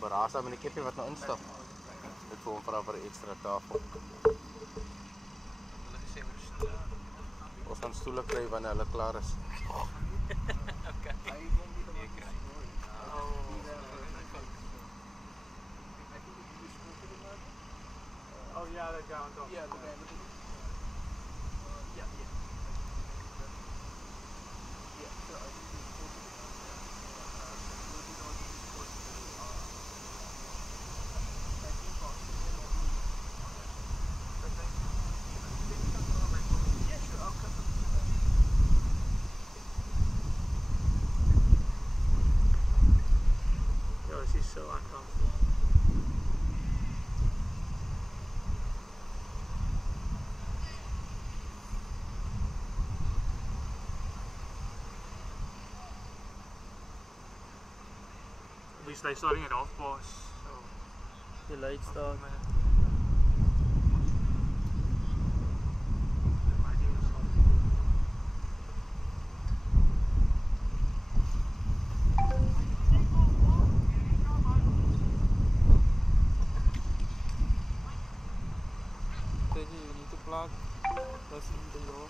Maar daar staan met die kippie wat nou instap. Dit vir hom vra vir 'n ekstra tafel. Ons gaan stoele kry wanneer hulle klaar is. Oh yeah, that guy on top. Yeah, okay. Yeah. Yo, she's so uncomfortable. At least they're starting it off, boss. So The lights start. You need to plug this into your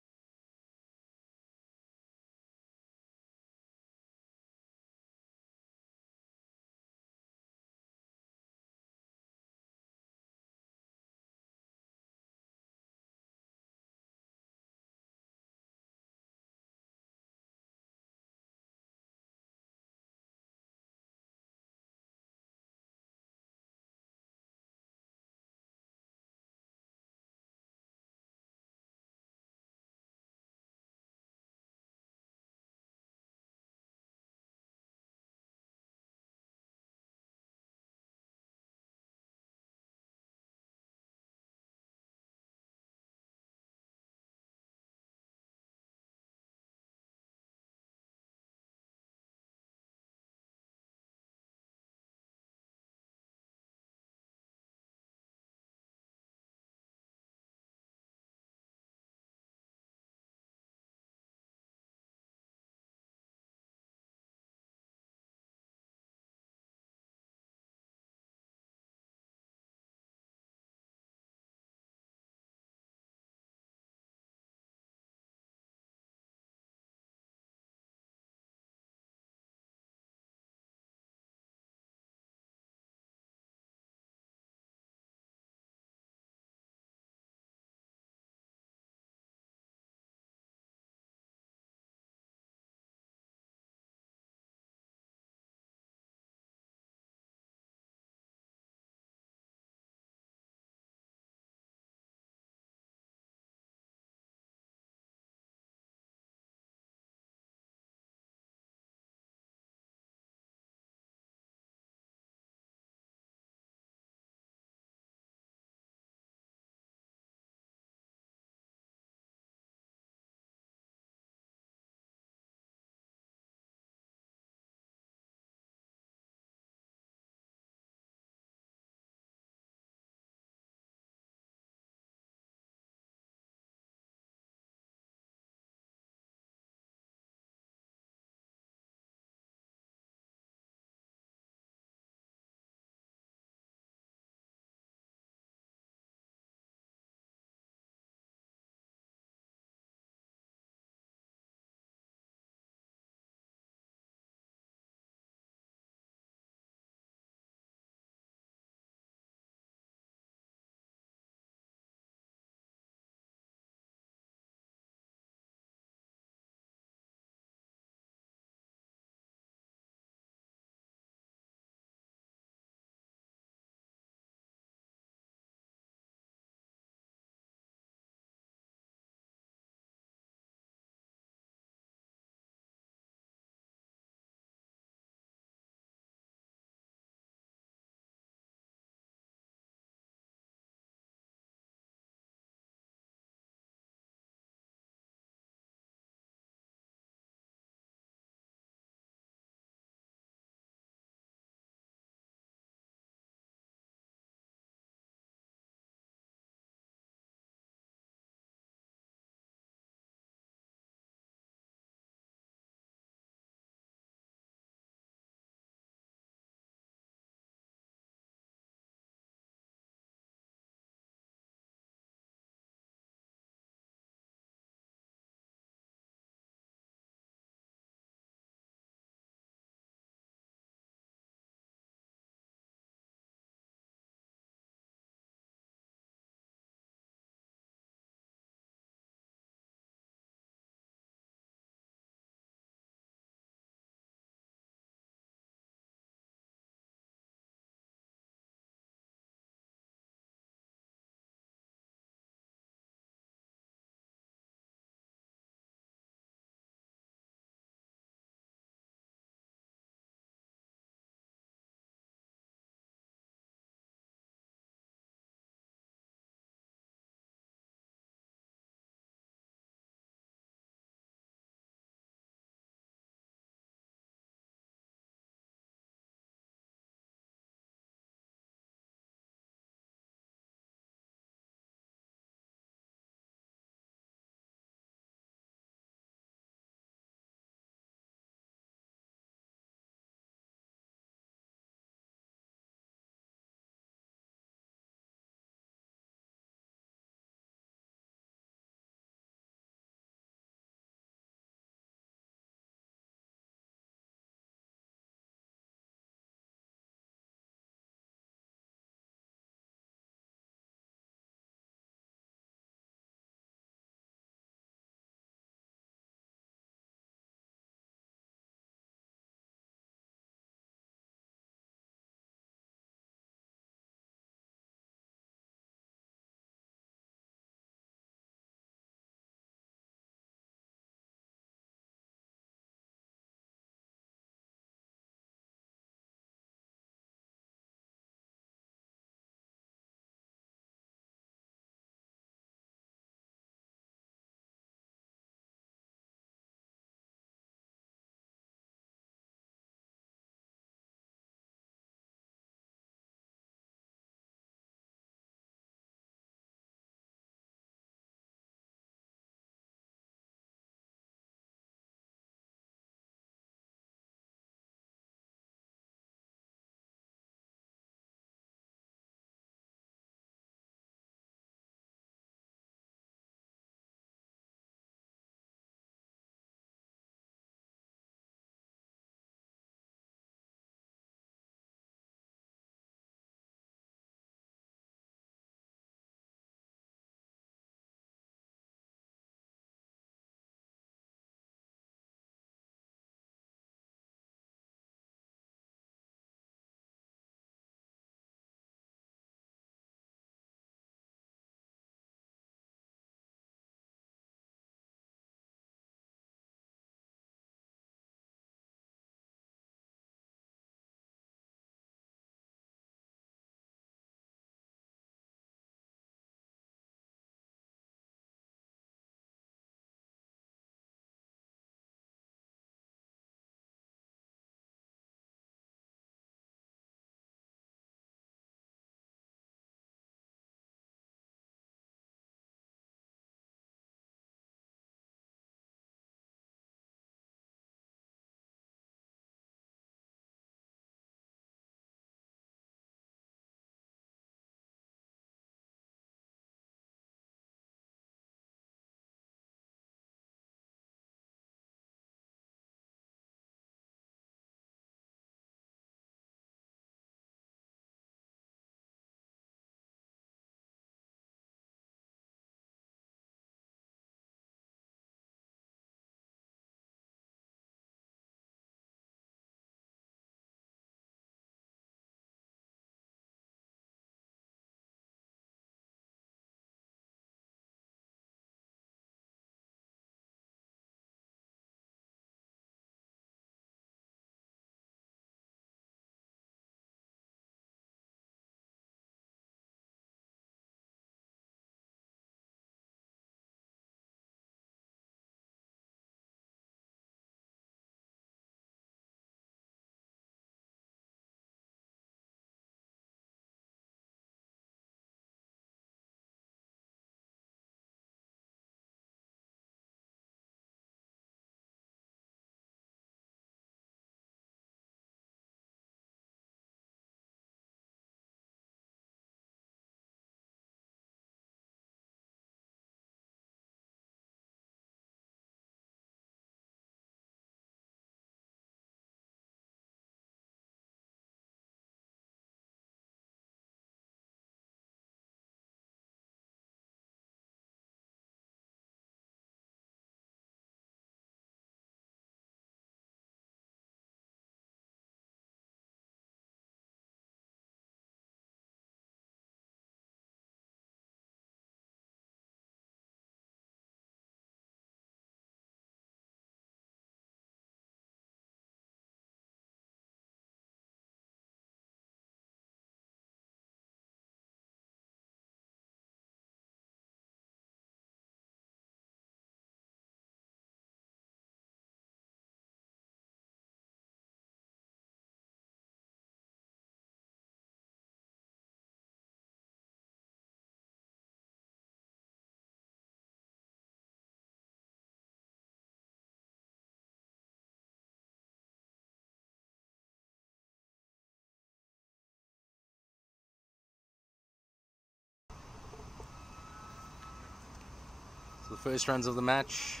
the first runs of the match.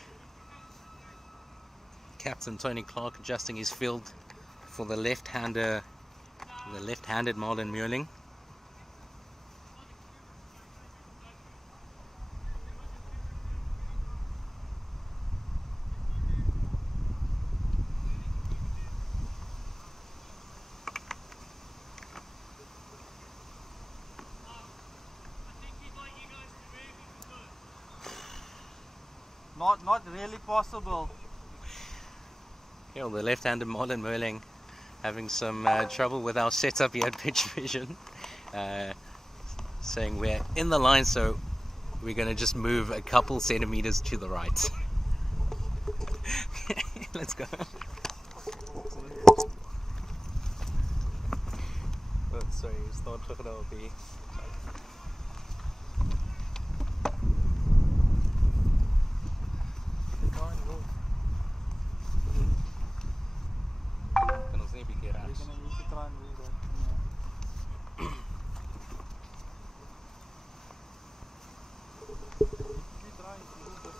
Captain Tony Clark adjusting his field for the left-handed Marlon Muirling. Not really possible. Yeah, well, the left-handed Marlon Muirling having some trouble with our setup here at Pitch Vision. Saying we're in the line, so we're going to just move a couple centimeters to the right. Let's go. Oh, sorry, it's not looking at me. Kan ons nie 'n bietjie We're regs? gonna need to try and move that. You try and move that.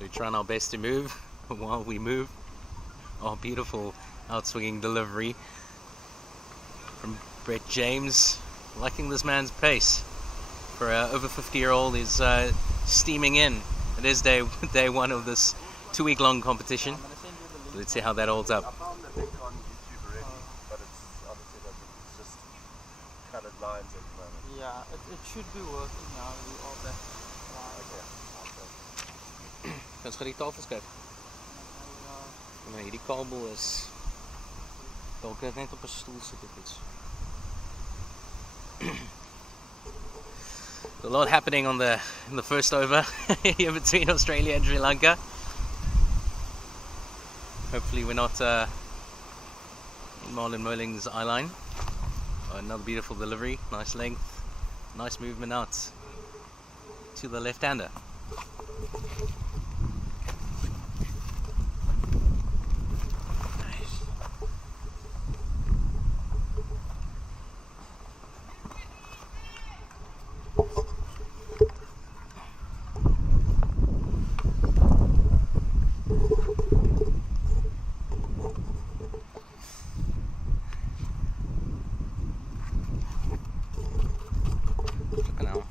We're trying our best to move while we move. Oh, beautiful outswinging delivery from Brett James. Liking this man's pace. For an over 50-year-old, he's steaming in. It is day one of this 2-week-long competition. I'm gonna send you the link. Let's see how that holds up. I found the link on YouTube already, but it's obviously it's just colored lines at the moment. Yeah, it should be working now. We all back. Okay. Kan ons gou die tafels kyk? Nee, hierdie kabel is dalk net op 'n stoel sit of iets. A lot happening in the first over here between Australia and Sri Lanka. Hopefully we're not in Marlon Muirling's eye line. Another beautiful delivery, nice length, nice movement out to the left-hander. Now.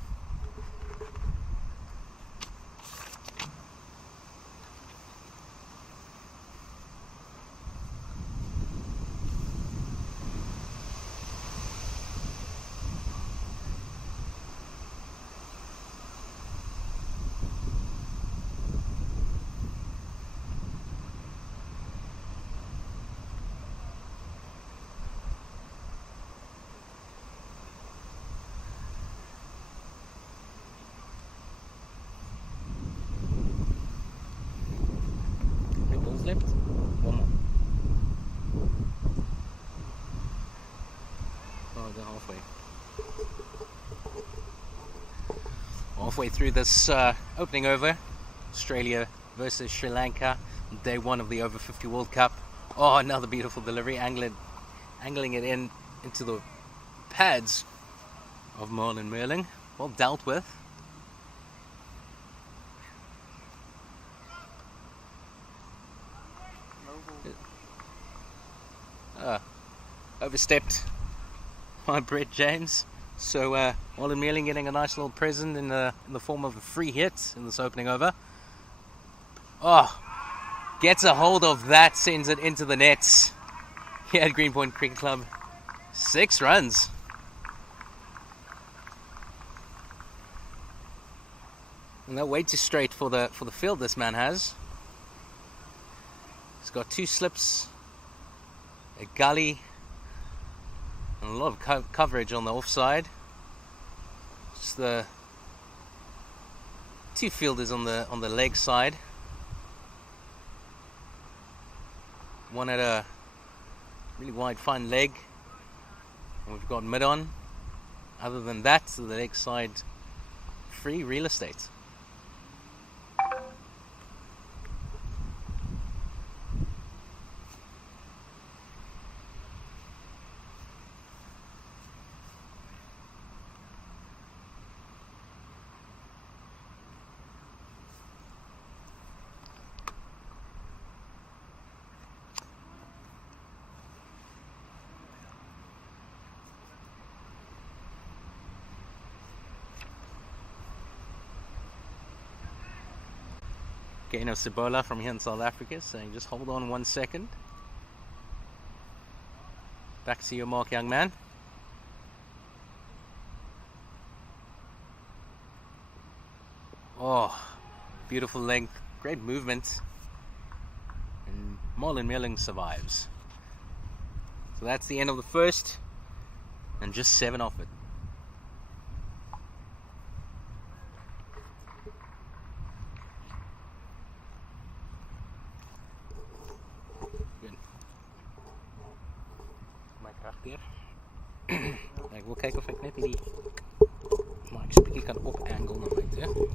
Left. One more. Oh, they're halfway. Halfway through this opening over. Australia versus Sri Lanka. Day one of the over 50 World Cup. Oh, another beautiful delivery. Angling it into the pads of Marlon Muirling. Well dealt with. Overstepped by Brett James. So Marlon Muirling getting a nice little present in the form of a free hit in this opening over. Oh, gets a hold of that, sends it into the nets. Here at Greenpoint Cricket Club, 6 runs. No way too straight for the field this man has. He's got 2 slips, a gully, and a lot of coverage on the offside. Just the 2 fielders on the leg side. One at a really wide fine leg, and we've got mid on. Other than that, the leg side free real estate. Gaino Cibola from here in South Africa saying just hold on 1 second. Back to your mark, young man. Oh, beautiful length, great movement. And Marlon Meerling survives. So that's the end of the first, and just 7 off it. Good. My kracht hier. Ek wil kyk of ek net hierdie maar ek 'n bietjie kan op-angle na my toe.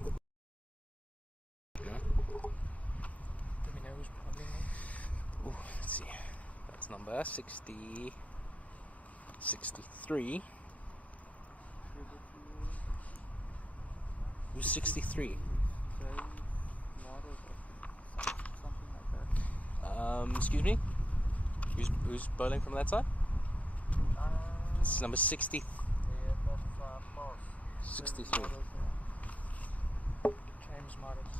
Ooh, let's see. That's number 60, 63. Who's 63? Excuse me? Who's bowling from that side? It's number 60. 63. James Morris.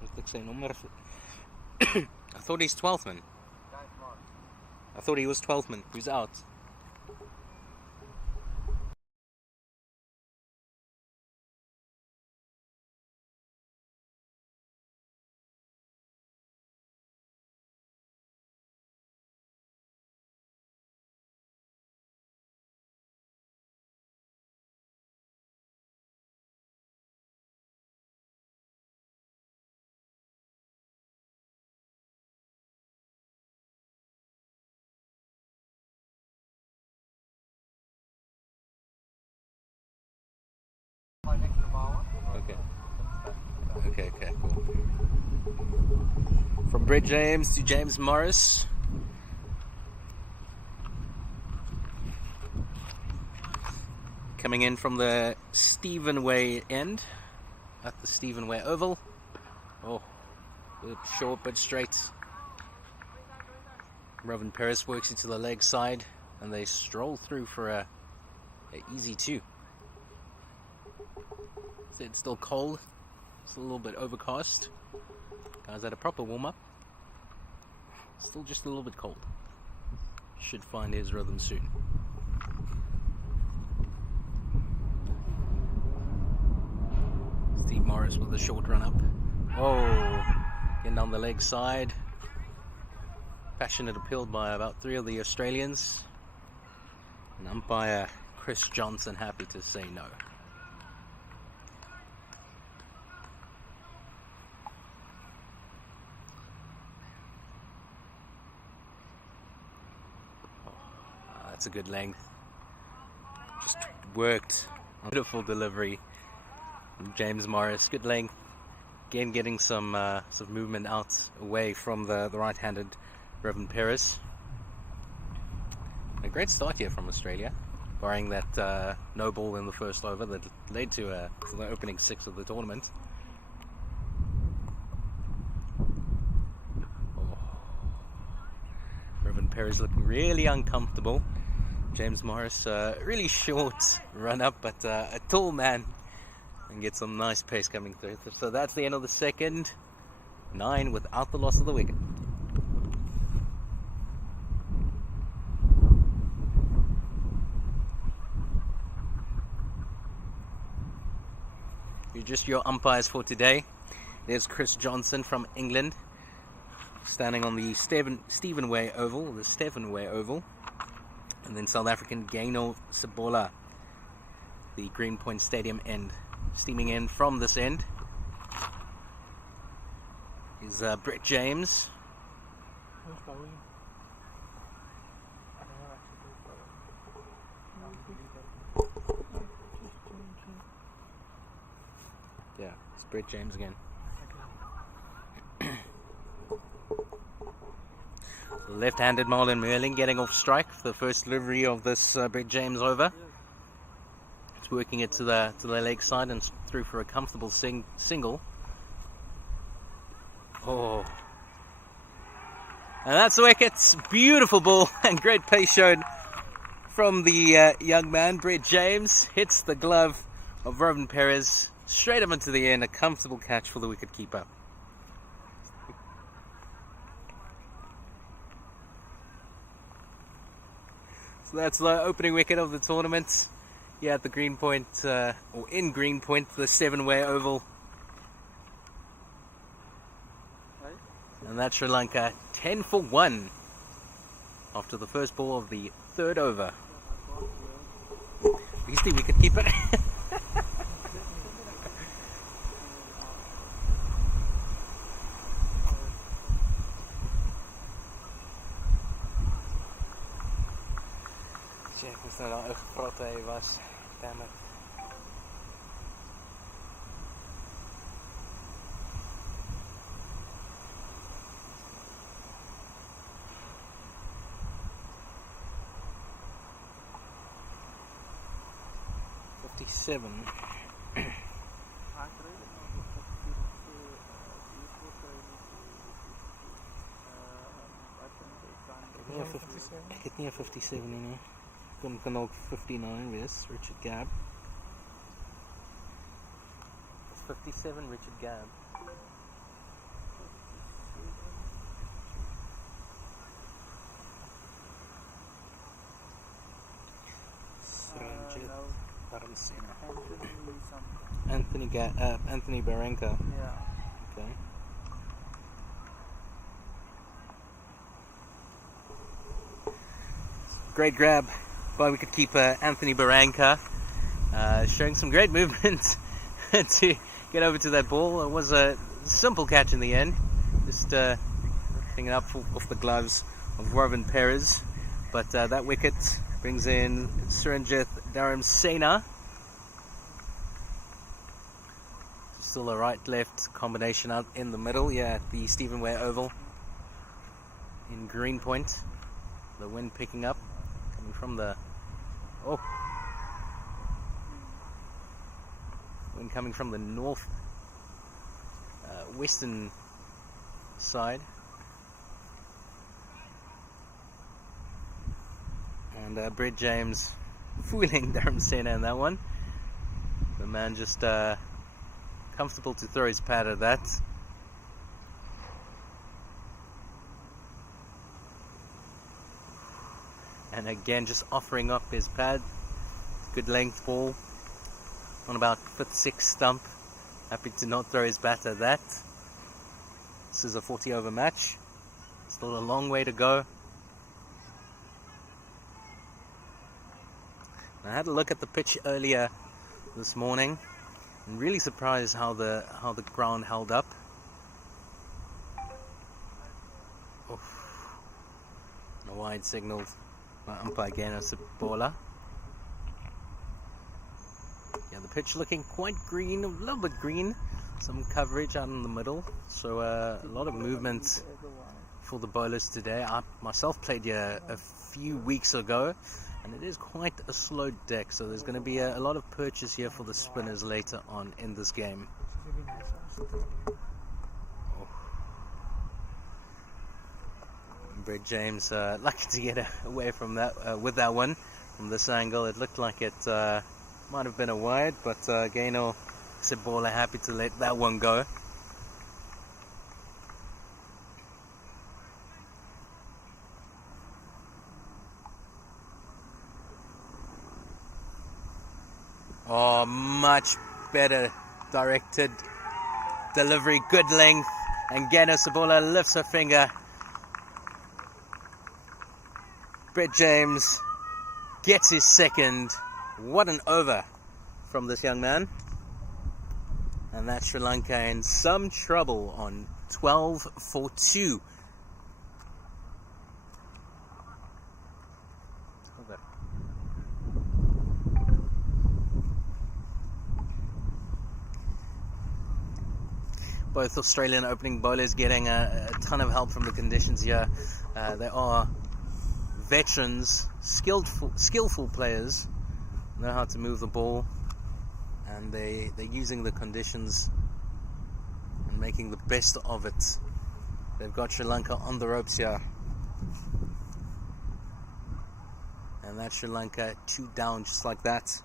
Wat ek sê nommer I thought he's 12th man. I thought he was 12th man. Who's out? Okay, cool. From Brett James to James Morris. Coming in from the Stephen Way end at the Stephen Way Oval. Oh, bit short but straight. Robin Perez works it to the leg side and they stroll through for a easy 2. It's still cold. It's a little bit overcast. Guys had a proper warm-up. Still just a little bit cold. Should find his rhythm soon. Steve Morris with a short run up. Oh, getting down the leg side. Passionate appeal by about 3 of the Australians. And umpire Chris Johnson happy to say no. That's a good length. Just worked. Beautiful delivery. James Morris, good length. Again, getting some movement out away from the right-handed Robin Perez. A great start here from Australia, barring that no ball in the first over that led to the opening 6 of the tournament. Oh. Robin Perez looking really uncomfortable. James Morris, really short run up, but a tall man, and get some nice pace coming through. So that's the end of the second. 9 without the loss of the wicket. You're just your umpires for today. There's Chris Johnson from England, standing on the Stephen Way Oval, and then South African Gaino Cibola, the Greenpoint Stadium end. Steaming in from this end is Brett James. Who's bowling? Yeah, it's Brett James again. Left-handed Marlon Meerling getting off strike for the first delivery of this Brett James over. It's working it to the leg side and through for a comfortable single. Oh, and that's the wicket. Beautiful ball and great pace shown from the young man. Brett James hits the glove of Robin Perez straight up into the end, a comfortable catch for the wicket keeper. So that's the opening wicket of the tournament here at the Greenpoint, or in Greenpoint, the 7-way oval. And that's Sri Lanka 10 for 1 after the first ball of the third over. Beastly wicket keeper. Check, moes nou daai ou gepraat hy was. Damn it. Seven. Ek het nie 'n 57 nie. Kan ook 59 wees, Richard Gabb. It's 57 Richard Gabb. Anthony Baranka. Yeah. Okay. Great grab by wicketkeeper Anthony Baranka, showing some great movement to get over to that ball. It was a simple catch in the end, just picking it up off the gloves of Warren Perez. But that wicket brings in Suranjit Dharamsena. Still a right-left combination out in the middle, at the Stephen Way Oval in Greenpoint. The wind picking up, coming from the wind coming from the north western side, and Brett James fooling Dharamsena in that one. The man just comfortable to throw his pad at that. And again, just offering up his pad. Good length ball on about 5th, 6th stump. Happy to not throw his bat at that. This is a 40 over match. Still a long way to go. I had a look at the pitch earlier this morning. I'm really surprised how the ground held up. A wide signal by umpire Gano Sabola. Yeah, the pitch looking quite green, a little bit green. Some coverage out in the middle, so a lot of movement for the bowlers today. I myself played here a few weeks ago, and it is quite a slow deck, so there's going to be a lot of purchase here for the spinners later on in this game. Brett James lucky to get away from that with that one from this angle. It looked like it might have been a wide, but Gano Sabola happy to let that one go. Oh, much better directed delivery, good length, and Gano Sabola lifts her finger. Brett James gets his second. What an over from this young man. And that's Sri Lanka in some trouble on 12 for 2. Both Australian opening bowlers getting a ton of help from the conditions here. They are veterans, skillful players, know how to move the ball, and they're using the conditions and making the best of it. They've got Sri Lanka on the ropes here, and that's Sri Lanka 2 down just like that.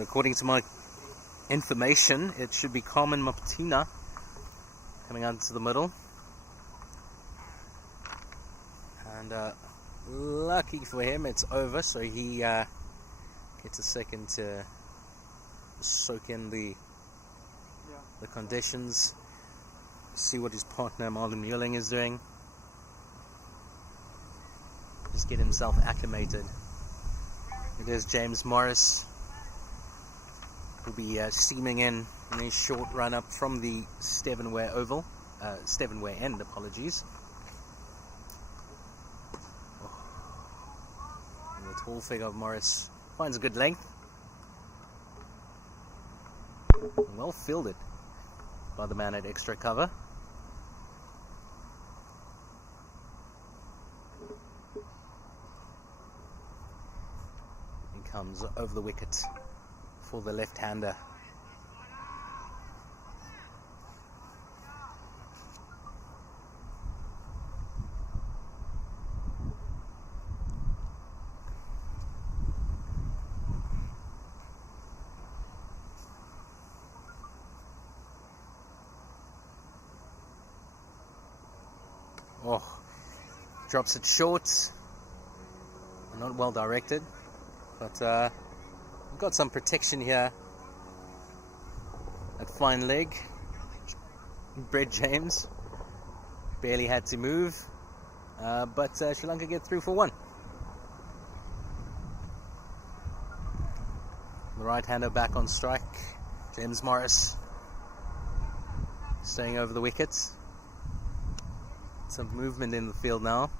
So according to my information, it should be Carmen Mapatina coming out into the middle. And lucky for him, it's over, so he gets a second to soak in the conditions, see what his partner Marlon Mueling is doing, just get himself acclimated. It is James Morris, who'll be steaming in a short run up from the Stevenware Oval, Stevenware End, apologies. And the tall figure of Morris finds a good length. Well fielded by the man at extra cover. He comes over the wicket for the left-hander. Oh, drops it short. Not well directed, but we've got some protection here at fine leg. Brett James barely had to move, but Sri Lanka get through for one. The right-hander back on strike. James Morris staying over the wickets. Some movement in the field now.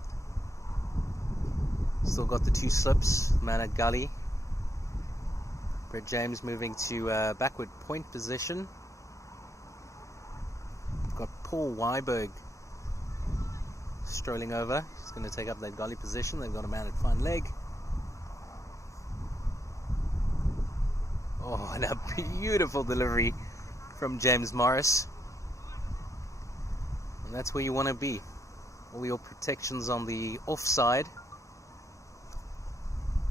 Still got the two slips. Man at gully. Brett James moving to backward point position. Got Paul Weiberg strolling over. He's going to take up that gully position. They've got a man at fine leg. Oh, and a beautiful delivery from James Morris. And that's where you want to be. All your protections on the offside.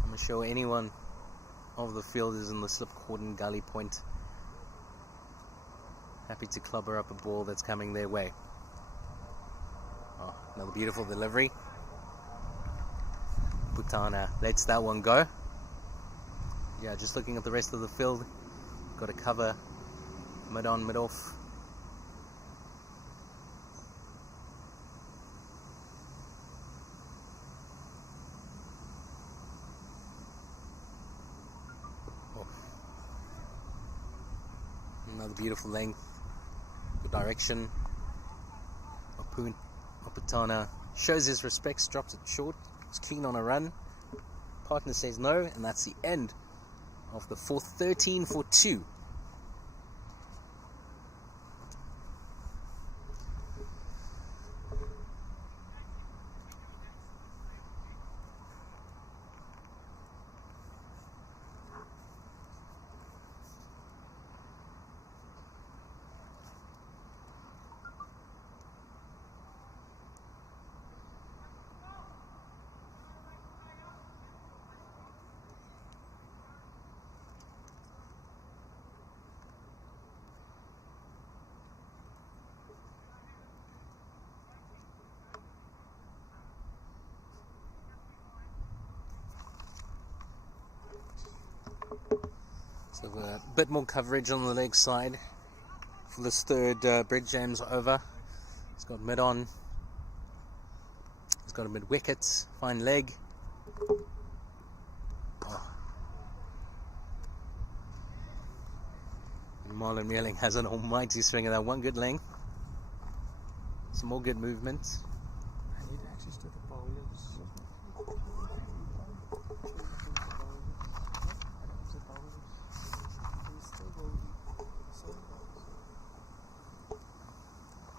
I'm sure anyone of the fielders in the slip cordon gully point happy to clubber up a ball that's coming their way. Oh, another beautiful delivery. Putana lets that one go. Yeah, just looking at the rest of the field, got to cover mid on, mid off. Another beautiful length, good direction. Oputana shows his respects, drops it short, is keen on a run. Partner says no, and that's the end of the fourth. 13 for 2. So a bit more coverage on the leg side for this third Brett James over. He's got mid on. He's got a mid wicket, fine leg. Oh. And Marlon Mueling has an almighty swing of that one good length. Some more good movement. I need access to the bowlers.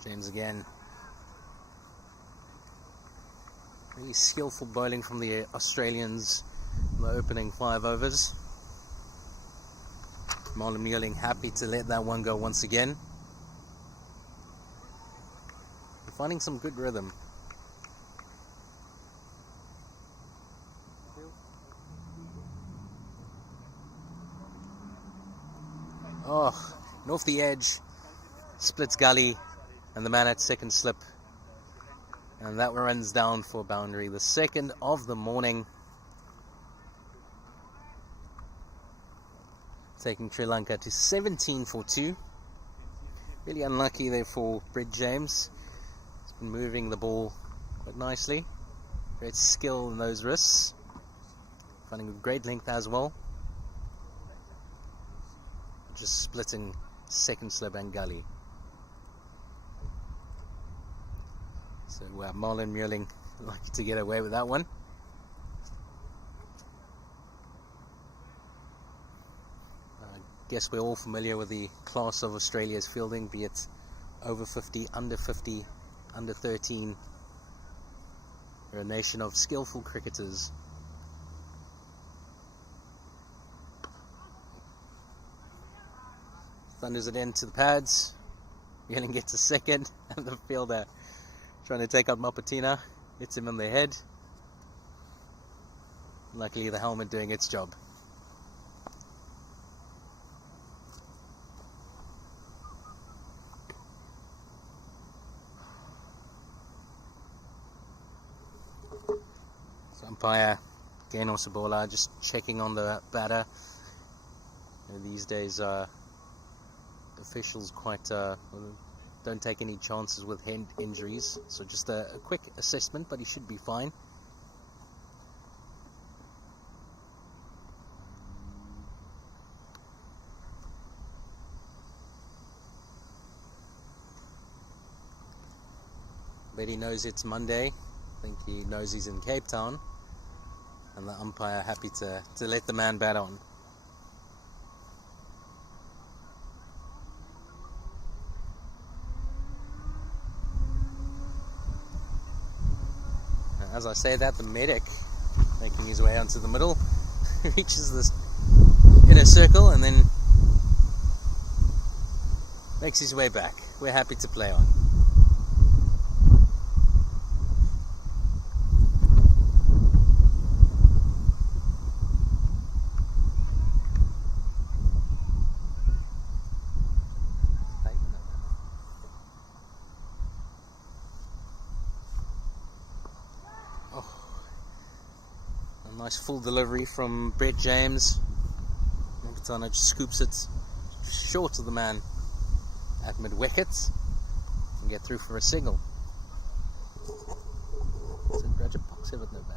James again. Really skillful bowling from the Australians in the opening 5 overs. Marlon Mueling happy to let that one go once again. We're finding some good rhythm. Oh, and off the edge, splits gully, and the man at second slip. And that runs down for boundary. The second of the morning. Taking Sri Lanka to 17 for 2. Really unlucky there for Brett James. He's been moving the ball quite nicely. Great skill in those wrists. Finding a great length as well. Just splitting second slip and gully. So Marlon Muirling lucky to get away with that one. I guess we're all familiar with the class of Australia's fielding, be it over 50, under 13. We're a nation of skillful cricketers. Thunders it into the pads. Muirling gets a second, and the fielder trying to take out Mapatina hits him on the head. Luckily the helmet doing its job. So umpire Gaino Sabola just checking on the batter. And these days officials quite don't take any chances with hand injuries, so just a quick assessment, but he should be fine. But he knows it's Monday. I think he knows he's in Cape Town, and the umpire happy to let the man bat on. As I say that, the medic, making his way onto the middle, reaches this inner circle and then makes his way back. We're happy to play on. Nice full delivery from Brett James. Mapatana just scoops it just short of the man at mid-wicket and get through for a single. So Raja Box have it no bad.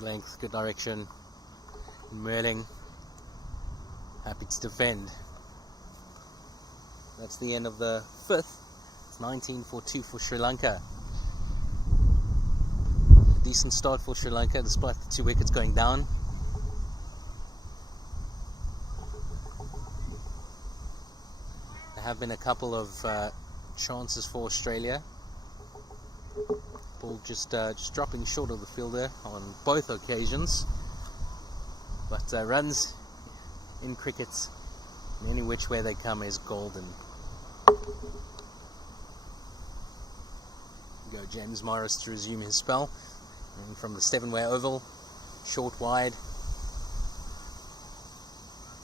Length, good direction. Muirling happy to defend. That's the end of the fifth. It's 19 for 2 for Sri Lanka. A decent start for Sri Lanka despite the 2 wickets going down. There have been a couple of chances for Australia. Ball just dropping short of the fielder on both occasions, but runs in cricket, in any which way they come, is golden. Go James Morris to resume his spell, and from the 7-way oval, short wide,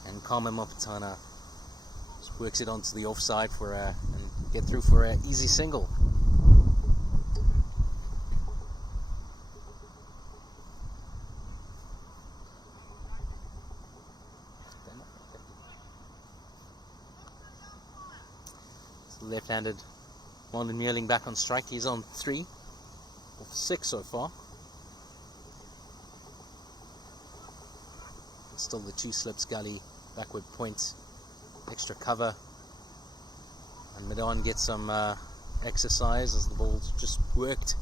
and Kama Mapatana just works it onto the offside for and get through for an easy single. Left-handed Marlon Muirling back on strike. He's on 3 of 6 so far. Still the 2 slips, gully, backward point, extra cover, and Madan gets some exercise as the ball's just worked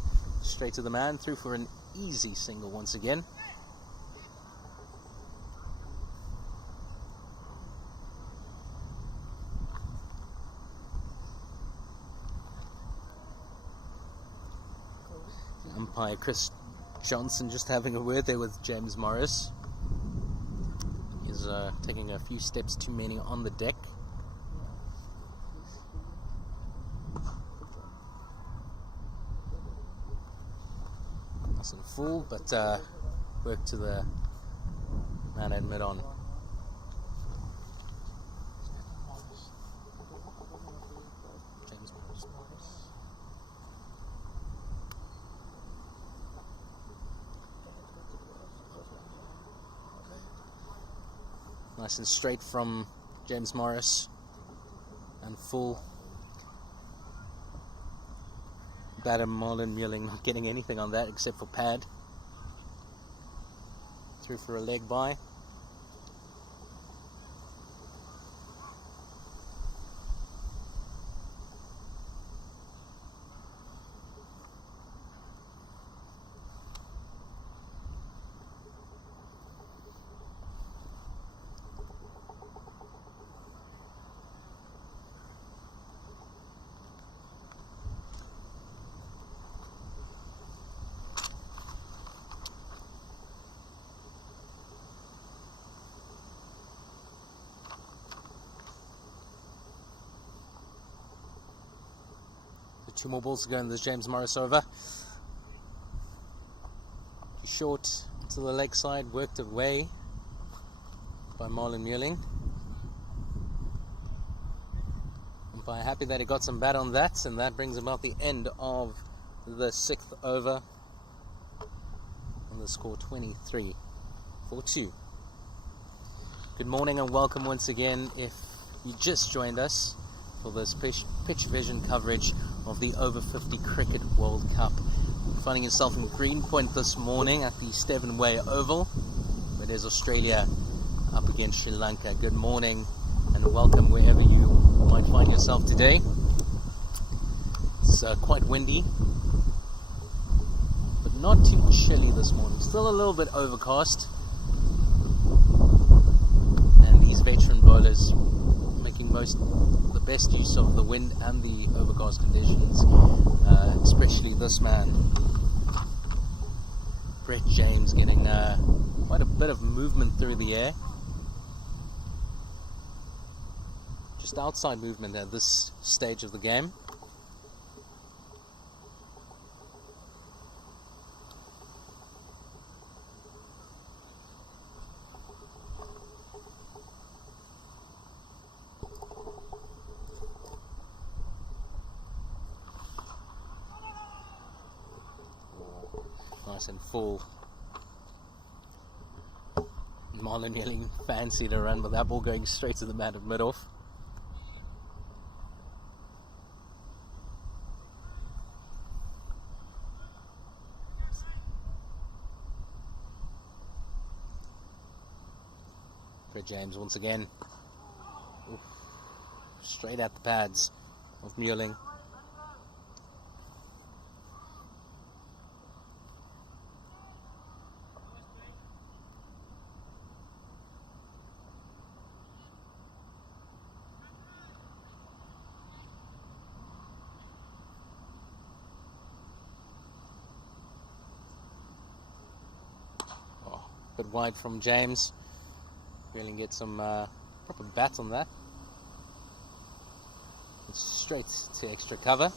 straight to the man, through for an easy single once again. Umpire Chris Johnson just having a word there with James Morris. He's taking a few steps too many on the deck. Nice and full, but work to the man at mid-on. James Morris. Nice and straight from James Morris and full. Batter Marlon Muelling not getting anything on that except for pad. Through for a leg by. Two more balls to go in this James Morris over. Short to the leg side, worked away by Marlon Muelling. Umpire happy that he got some bat on that, and that brings about the end of the 6th over. And the score 23-2. Good morning and welcome once again if you just joined us for this pitch vision coverage of the Over 50 Cricket World Cup. Finding yourself in Greenpoint this morning at the Stevenway Oval, where there's Australia up against Sri Lanka. Good morning and welcome wherever you might find yourself today. It's quite windy, but not too chilly this morning. Still a little bit overcast, and these veteran bowlers making the best use of the wind and the overcast conditions, especially this man, Brett James, getting quite a bit of movement through the air. Just outside movement at this stage of the game. Nice and full. Marlon Muelling fancied a run, but that ball going straight to the man at mid-off. Brett James once again. Oof. Straight at the pads of Muelling. Bit wide from James. Really get some proper bat on that. It's straight to extra cover.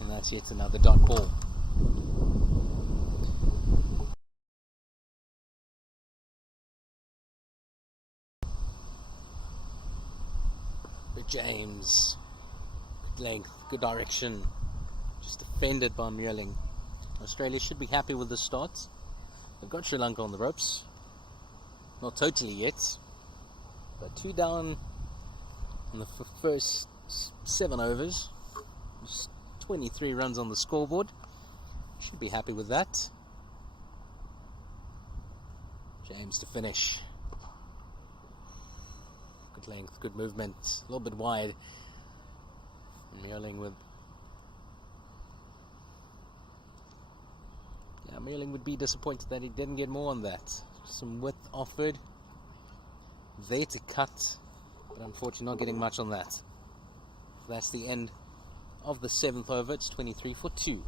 And that's yet another dot ball. But James, good length, good direction. Just defended by Muelling. Australia should be happy with the start. They've got Sri Lanka on the ropes. Not totally yet, but 2 down in the first 7 overs. Just 23 runs on the scoreboard. Should be happy with that. James to finish. Good length, good movement. A little bit wide. Muelling with... Yeah, Muelling would be disappointed that he didn't get more on that. Some width offered. There to cut. But unfortunately not getting much on that. That's the end of the 7th over. It's 23-2.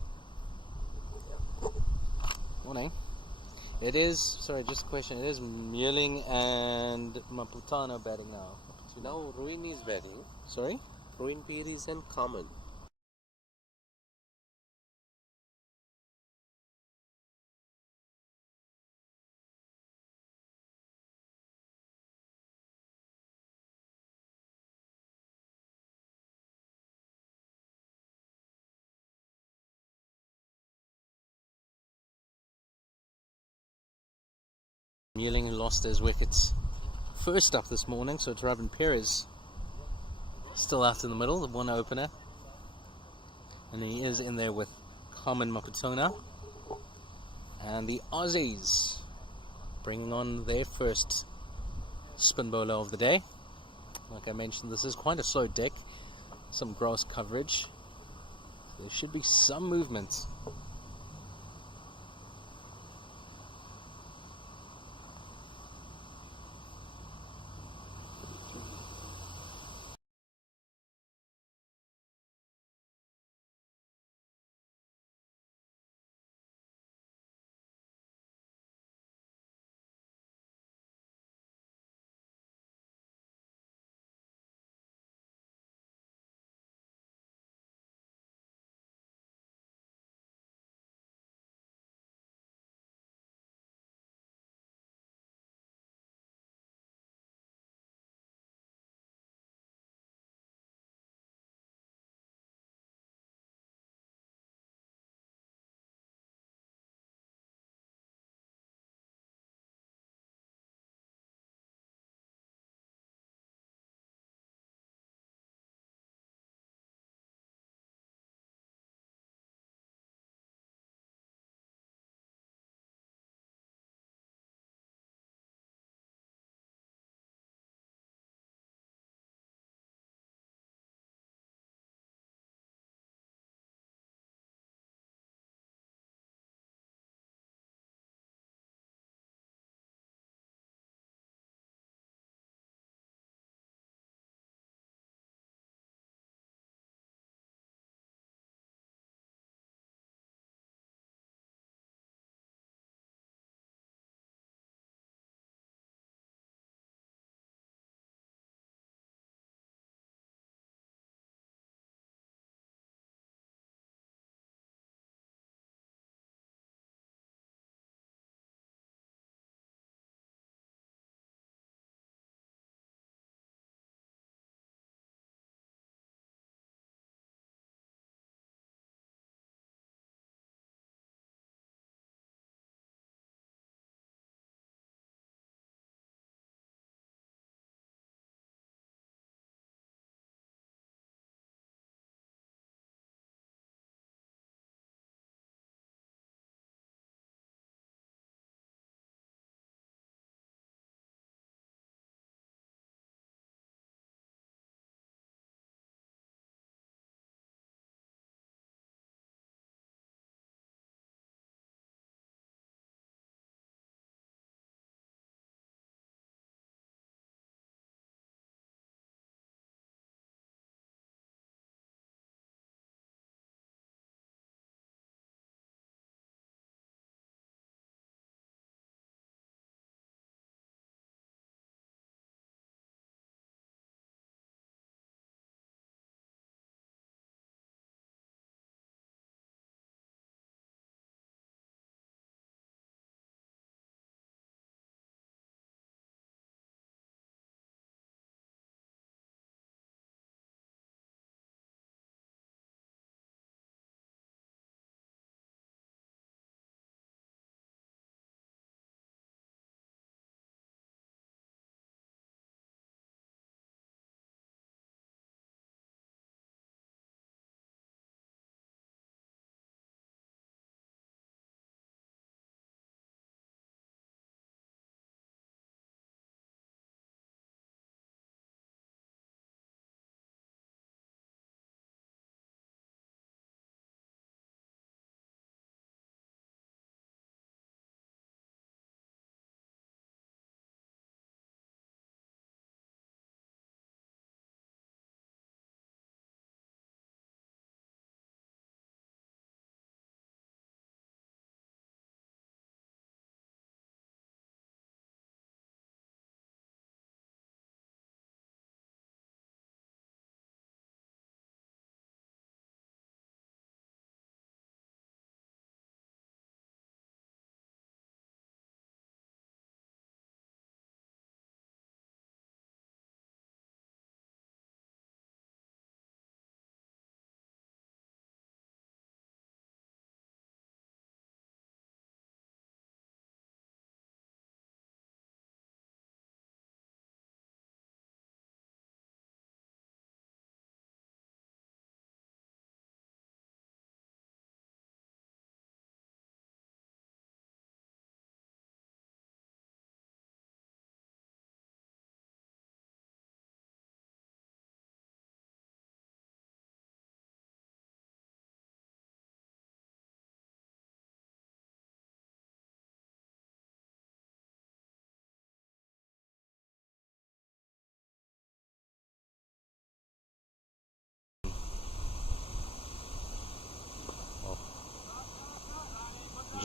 Morning. It is, sorry, just a question. It is Mewling and Maputano batting now. Now Ruin is batting. Sorry? Ruin Peer is in common. Mewling lost his wickets first up this morning, so it's Robin Perez still out in the middle, the one opener. And he is in there with Carmen Maputona. And the Aussies bringing on their first spin bowler of the day. Like I mentioned, this is quite a slow deck. Some grass coverage. There should be some movement.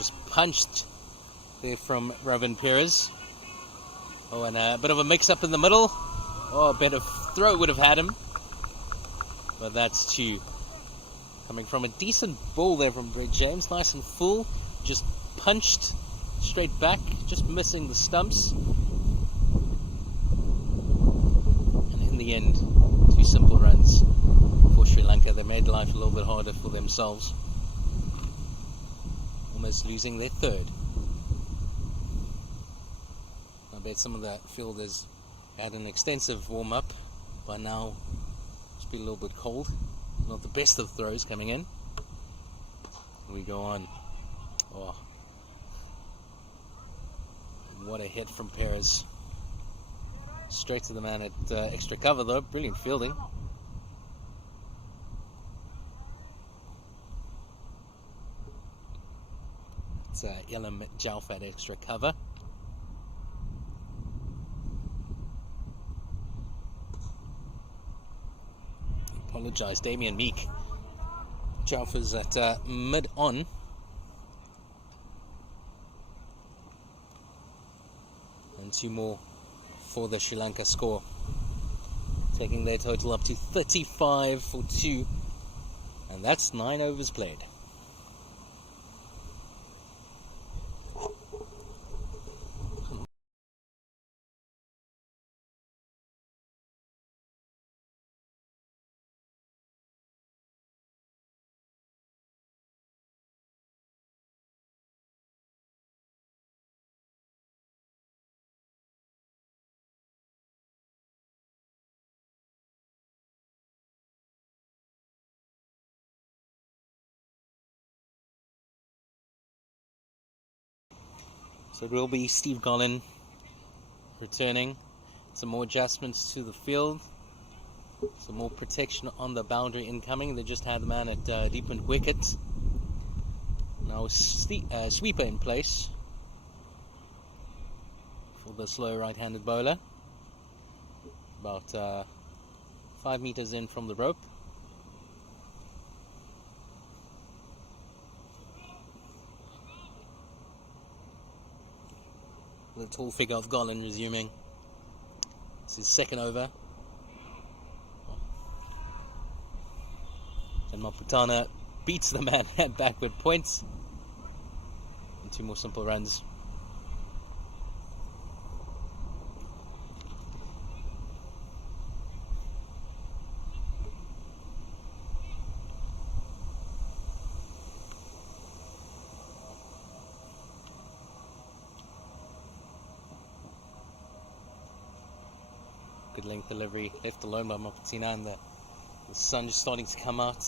Just punched there from Ravin Perez. Oh, and a bit of a mix-up in the middle. Oh, a bit of throw would have had him. But that's two. Coming from a decent ball there from Brett James. Nice and full. Just punched straight back. Just missing the stumps. And in the end, two simple runs for Sri Lanka. They made life a little bit harder for themselves. Almost losing their third. I bet some of that fielders had an extensive warm-up. By now, it's been a little bit cold. Not the best of throws coming in. We go on. Oh, what a hit from Perez. Straight to the man at extra cover though. Brilliant fielding. It's Ilham Jauf at extra cover. Apologise, Damien Meek. Jauf is at mid-on. And two more for the Sri Lanka score. Taking their total up to 35 for 2. And that's 9 overs played. So it will be Steve Gollan returning. Some more adjustments to the field. Some more protection on the boundary incoming. They just had the man at deep and wicket. Now sweeper in place for the slow right-handed bowler. About 5 meters in from the rope. The tall figure of Gollan resuming. It's his second over. And Maputana beats the man at backward points. And 2 more simple runs. Good length delivery, left alone by Maputina, and the sun just starting to come out.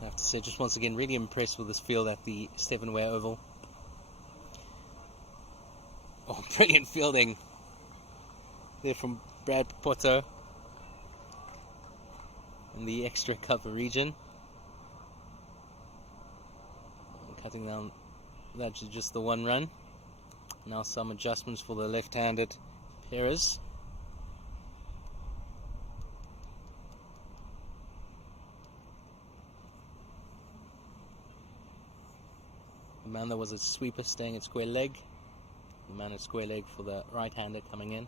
I have to say, just once again, really impressed with this field at the Stephen Ware Oval. Oh, brilliant fielding there from Brad Poto in the extra cover region. Cutting down that to just the 1 run. Now some adjustments for the left-handed Perez. The man that was a sweeper staying at square leg. The man at square leg for the right-hander coming in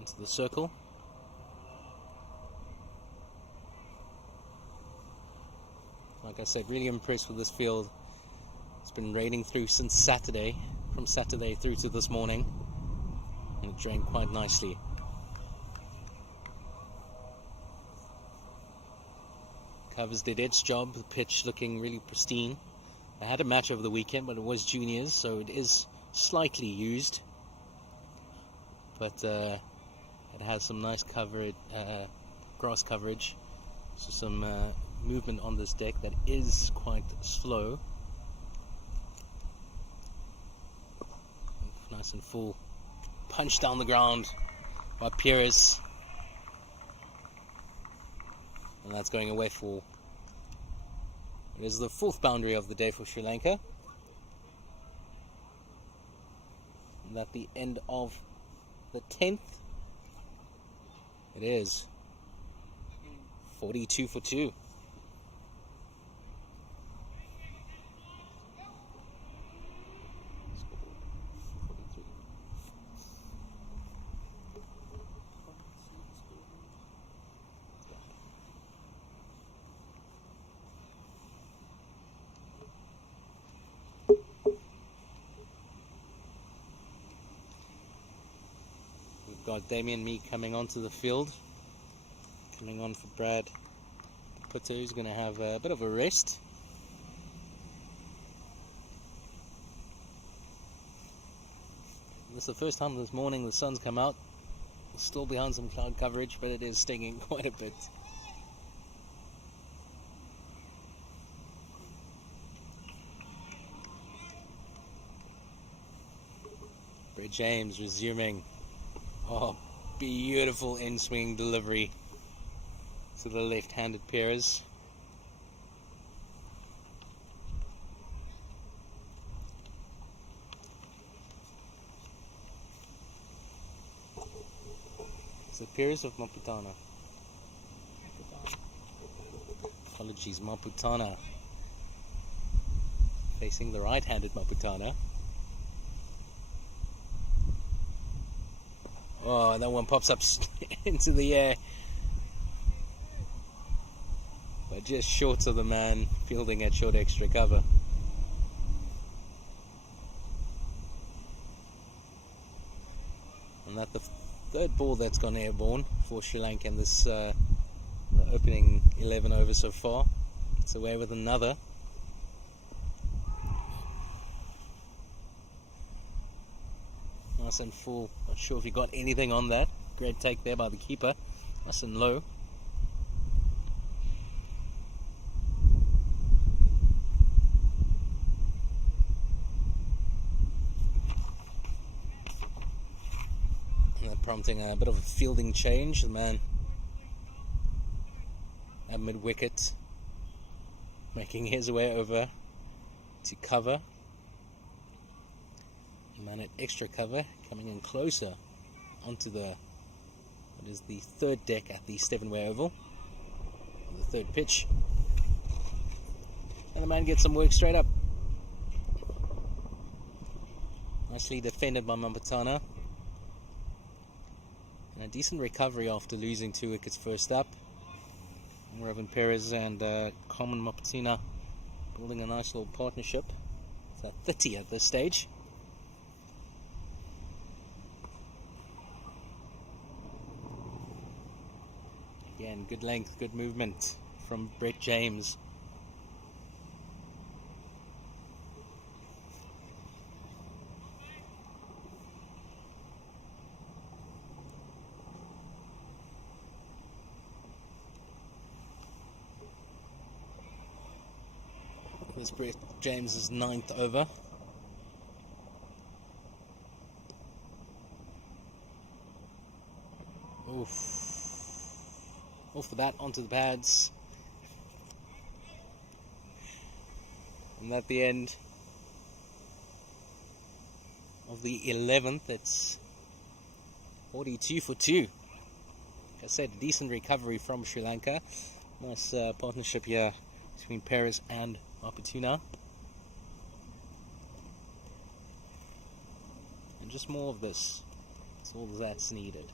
into the circle. Like I said, really impressed with this field. It's been raining through since Saturday. From Saturday through to this morning, and it drained quite nicely. Covers did its job, the pitch looking really pristine. I had a match over the weekend, but it was juniors, so it is slightly used. But it has some nice coverage, grass coverage, so some movement on this deck that is quite slow. Nice and full. Punch down the ground by Perez. And that's going away for... It is the 4th boundary of the day for Sri Lanka. And at the end of the 10th, it is 42 for 2. got Damien Mee coming onto the field. Coming on for Brad Putter, who's going to have a bit of a rest. This is the first time this morning the sun's come out. Still behind some cloud coverage, but it is stinging quite a bit. Brett James resuming. Oh, beautiful in-swing delivery to the left-handed pairs. It's the pairs of Maputana. Apologies, Maputana. Facing the right-handed Maputana. Oh, that one pops up into the air. But just short of the man fielding at short extra cover. And that's the third ball that's gone airborne for Sri Lanka in this the opening 11 overs so far. It's away with another. Nice and full. Not sure if he got anything on that. Great take there by the keeper. Nice and low. And that prompting a bit of a fielding change. The man at mid-wicket making his way over to cover. Man at extra cover, coming in closer onto what is the third deck at the Stevenway Oval, the third pitch, and the man gets some work straight up. Nicely defended by Maputana, and a decent recovery after losing 2 wickets first up. Robin Perez and Carmen Maputana building a nice little partnership. It's at 30 at this stage. Again, good length, good movement from Brett James. This is Brett James' 9th over. Oof. Off the bat, onto the pads. And at the end of the 11th, it's 42 for 2. Like I said, a decent recovery from Sri Lanka. Nice partnership here between Perez and Maputana. And just more of this. That's all that's needed.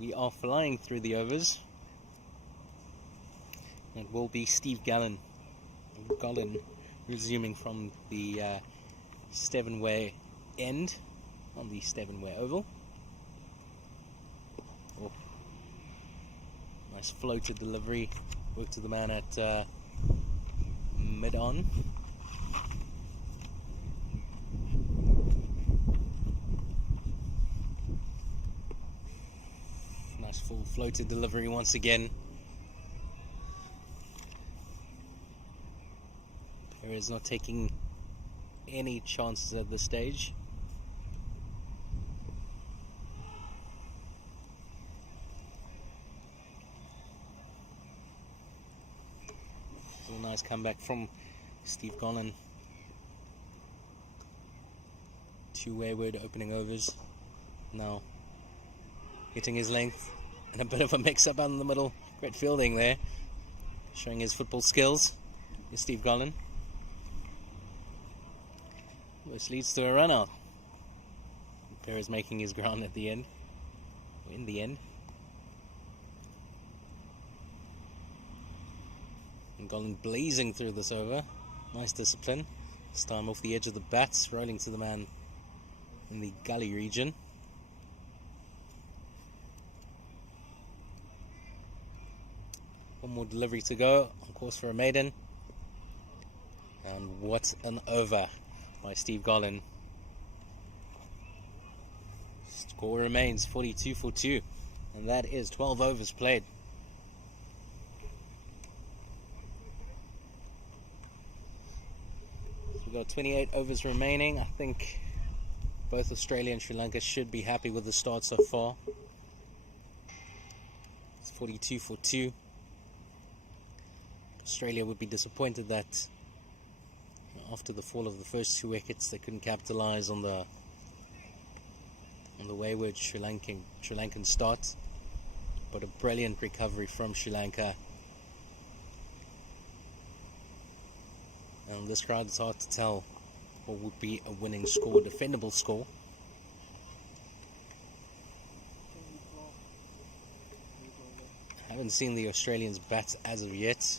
We are flying through the overs. It will be Steve Gallen resuming from the Stevenway end on the Stevenway Oval. Oh. Nice floated delivery. Work to the man at mid-on. Full floated delivery once again. Perez not taking any chances at this stage. A nice comeback from Steve Gallen. 2 wayward opening overs. Now hitting his length. And a bit of a mix-up out in the middle. Great fielding there. Showing his football skills. Here's Steve Gallen. This leads to a run-out. Perez making his ground at the end. In the end. Golden blazing through this over. Nice discipline. This time off the edge of the bats, rolling to the man in the gully region. One more delivery to go, on course for a maiden. And what an over by Steve Gollan. Score remains 42 for 2, and that is 12 overs played. We've got 28 overs remaining. I think both Australia and Sri Lanka should be happy with the start so far. It's 42 for 2. Australia would be disappointed that after the fall of the first 2 wickets they couldn't capitalise on the wayward Sri Lankan start, but a brilliant recovery from Sri Lanka. And this crowd, it's hard to tell what would be a winning score, defendable score. I haven't seen the Australians bat as of yet,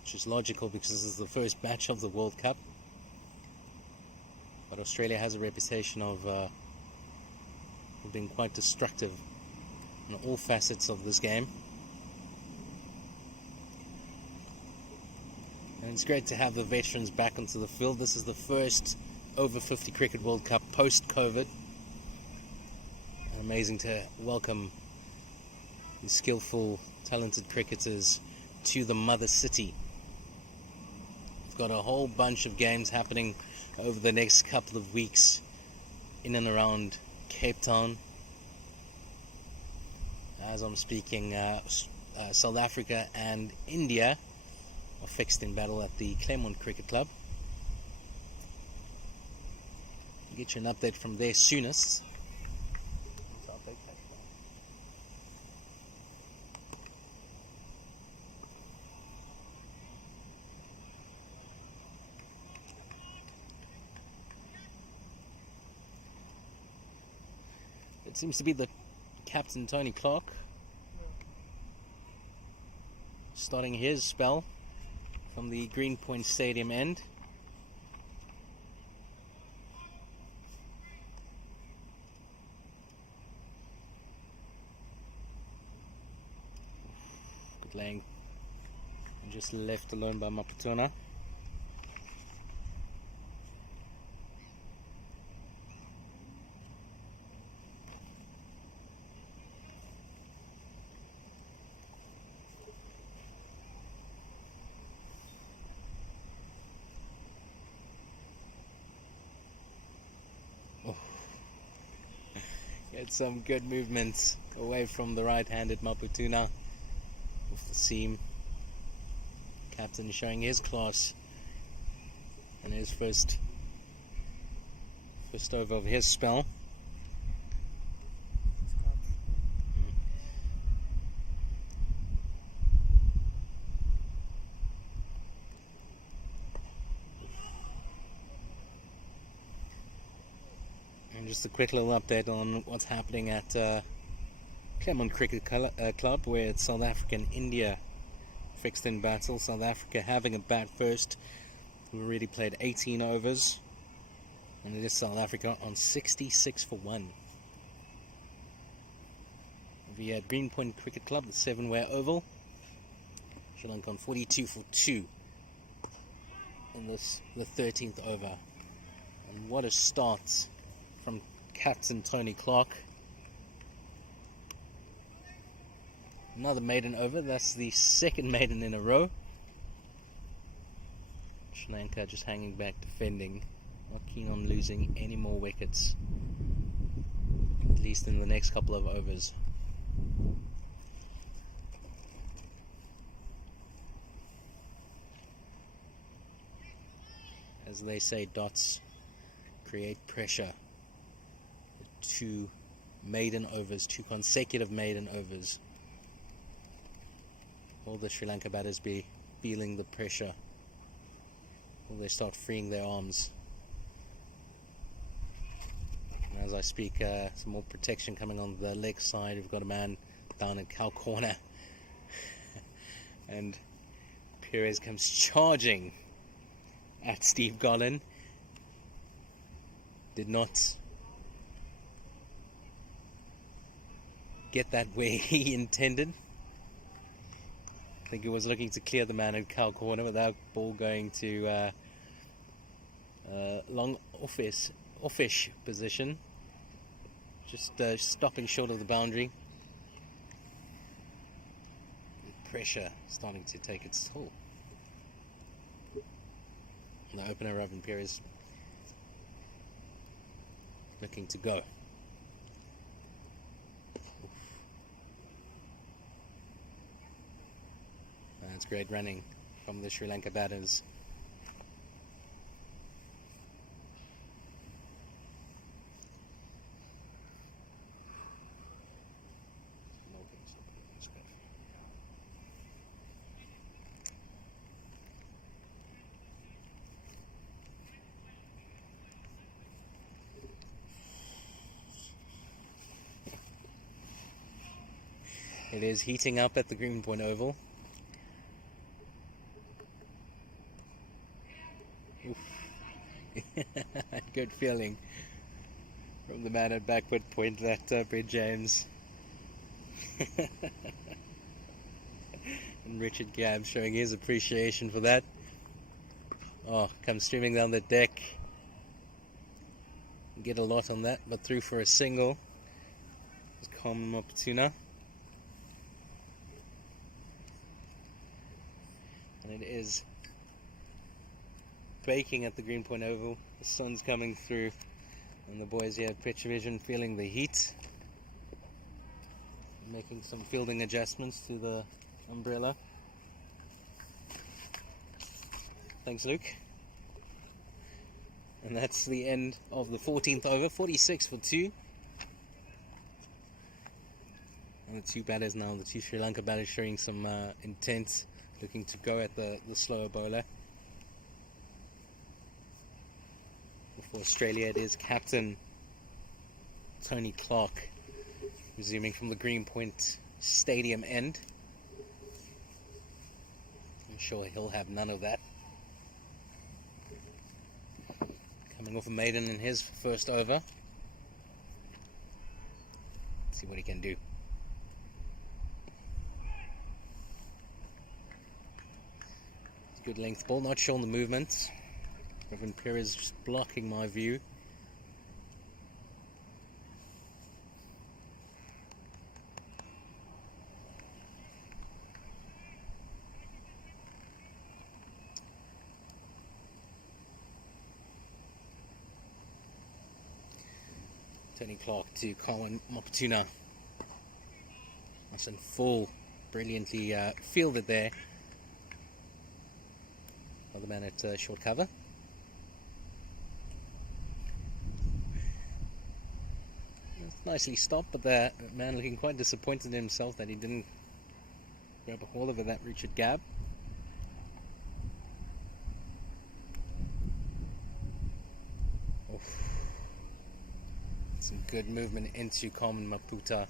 which is logical because this is the first match of the World Cup. But Australia has a reputation of being quite destructive in all facets of this game. And it's great to have the veterans back onto the field. This is the first over 50 Cricket World Cup post-COVID. And amazing to welcome these skillful, talented cricketers to the mother city. We've got a whole bunch of games happening over the next couple of weeks in and around Cape Town. As I'm speaking, South Africa and India are fixed in battle at the Claremont Cricket Club. I'll get you an update from there soonest. It seems to be the captain, Tony Clark, starting his spell from the Greenpoint Stadium end. Good laying. Just left alone by Maputuna. Get some good movements away from the right-handed Maputuna with the seam. Captain showing his class and his first over of his spell. Just a quick little update on what's happening at Claremont Cricket Club, where it's South Africa and India fixed in battle. South Africa having a bat first. We've already played 18 overs, and it is South Africa on 66 for 1. We had Greenpoint Cricket Club, the 7-way oval. Sri Lanka on 42 for 2 in this, the 13th over. And what a start from Captain Tony Clark. Another maiden over. That's the second maiden in a row. Sri Lanka just hanging back, defending, not keen on losing any more wickets, at least in the next couple of overs. As they say, dots create pressure. 2 maiden overs, 2 consecutive maiden overs. Will the Sri Lanka batters be feeling the pressure? Will they start freeing their arms? And as I speak, some more protection coming on the leg side. We've got a man down in cow corner And Perez comes charging at Steve Garland. Did not get that where he intended. I think he was looking to clear the man in cow corner without ball going to long offish position. Just stopping short of the boundary. Pressure starting to take its toll. The opener, Robin Perez, looking to go. That's great running from the Sri Lanka batters. It is heating up at the Greenpoint Oval. Good feeling from the man at backward point, that Brett James. And Richard Gabb showing his appreciation for that. Oh, comes streaming down the deck. Get a lot on that, but through for a single. It's Carmen Maputuna. And it is baking at the Greenpoint Oval. The sun's coming through, and the boys here at Pitch Vision feeling the heat, making some fielding adjustments to the umbrella. Thanks, Luke. And that's the end of the 14th over. 46 for 2. And the two batters now, the two Sri Lanka batters showing some intent, looking to go at the slower bowler. For Australia, it is captain Tony Clark resuming from the Greenpoint Stadium end. I'm sure he'll have none of that. Coming off a maiden in his first over. Let's see what he can do. Good length ball, not showing the movement. Robin Perez just blocking my view. Tony Clark to Carmen Maputuna. That's in full, brilliantly fielded there. Other man at short cover. It's nicely stopped, but the man looking quite disappointed in himself that he didn't grab a hold of it, that Richard Gabb. Oof. Some good movement into Carmen Maputa.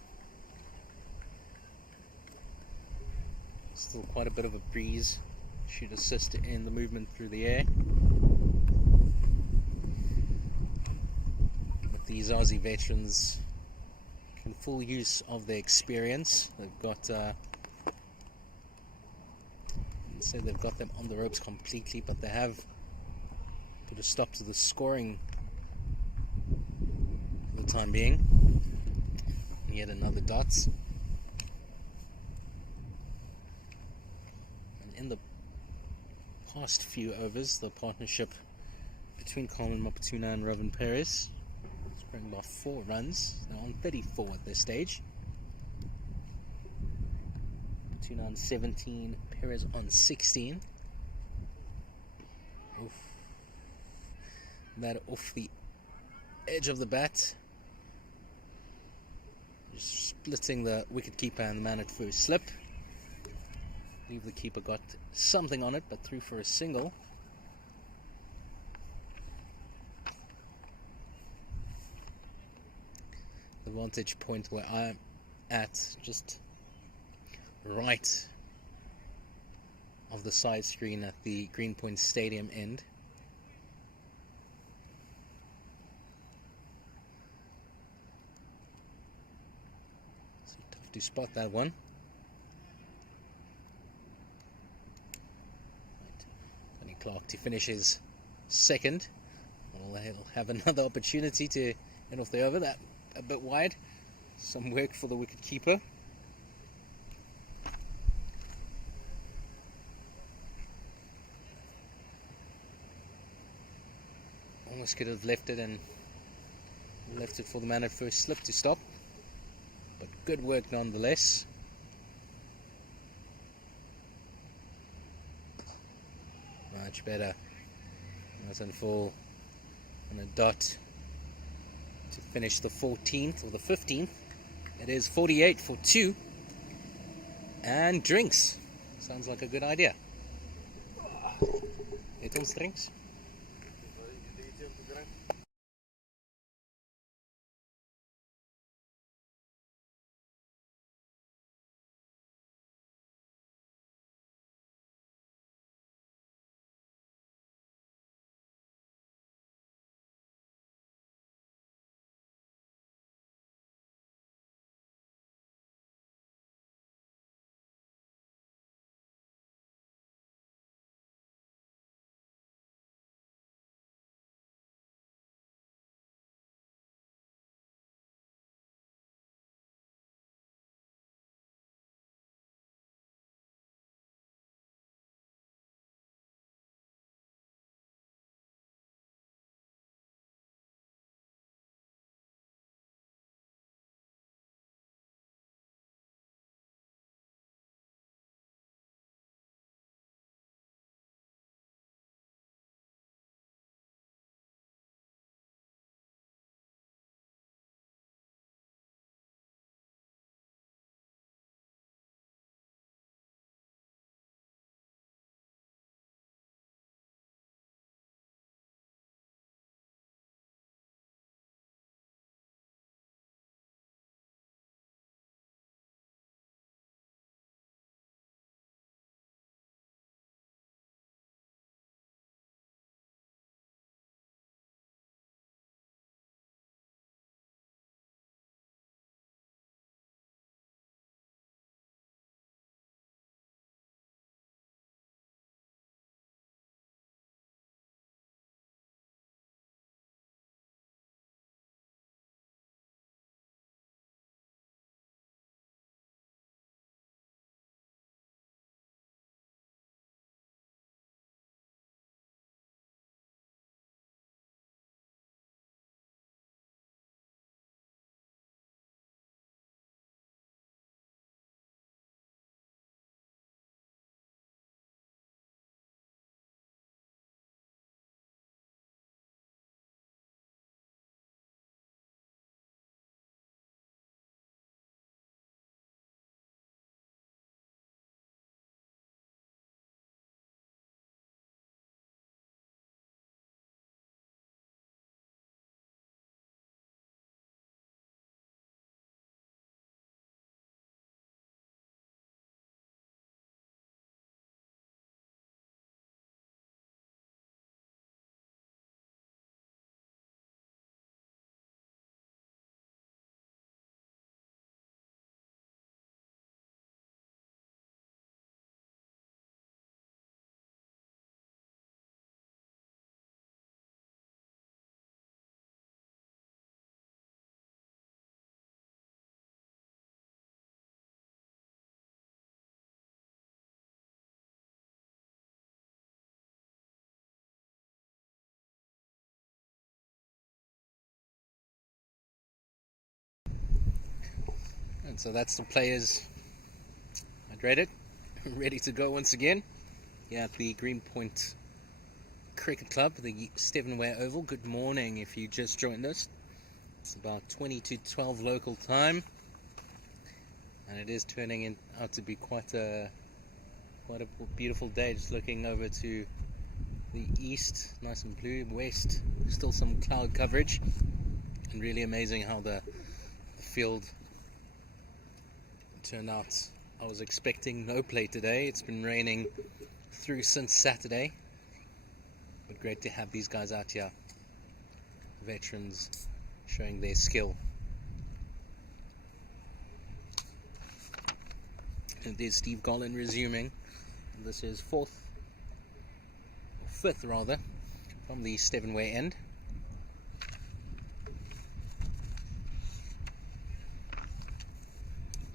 Still quite a bit of a breeze. Should assist in the movement through the air. But these Aussie veterans can full use of their experience. They've got say they've got them on the ropes completely, but they have put a stop to the scoring for the time being. And yet another dot. And in the past few overs, the partnership between Carmen Maputuna and Robin Perez scoring by 4 runs. They're on 34 at this stage. Maputuna on 17, Perez on 16. Oof. That off the edge of the bat, just splitting the wicketkeeper and the man at first slip. I believe the keeper got something on it, but threw for a single. The vantage point where I'm at, just right of the side screen at the Greenpoint Stadium end. So tough to spot that one. Right. Tony Clark to finish his second. Well, he'll have another opportunity to get off the over. That a bit wide. Some work for the wicket keeper. Almost could have left it for the man at first slip to stop, but good work nonetheless. Much better. Nice and full on a dot to finish the 14th or the 15th. It is 48 for 2, and drinks. Sounds like a good idea. Het ons drinks? And so that's the players hydrated, ready to go once again. Here at the Greenpoint Cricket Club, the Stevenware Oval. Good morning if you just joined us. It's about 20 to 12 local time, and it is turning out to be quite a beautiful day. Just looking over to the east, nice and blue. West, still some cloud coverage, and really amazing how the field turned out. I was expecting no play today. It's been raining through since Saturday. But great to have these guys out here. Veterans showing their skill. And there's Steve Gollan resuming. This is fifth rather, from the Stevenway end.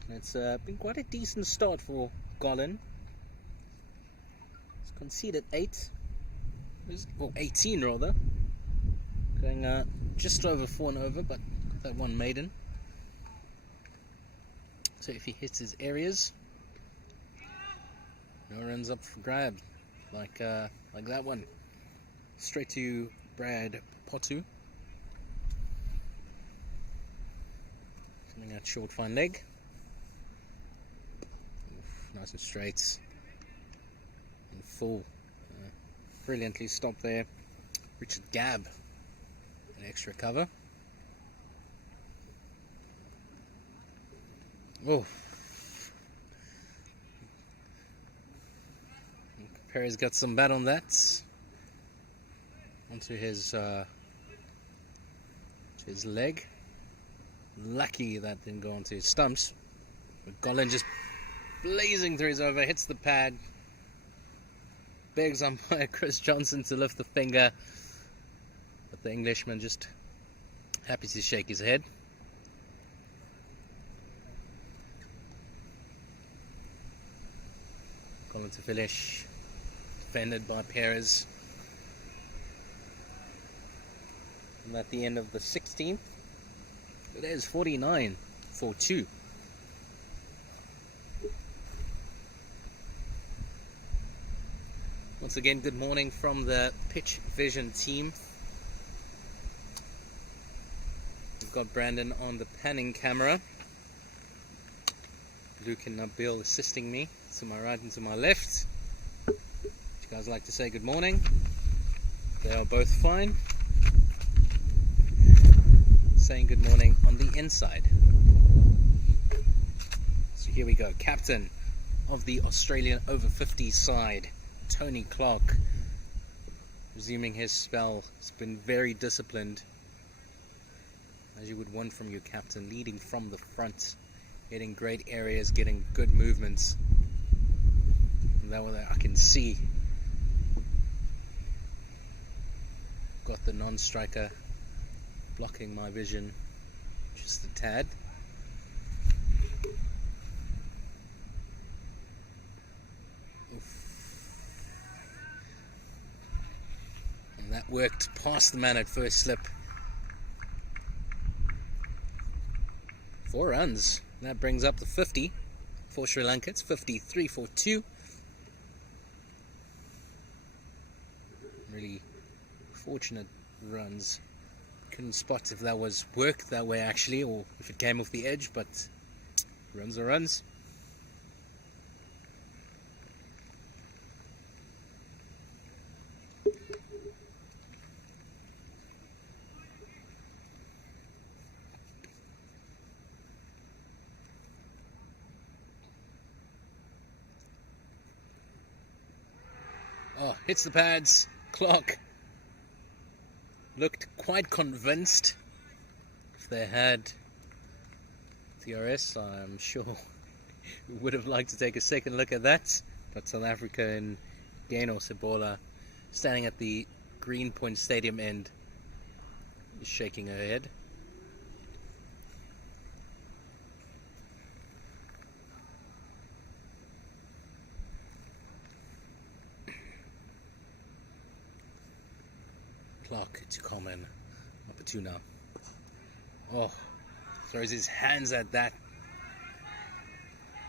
And it's been quite a decent start for Gollan. He's conceded 18 rather. Going just over 4 and over, but got that one maiden. So if he hits his areas, no runs up for grab, like that one. Straight to Brad Potu. Coming out short, fine leg. Oof, nice and straight. And full. Brilliantly stopped there. Richard Gabb. An extra cover. Oh. Perry's got some bat on that. Onto his leg. Lucky that didn't go onto his stumps. But Gollan just blazing through his over, hits the pad. Begs umpire Chris Johnson to lift the finger. But the Englishman just happy to shake his head. Gollan to finish. Defended by Perez. And at the end of the 16th, it is 49-4-2. Once again, good morning from the Pitch Vision team. We've got Brandon on the panning camera. Luke and Nabil assisting me to my right and to my left. You guys like to say good morning? They are both fine. Saying good morning on the inside. So here we go. Captain of the Australian over 50 side, Tony Clark, resuming his spell. He's been very disciplined, as you would want from your captain, leading from the front, getting great areas, getting good movements. And that one I can see. Got the non-striker blocking my vision just a tad. And that worked past the man at first slip. 4 runs. That brings up the 50 for Sri Lanka. It's 53-4-2. Really fortunate runs. Couldn't spot if that was work that way actually, or if it came off the edge, but runs are runs. Oh, hits the pads. Clark looked quite convinced. If they had TRS, I'm sure we would have liked to take a second look at that. But South Africa and Gano Sebola, standing at the Greenpoint Stadium end, is shaking her head. Clark to Common, number 2 now. Oh, throws his hands at that.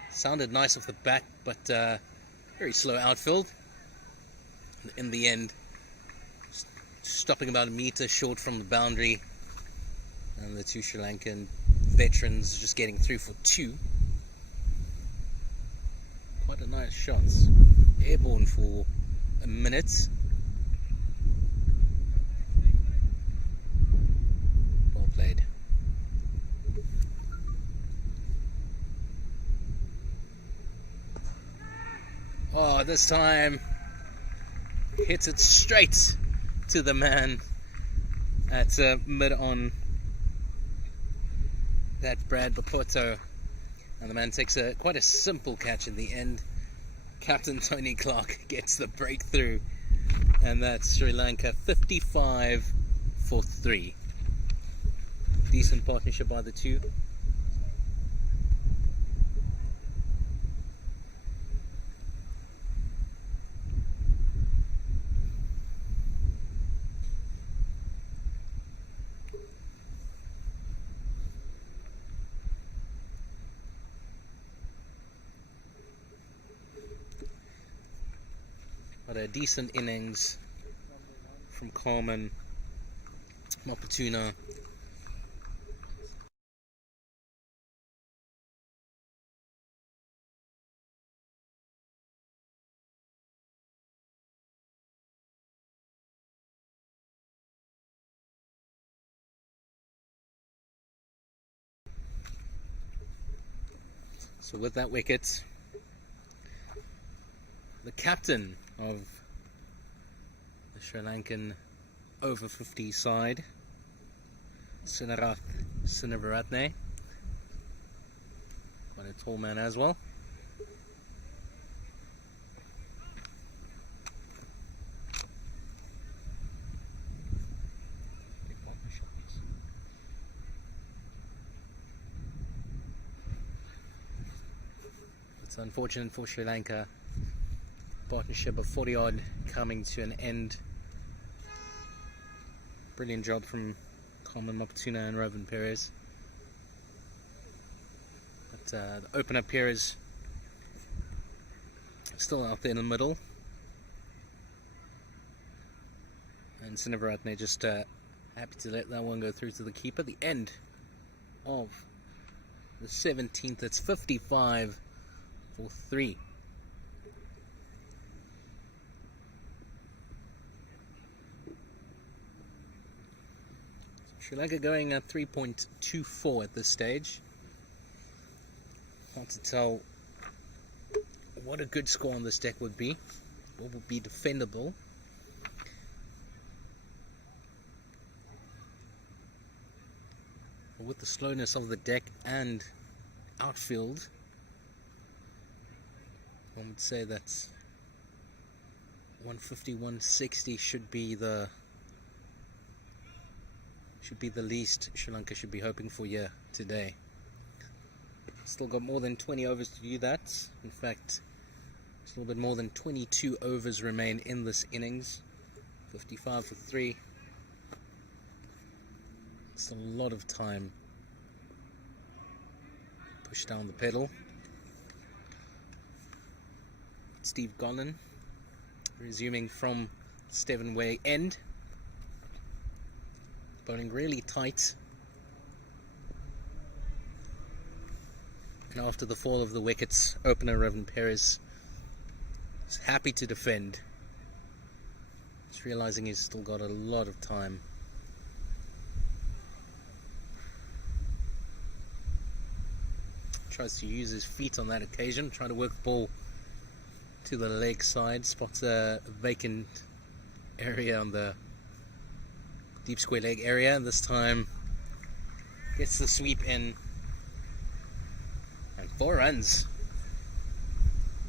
Sounded nice off the bat, but very slow outfield. In the end, stopping about a meter short from the boundary, and the 2 Sri Lankan veterans just getting through for 2. Quite a nice shot. Airborne for a minute. Played. Oh, this time hits it straight to the man at mid on. That's Brad Bapoto, and the man takes quite a simple catch in the end. Captain Tony Clark gets the breakthrough, and that's Sri Lanka 55 for 3. Decent partnership by the two. But a decent innings from Carmen, Maputuna. So with that wicket, the captain of the Sri Lankan over 50 side, Sinavaratne, quite a tall man as well. It's unfortunate for Sri Lanka. Partnership of 40 odd coming to an end. Brilliant job from Coleman Maputuna and Rovan Perez. But the opener Perez still out there in the middle. And Sinavaratne just happy to let that one go through to the keeper. The end of the 17th. It's 55 for 3. Sri Lanka going at 3.24 at this stage. Hard to tell what a good score on this deck would be. What would be defendable. But with the slowness of the deck and outfield, I would say that 150, 160 should be the least Sri Lanka should be hoping for here today. Still got more than 20 overs to do that. In fact, a little bit more than 22 overs remain in this innings. 55 for 3. It's a lot of time. Push down the pedal. Steve Gollan resuming from Steven Way end. Bowling really tight. And after the fall of the wickets, opener Rovan Perez is happy to defend. He's realizing he's still got a lot of time. Tries to use his feet on that occasion, trying to work the ball to the leg side, spots a vacant area on the deep square leg area, and this time gets the sweep in, and 4 runs.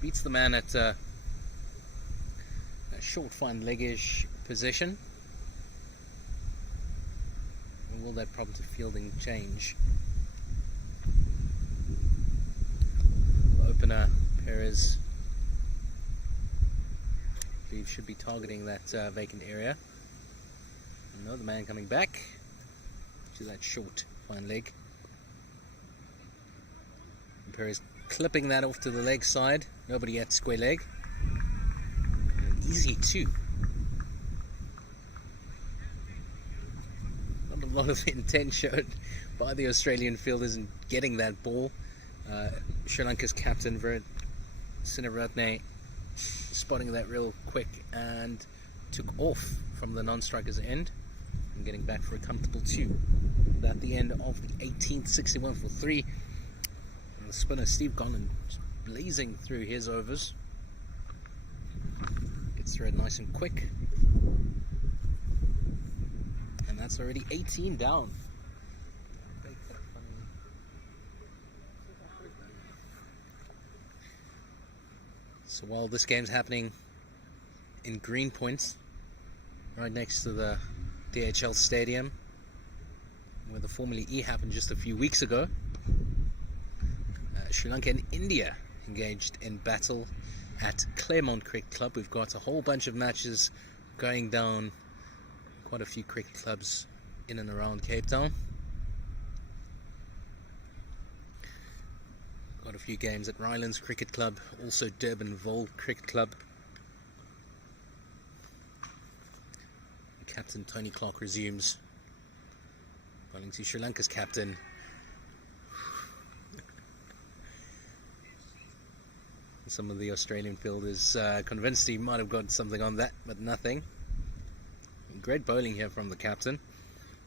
Beats the man at a short fine leggish position. And will that prompt a fielding change? Opener Perez, I believe, should be targeting that vacant area. No, the man coming back to that short fine leg. And Perez clipping that off to the leg side. Nobody at square leg. And easy too. Not a lot of intent showed by the Australian fielders in getting that ball. Sri Lanka's captain Virat Sinavaratne spotting that real quick and took off from the non-striker's end and getting back for a comfortable 2. At the end of the 18th, 61 for 3. And the spinner Steve Gollan blazing through his overs. Gets throw it nice and quick. And that's already 18 down. So while this game's happening in Greenpoint, right next to the DHL Stadium, where the Formula E happened just a few weeks ago, Sri Lanka and India engaged in battle at Claremont Cricket Club. We've got a whole bunch of matches going down, quite a few cricket clubs in and around Cape Town. Got a few games at Rylands Cricket Club, also Durban Vole Cricket Club. Captain Tony Clark resumes, bowling to Sri Lanka's captain. Some of the Australian fielders convinced he might have got something on that, but nothing. Great bowling here from the captain.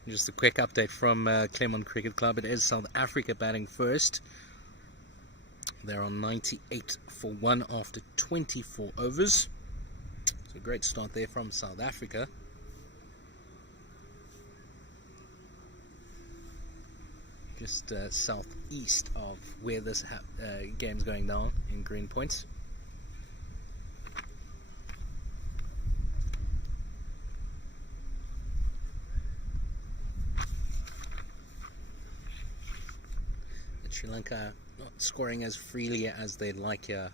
Just a quick update from Claremont Cricket Club. It is South Africa batting first. They're on 98 for 1 after 24 overs. So a great start there from South Africa. Just southeast of where this game's going down in Greenpoint. Sri Lanka not scoring as freely as they'd like here,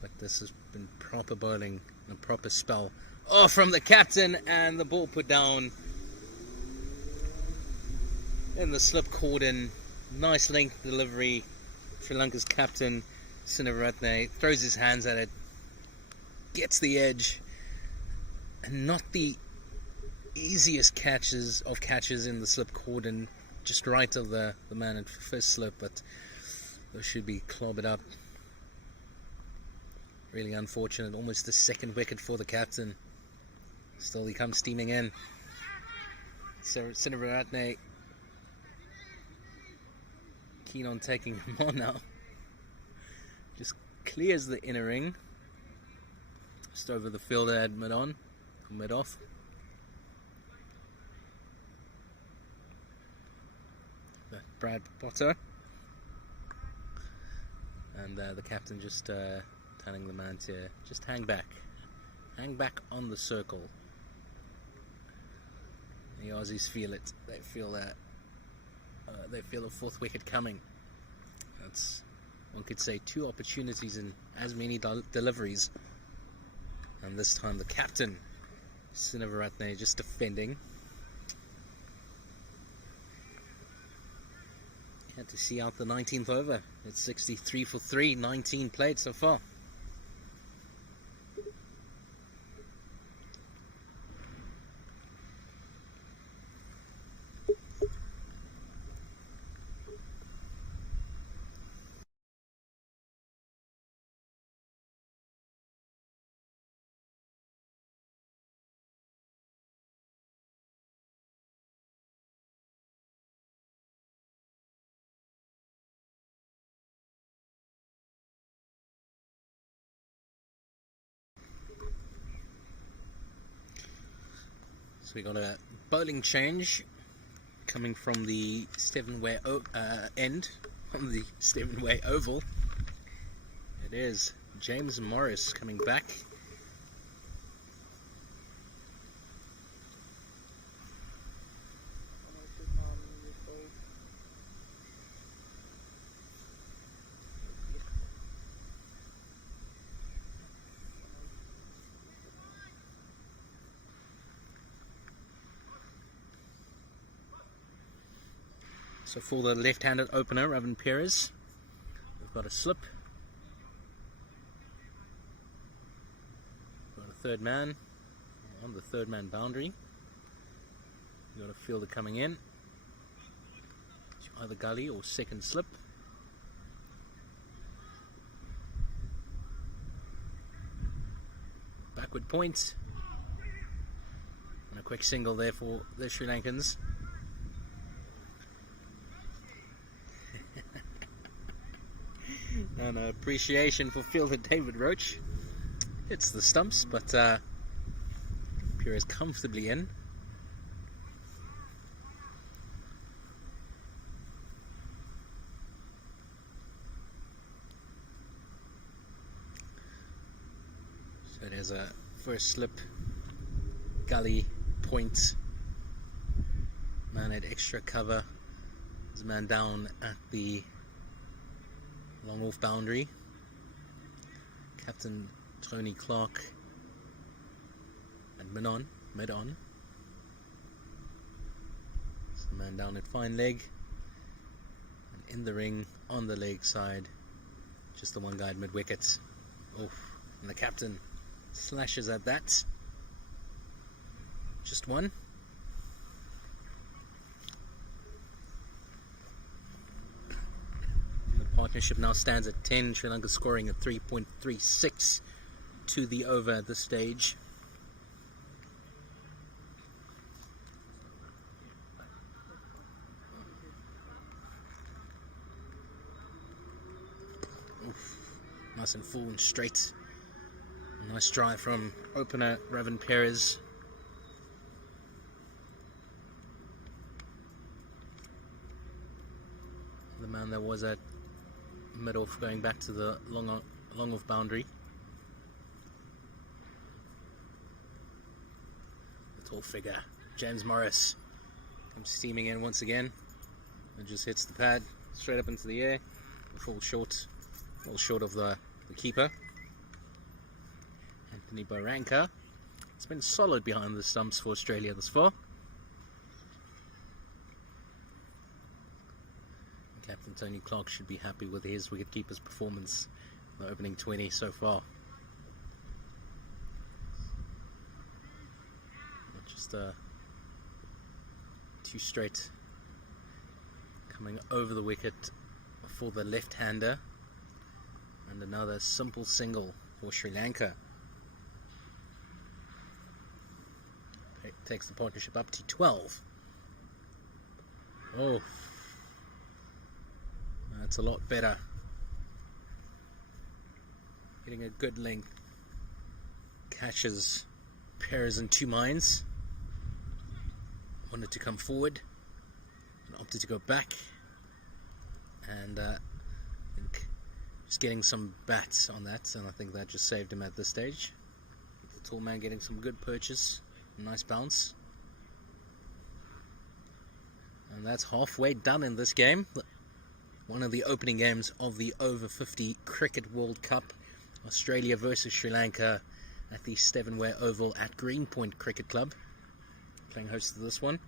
but this has been proper bowling, a proper spell. Oh, from the captain, and the ball put down in the slip cordon. Nice length delivery. Sri Lanka's captain Sinaratne throws his hands at it, gets the edge, and not the easiest catches in the slip cordon, just right of the man at first slip, but those should be clobbered up. Really unfortunate. Almost the second wicket for the captain. Still he comes steaming in. Sinaratne keen on taking him on now. Just clears the inner ring, just over the fielder at mid-off. Brad Potter, and the captain just telling the man to just hang back on the circle. The Aussies feel it. They feel that. They feel a fourth wicket coming. That's, one could say, 2 opportunities in as many deliveries, and this time the captain Sinaratne just defending. Had to see out the 19th over. It's 63 for 3, 19 played so far. So we got a bowling change coming from the Stephenway end, from the Stephenway Oval. It is James Morris coming back. So for the left-handed opener, Ravan Perez, we've got a slip. We've got a third man on the third man boundary. We've got a fielder coming in. It's either gully or second slip. Backward point. And a quick single there for the Sri Lankans. And appreciation for fielder David Roach. hits the stumps, but Pure is comfortably in. So there's a first slip, gully, point. Man had extra cover. There's a man down at the long off boundary. Captain Tony Clark and mid on. So the man down at fine leg, and in the ring on the leg side, just the one guy at mid wicket. Oh, and the captain slashes at that. Just one. The partnership now stands at 10. Sri Lanka scoring at 3.36 to the over at this stage. Oof. Nice and full and straight. Nice drive from opener Ravan Perez. The man that was at mid-off going back to the long off boundary. The tall figure, James Morris, comes steaming in once again and just hits the pad straight up into the air. Fall short of the keeper. Anthony Baranka. It's been solid behind the stumps for Australia this far. Captain Tony Clark should be happy with his wicketkeeper's performance in the opening 20 so far. Not just two straight coming over the wicket for the left-hander, and another simple single for Sri Lanka. It takes the partnership up to 12. Oh, that's a lot better. Getting a good length. Catches Perez in two minds. Wanted to come forward and opted to go back. And I think just getting some bats on that, and I think that just saved him at this stage. The tall man getting some good purchase. Nice bounce. And that's halfway done in this game. One of the opening games of the over 50 Cricket World Cup. Australia versus Sri Lanka at the Stevenware Oval at Greenpoint Cricket Club. Playing host to this one.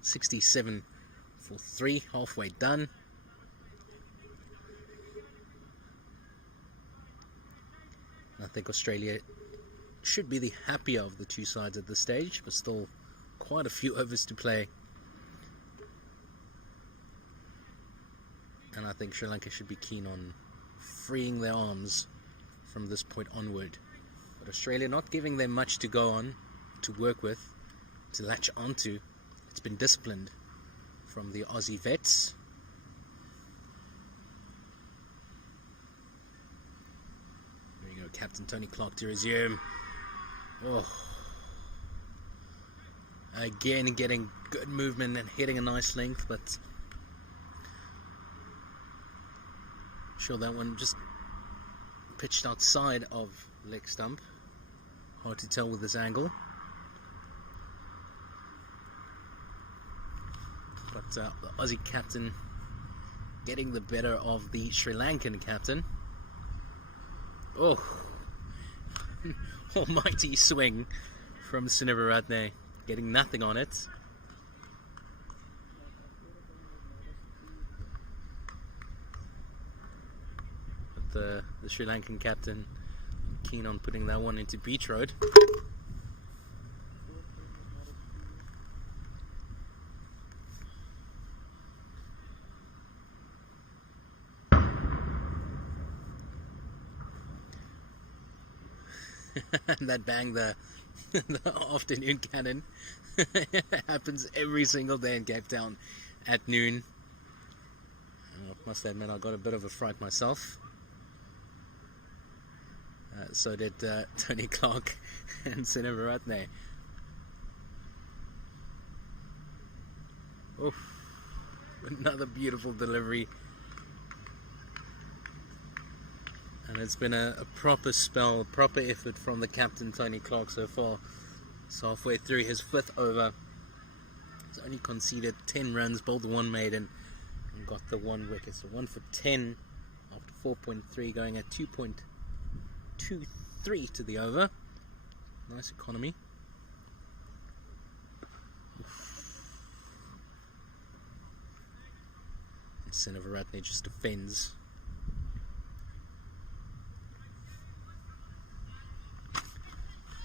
67 for 3, halfway done. I think Australia should be the happier of the two sides at this stage, but still quite a few overs to play. And I think Sri Lanka should be keen on freeing their arms from this point onward. But Australia not giving them much to go on, to work with, to latch onto. It's been disciplined from the Aussie vets. There you go, Captain Tony Clark to resume. Oh. Again getting good movement and hitting a nice length, but sure that one just pitched outside of leg stump. Hard to tell with this angle. But the Aussie captain getting the better of the Sri Lankan captain. Oh, almighty swing from Suniraratne, getting nothing on it. But the Sri Lankan captain keen on putting that one into Beach Road. And that bang, the afternoon cannon happens every single day in Cape Town at noon. I must admit I got a bit of a fright myself. So did Tony Clark and Sinavaratne. Oof. Another beautiful delivery. And it's been a proper spell, proper effort from the captain, Tony Clark, so far. It's halfway through his 5th over. He's only conceded 10 runs, bowled 1 maiden, and got the 1 wicket. So 1 for 10 after 4.3, going at 2.23 to the over. Nice economy. And Sinavaratne just defends.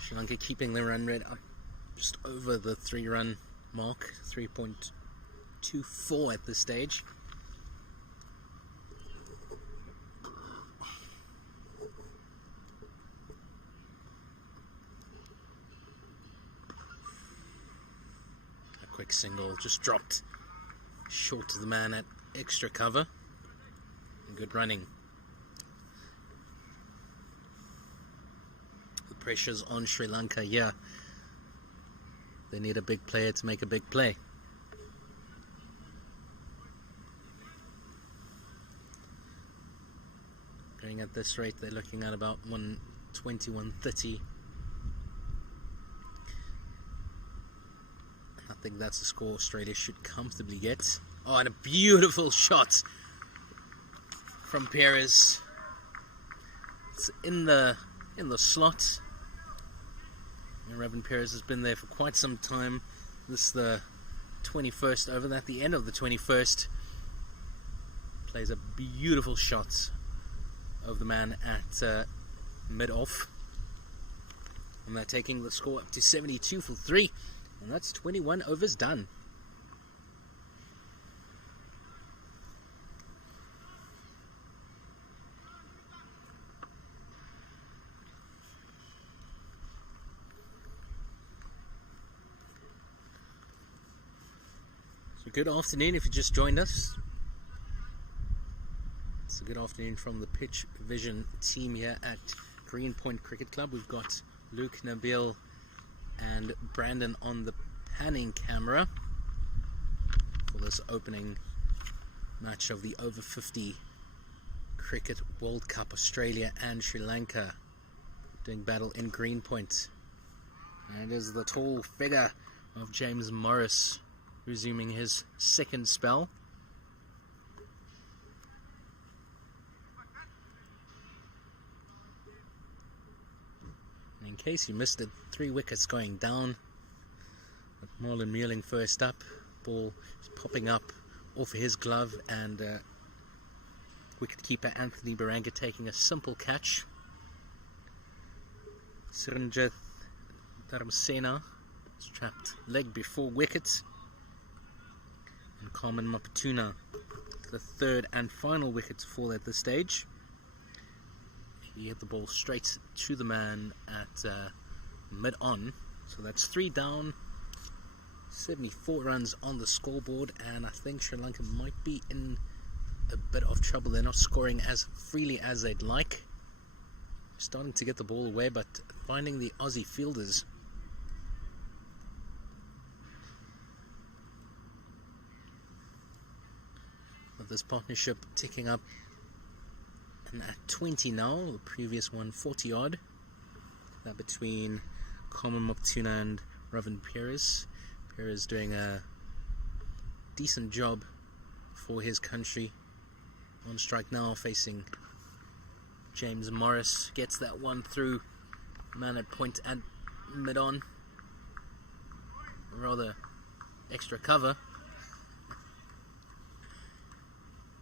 Sri Lanka keeping the run rate up just over the 3-run mark, 3.24 at this stage. A quick single just dropped short of the man at extra cover. Good running. Pressure's on Sri Lanka here. They need a big player to make a big play. Going at this rate, they're looking at about 120, 130. I think that's a score Australia should comfortably get. Oh, and a beautiful shot from Perez. It's in the slot. Robin Perez has been there for quite some time. This is the 21st over. At the end of the 21st, plays a beautiful shot of the man at mid-off. And they're taking the score up to 72 for 3. And that's 21 overs done. So good afternoon if you just joined us. It's a good afternoon from the Pitch Vision team here at Greenpoint Cricket Club. We've got Luke, Nabil and Brandon on the panning camera for this opening match of the over 50 Cricket World Cup. Australia and Sri Lanka doing battle in Greenpoint. And it is the tall figure of James Morris resuming his 2nd spell. And in case you missed it, 3 wickets going down. With Marlon Mealing first up. Ball is popping up off his glove, and wicketkeeper Anthony Baranga taking a simple catch. Siranjit Dharmasena is trapped leg before wickets. And Carmen Maputuna, the 3rd and final wicket to fall at this stage. He hit the ball straight to the man at mid-on. So that's 3 down, 74 runs on the scoreboard, and I think Sri Lanka might be in a bit of trouble. They're not scoring as freely as they'd like. Starting to get the ball away, but finding the Aussie fielders. This partnership ticking up, and at 20 now, the previous one 40 odd, between Carmen Maputuna and Ravin Perez. Perez doing a decent job for his country. On strike now, facing James Morris, gets that one through, man at point and mid-on, rather extra cover.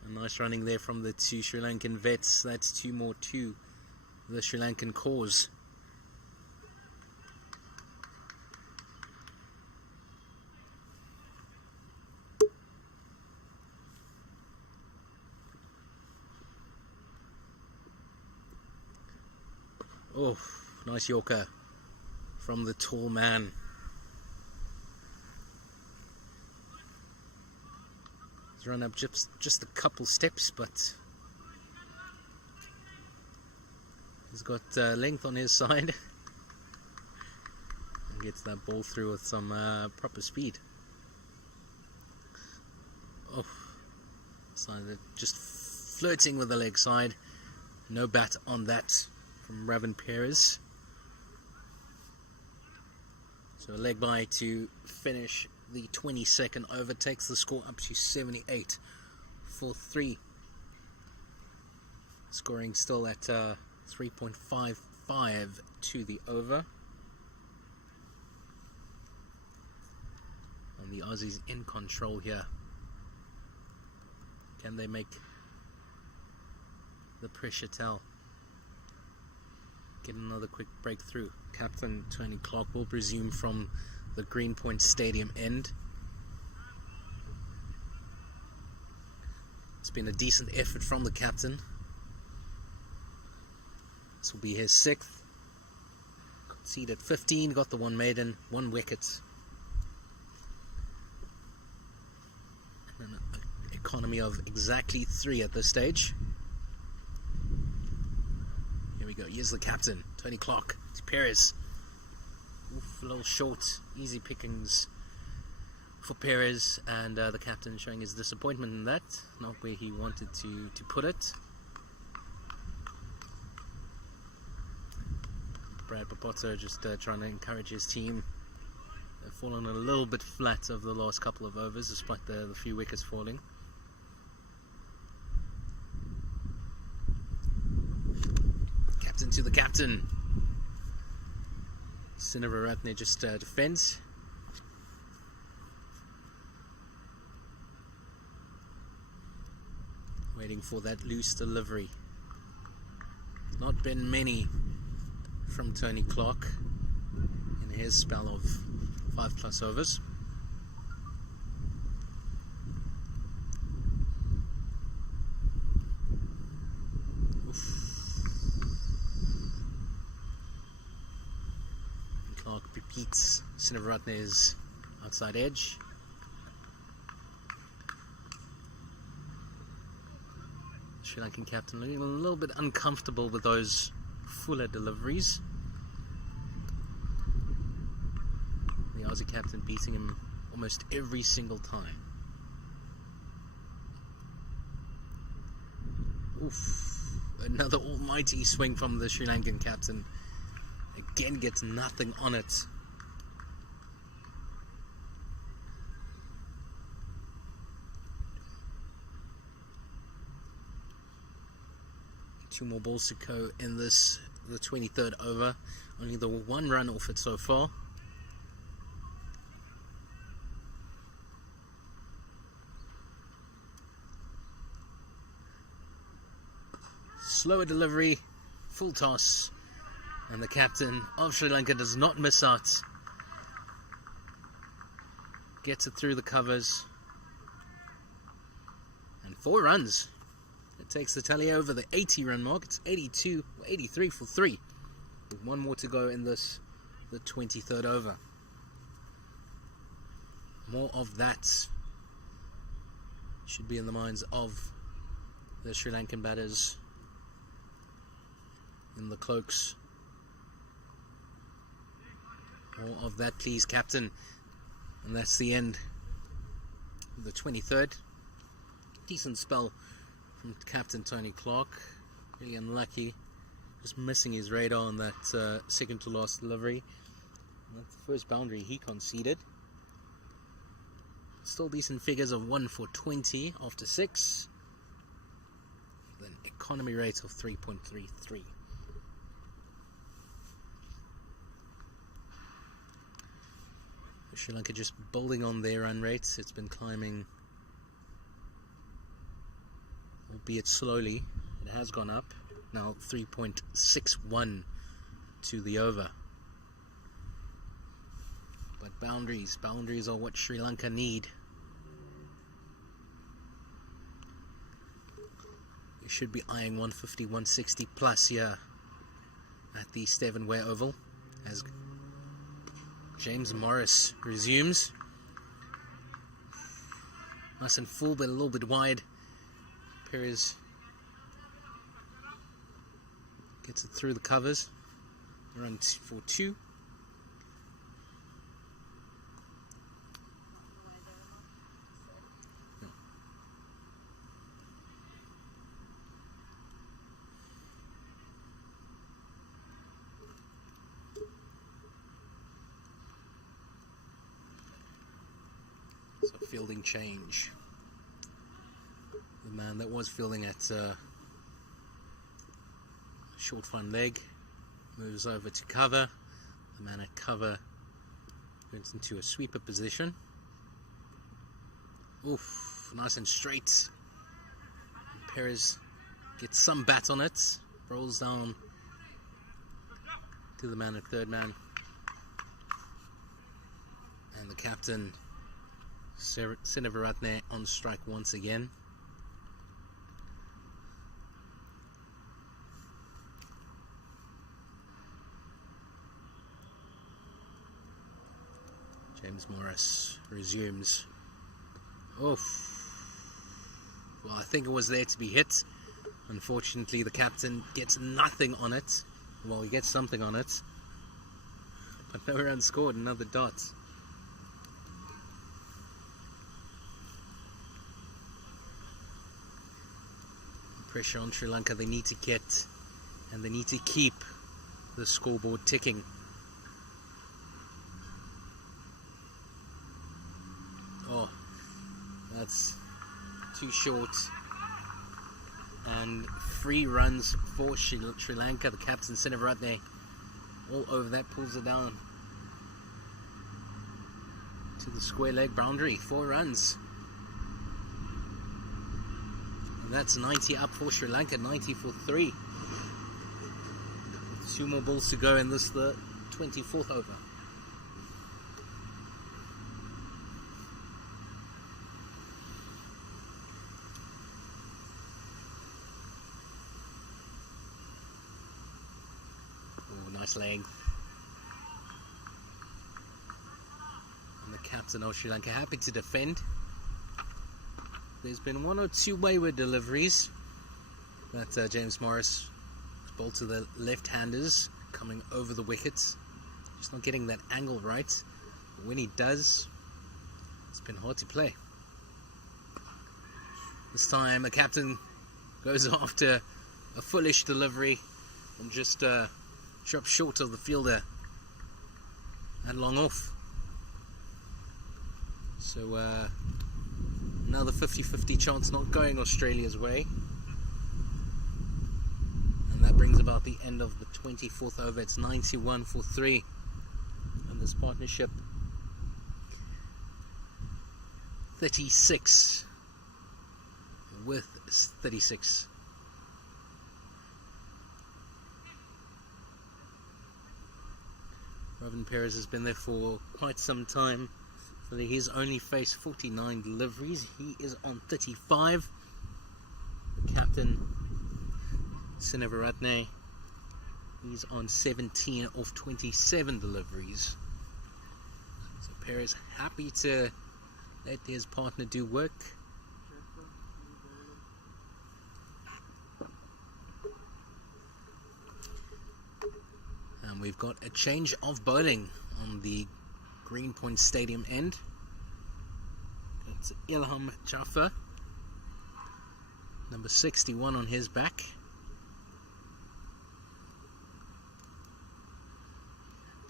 A nice running there from the 2 Sri Lankan vets. That's 2 more to the Sri Lankan cause. Oh, nice Yorker from the tall man. Run up just a couple steps, but He's got length on his side. And gets that ball through with some proper speed. Oh, side just flirting with the leg side. No bat on that from Ravin Perez. So a leg bye to finish the 22nd over, takes the score up to 78 for 3. Scoring still at 3.55 to the over. And the Aussies in control here. Can they make the pressure tell? Get another quick breakthrough. Captain Tony Clark will resume from the Greenpoint Stadium end. It's been a decent effort from the captain. This will be his 6th. Conceded 15, got the 1 maiden, 1 wicket. And an economy of exactly 3 at this stage. Here we go, here's the captain, Tony Clark, to Perez. Oof, a little short, easy pickings for Perez, and the captain showing his disappointment in that, not where he wanted to put it. Brad Papoto just trying to encourage his team. They've fallen a little bit flat over the last couple of overs, despite the few wickets falling. Captain to the captain. Sinivaratne just defends. Waiting for that loose delivery. Not been many from Tony Clark in his spell of 5+ overs. Clark repeats Sinivaratne's outside edge. Sri Lankan captain looking a little bit uncomfortable with those fuller deliveries. The Aussie captain beating him almost every single time. Oof. Another almighty swing from the Sri Lankan captain. Again gets nothing on it. Two more balls to go in this, the 23rd over. Only the 1 run off it so far. Slower delivery, full toss, and the captain of Sri Lanka does not miss out. Gets it through the covers. And 4 runs. It takes the tally over the 80-run mark. It's 83 for 3. With 1 more to go in this, the 23rd over. More of that should be in the minds of the Sri Lankan batters in the cloaks. More of that, please, captain. And that's the end of the 23rd. Decent spell from Captain Tony Clark. Really unlucky. Just missing his radar on that second to last delivery. And that's the first boundary he conceded. Still decent figures of 1 for 20 after 6. Then economy rate of 3.33. Sri Lanka just building on their run rates. It's been climbing, albeit slowly. It has gone up. Now 3.61 to the over. But boundaries are what Sri Lanka need. We should be eyeing 150, 160 plus here at the Stevenway Oval as James Morris resumes. Nice and full, but a little bit wide. Perez Gets it through the covers. Run for 2. So fielding change. The man that was fielding at short front leg moves over to cover. The man at cover goes into a sweeper position. Oof, nice and straight. Perez gets some bat on it, rolls down to the man at third man. And the captain, Sinivaratne, on strike once again. James Morris resumes. Oof. Well, I think it was there to be hit. Unfortunately, the captain gets nothing on it. Well, he gets something on it. But no run scored, another dot. Pressure on Sri Lanka. They need to get and they need to keep the scoreboard ticking. Oh, that's too short. And 3 runs for Sri Lanka. The captain, Sinivaratne, all over that, pulls it down to the square leg boundary. 4 runs. And that's 90 up for Sri Lanka, 90 for 3. 2 more balls to go in this, the 24th over. Nice leg. And the captain of Sri Lanka happy to defend. There's been 1 or 2 wayward deliveries, but James Morris ball to the left-handers coming over the wickets. Just not getting that angle right. But when he does, it's been hard to play. This time the captain goes after a foolish delivery and just drops short of the fielder and long off. So another 50-50 chance not going Australia's way. And that brings about the end of the 24th over. It's 91 for 3 in this partnership. 36 with 36. Robin Perez has been there for quite some time. But he's only faced 49 deliveries. He is on 35. The captain, Sinivaratne, he's on 17 of 27 deliveries. So Perez happy to let his partner do work. And we've got a change of bowling on the Greenpoint Stadium end. It's Ilham Jaffer, number 61 on his back.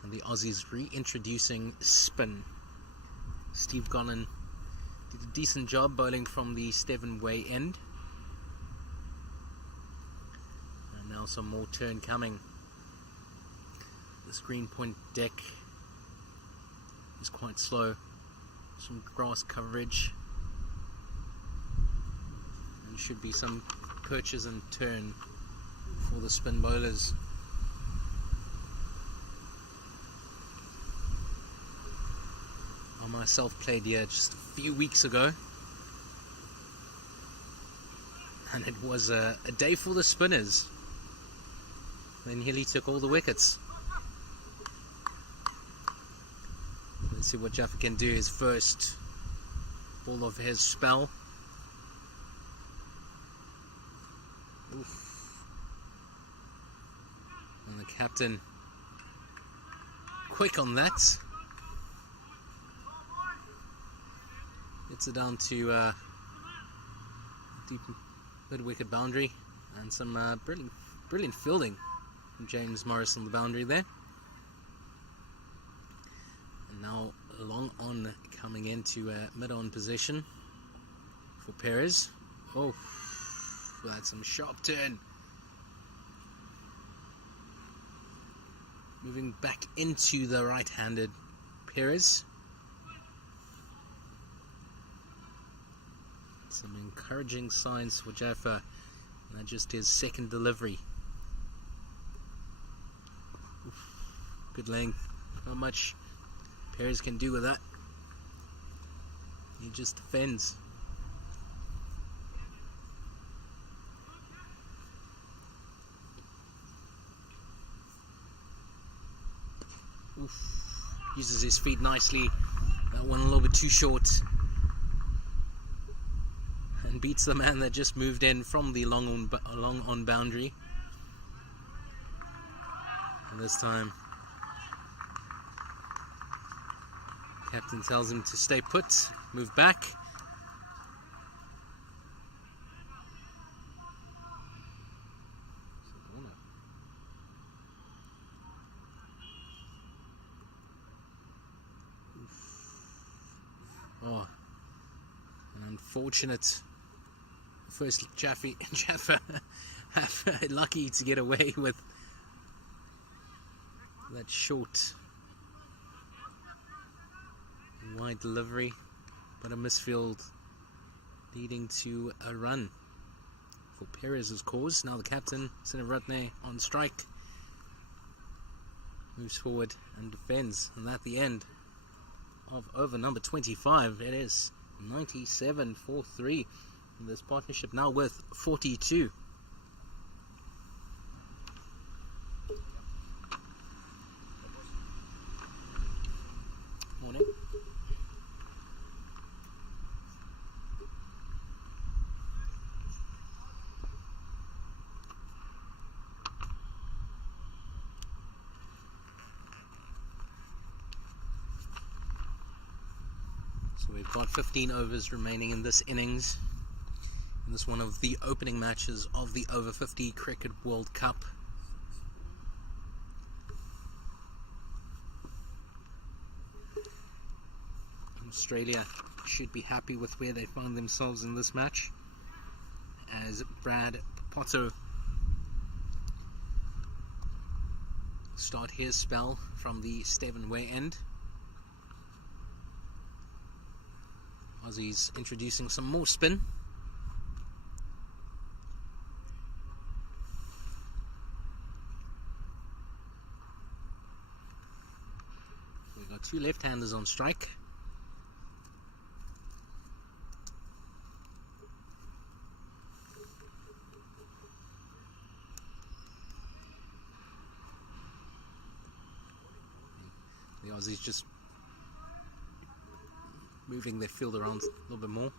And the Aussies reintroducing spin. Steve Gollan did a decent job bowling from the Steven Way end. And now some more turn coming. This Greenpoint deck is quite slow. Some grass coverage. And should be some perches and turn for the spin bowlers. I myself played here just a few weeks ago. And it was a day for the spinners. They nearly took all the wickets. Let's see what Jaffa can do. His first ball of his spell. Oof. Captain quick on that. Gets it down to deep mid-wicket boundary, and some brilliant fielding from James Morris on the boundary there. And now long on coming into mid-on position for Perez. Oh, that's some sharp turn. Moving back into the right-handed Perez. Some encouraging signs for Jaffa. And just his second delivery. Oof, good length. Not much Perez can do with that. He just defends. Oof. Uses his feet nicely. That one a little bit too short. And beats the man that just moved in from the long on boundary. And this time, captain tells him to stay put, move back. Oh, an unfortunate. First, Jaffa lucky to get away with that short wide delivery, but a misfield leading to a run for Perez's cause. Now the captain, Sinaratne, on strike, moves forward and defends, and at the end of over number 25, it is 97-4-3. This partnership now worth 42. Morning. So we've got 15 overs remaining in this innings. In this one of the opening matches of the Over 50 Cricket World Cup. Australia should be happy with where they find themselves in this match, as Brad Potto start his spell from the Stevenway end. Aussie's introducing some more spin. We've got two left-handers on strike. The Aussies just moving their field around a little bit more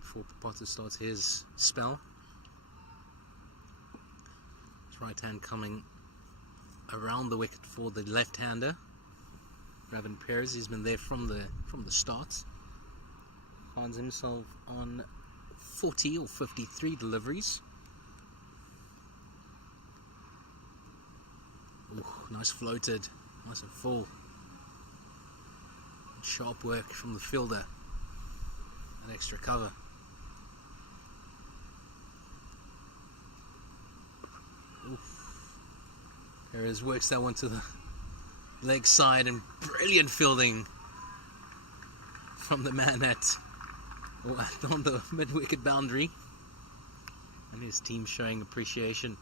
before Potter starts his spell. His right hand coming around the wicket for the left-hander, Raven Perez. He's been there from the start. Finds himself on 40 or 53 deliveries. Ooh, nice floated, nice and full. Sharp work from the fielder. An extra cover. Oof. Perez works that one to the leg side, and brilliant fielding from the man on the mid-wicket boundary. And his team showing appreciation.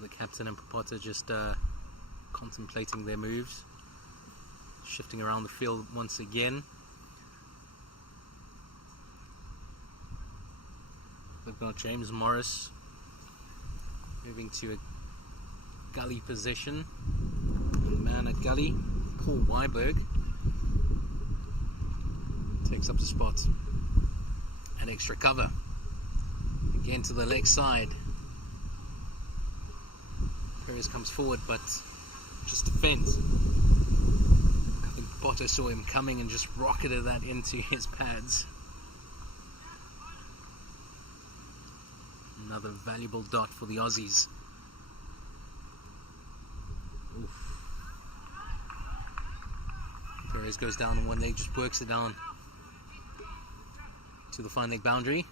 The captain and Popota just contemplating their moves, shifting around the field once again. We've got James Morris moving to a gully position. man at gully, Paul Weiberg, takes up the spot. And extra cover. Again to the leg side. Perez comes forward, but just defends. I think Botta saw him coming and just rocketed that into his pads. Another valuable dot for the Aussies. Oof. Perez goes down on one leg, just works it down to the fine leg boundary.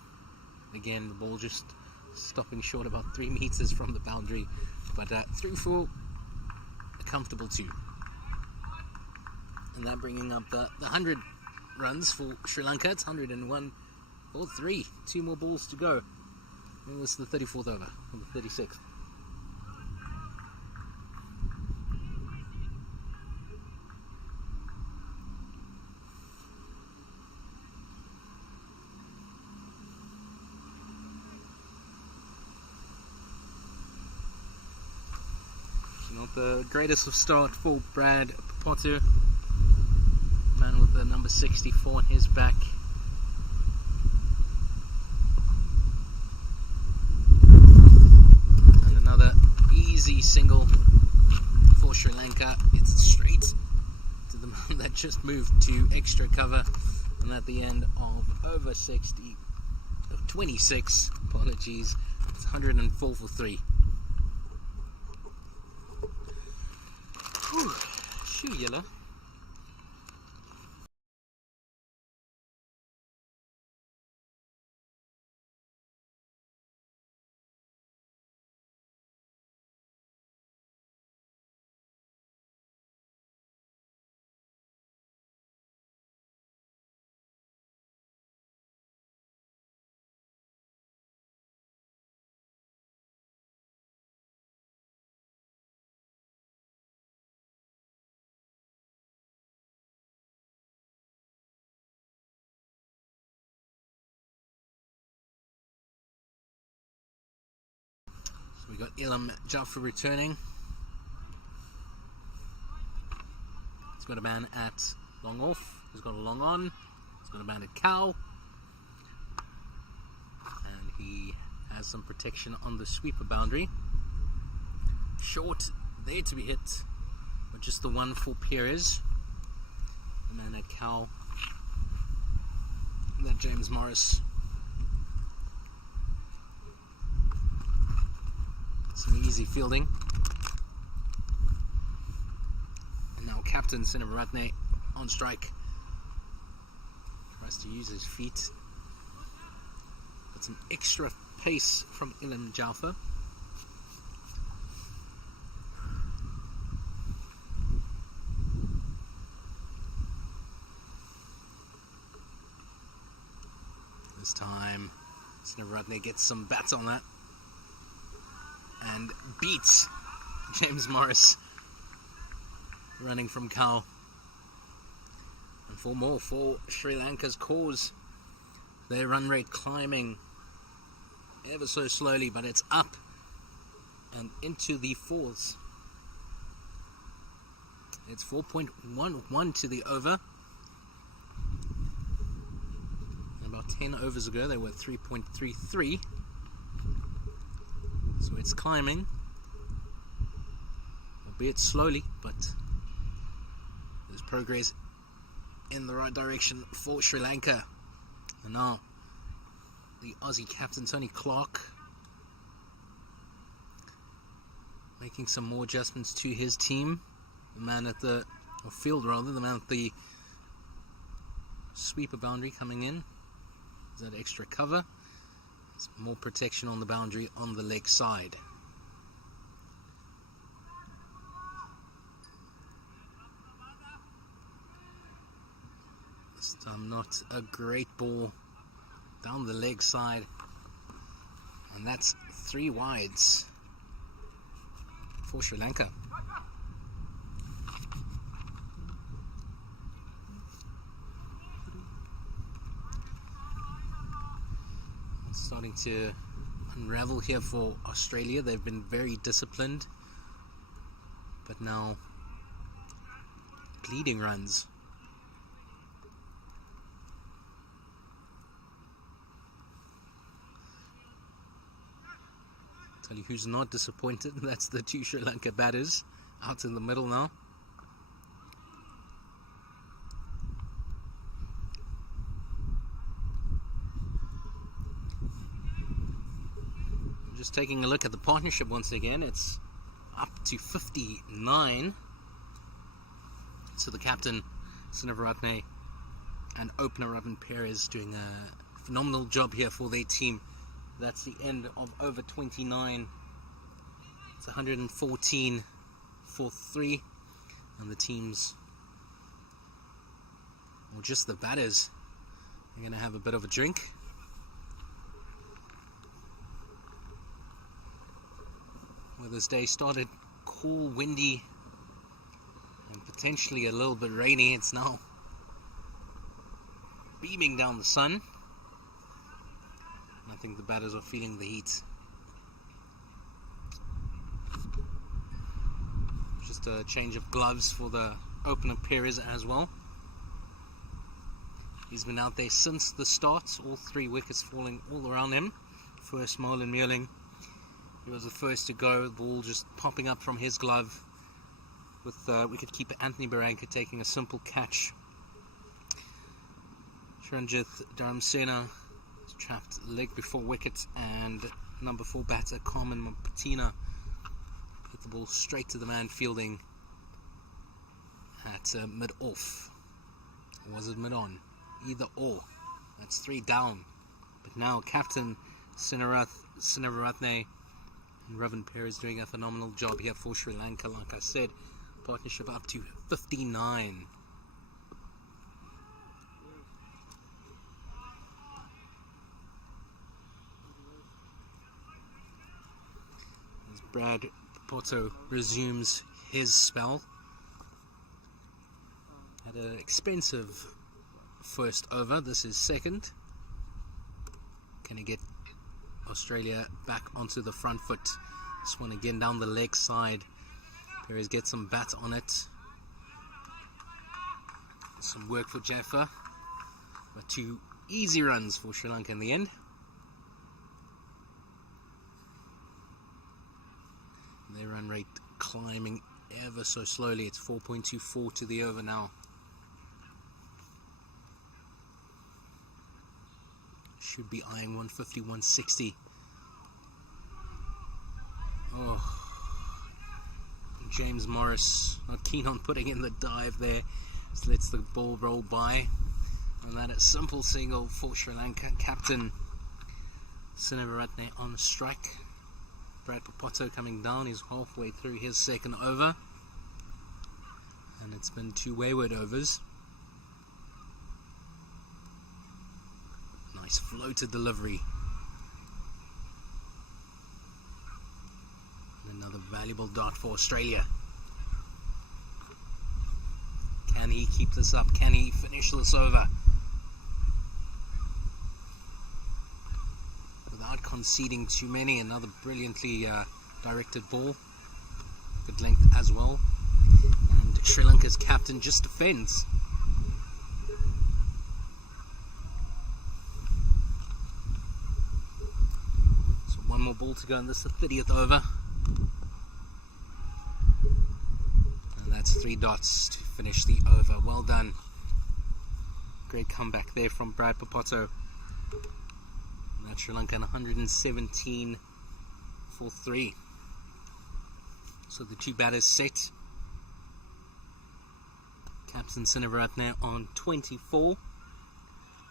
Again, the ball just stopping short about 3 meters from the boundary, but through for a comfortable 2. And that bringing up the 100 runs for Sri Lanka. It's 101 for 3. 2 more balls to go. And this is the 34th over, or the 36th. Not the greatest of start for Brad Potter, man with the number 64 on his back. And another easy single for Sri Lanka. It's straight to the man that just moved to extra cover, and at the end of over 26, apologies, it's 104 for 3. Whew, shoe yellow. We got Ilham Jaffer returning. He's got a man at long off. He's got a long on. He's got a man at cow. And he has some protection on the sweeper boundary. Short there to be hit, but just the one for Perez. The man at cow. That James Morris. Some easy fielding. And now captain Sinaratne on strike. Tries to use his feet. Got some extra pace from Ilham Jaffer. This time Sinaratne gets some bats on that and beats James Morris running from Cal. And 4 more for Sri Lanka's cause. Their run rate climbing ever so slowly, but it's up and into the 4s. It's 4.11 to the over. And about 10 overs ago they were 3.33. So it's climbing, albeit slowly, but there's progress in the right direction for Sri Lanka. And now the Aussie captain Tony Clark making some more adjustments to his team. The man at the field, rather, the man at the sweeper boundary coming in. Is that extra cover? More protection on the boundary on the leg side. This time not a great ball down the leg side. And that's 3 wides for Sri Lanka. Starting to unravel here for Australia. They've been very disciplined, but now leading runs. Tell you who's not disappointed, that's the two Sri Lanka batters out in the middle now. Just taking a look at the partnership once again, it's up to 59. So the captain, Sinivaratne, and opener Robin Perez doing a phenomenal job here for their team. That's the end of over 29. It's 114 for 3. And the teams, or just the batters, are going to have a bit of a drink. Well, this day started cool, windy, and potentially a little bit rainy. It's now beaming down the sun. I think the batters are feeling the heat. Just a change of gloves for the opener Perez as well. He's been out there since the start, all 3 wickets falling all around him. First Marlon Meerling, he was the first to go, the ball just popping up from his glove, with wicketkeeper Anthony Barranca taking a simple catch. Shiranjit Dharamsena trapped leg before wicket, and number 4 batter Carmen Patina hit the ball straight to the man fielding at mid-off. Or was it mid-on? Either or. That's 3 down. But now captain Sinivaratne and Robin Perez doing a phenomenal job here for Sri Lanka. Like I said, partnership up to 59. As Brad Porto resumes his spell. Had an expensive first over. This is second. Can he get Australia back onto the front foot? This one again down the leg side. Perez gets some bat on it. Some work for Jaffa. But 2 easy runs for Sri Lanka in the end. Their run rate climbing ever so slowly. It's 4.24 to the over now. Should be eyeing 150, 160. Oh, James Morris not keen on putting in the dive there. Just lets the ball roll by. And that is simple single for Sri Lanka. Captain Sinivaratne on strike. Brad Papoto coming down. He's halfway through his second over. And it's been 2 wayward overs. Nice floated delivery. And another valuable dot for Australia. Can he keep this up? Can he finish this over? Without conceding too many. Another brilliantly directed ball. Good length as well. And Sri Lanka's captain just defends. So 1 more ball to go, and this is the 30th over. And that's 3 dots to finish the over. Well done. Great comeback there from Brad Papoto. That's Sri Lanka 117 for 3. So the 2 batters set. Captain Sinivaratne on 24.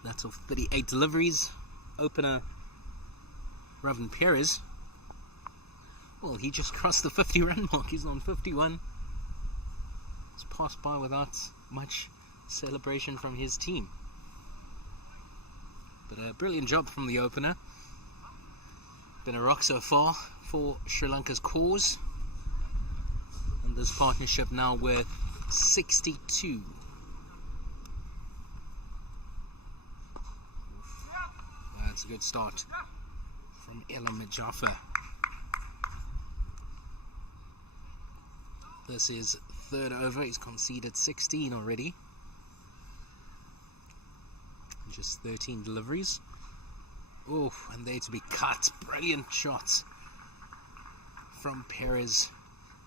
That's of 38 deliveries. Opener Robin Perez. Well, he just crossed the 50 run mark. He's on 51. It's passed by without much celebration from his team. But a brilliant job from the opener. Been a rock so far for Sri Lanka's cause. And this partnership now worth 62. That's a good start from Elam Jaffa. This is third over. He's conceded 16 already. Just 13 deliveries. Oh, and there to be cut. Brilliant shot from Perez.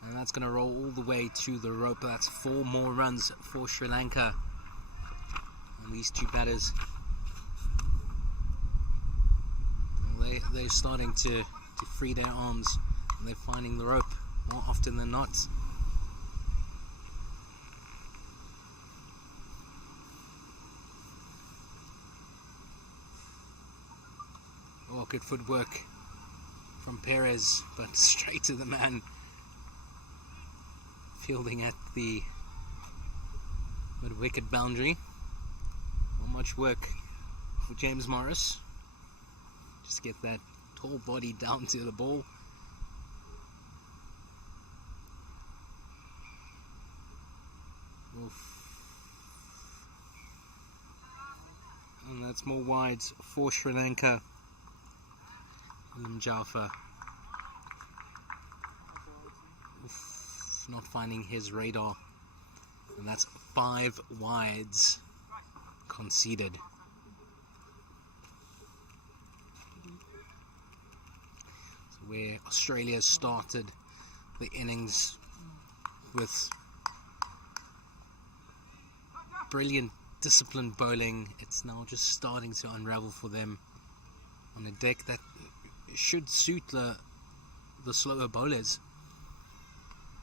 And that's going to roll all the way to the rope. That's 4 more runs for Sri Lanka. And these two batters, they're starting to free their arms. And they're finding the rope more often than not. Oh, good footwork from Perez, but straight to the man. Fielding at the mid-wicket boundary. Not much work for James Morris. Just get that tall body down to the ball. Oof. And that's more wides for Sri Lanka. Jaffa not finding his radar, and that's 5 wides conceded. So where Australia started the innings with brilliant disciplined bowling, it's now just starting to unravel for them on a deck that should suit the slower bowlers,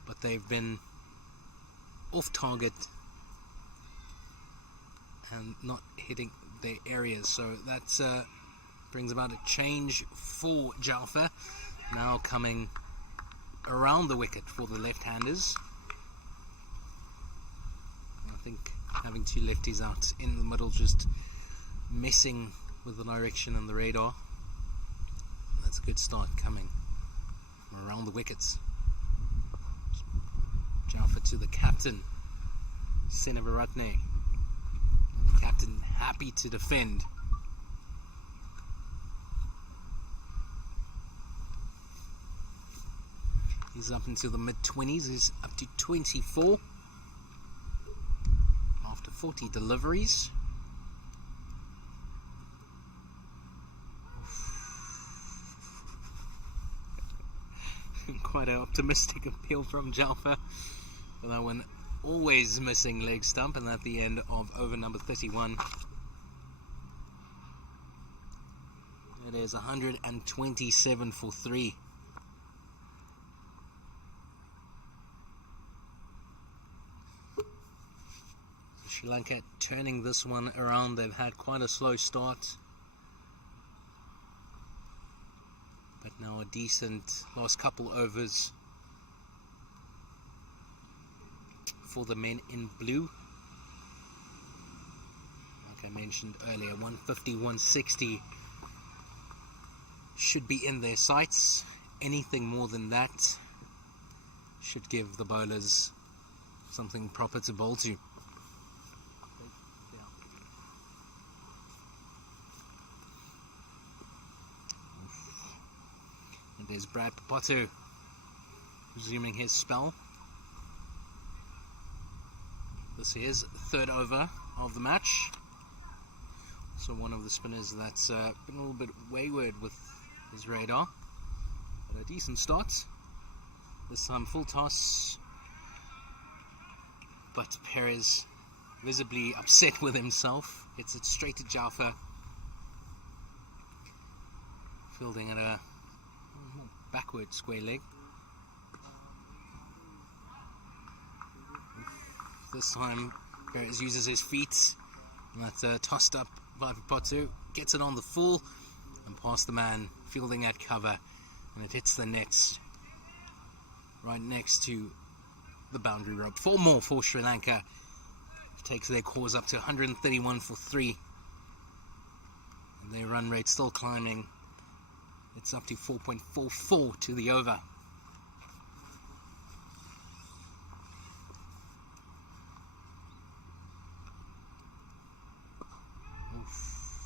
but they've been off target and not hitting their areas, so that brings about a change for Jaffa, now coming around the wicket for the left-handers. I think having 2 lefties out in the middle just messing with the direction and the radar. That's a good start coming from around the wickets. Jaffa to the captain, Senavaratne. The captain happy to defend. He's up into the mid-20s. He's up to 24 after 40 deliveries. Quite an optimistic appeal from Jaffa. But that one always missing leg stump, and at the end of over number 31. It is 127 for 3. So Sri Lanka turning this one around. They've had quite a slow start, but now a decent last couple overs for the men in blue. Like I mentioned earlier, 150, 160 should be in their sights. Anything more than that should give the bowlers something proper to bowl to. And there's Brad Papato resuming his spell. This is the 3rd over of the match. So one of the spinners that's been a little bit wayward with his radar. But a decent start. This time full toss. But Perez visibly upset with himself. Hits it straight to Jaffa. Fielding at a backward square leg. This time Perez uses his feet, and that's tossed up by Papato, gets it on the full and past the man, fielding at cover, and it hits the nets right next to the boundary rope. 4 more for Sri Lanka, takes their cause up to 131 for 3, and their run rate still climbing. It's up to 4.44 to the over.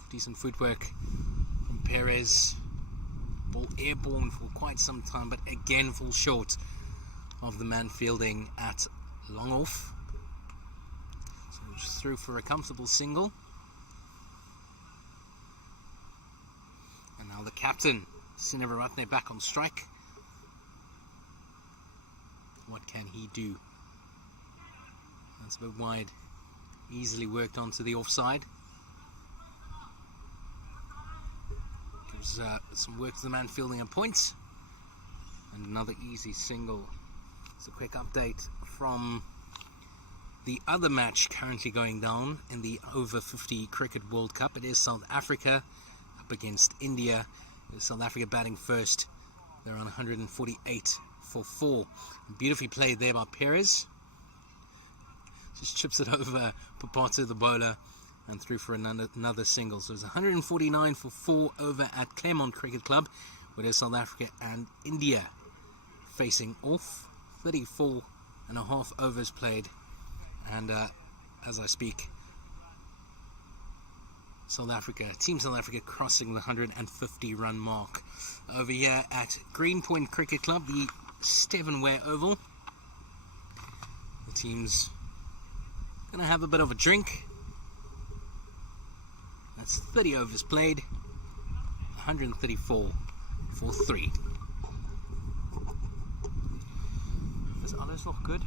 Decent footwork from Perez. Ball airborne for quite some time, but again falls short of the man fielding at long off. So it's through for a comfortable single. And now the captain, Sinivaratne, back on strike. What can he do? That's a bit wide. Easily worked onto the offside. Gives some work to the man fielding a point. And another easy single. It's a quick update from the other match currently going down in the over 50 Cricket World Cup. It is South Africa up against India. South Africa batting first. They're on 148 for 4. Beautifully played there by Perez. Just chips it over Papatu, the bowler, and through for another single. So it's 149 for 4 over at Claremont Cricket Club, where there's South Africa and India facing off. 34 and a half overs played, and as I speak, Team South Africa crossing the 150 run mark. Over here at Greenpoint Cricket Club, the Stevenware Oval, the team's gonna have a bit of a drink. That's 30 overs played, 134 for 3. Is alles nog goed?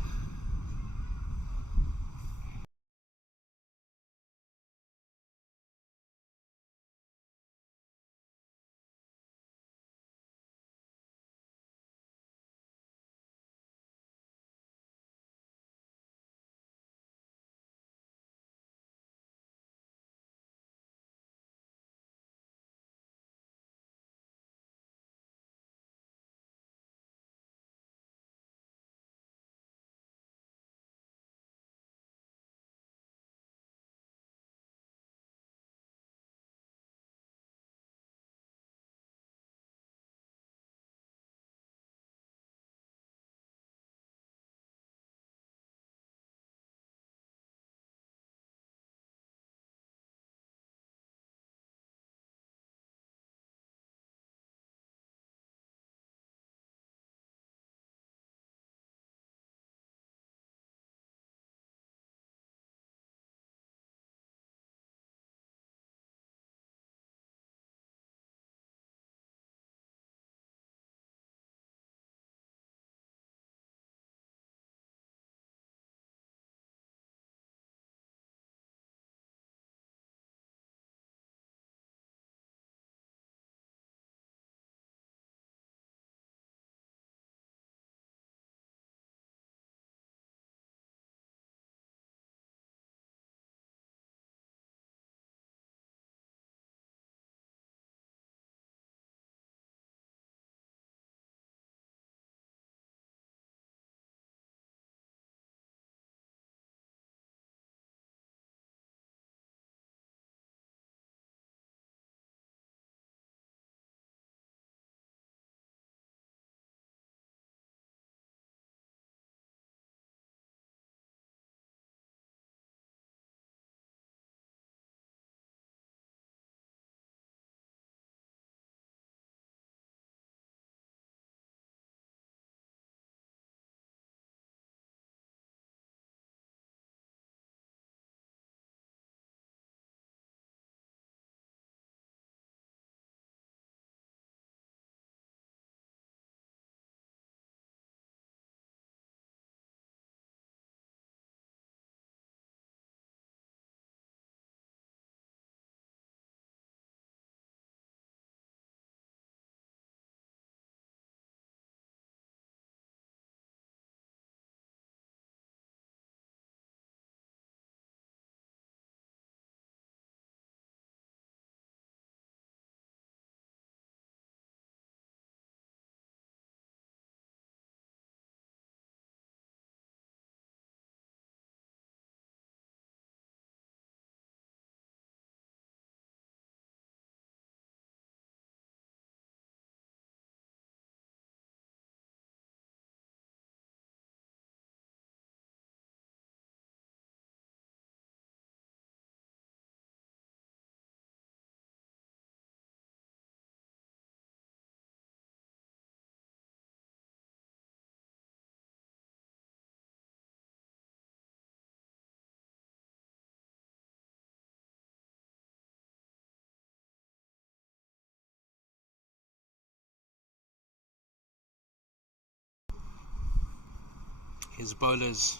his bowlers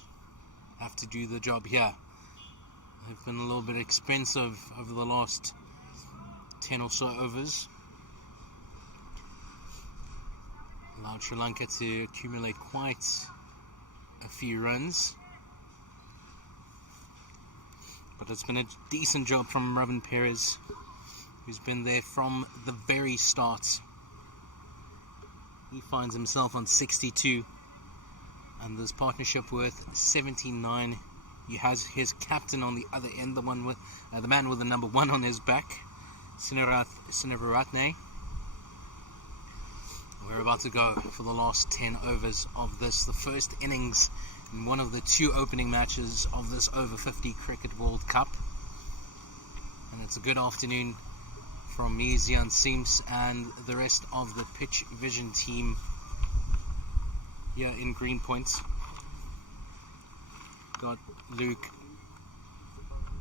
have to do the job here. They've been a little bit expensive over the last 10 or so overs. Allowed Sri Lanka to accumulate quite a few runs. But it's been a decent job from Robin Perez, who's been there from the very start. He finds himself on 62, and this partnership worth 79. He has his captain on the other end, the one with the man with the number 1 on his back, Sinivaratne. We're about to go for the last 10 overs of this, the first innings in one of the 2 opening matches of this over 50 Cricket World Cup. And it's a good afternoon from me, Zian Sims, and the rest of the Pitch Vision team here in Greenpoint. Got Luke,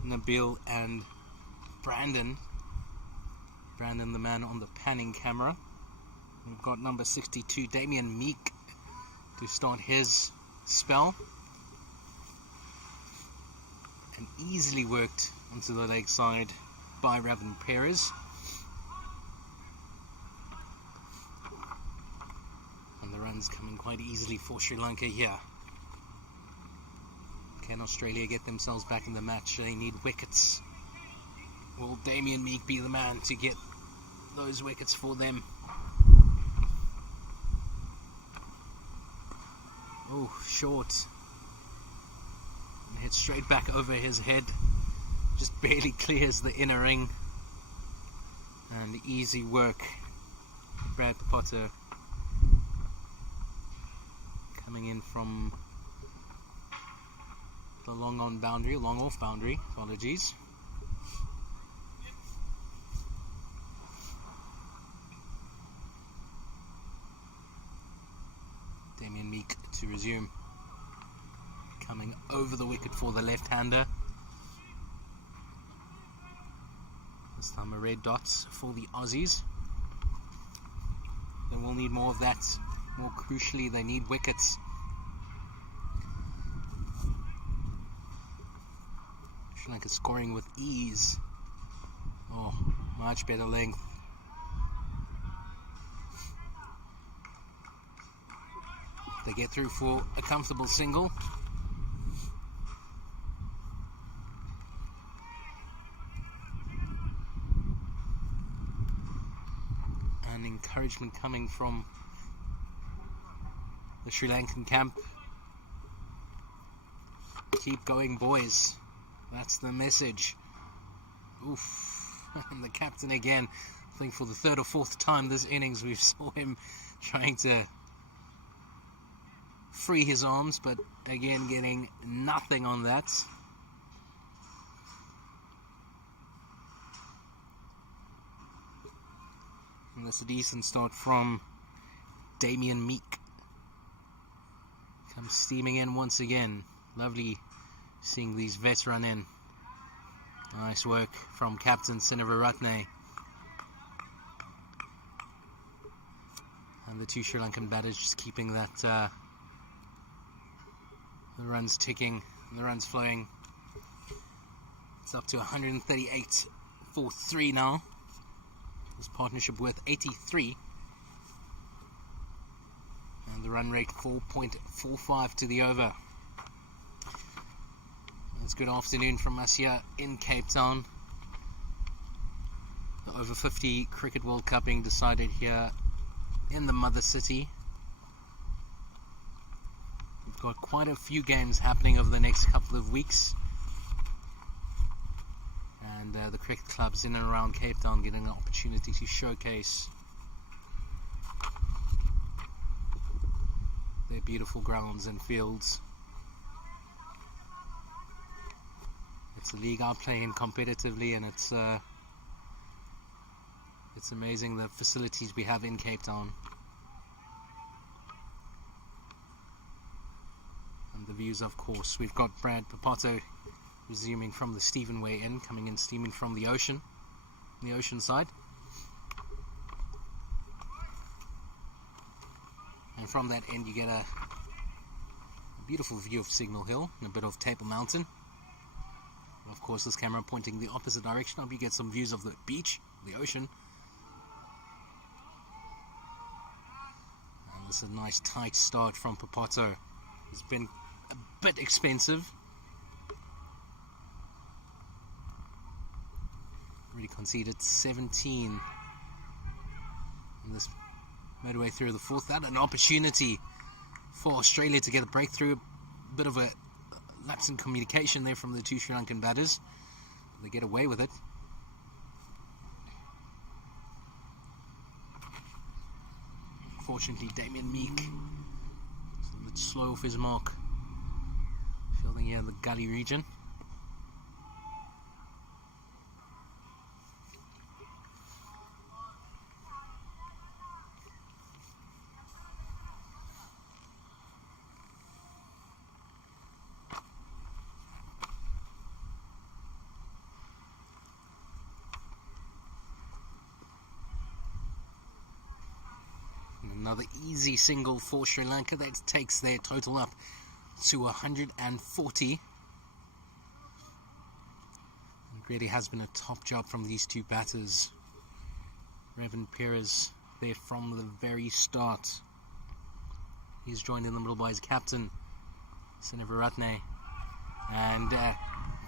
Nabil, and Brandon. Brandon, the man on the panning camera. We've got number 62, Damien Meek, to start his spell. And easily worked onto the leg side by Ravin Perez. And the runs coming quite easily for Sri Lanka here. Can Australia get themselves back in the match? They need wickets. Will Damien Meek be the man to get those wickets for them? Oh, short. And hit straight back over his head. Just barely clears the inner ring. And easy work. Brad Potter coming in from the long off boundary, apologies. Damien Meek to resume. Coming over the wicket for the left-hander. This time a red dot for the Aussies. They will need more of that. More crucially, they need wickets. Sri Lanka scoring with ease. Oh, much better length. They get through for a comfortable single. And encouragement coming from the Sri Lankan camp. Keep going, boys. That's the message. Oof. And the captain again. I think for the 3rd or 4th time this innings we saw him trying to free his arms, but again getting nothing on that. And that's a decent start from Damien Meek. Comes steaming in once again. Lovely seeing these vets run in. Nice work from Captain Sinivaratne. And the 2 Sri Lankan batters just keeping that the runs ticking, the runs flowing. It's up to 138 for 3 now. This partnership worth 83. And the run rate 4.45 to the over. It's good afternoon from us here in Cape Town. The over 50 Cricket World Cup being decided here in the mother city. We've got quite a few games happening over the next couple of weeks. And the cricket clubs in and around Cape Town getting an opportunity to showcase their beautiful grounds and fields. It's a league I play in competitively, and it's amazing the facilities we have in Cape Town. And the views, of course. We've got Brad Papato resuming from the Stephen Way Inn, coming in steaming from the ocean, the ocean side. And from that end you get a Beautiful view of Signal Hill and a bit of Table Mountain. And of course, this camera pointing the opposite direction. I hope you get some views of the beach, the ocean. And this is a nice tight start from Papato. It's been a bit expensive. Already conceded 17 in this midway through the fourth. That an opportunity for Australia to get a breakthrough. A bit of a lapse in communication there from the two Sri Lankan batters. They get away with it. Fortunately, Damien Meek is a bit slow off his mark, fielding here in the gully region. Another easy single for Sri Lanka that takes their total up to 140. It really has been a top job from these two batters. Revan Perez there from the very start. He's joined in the middle by his captain, Sinivaratne. And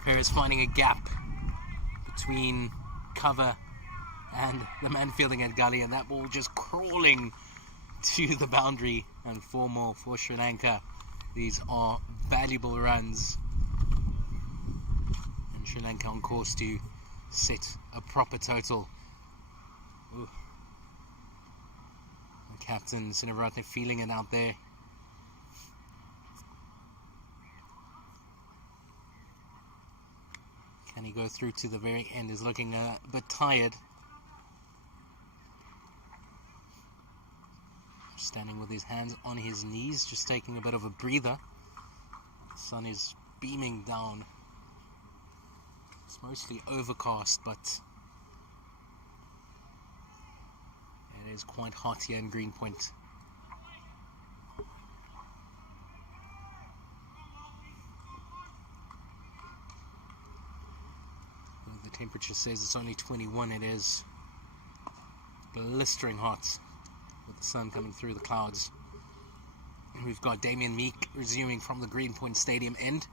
Perez finding a gap between cover and the man fielding at gully, and that ball just crawling to the boundary, and 4 more for Sri Lanka. These are valuable runs, and Sri Lanka on course to set a proper total. Ooh. The captain Sinivaratne feeling it out there. Can he go through to the very end? Is looking a bit tired. Standing with his hands on his knees, just taking a bit of a breather. The sun is beaming down. It's mostly overcast, but it is quite hot here in Greenpoint. The temperature says it's only 21. It is blistering hot with the sun coming through the clouds. And we've got Damien Meek resuming from the Greenpoint Stadium end.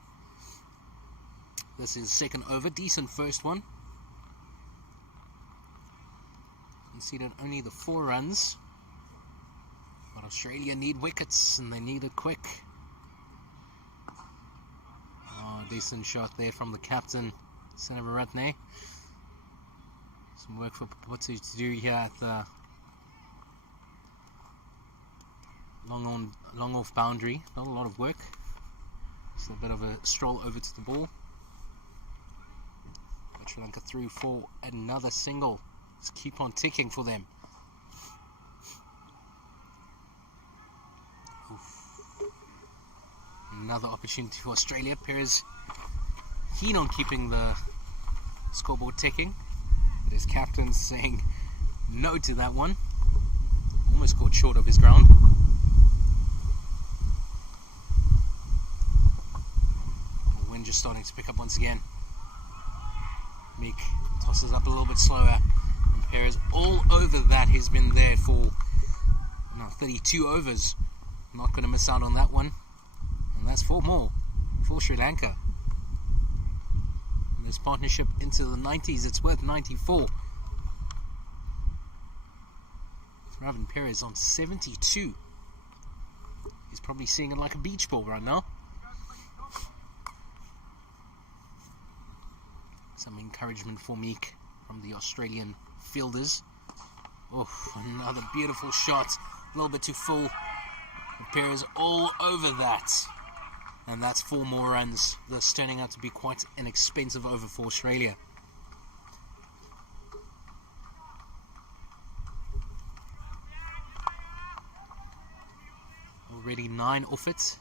This is second over, decent first one. Conceded only the 4 runs, but Australia need wickets and they need it quick. Oh, decent shot there from the captain, Sinivaratne. Some work for Papato to do here at the long off boundary. Not a lot of work. Just a bit of a stroll over to the ball. But Sri Lanka through for another single. Just keep on ticking for them. Oof. Another opportunity for Australia. Perez keen on keeping the scoreboard ticking. But his captain saying no to that one. Almost caught short of his ground. Just starting to pick up once again. Meek tosses up a little bit slower. And Perez all over that. He's been there for 32 overs. Not going to miss out on that one. And that's 4 more for Sri Lanka. And this partnership into the 90s. It's worth 94. Revan Perez on 72. He's probably seeing it like a beach ball right now. Some encouragement for Meek from the Australian fielders. Oh, another beautiful shot. A little bit too full. Perez all over that. And that's 4 more runs. This turning out to be quite an expensive over for Australia. Already 9 off it.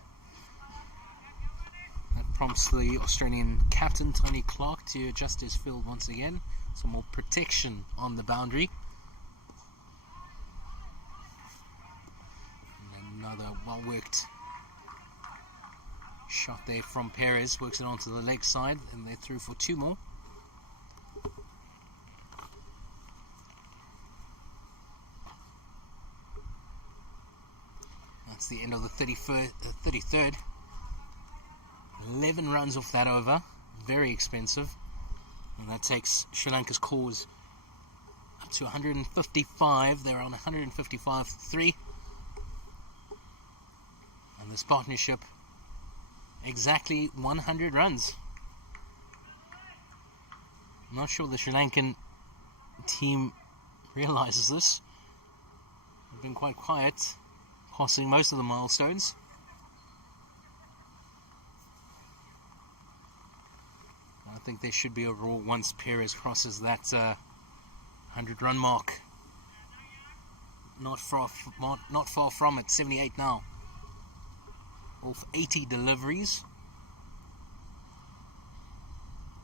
Prompts the Australian captain Tony Clark to adjust his field once again. Some more protection on the boundary. And another well worked Shot there from Perez, works it onto the leg side, and they're through for 2 more. That's the end of the 33rd. 11 runs off that over, very expensive, and that takes Sri Lanka's cause up to 155. They're on 155-3, and this partnership exactly 100 runs. I'm not sure the Sri Lankan team realizes this. They've been quite quiet, passing most of the milestones. I think there should be a roar once Perez crosses that 100-run mark. Not far from it. 78 now. Off 80 deliveries.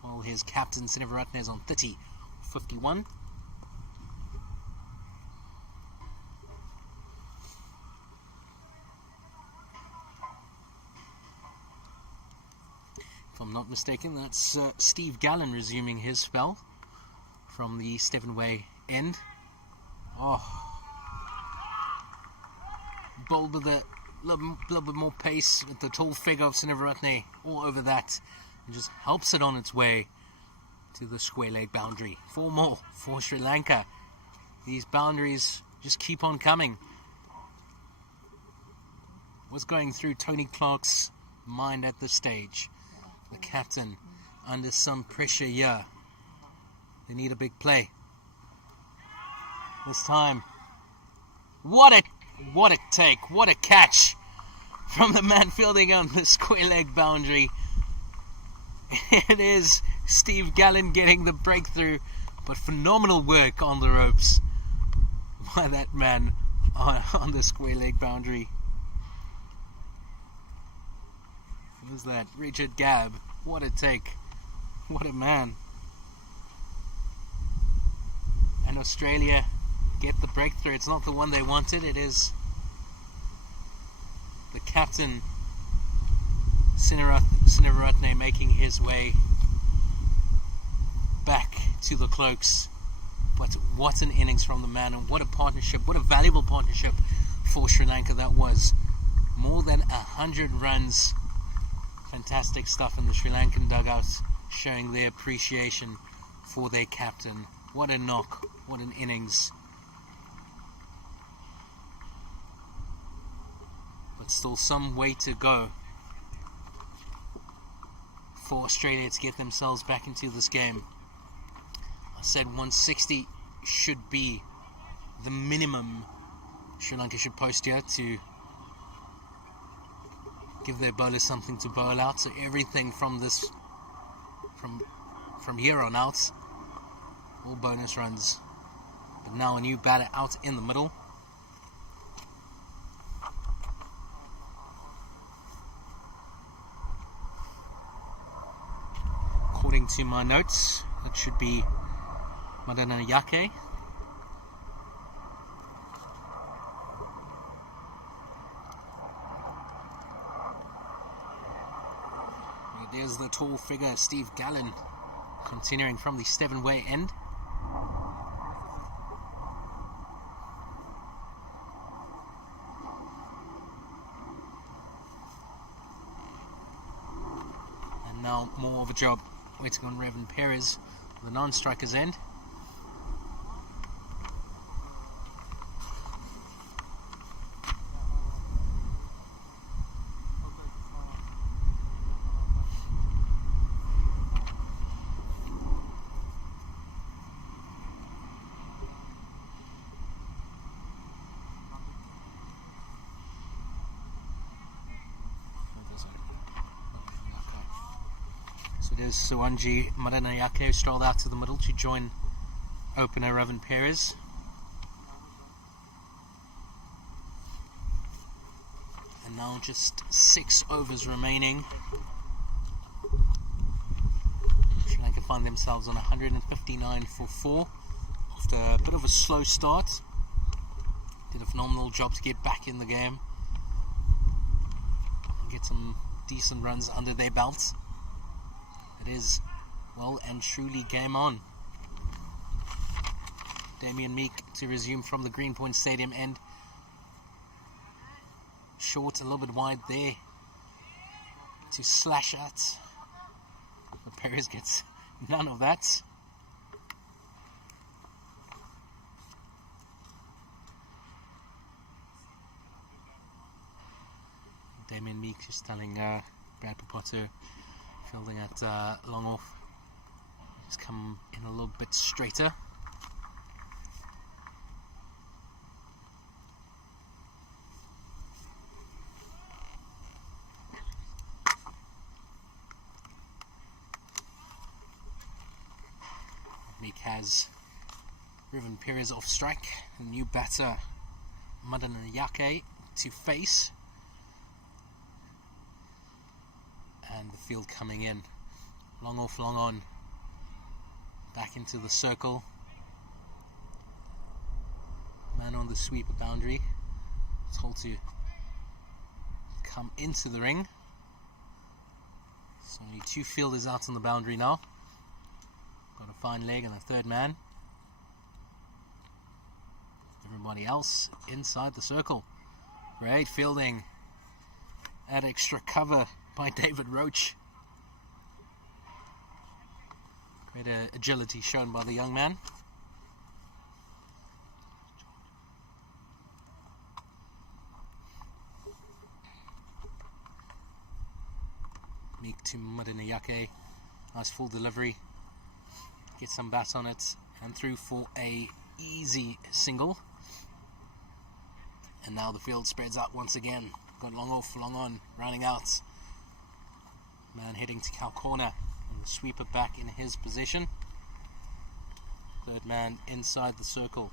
While his captain Sinivaratne is on 30, 51. If I'm not mistaken, that's Steve Gallen resuming his spell from the Stephenway end. Oh, bowled with a little bit more pace with the tall figure of Sinivaratne all over that, and just helps it on its way to the square leg boundary. 4 more for Sri Lanka. These boundaries just keep on coming. What's going through Tony Clark's mind at this stage? The captain under some pressure here. They need a big play. This time. What a take. What a catch from the man fielding on the square leg boundary. It is Steve Gallen getting the breakthrough, but phenomenal work on the ropes by that man on the square leg boundary. Who's that? Richard Gabb. What a take. What a man. And Australia get the breakthrough. It's not the one they wanted. It is the captain Sinivaratne making his way back to the cloaks. But what an innings from the man, and what a partnership, what a valuable partnership for Sri Lanka that was. More than 100 runs. Fantastic stuff in the Sri Lankan dugouts, showing their appreciation for their captain. What a knock, what an innings. But still some way to go for Australia to get themselves back into this game. I said 160 should be the minimum Sri Lanka should post here to give their bowlers something to bowl out. So everything from this, from here on out, all bonus runs. But now a new batter out in the middle. According to my notes, it should be Madanayake. There's the tall figure, Steve Gallen, continuing from the Stephenway end. And now more of a job waiting on Revan Perez, the non-striker's end. There's Suwanji Madanayake, who strolled out to the middle to join opener Revan Perez. And now just 6 overs remaining. Sri Lanka find themselves on 159 for 4 after a bit of a slow start. Did a phenomenal job to get back in the game and get some decent runs under their belts. It is well and truly game on. Damien Meek to resume from the Greenpoint Stadium end. Short, a little bit wide there to slash at. But Perez gets none of that. Damien Meek just telling Brad Papato, fielding at long off, just come in a little bit straighter. Meek has driven Perez off strike. The new batter, Madanayake, to face. And the field coming in. Long off, long on. Back into the circle. Man on the sweeper boundary. Told to come into the ring. So only 2 fielders out on the boundary now. Got a fine leg and a third man. Everybody else inside the circle. Great fielding. Add extra cover by David Roach. Great agility shown by the young man. Meek to Madanayake. Nice full delivery. Get some bat on it and through for a easy single. And now the field spreads out once again. Got long off, long on, running out. Man heading to cow corner. And the sweeper back in his position. Third man inside the circle.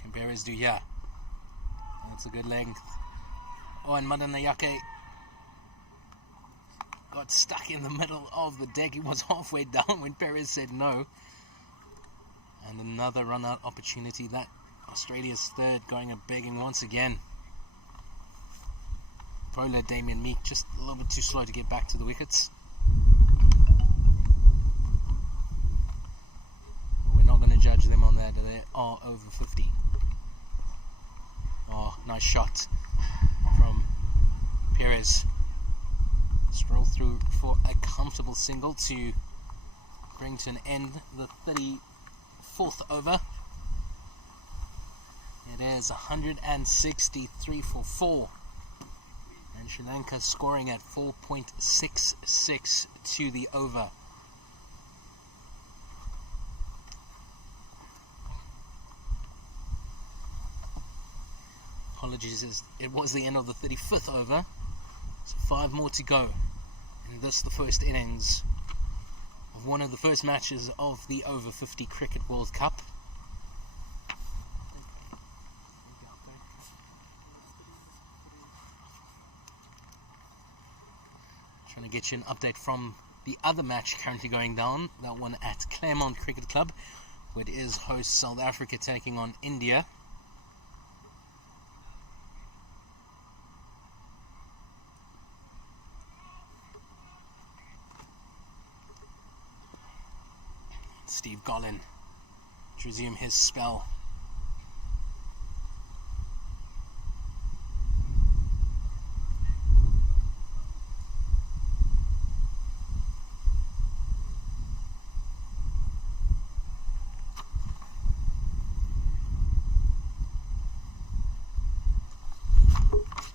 Can Perez do here? That's a good length. Oh, and Madanayake got stuck in the middle of the deck. He was halfway down when Perez said no. And another run-out opportunity. That Australia's third going a begging once again. Bowler Damien Meek just a little bit too slow to get back to the wickets. We're not going to judge them on that. They are over 50. Oh, nice shot from Perez. Stroll through for a comfortable single to bring to an end the 34th over. It is 163 for 4. And Sri Lanka scoring at 4.66 to the over. Apologies, it was the end of the 35th over. So 5 more to go. And this the first innings of one of the first matches of the over 50 Cricket World Cup. Trying to get you an update from the other match currently going down. That one at Claremont Cricket Club, where it is host South Africa taking on India. Steve Gollan to resume his spell.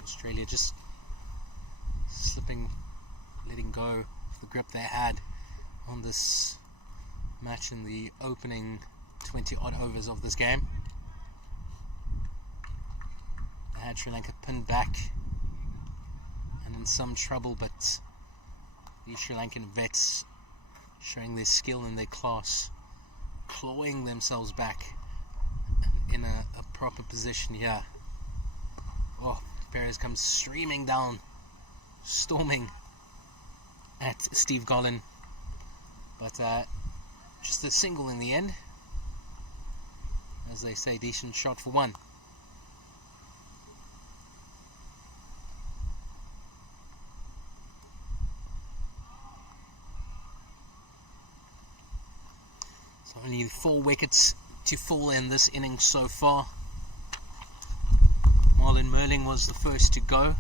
Australia just slipping, letting go of the grip they had on this match in the opening 20 odd overs of this game. They had Sri Lanka pinned back and in some trouble, but the Sri Lankan vets showing their skill and their class, clawing themselves back in a proper position here. Oh, Perez comes streaming down, storming at Steve Gollan, but just a single in the end. As they say, decent shot for one. So only 4 wickets to fall in this innings so far. Marlon Merling was the first to go.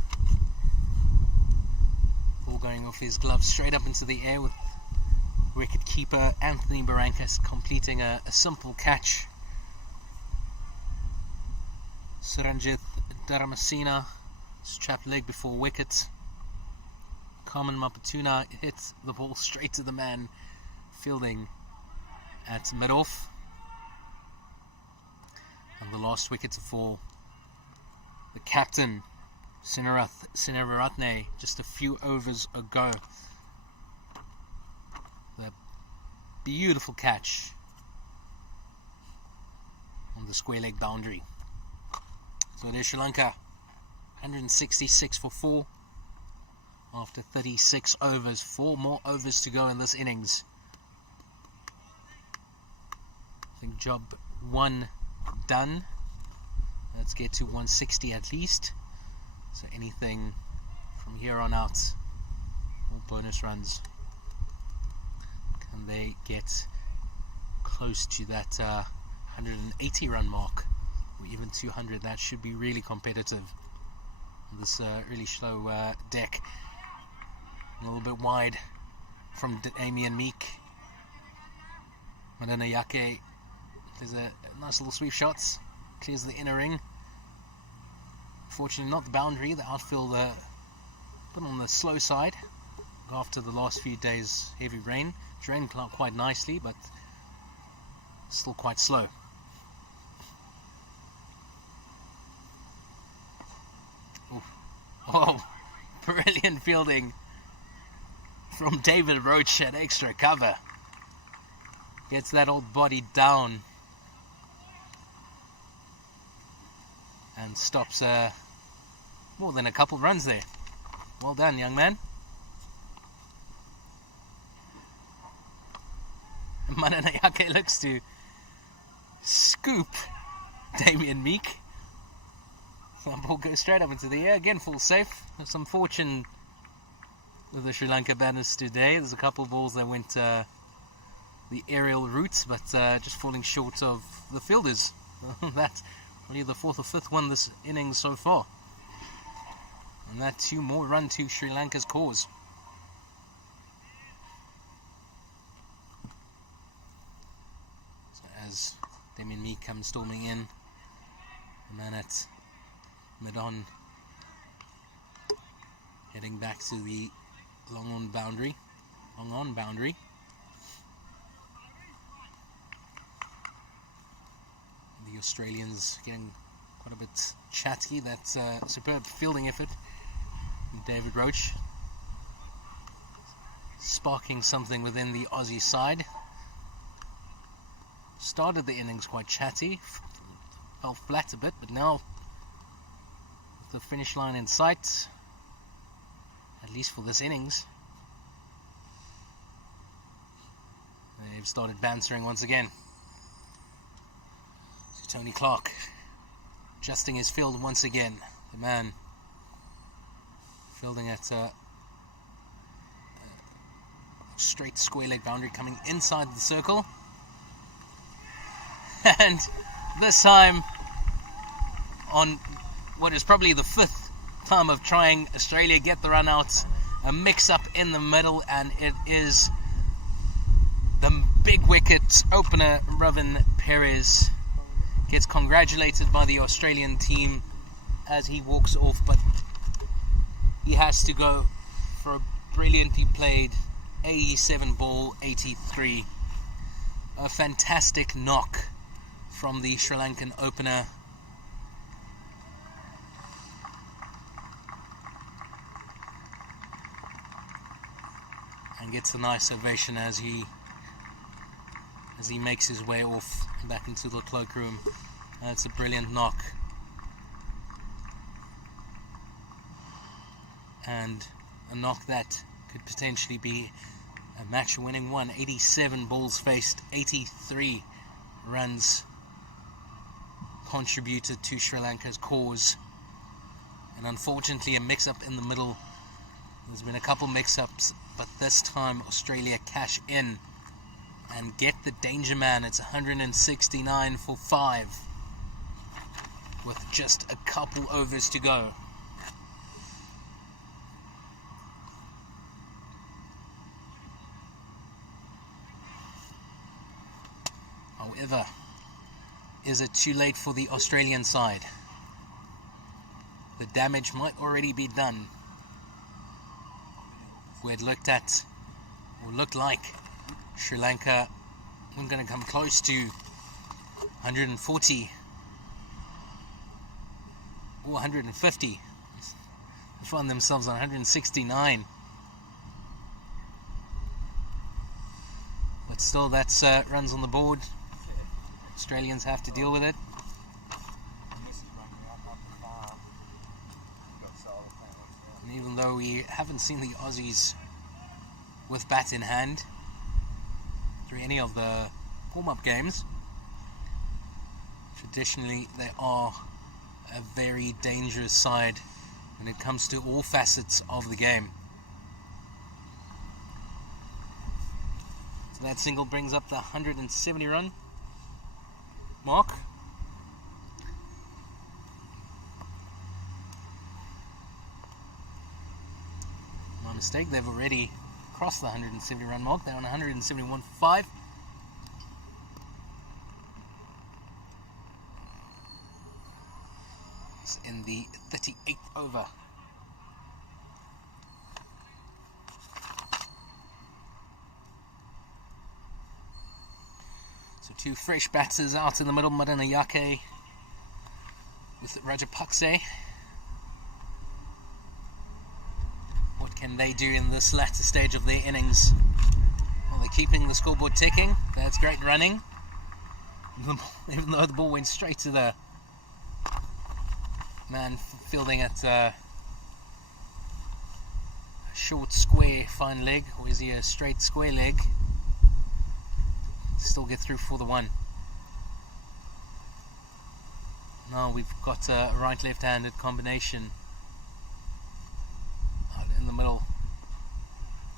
Ball going off his glove straight up into the air with wicket keeper Anthony Barancas completing a simple catch. Suranjit Dharmasena chap leg before wicket. Carmen Maputuna hit the ball straight to the man fielding at mid-off. And the last wicket to fall, the captain Sinararatne, just a few overs ago. The beautiful catch on the square leg boundary. So there's Sri Lanka, 166 for 4 after 36 overs. 4 more overs to go in this innings. I think job 1 done. Let's get to 160 at least. So anything from here on out, all bonus runs. Can they get close to that 180 run mark, or even 200? That should be really competitive. This really slow deck, a little bit wide from Damien Meek. Manana Yake, there's a nice little sweep shot, clears the inner ring. Fortunately not the boundary. The outfield put on the slow side after the last few days heavy rain. It's rained quite nicely, but still quite slow. Ooh. Oh, brilliant fielding from David Roach at extra cover. Gets that old body down and stops more than a couple runs there. Well done, young man. Mananayake looks to scoop Damien Meek. So the ball goes straight up into the air. Again, full safe. There's some fortune with the Sri Lanka batters today. There's a couple of balls that went the aerial route, but just falling short of the fielders. That's only the 4th or 5th one this innings so far. And that 2 more run to Sri Lanka's cause. So as Damien Meek comes storming in, the man at mid-on heading back to the long-on boundary. The Australians getting quite a bit chatty. That's a superb fielding effort from David Roach, sparking something within the Aussie side. Started the innings quite chatty, fell flat a bit, but now with the finish line in sight, at least for this innings, they've started bantering once again. Tony Clark adjusting his field once again. The man fielding at straight square leg boundary, coming inside the circle. And this time, on what is probably the 5th time of trying Australia get the run out, a mix up in the middle, and it is the big wicket opener Ravin Perez gets congratulated by the Australian team as he walks off, but he has to go for a brilliantly played 87 ball 83. A fantastic knock from the Sri Lankan opener. And gets a nice ovation as he makes his way off back into the cloakroom. That's a brilliant knock. And a knock that could potentially be a match-winning one. 87 balls faced, 83 runs contributed to Sri Lanka's cause. And unfortunately a mix-up in the middle. There's been a couple mix-ups, but this time Australia cash in and get the danger man. It's 169 for 5 with just a couple overs to go. However, is it too late for the Australian side? The damage might already be done. We had looked like Sri Lanka weren't going to come close to 140 or 150. They find themselves on 169. But still, that's runs on the board. Australians have to deal with it. And even though we haven't seen the Aussies with bat in hand through any of the warm-up games, traditionally they are a very dangerous side when it comes to all facets of the game. So that single brings up the 170 run mark. My mistake, they've already crossed the 170 run mark. They're on 171 for 5. It's in the 38th over. So 2 fresh batters out in the middle, Madanayake with Rajapakse. What can they do in this latter stage of their innings? Well, they're keeping the scoreboard ticking. That's great running. Even though the ball went straight to the man fielding at a short square fine leg, or is he a straight square leg? Still get through for the 1. Now we've got a right left-handed combination out in the middle.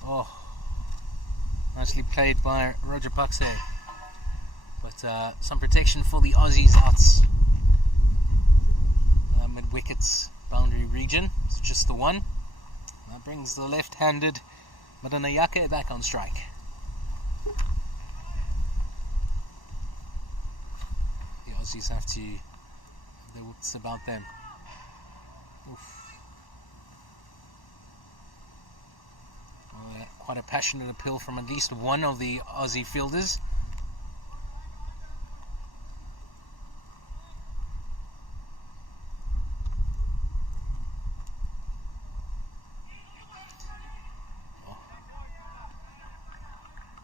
Oh, nicely played by Rajapakse, but some protection for the Aussies out mid-wickets boundary region. It's just the 1. That brings the left-handed Madanayake back on strike. The Aussies have to have their wits about them. Oof. Well, quite a passionate appeal from at least one of the Aussie fielders.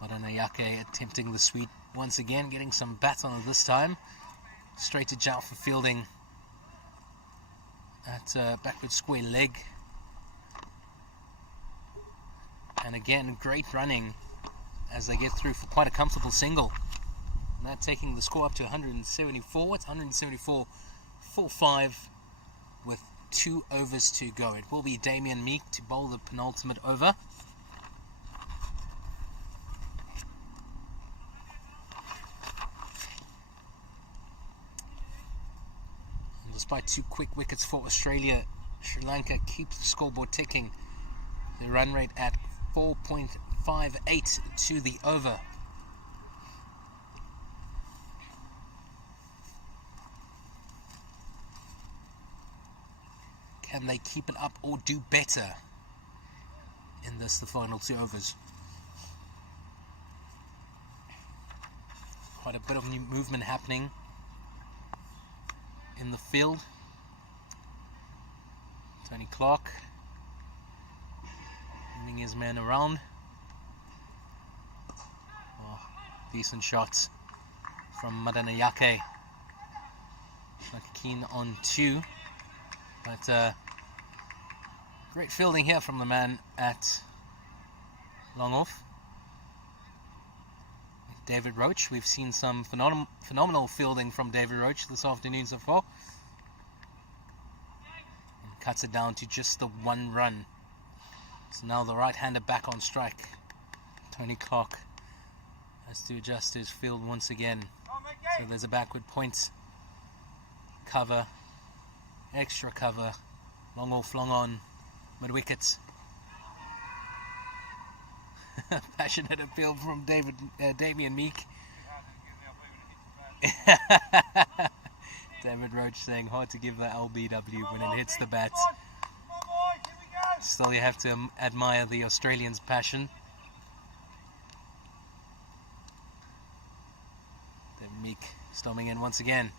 Madanayake attempting the sweep once again, getting some bat on it this time. Straight to Jal for fielding at backward square leg. And again, great running as they get through for quite a comfortable single. And that taking the score up to 174. It's 174 for 5 with 2 overs to go. It will be Damien Meek to bowl the penultimate over. Despite 2 quick wickets for Australia, Sri Lanka keeps the scoreboard ticking. The run rate at 4.58 to the over. Can they keep it up or do better in this, the final 2 overs? Quite a bit of new movement happening in the field. Tony Clark moving his man around. Oh, decent shots from Madanayake. Not keen on 2, but great fielding here from the man at long off. David Roach. We've seen some phenomenal fielding from David Roach this afternoon so far. And cuts it down to just the 1 run. So now the right-hander back on strike. Tony Clark Has to adjust his field once again. So there's a backward point. Cover. Extra cover. Long off, long on. Mid wicket. Passionate appeal from Damien Meek. David Roach saying hard to give the LBW when it hits the bat. Still, you have to admire the Australians' passion. David Meek storming in once again.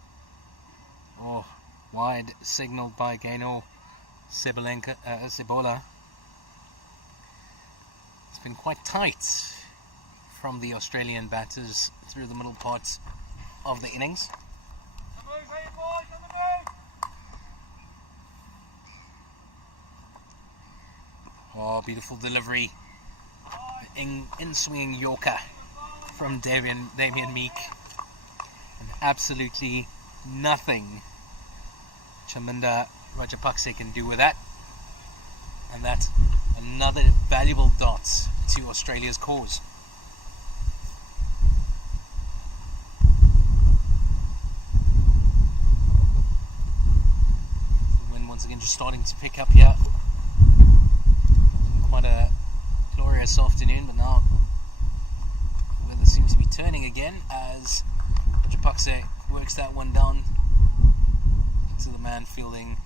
Oh, wide signal by Gaynor Cebola. It's been quite tight from the Australian batters through the middle part of the innings. Oh, beautiful delivery. In-swinging Yorker from Damien Meek. And absolutely nothing Chaminda Rajapakse can do with that. And that's another valuable dot to Australia's cause. The wind once again just starting to pick up here. Quite a glorious afternoon, but now the weather seems to be turning again as Rajapakse works that one down to the man fielding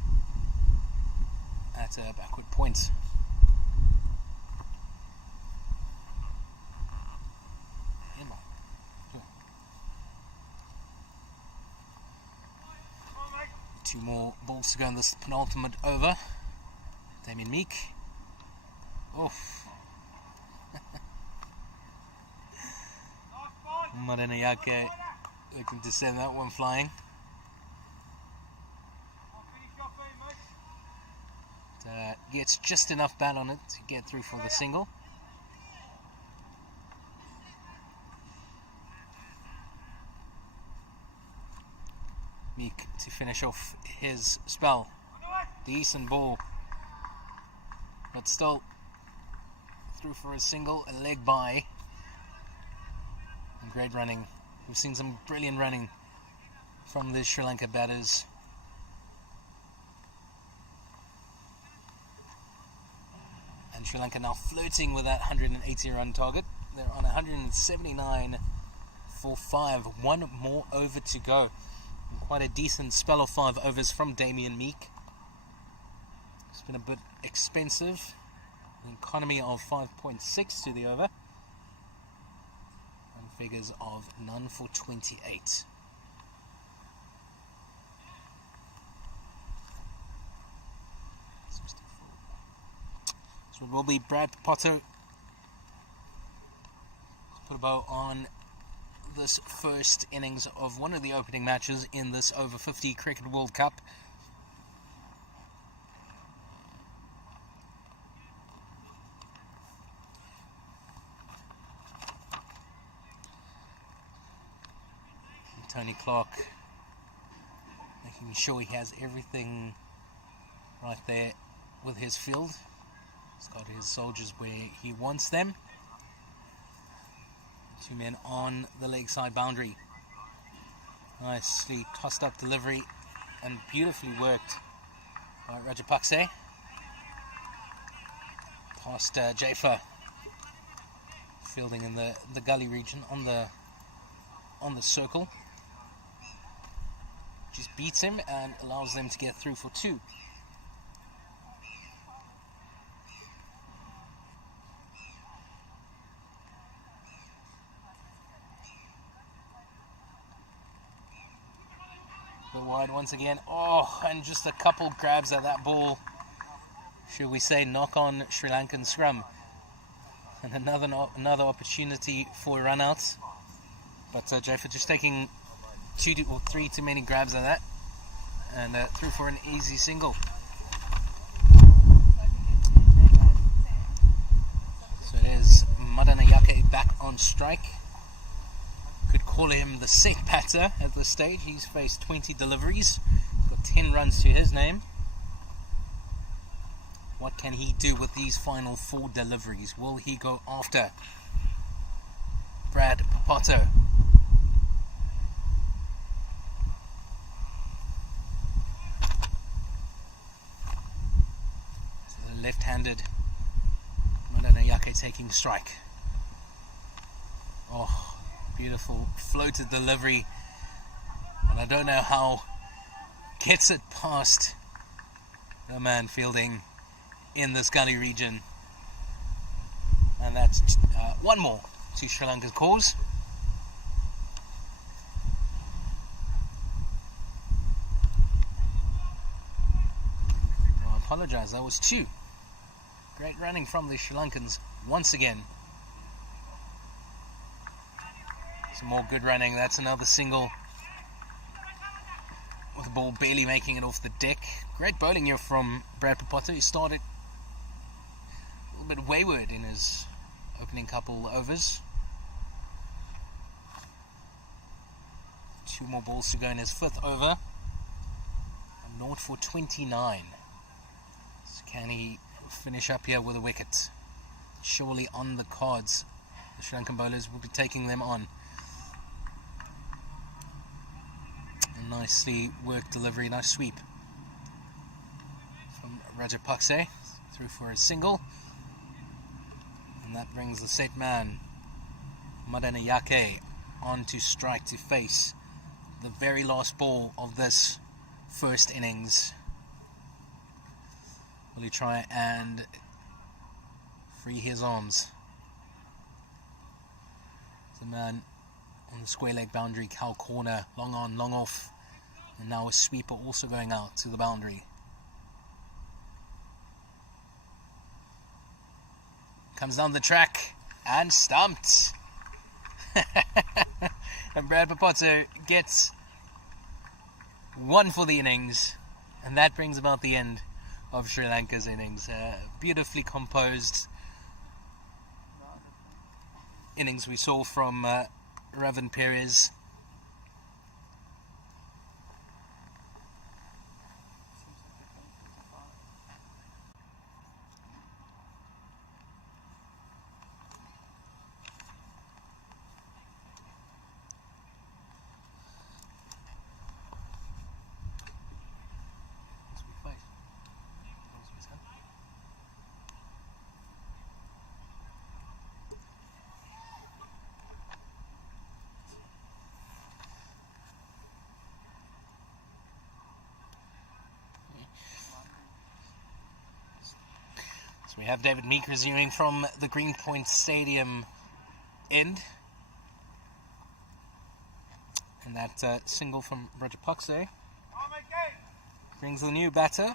at a backward point. Two more balls to go in this penultimate over. Damien Meek. Oof. Maranayake looking to send that one flying. Gets just enough bat on it to get through for the single. Meek to finish off his spell. Decent ball, but still through for a single, a leg by. And great running. We've seen some brilliant running from the Sri Lanka batters. And Sri Lanka now flirting with that 180 run target. They're on 179 for 5. One more over to go. And quite a decent spell of 5 overs from Damien Meek. It's been a bit expensive. An economy of 5.6 to the over. And figures of none for 28. So it will be Brad Potter. Put a bow on this first innings of one of the opening matches in this over 50 Cricket World Cup. Tony Clark making sure he has everything right there with his field. He's got his soldiers where he wants them. 2 men on the leg side boundary. Nicely tossed up delivery and beautifully worked by Rajapakse. Past Jafer, fielding in the gully region on the circle. Just beats him and allows them to get through for 2. The wide once again. Oh, and just a couple grabs at that ball. Should we say knock on Sri Lankan scrum. And another opportunity for a run out. But Jafer just taking 2 or 3 too many grabs at that, and through for an easy single. So it is Madanayake back on strike. Could call him the set batter at this stage. He's faced 20 deliveries, got 10 runs to his name. What can he do with these final 4 deliveries? Will he go after Brad Papato. So the left-handed Madanayake taking strike. Oh, beautiful floated delivery. And I don't know how gets it past the man fielding in this gully region. And that's one more to Sri Lanka's cause. I apologise, that was two. Great running from the Sri Lankans once again. Some more good running. That's another single with the ball barely making it off the deck. Great bowling here from Brad Papato. He started a little bit wayward in his opening couple overs. Two more balls to go in his fifth over. 0 for 29. So can he finish up here with a wicket? Surely on the cards. The Sri Lankan bowlers will be taking them on. A nicely worked delivery, nice sweep from Rajapakse through for a single. And that brings the set man Madanayake on to strike to face the very last ball of this first innings. Will he try and free his arms? The man on the square leg boundary, cow corner, long on, long off, and now a sweeper also going out to the boundary. Comes down the track and stumped. And Brad Papato gets one for the innings, and that brings about the end of Sri Lanka's innings. Beautifully composed innings we saw from Ravan Perez. So we have David Meek resuming from the Greenpoint Stadium end. And that single from Rajapakse brings the new batter,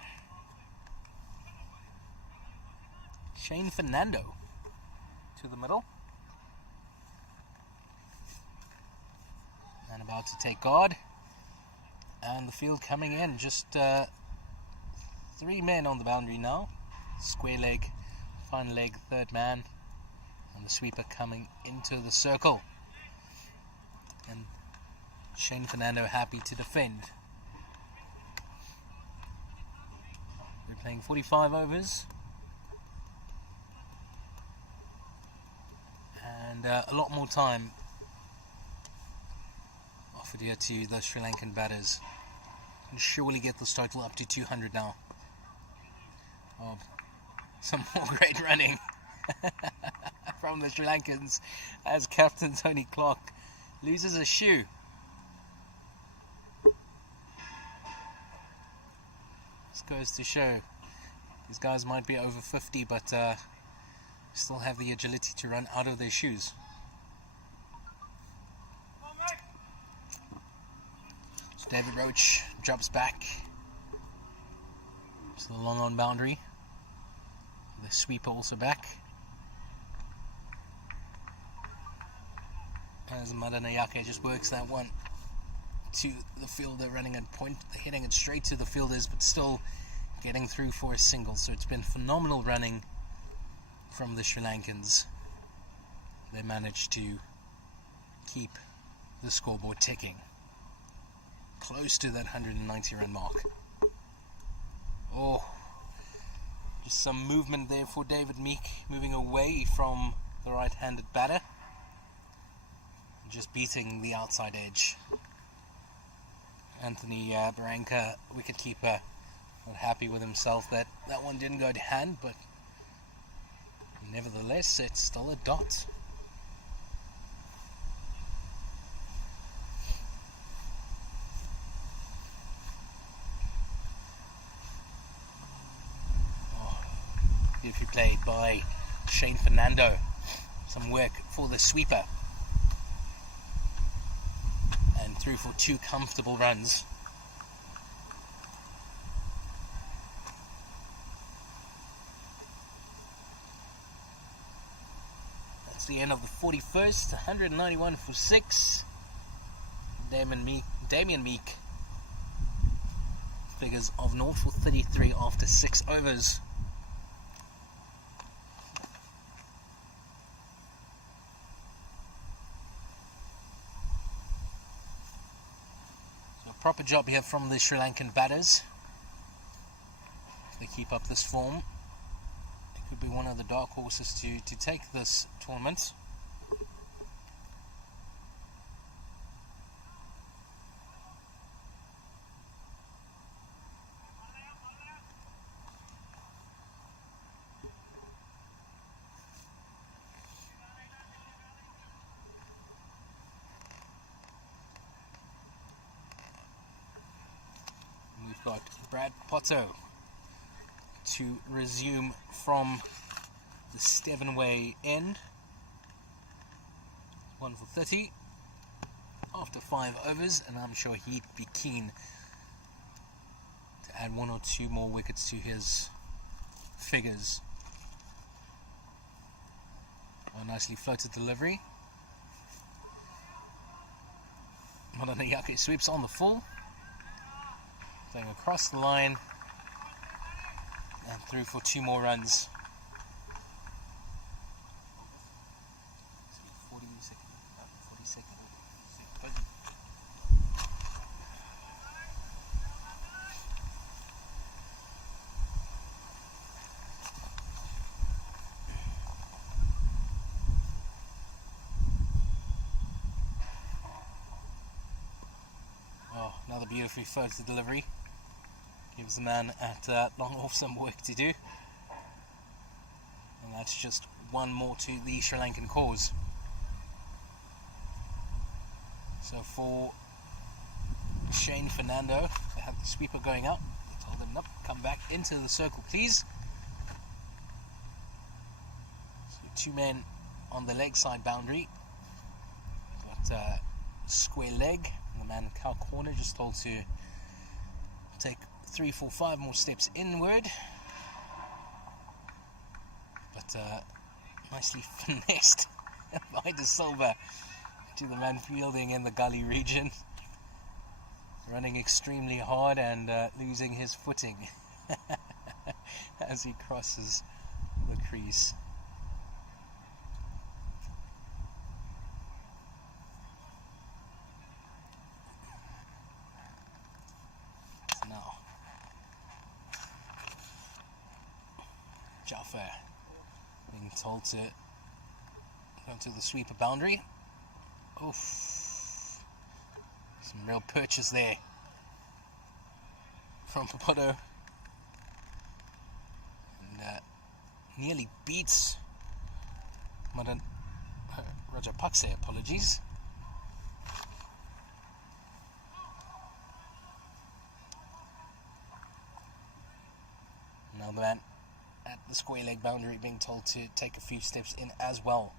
Shane Fernando, to the middle. And about to take guard. And the field coming in, just 3 men on the boundary now. Square leg, fine leg, third man, and the sweeper coming into the circle. And Shane Fernando happy to defend. We're playing 45 overs. And a lot more time offered here to the Sri Lankan batters. Can surely get this total up to 200 now. Oh, some more great running from the Sri Lankans as Captain Tony Clark loses a shoe. This goes to show these guys might be over 50 but still have the agility to run out of their shoes. So David Roach drops back to the long on boundary. The sweeper also back. As Madanayake just works that one to the fielder, running at point, hitting it straight to the fielders, but still getting through for a single. So it's been phenomenal running from the Sri Lankans. They managed to keep the scoreboard ticking close to that 190 run mark. Oh, just some movement there for David Meek, moving away from the right-handed batter. just beating the outside edge. Anthony Baranka, wicketkeeper, not happy with himself that that one didn't go to hand, but nevertheless it's still a dot. Beautifully played by Shane Fernando. Some work for the sweeper. And through for 2 comfortable runs. That's the end of the 41st. 191 for 6. Damien Meek. Figures of 0 for 33 after 6 overs. Proper job here from the Sri Lankan batters. If they keep up this form, it could be one of the dark horses to take this tournament. Got Brad Potto to resume from the Stevenway end. 1 for 30 after 5 overs, and I'm sure he'd be keen to add 1 or 2 more wickets to his figures. A nicely floated delivery. Madanayake sweeps on the full. Going across the line and through for 2 more runs. 40 seconds. Oh, another beautifully floated delivery. Gives the man at long off some work to do. And that's just 1 more to the Sri Lankan cause. So for Shane Fernando, they have the sweeper going up. Told him, nope, come back into the circle please. So 2 men on the leg side boundary. Got square leg. And the man in cow corner just told to take 3, 4, 5 more steps inward, but nicely finessed by De Silva to the man fielding in the gully region, running extremely hard and losing his footing as he crosses the crease. Now Jaffa being told to go to the sweeper boundary. Oof. Some real purchase there from Papoto. And nearly beats Rajapakse, apologies. Now the man at the square leg boundary being told to take a few steps in as well.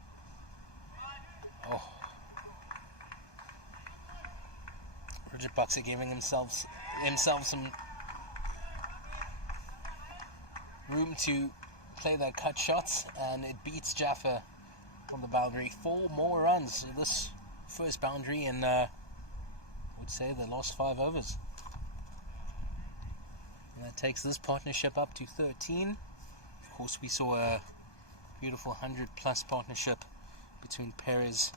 Oh. Rajapakse giving himself some room to play that cut shot, and it beats Jaffa from the boundary. 4 more runs. This first boundary in, I would say, the last 5 overs. And that takes this partnership up to 13. Of course, we saw a beautiful 100-plus partnership between Perez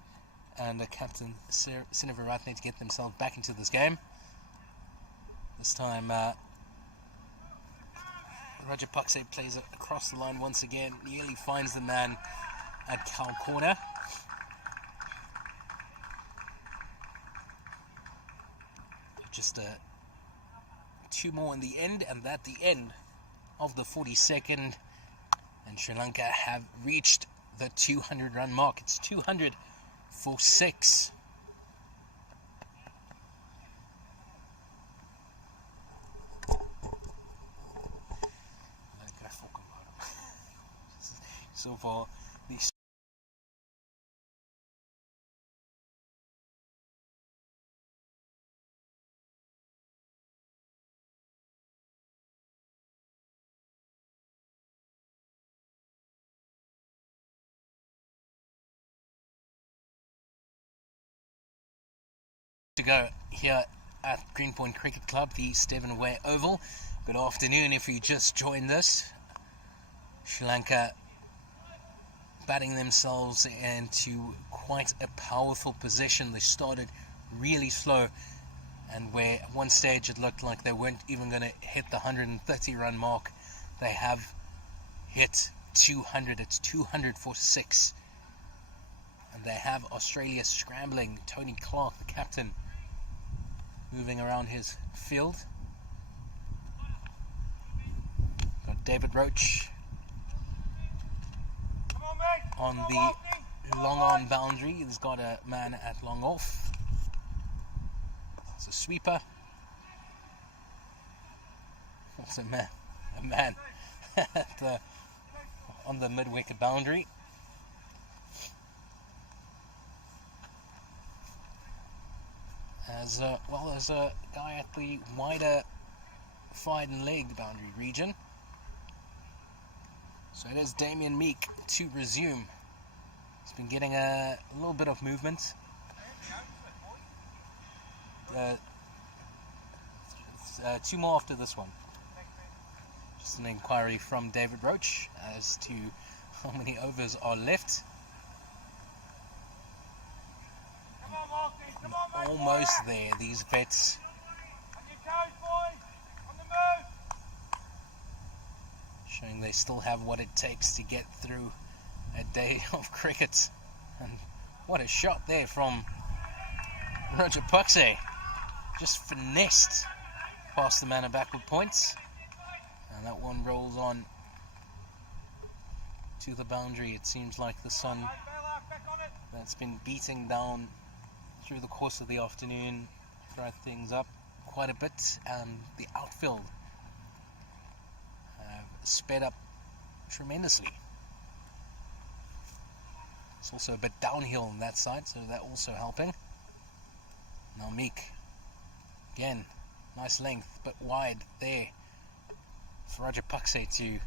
and captain Sinivaratne to get themselves back into this game. This time, Rajapakse plays across the line once again, nearly finds the man at cow corner. just 2 more in the end, and at the end of the 42nd, and Sri Lanka have reached the 200 run mark. It's 200 for 6. So far, these to go here at Greenpoint Cricket Club, the Stephen Way Oval. Good afternoon if you just joined us. Sri Lanka batting themselves into quite a powerful position. They started really slow, and where at one stage it looked like they weren't even going to hit the 130 run mark, they have hit 200. It's 200 for 6. And they have Australia scrambling. Tony Clark, the captain, moving around his field. Got David Roach on the long on boundary. He's got a man at long off. It's a sweeper. Also a man at on the mid-wicket boundary. As well as a guy at the wider fine leg boundary region. So it is Damien Meek to resume. He's been getting a little bit of movement. 2 more after this one. Just an inquiry from David Roach as to how many overs are left. Almost there, these vets. Showing they still have what it takes to get through a day of cricket. And what a shot there from Rajapakse. Just finessed past the man at backward points. And that one rolls on to the boundary. It seems like the sun that's been beating down through the course of the afternoon dried things up quite a bit, and the outfield have sped up tremendously. It's also a bit downhill on that side, so that also helping. Now Meek, again, nice length, but wide there for Rajapakse to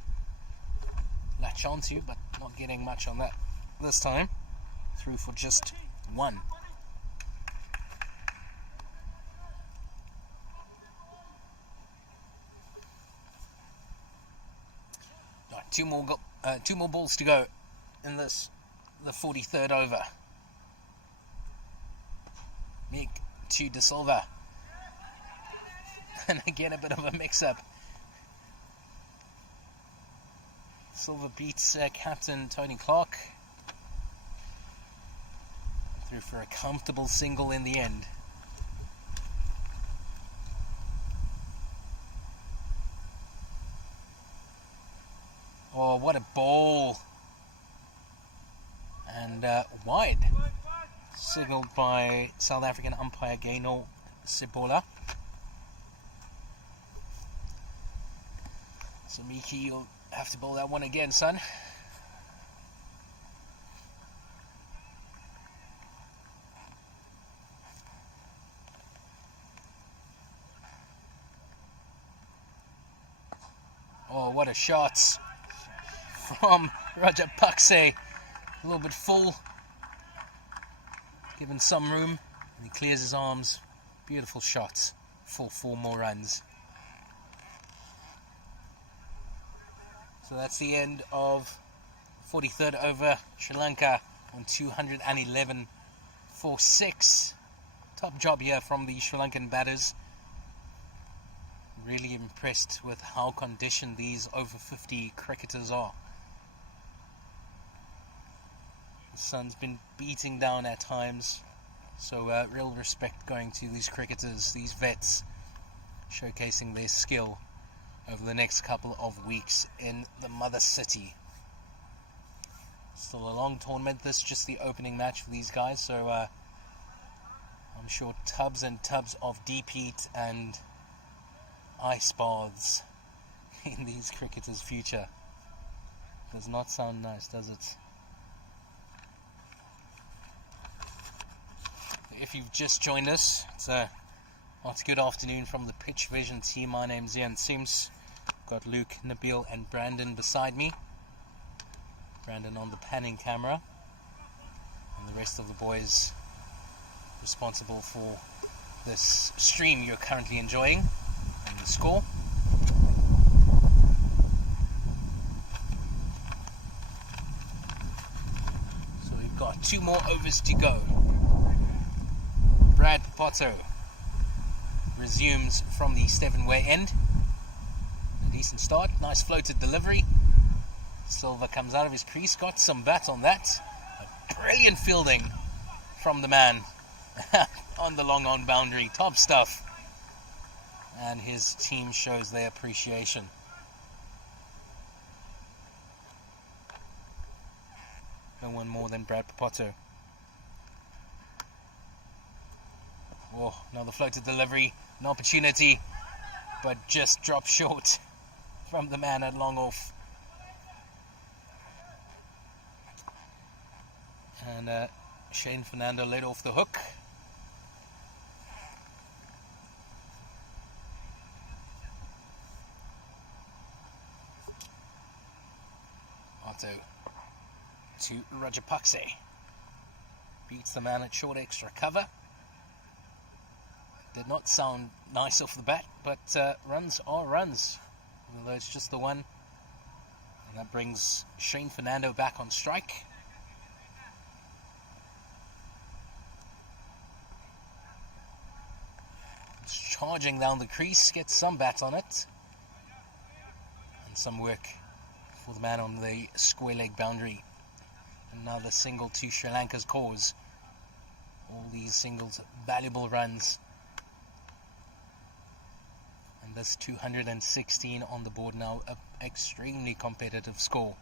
latch onto, but not getting much on that this time. Through for just 1. Right, two more balls to go in this, the 43rd over. Meek to De Silva. And again a bit of a mix-up. Silva beats captain Tony Clark. Through for a comfortable single in the end. Oh, what a ball. And wide. Signalled by South African umpire Gaynor Sibola. So Miki, you'll have to bowl that one again, son. Oh, what a shot from Rajapakse. A little bit full, given some room, and he clears his arms. Beautiful shot for 4 more runs. So that's the end of 43rd over. Sri Lanka on 211 for 6. Top job here from the Sri Lankan batters. Really impressed with how conditioned these over 50 cricketers are. The sun's been beating down at times. So real respect going to these cricketers, these vets, showcasing their skill over the next couple of weeks in the mother city. Still a long tournament. This is just the opening match for these guys, so I'm sure tubs and tubs of deep heat and ice baths in these cricketers' future. Does not sound nice, does it? If you've just joined us, it's a good afternoon from the Pitch Vision team. My name's Ian Sims. Got Luke, Nabil and Brandon beside me. Brandon on the panning camera, and the rest of the boys responsible for this stream you're currently enjoying and the score. So we've got 2 more overs to go. Brad Potto resumes from the Stevenway end. A decent start, nice floated delivery. Silva comes out of his crease, got some bat on that. A brilliant fielding from the man on the long on boundary. Top stuff. And his team shows their appreciation. No one more than Brad Potto. Oh, another floated delivery. An opportunity, but just dropped short from the man at long off. And Shane Fernando led off the hook. Otto to Rajapakse. Beats the man at short extra cover. Did not sound nice off the bat, but runs are runs. Although it's just the one. And that brings Shane Fernando back on strike. Charging down the crease, gets some bat on it, and some work for the man on the square leg boundary. Another single to Sri Lanka's cause. All these singles, valuable runs, and this 216 on the board now, an extremely competitive score.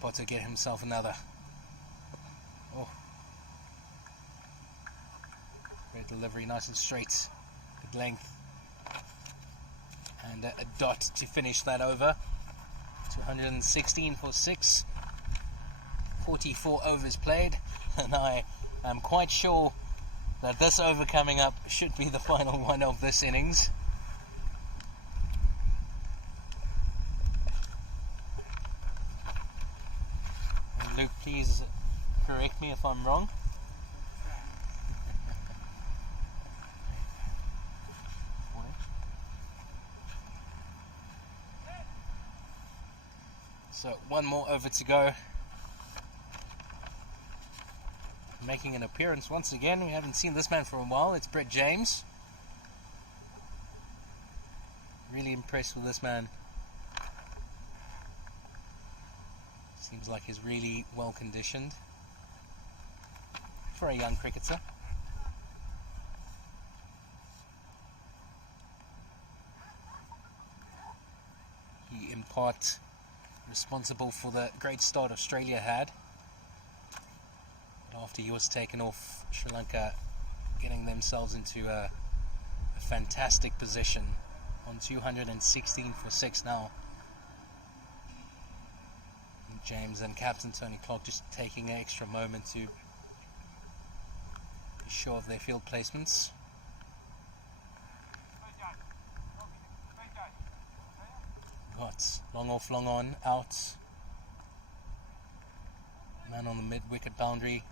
Potter get himself another. Oh, great delivery, nice and straight, good length, and a dot to finish that over. 216 for 6, 44 overs played, and I am quite sure that this over coming up should be the final one of this innings. Luke, please correct me if I'm wrong. So 1 more over to go. Making an appearance once again. We haven't seen this man for a while. It's Brett James. Really impressed with this man. Seems like he's really well conditioned for a young cricketer. He in part responsible for the great start Australia had. But after he was taken off, Sri Lanka getting themselves into a fantastic position on 216 for 6 now. James and Captain Tony Clark just taking an extra moment to be sure of their field placements. Got long off, long on, out. Man on the mid-wicket boundary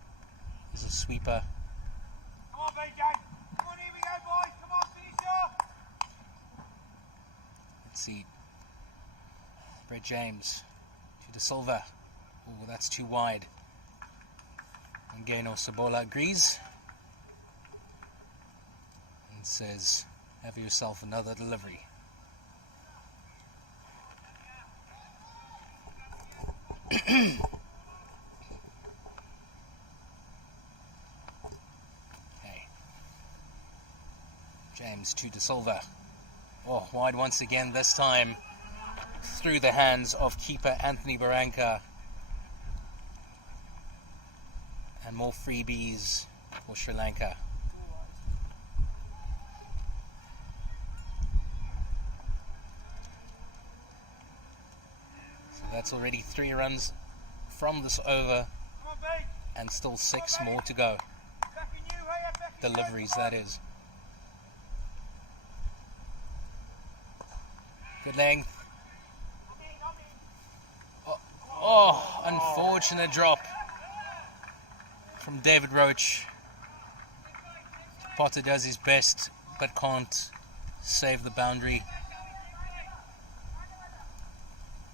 is a sweeper. Come on, BJ. Come on, here we go, boys. Come on, finisher. Let's see. Brett James. De Silva. Oh, that's too wide. And Gaino Sabola agrees and says, have yourself another delivery. Okay. James to De Silva. Oh, wide once again, this time through the hands of keeper Anthony Barranca. And more freebies for Sri Lanka. So that's already 3 runs from this over, and still 6 more to go. Deliveries, that is. Good length. Oh, unfortunate drop from David Roach. Potter does his best, but can't save the boundary.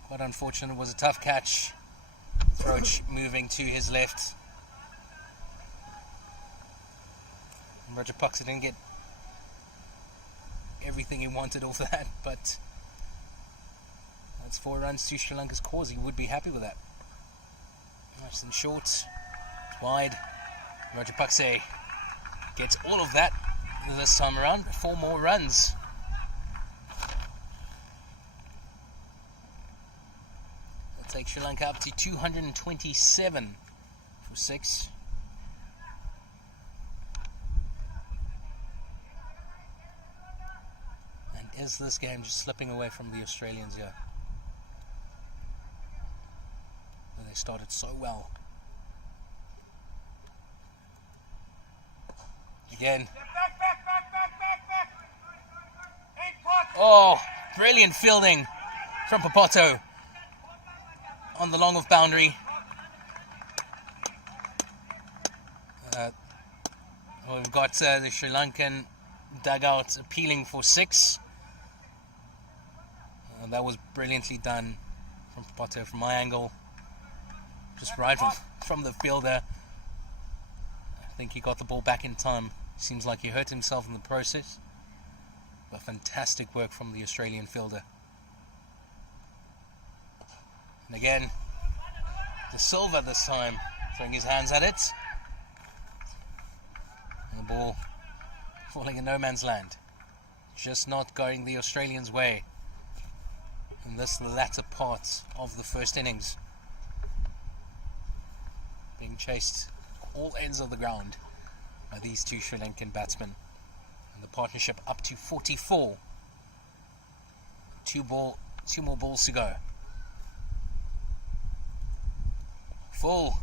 Quite unfortunate. It was a tough catch. Roach moving to his left. Roger Puxa didn't get everything he wanted off that, but that's 4 runs to Sri Lanka's cause. He would be happy with that. Nice and short. Wide. Roger Puxa gets all of that this time around. 4 more runs. That takes Sri Lanka up to 227 for 6. And is this game just slipping away from the Australians here? Where they started so well. Again. Oh, brilliant fielding from Papato on the long of boundary. We've got the Sri Lankan dugout appealing for 6. That was brilliantly done from Papato from my angle. Just right from the fielder. I think he got the ball back in time. Seems like he hurt himself in the process. But fantastic work from the Australian fielder. And again, De Silva this time throwing his hands at it. And the ball falling in no man's land. Just not going the Australians' way in this latter part of the first innings. Being chased all ends of the ground by these 2 Sri Lankan batsmen. And the partnership up to 44. 2 more balls to go. Full.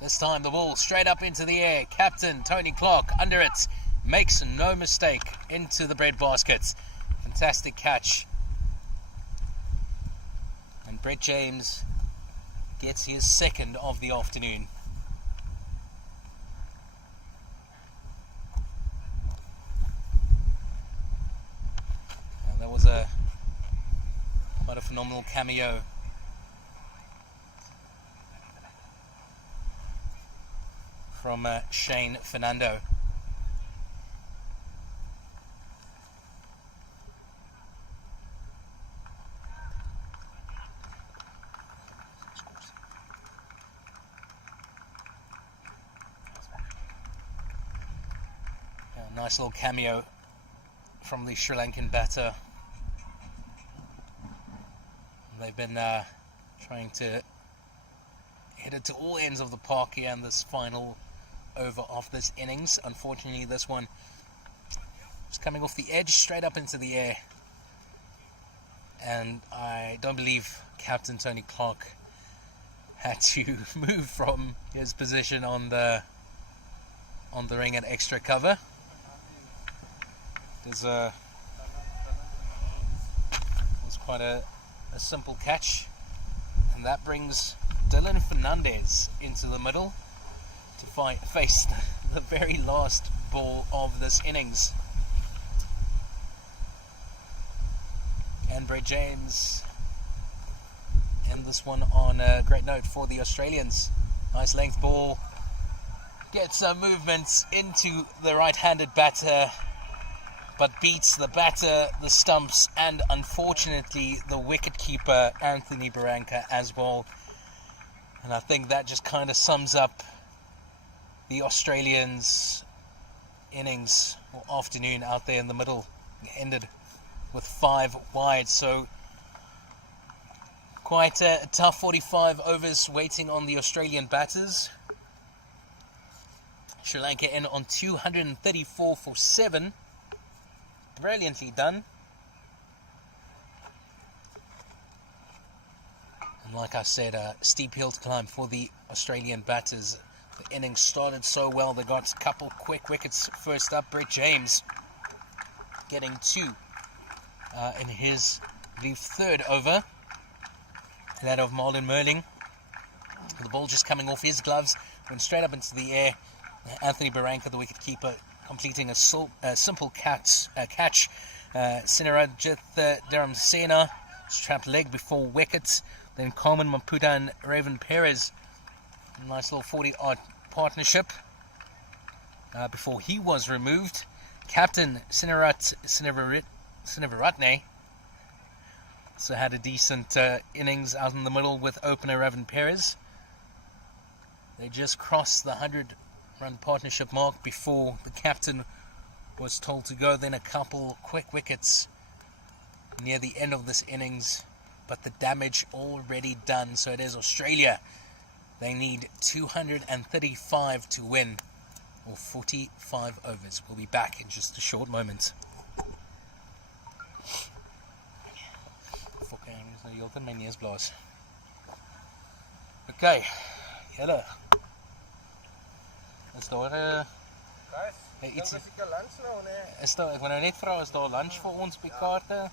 This time the ball straight up into the air. Captain Tony Clark under it. Makes no mistake into the breadbasket. Fantastic catch. And Brett James gets his 2nd of the afternoon. That was quite a phenomenal cameo from Shane Fernando. Nice little cameo from the Sri Lankan batter. They've been trying to hit it to all ends of the park here in this final over of this innings. Unfortunately, this one is coming off the edge straight up into the air. And I don't believe Captain Tony Clark had to move from his position on the ring at extra cover. It was quite a simple catch, and that brings Dylan Fernandez into the middle to face the very last ball of this innings. And Brett James end this one on a great note for the Australians. Nice length ball, gets some movement into the right-handed batter, but beats the batter, the stumps, and unfortunately the wicketkeeper Anthony Barranca as well. And I think that just kind of sums up the Australians' innings or afternoon out there in the middle. Ended with 5 wide, so quite a tough 45 overs waiting on the Australian batters. Sri Lanka in on 234 for 7. Brilliantly done. And like I said, a steep hill to climb for the Australian batters. The innings started so well, they got a couple quick wickets. First up, Brett James getting 2 in the third over. That of Marlon Merling. The ball just coming off his gloves, went straight up into the air. Anthony Barranca, the wicketkeeper, completing a simple catch. Sinarajit Dharamsena trapped leg before wickets. Then Carmen Maputa and Raven Perez, nice little 40-odd partnership before he was removed. Captain Sinivaratne also had a decent innings out in the middle with opener Raven Perez. They just crossed the 100-run partnership mark before the captain was told to go. Then a couple quick wickets near the end of this innings, but the damage already done. So it is Australia. They need 235 to win, or 45 overs. We'll be back in just a short moment. Okay, hello. Is daar Guys, iets? dan is ik lunch nou, nee. Is daar, ek wil nou net vra, is daar lunch vir ons op die kaarte?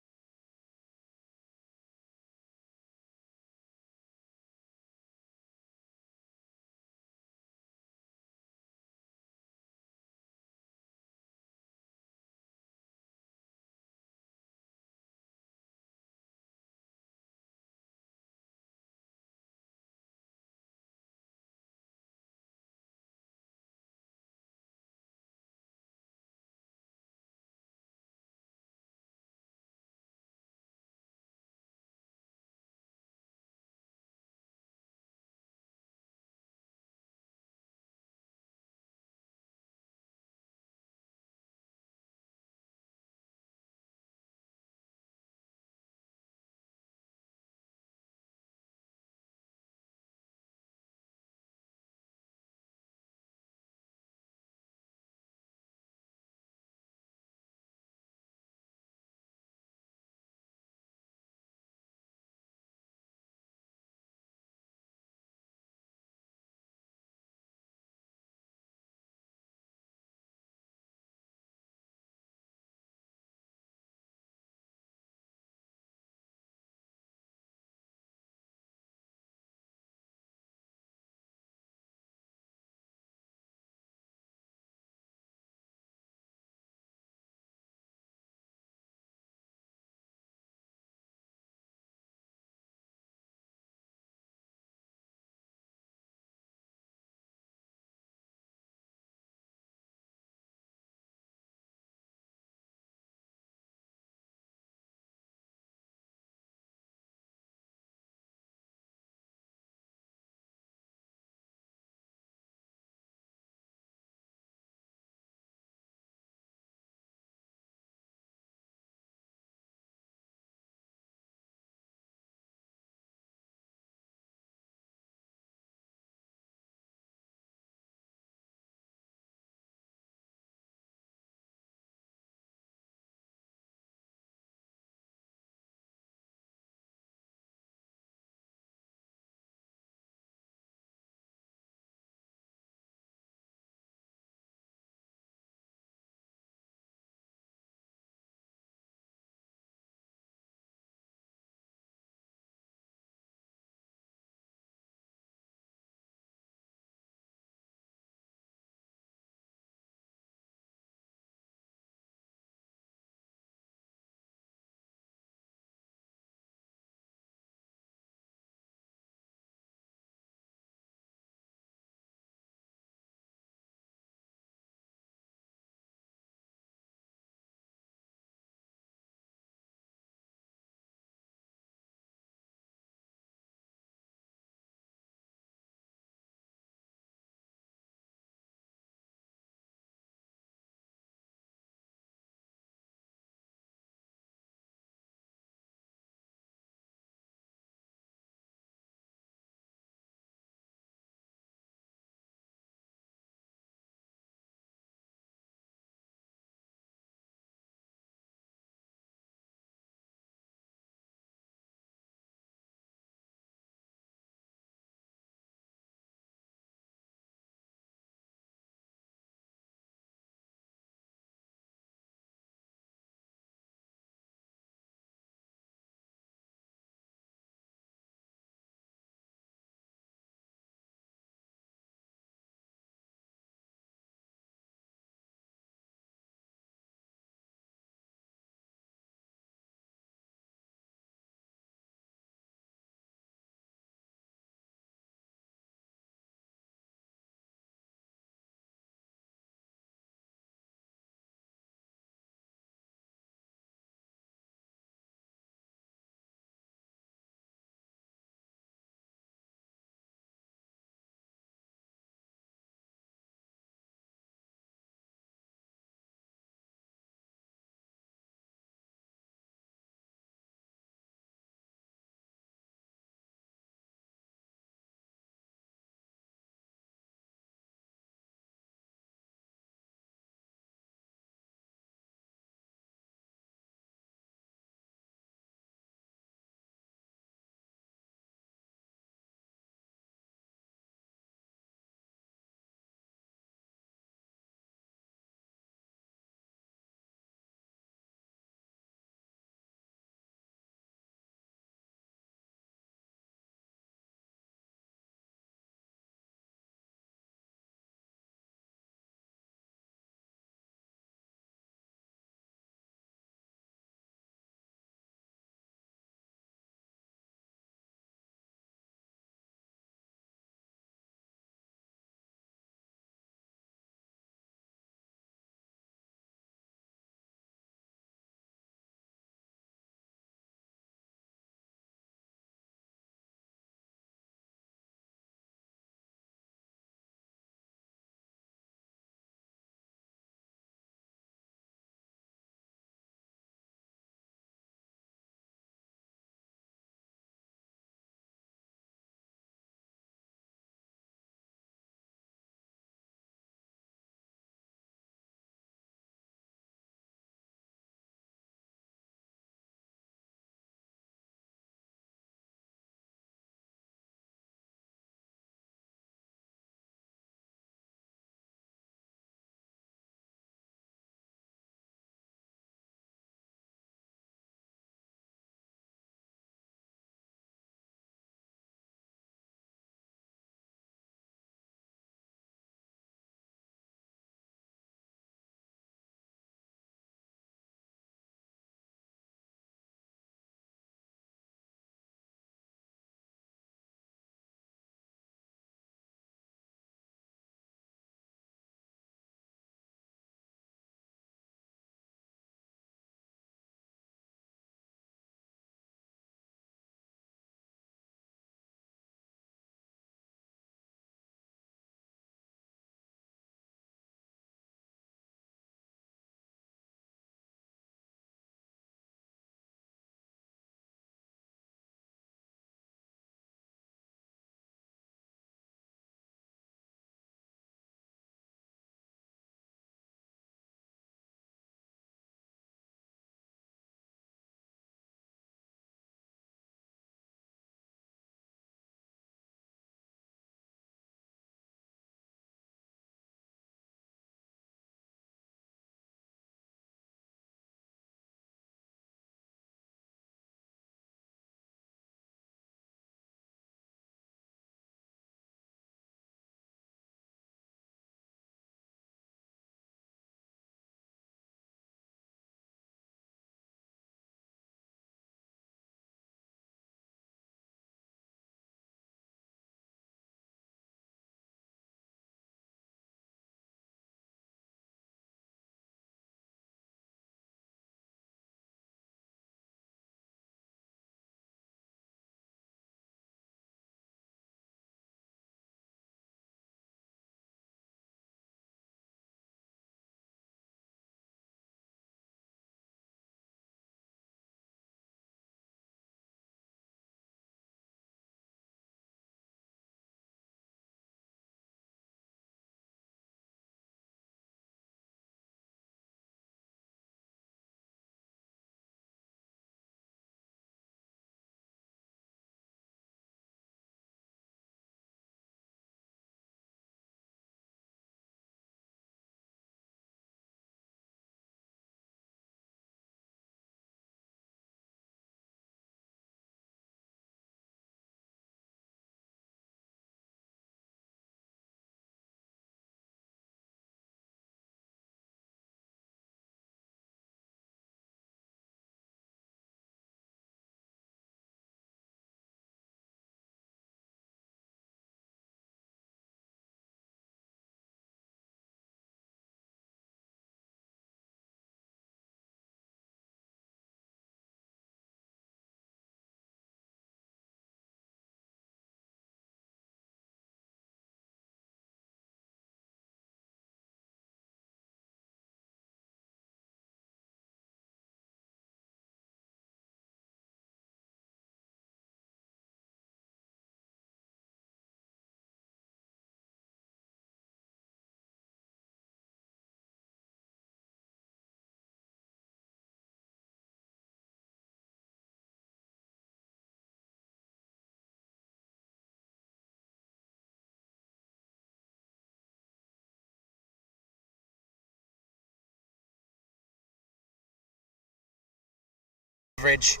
coverage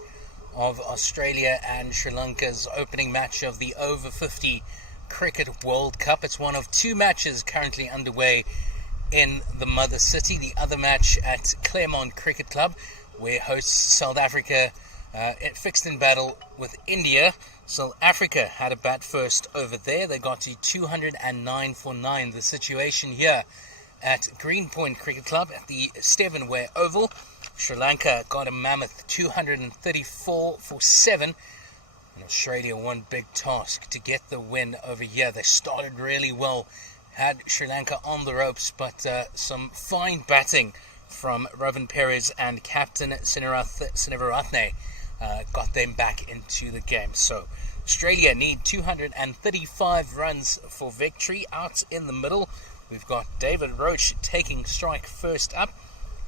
of Australia and Sri Lanka's opening match of the over 50 Cricket World Cup. It's one of two matches currently underway in the mother city. The other match at Claremont Cricket Club, where hosts South Africa fixed in battle with India. South Africa had a bat first over there. They got to 209 for 9. The situation here at Greenpoint Cricket Club at the Stevenware Oval, Sri Lanka got a mammoth 234 for 7. And Australia one big task to get the win over here. They started really well, had Sri Lanka on the ropes, but some fine batting from Ravin Perez and captain Sinevaratne got them back into the game. So Australia need 235 runs for victory. Out in the middle, we've got David Roach taking strike first up.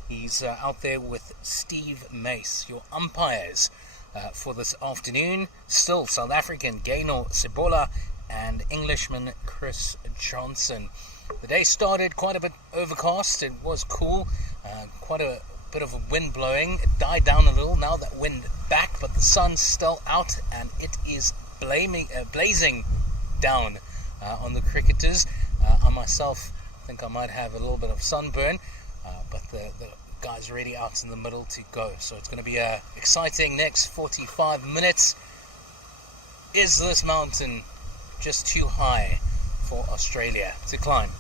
He's out there with Steve Mace. Your umpires for this afternoon, still South African Gaynor Sebola and Englishman Chris Johnson. The day started quite a bit overcast. It was cool, quite a bit of a wind blowing. It died down a little. Now that wind back, but the sun's still out and it is blazing down on the cricketers. I myself think I might have a little bit of sunburn, but the guys are already out in the middle to go. So it's going to be a exciting next 45 minutes. Is this mountain just too high for Australia to climb?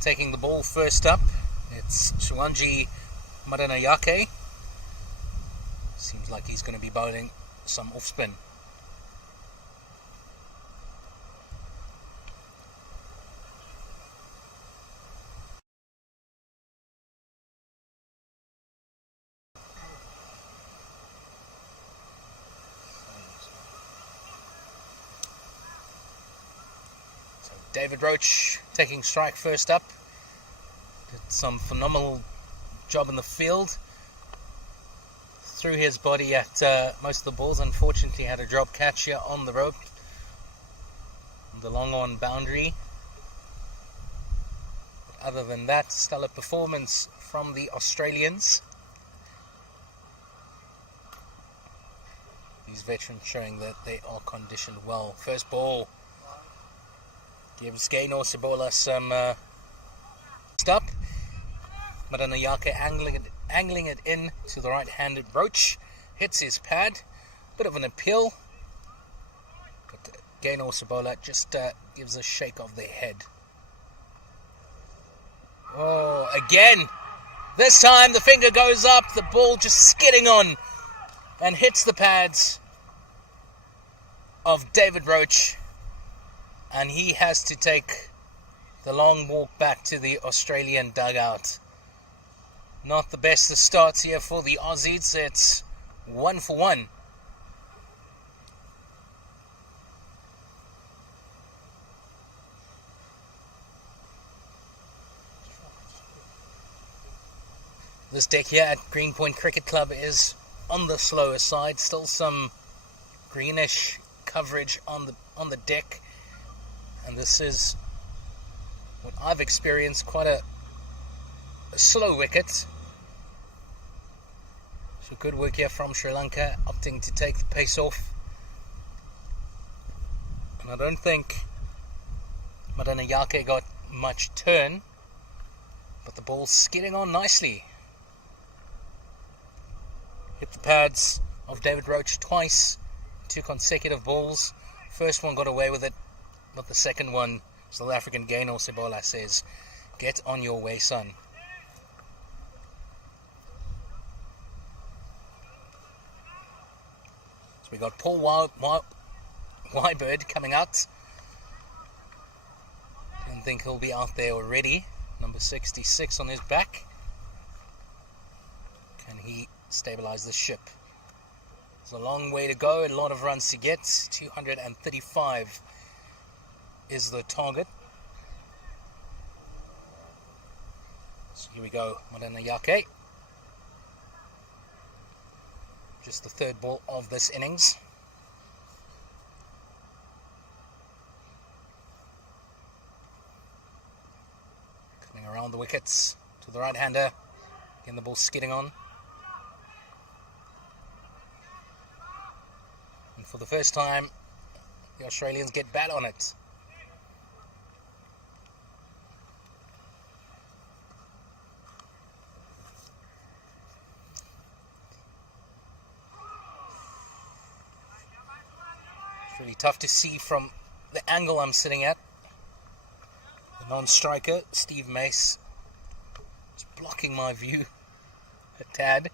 Taking the ball first up, it's Shiwanji Madanayake. Seems like he's going to be bowling some off spin. David Roach taking strike first up. Did some phenomenal job in the field. Threw his body at most of the balls. Unfortunately had a drop catch here on the rope. The long on boundary. But other than that, stellar performance from the Australians. These veterans showing that they are conditioned well. First ball gives Gaynor Sebola some stop. Madanayake angling it in to the right-handed Roach. Hits his pad. Bit of an appeal. But Gaynor Sebola just gives a shake of the head. Oh, again. This time the finger goes up. The ball just skidding on and hits the pads of David Roach. And he has to take the long walk back to the Australian dugout. Not the best of starts here for the Aussies. It's 1 for 1. This deck here at Greenpoint Cricket Club is on the slower side. Still some greenish coverage on the deck. And this is what I've experienced, quite a slow wicket. So good work here from Sri Lanka, opting to take the pace off. And I don't think Madanayake got much turn, but the ball's skidding on nicely. Hit the pads of David Roach twice, 2 consecutive balls. First one got away with it. But the second one, South African Gaynor Sebola says, get on your way, son. So we got Paul Wybird coming out. Don't think he'll be out there already. Number 66 on his back. Can he stabilize the ship? It's a long way to go, a lot of runs to get. 235 is the target. So here we go, Madanayake. Just the third ball of this innings. the wickets to the right-hander. Getting the ball skidding on. And for the first time, the Australians get bat on it. It's really tough to see from the angle I'm sitting at. The non-striker, Steve Mace, is blocking my view a tad.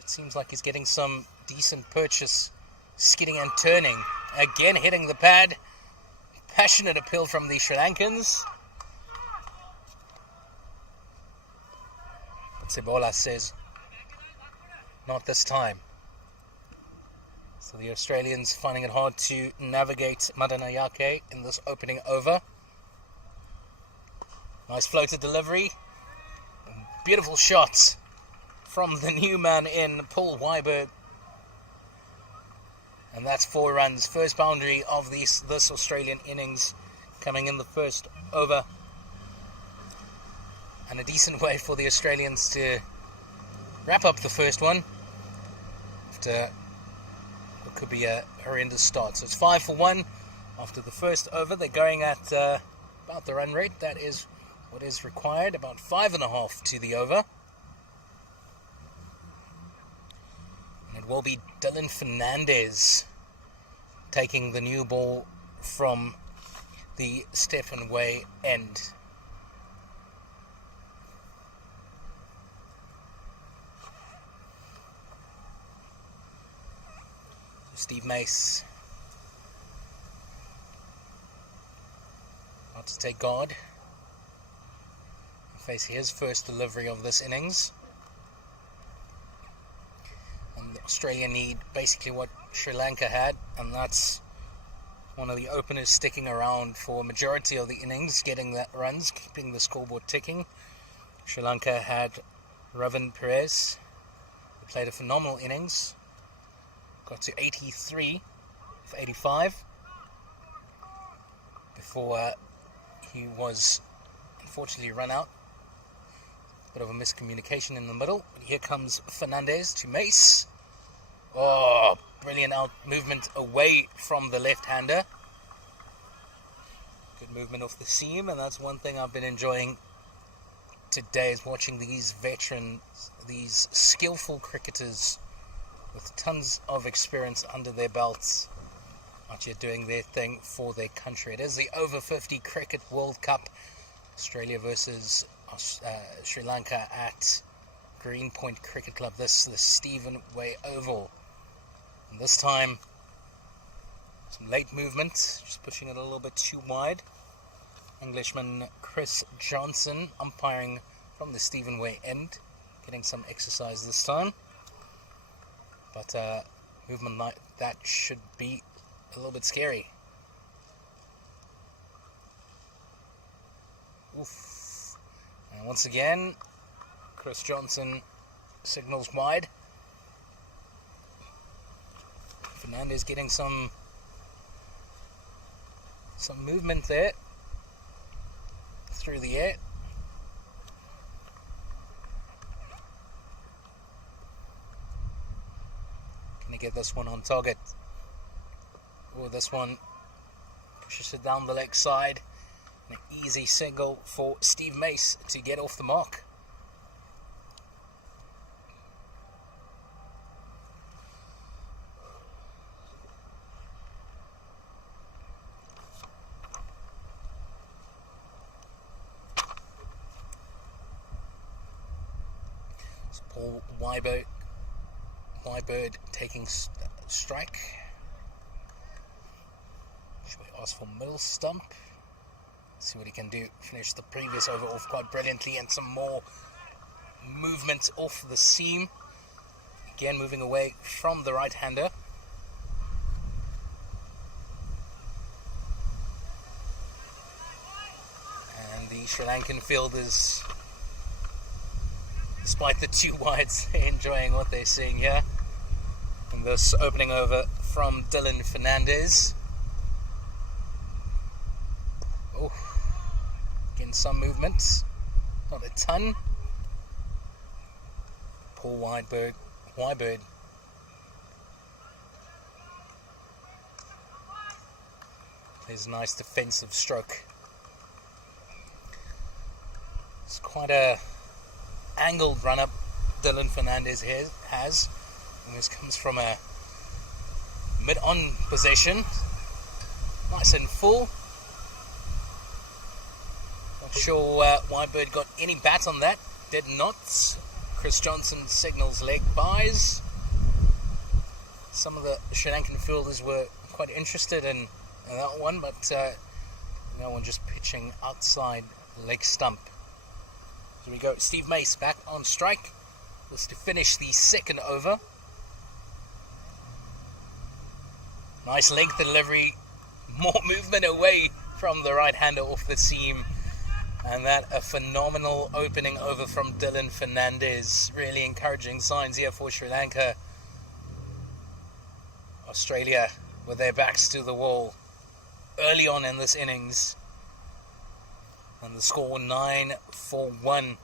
It seems like he's getting some decent purchase, skidding and turning. Again hitting the pad. Passionate appeal from the Sri Lankans. But Sebola says, not this time. So the Australians finding it hard to navigate Madanayake in this opening over. Nice floated delivery. Beautiful shots from the new man in, Paul Weiberg. And that's 4 runs. First boundary of this Australian innings coming in the first over. And a decent way for the Australians to wrap up the first one after what could be a horrendous start. So it's 5 for 1 after the first over. They're going at about the run rate. That is what is required, about 5.5 to the over. And it will be Dylan Fernandez taking the new ball from the Stephen Way end. Steve Mace about to take guard. Face his first delivery of this innings. And Australia need basically what Sri Lanka had, and that's one of the openers sticking around for a majority of the innings, getting that runs, keeping the scoreboard ticking. Sri Lanka had Ravin Perez, who played a phenomenal innings, got to 83 for 85 before he was unfortunately run out. Bit of a miscommunication in the middle. But here comes Fernandez to Mace. Oh, brilliant out movement away from the left-hander. Good movement off the seam, and that's one thing I've been enjoying today, is watching these veterans, these skillful cricketers with tons of experience under their belts, out here doing their thing for their country. It is the Over 50 Cricket World Cup. Australia versus Sri Lanka at Greenpoint Cricket Club. This is the Stephen Way Oval. And this time, some late movement, just pushing it a little bit too wide. Englishman Chris Johnson umpiring from the Stephen Way end, getting some exercise this time. But movement like that should be a little bit scary. Oof. And once again, Chris Johnson signals wide. Fernandez getting some movement there through the air. Can he get this one on target? Oh, this one pushes it down the leg side. An easy single for Steve Mace to get off the mark. So Paul Weiberg taking strike. Should we ask for middle stump? See what he can do. Finish the previous over off quite brilliantly, and some more movement off the seam. Again, moving away from the right-hander. And the Sri Lankan fielders, despite the 2 wides, enjoying what they're seeing here. And this opening over from Dylan Fernandez. been some movement, not a ton. Paul Wybird. There's a nice defensive stroke. It's quite a angled run up Dylan Fernandez here has, and this comes from a mid-on possession, nice and full. Not sure Wybird got any bat on that, did not. Chris Johnson signals leg buys. Some of the Sri Lankan fielders were quite interested in that one, but no one just pitching outside leg stump. Here we go, Steve Mace back on strike. Was to finish the second over. Nice length delivery, more movement away from the right-hander off the seam, and that a phenomenal opening over from Dylan Fernandez. Really encouraging signs here for Sri Lanka. Australia with their backs to the wall early on in this innings, and the score 9-1.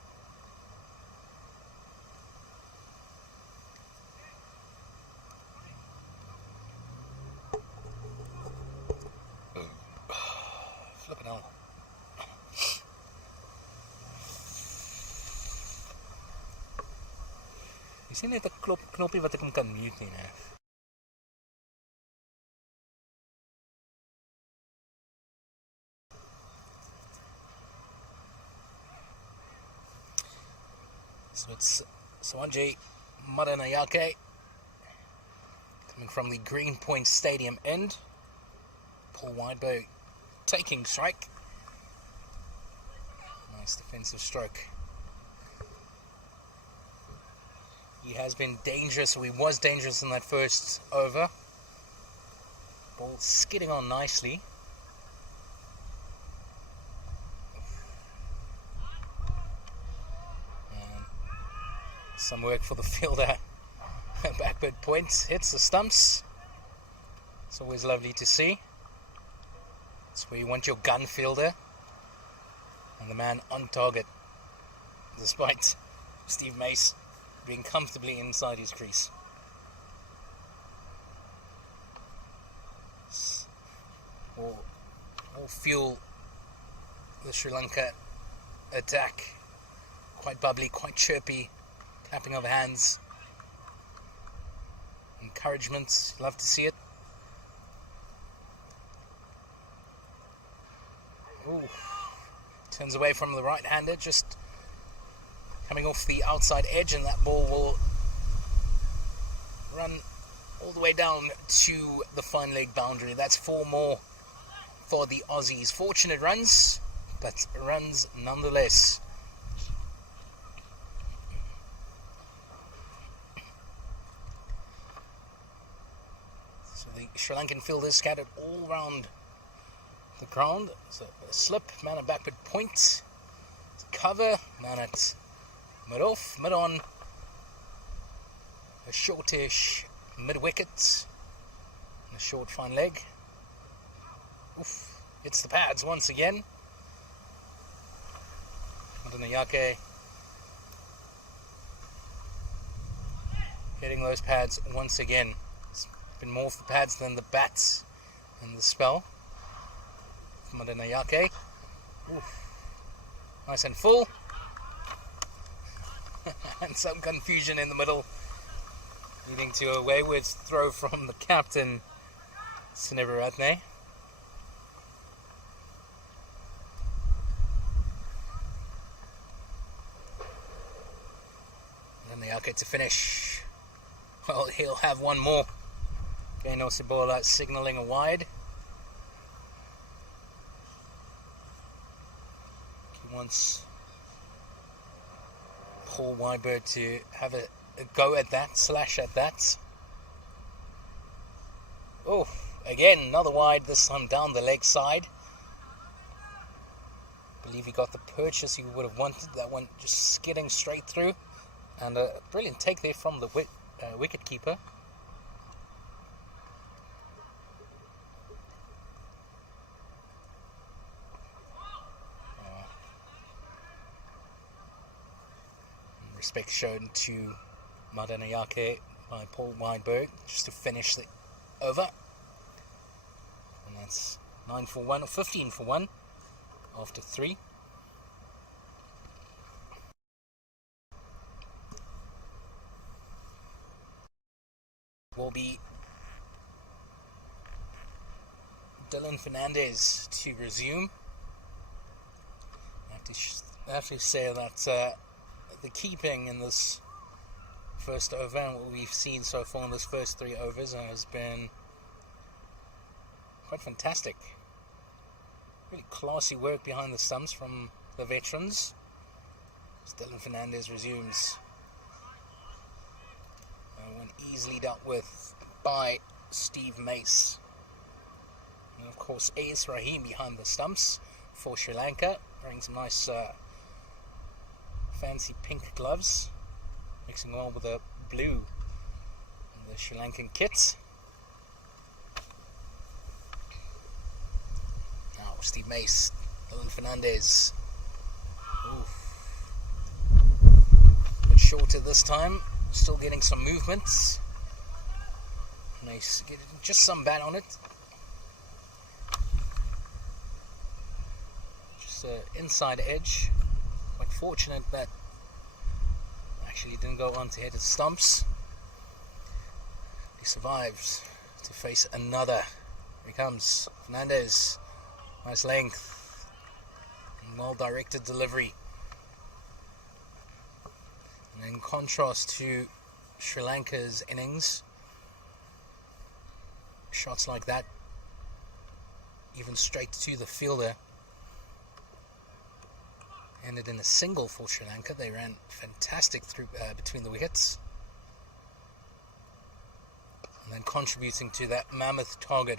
Flipping hell. Is nie net 'n knoppie wat ek hom kan mute nie, né? So it's Sawanje Madanayake coming from the Greenpoint Stadium end. Paul Wybird taking strike. Nice defensive stroke. He has been dangerous, or he was dangerous in that first over. Ball skidding on nicely. Some work for the fielder. Backward point hits the stumps. It's always lovely to see. It's where you want your gun fielder and the man on target, despite Steve Mace being comfortably inside his crease. All fuel the Sri Lanka attack. Quite bubbly, quite chirpy, clapping of hands, encouragement. Love to see it. Ooh. Turns away from the right-hander, just coming off the outside edge, and that ball will run all the way down to the fine leg boundary. That's 4 more for the Aussies. Fortunate runs, but runs nonetheless. So the Sri Lankan fielders scattered all around the ground. So a slip, man at backward point, cover, man at mid-off, mid-on, a shortish mid-wicket, and a short fine leg. Oof, hits the pads once again. Madanayake hitting those pads once again. It's been more of the pads than the bats in the spell. Madanayake. Nice and full. And some confusion in the middle, leading to a wayward throw from the captain, Sinevaratne. Madanayake to finish. Well, he'll have one more. Gaino Sibola signalling a wide. Wants Paul Wybird to have a go at that, slash at that. Oh, again, another wide, this time down the leg side. I believe he got the purchase he would have wanted. That one just skidding straight through. And a brilliant take there from the wicket keeper. respect shown to Madanayake by Paul Weinberg just to finish the over. And that's 9 for 1 or 15 for 1 after 3. Will be Dylan Fernandez to resume. I have to say that the keeping in this first over and what we've seen so far in this first 3 overs has been quite fantastic. Really classy work behind the stumps from the veterans. As Dylan Fernandez resumes. One easily dealt with by Steve Mace. And of course, Ace Rahim behind the stumps for Sri Lanka, wearing some nice fancy pink gloves, mixing well with the blue of the Sri Lankan kit. Now Steve Mace, Dylan Fernandez. Oof. A bit shorter this time, still getting some movements. Mace getting just some bat on it. Inside edge. Quite fortunate that actually didn't go on to hit his stumps. He survives to face another. Here he comes, Fernandez. Nice length and well directed delivery. And in contrast to Sri Lanka's innings, shots like that, even straight to the fielder, ended in a single for Sri Lanka. They ran fantastic through between the wickets, and then contributing to that mammoth target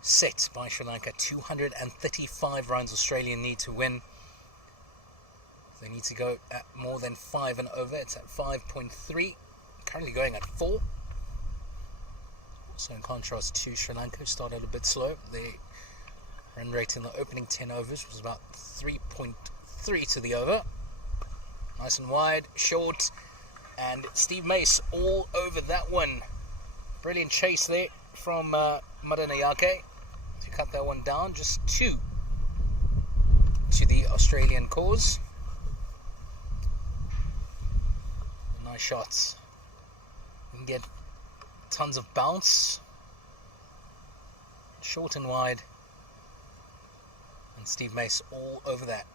set by Sri Lanka. 235 runs Australian need to win. They need to go at more than 5 and over. It's at 5.3, currently going at 4. So in contrast to Sri Lanka, who started a bit slow, the run rate in the opening 10 overs was about 3.3 to the over. Nice and wide, short, and Steve Mace all over that one. Brilliant chase there from Madanayake to cut that one down. Just 2 to the Australian cause. Nice shots. You can get tons of bounce, short and wide, and Steve Mace all over that.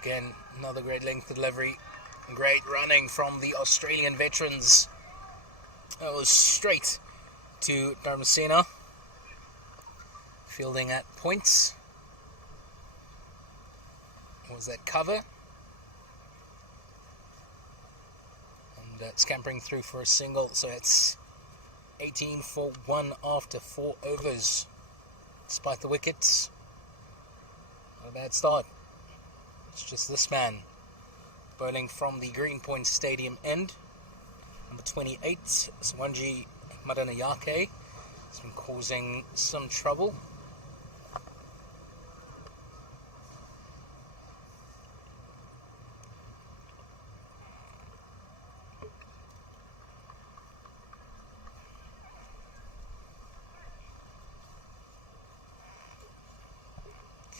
Again, another great length delivery. Great running from the Australian veterans. That was straight to Dharmasena. Fielding at points. Was that cover? And scampering through for a single. So it's 18 for 1 after 4 overs. Despite the wickets. Not a bad start. It's just this man bowling from the Greenpoint Stadium end. Number 28, Swanji Madanayake, has been causing some trouble.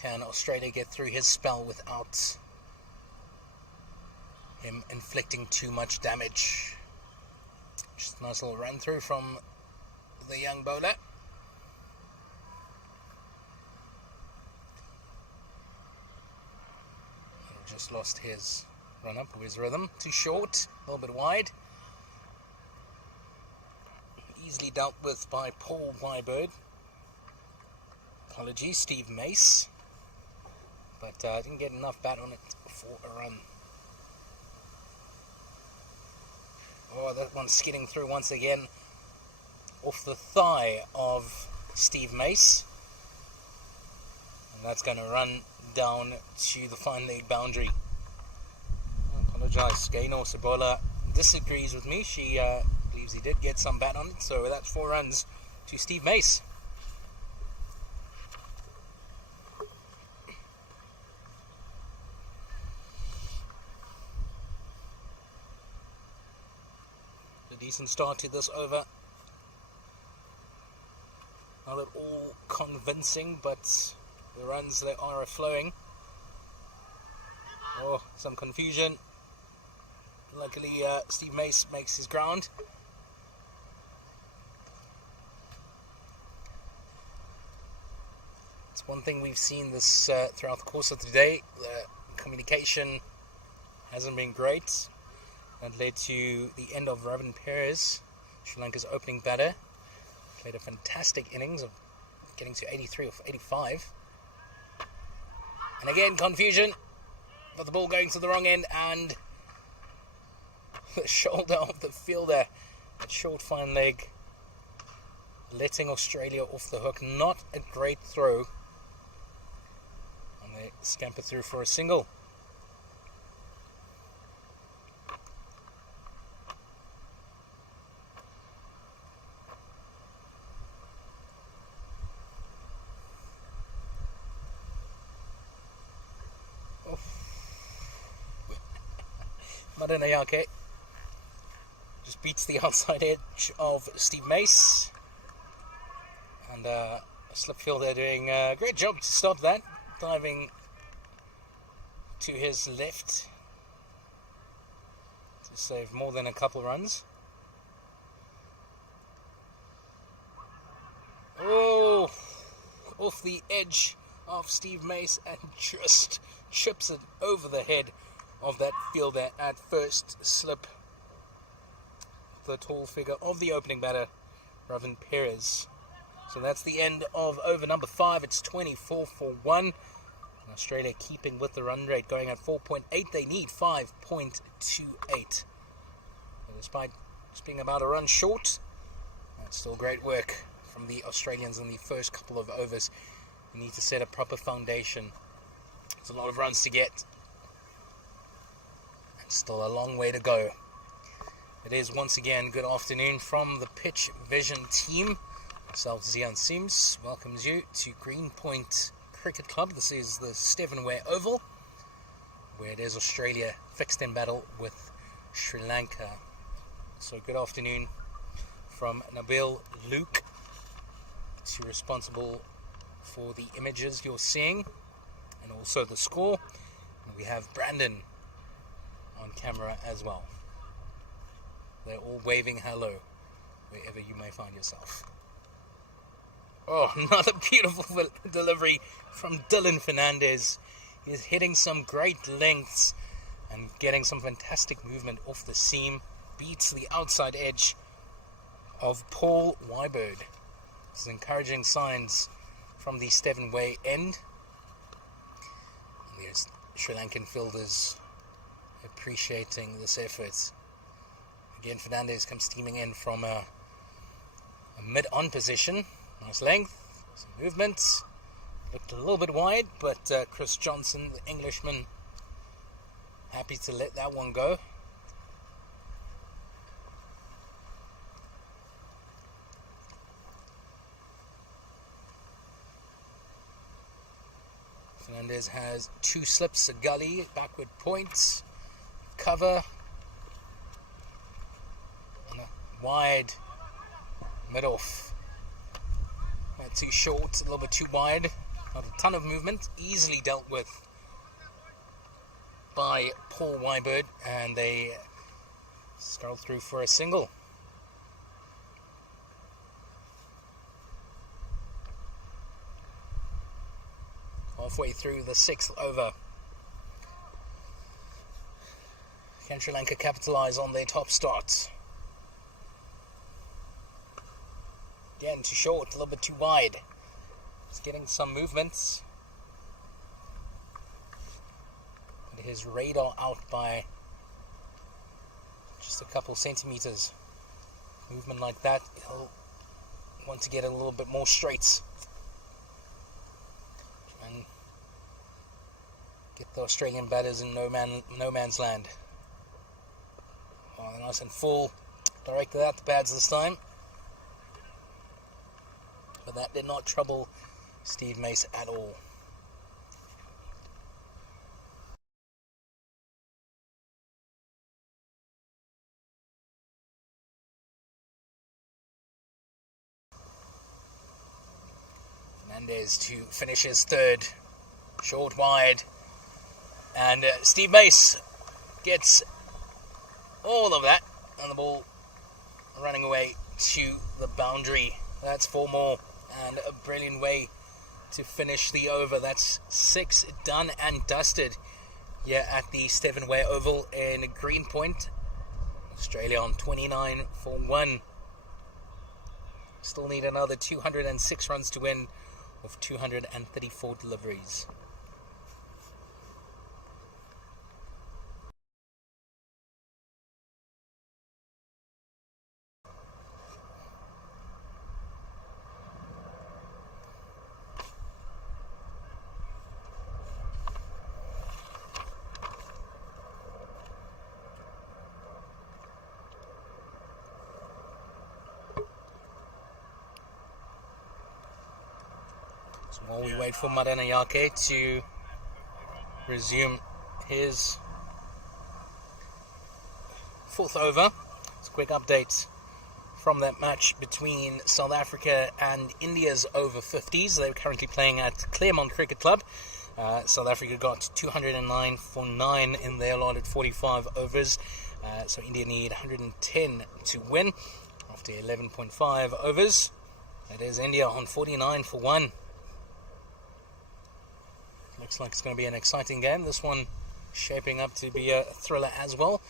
Can Australia get through his spell without him inflicting too much damage? Just a nice little run through from the young bowler. Just lost his run up or his rhythm. Too short, a little bit wide. Easily dealt with by Paul Weinberg. Apologies, Steve Mace. But didn't get enough bat on it for a run. Oh, that one's skidding through once again off the thigh of Steve Mace. And that's going to run down to the fine leg boundary. I apologise, Gaynor Sabola disagrees with me. She believes he did get some bat on it, so that's 4 runs to Steve Mace. A decent start to this over. Not at all convincing, but the runs they are flowing. Oh, some confusion. Luckily, Steve Mace makes his ground. It's one thing we've seen this throughout the course of the day. The communication hasn't been great. That led to the end of Ravin Perez, Sri Lanka's opening batter. Played a fantastic innings of getting to 83 or 85. And again, confusion. Got the ball going to the wrong end, and the shoulder of the fielder, that short fine leg, letting Australia off the hook. Not a great throw. And they scamper through for a single. Madanayake just beats the outside edge of Steve Mace, and a slip fielder doing a great job to stop that, diving to his left to save more than a couple runs. Oh, off the edge of Steve Mace and just chips it over the head of that fielder at first slip. The tall figure of the opening batter, Ravin Perez. So that's the end of over number 5. It's 24 for 1. And Australia keeping with the run rate, going at 4.8. They need 5.28. Despite just being about a run short, that's still great work from the Australians in the first couple of overs. They need to set a proper foundation. It's a lot of runs to get. Still a long way to go. It is once again good afternoon from the Pitch Vision team. Myself, Zian Sims, welcomes you to Greenpoint Cricket Club. This is the Stevenway Oval, where it is Australia fixed in battle with Sri Lanka. So good afternoon from Nabil Luke, who's responsible for the images you're seeing and also the score. And we have Brandon on camera as well. They're all waving hello wherever you may find yourself. Oh, another beautiful delivery from Dylan Fernandez. He's hitting some great lengths and getting some fantastic movement off the seam. Beats the outside edge of Paul Wybird. This is encouraging signs from the Stevenway end. And there's Sri Lankan fielders appreciating this effort. Again, Fernandez comes steaming in from a mid-on position. Nice length, some movement. Looked a little bit wide, but Chris Johnson, the Englishman, happy to let that one go. Fernandez has 2 slips, a gully, backward points, cover, and a wide mid-off. Too short, a little bit too wide, not a ton of movement, easily dealt with by Paul Wybird, and they scroll through for a single. Halfway through the 6th over. Can Sri Lanka capitalise on their top start? Again, too short, a little bit too wide. He's getting some movements. But his radar out by just a couple centimeters. Movement like that, he'll want to get a little bit more straight and get the Australian batters in no man's land. Oh, nice and full. directed at the pads this time. But that did not trouble Steve Mace at all. Fernandez to finish his third, short wide, and Steve Mace gets all of that, and the ball running away to the boundary. That's 4 more, and a brilliant way to finish the over. That's 6 done and dusted here at the Stephenway Oval in Greenpoint. Australia on 29 for 1. Still need another 206 runs to win with 234 deliveries. While we wait for Madanayake to resume his 4th over, it's a quick update from that match between South Africa and India's over 50s. They're currently playing at Claremont Cricket Club. South Africa got 209 for 9 in their allotted 45 overs. So India need 110 to win after 11.5 overs. That is India on 49 for 1. Looks like it's going to be an exciting game. This one shaping up to be a thriller as well.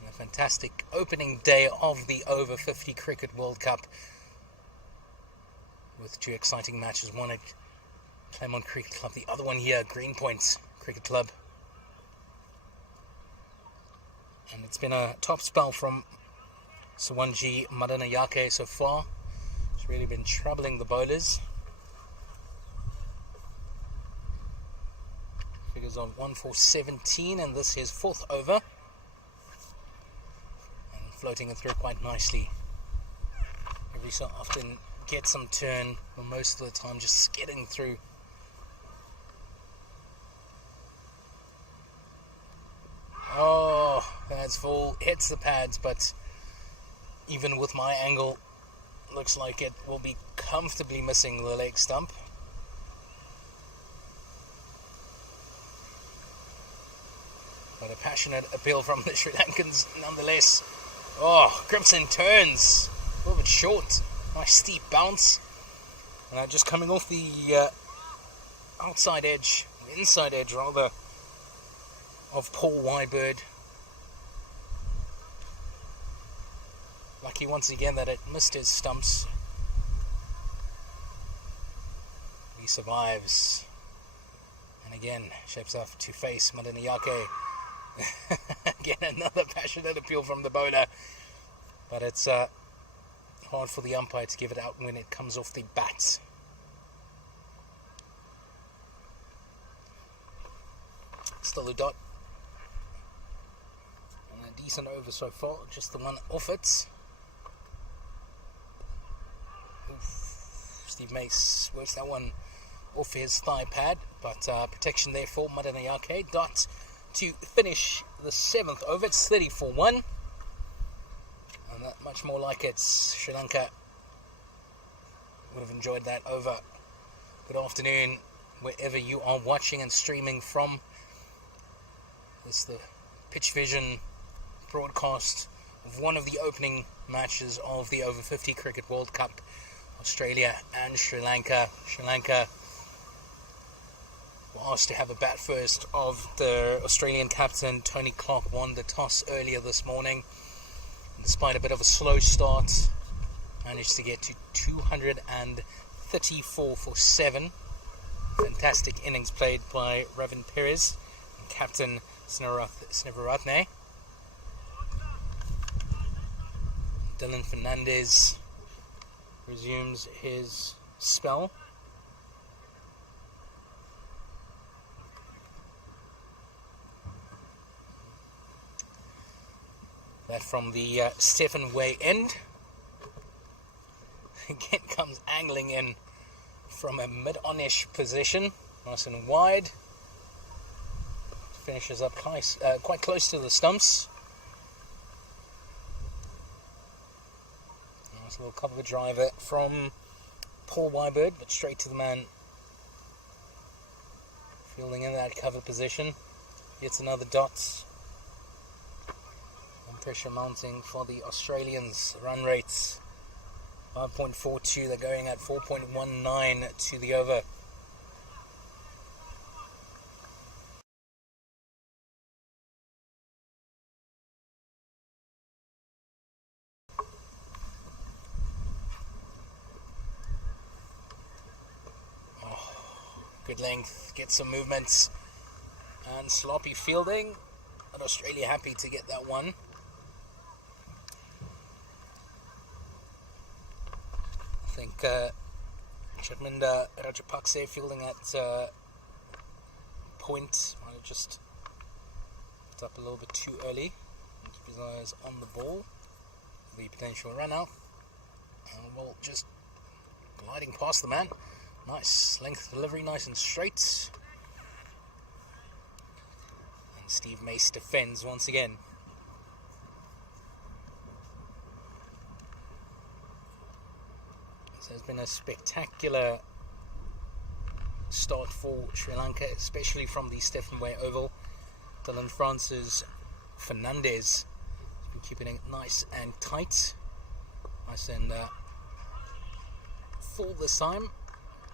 And a fantastic opening day of the Over 50 Cricket World Cup with 2 exciting matches. One at Claremont Cricket Club, the other one here at Greenpoint Cricket Club. And it's been a top spell from Sawanji Madanayake so far. It's really been troubling the bowlers. Figures of 1 for 17, and this is 4th over. And floating it through quite nicely. Every so often gets some turn, but most of the time just skidding through. Oh, that's full. Hits the pads, but even with my angle, looks like it will be comfortably missing the leg stump. But a passionate appeal from the Sri Lankans nonetheless. Oh, Grimson turns. A little bit short. Nice steep bounce. And just coming off the outside edge, inside edge rather, of Paul Wybird. Lucky once again that it missed his stumps. He survives. And again, shapes up to face Madanayake. Again, another passionate appeal from the bowler, but it's hard for the umpire to give it out when it comes off the bat. Still a dot, and a decent over so far, just the one off it. Oof. Steve Mace works that one off his thigh pad, but protection there for Madanayake. Dot to finish the 7th over. It's 30 for 1, and that much more like it. Sri Lanka would have enjoyed that over. Good afternoon wherever you are watching and streaming from. This is the Pitch Vision broadcast of one of the opening matches of the Over 50 Cricket World Cup, Australia and Sri Lanka. Sri Lanka were asked to have a bat first of the Australian captain. Tony Clark won the toss earlier this morning. And despite a bit of a slow start, managed to get to 234 for 7. Fantastic innings played by Ravin Perez and captain Snevaratne. Dylan Fernandez resumes his spell. That from the Stephen Way end. Again comes angling in from a mid-on-ish position. Nice and wide. Finishes up quite close to the stumps. Nice little cover driver from Paul Wybird, but straight to the man fielding in that cover position. Gets another dot. And pressure mounting for the Australians. Run rates 5.42. They're going at 4.19 to the over. Good length, get some movements, and sloppy fielding, but Australia happy to get that one. I think Chatminda Rajapakse fielding at point might have just picked up a little bit too early. Keep his eyes on the ball, the potential run out, and we'll just gliding past the man. Nice length delivery, nice and straight. And Steve Mace defends once again. So it's been a spectacular start for Sri Lanka, especially from the Stephen Way Oval. Dylan Francis Fernandez has been keeping it nice and tight. Nice and full this time.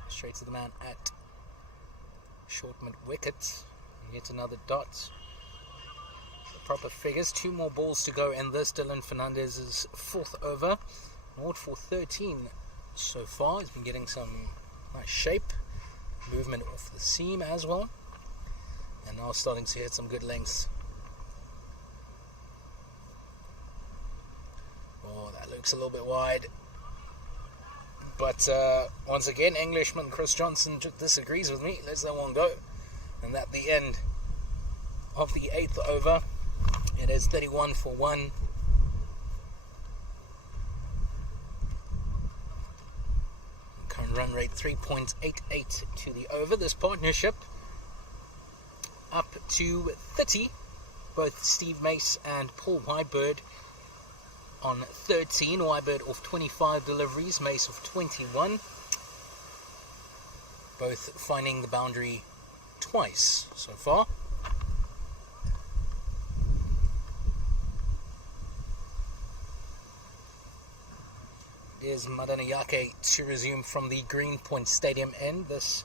Straight to the man at short mid wicket. And yet another dot. The proper figures. 2 more balls to go in this. Dylan Fernandez's 4th over. 0 for 13 so far. He's been getting some nice shape. Movement off the seam as well. And now starting to hit some good lengths. Oh, that looks a little bit wide. But once again, Englishman Chris Johnson disagrees with me. Lets that one go. And at the end of the 8th over, it is 31 for 1. Current run rate 3.88 to the over. This partnership up to 30. Both Steve Mace and Paul Wybird on 13, Wybird off 25 deliveries, Mace of 21. Both finding the boundary twice so far. There's Madanayake to resume from the Greenpoint Stadium end. This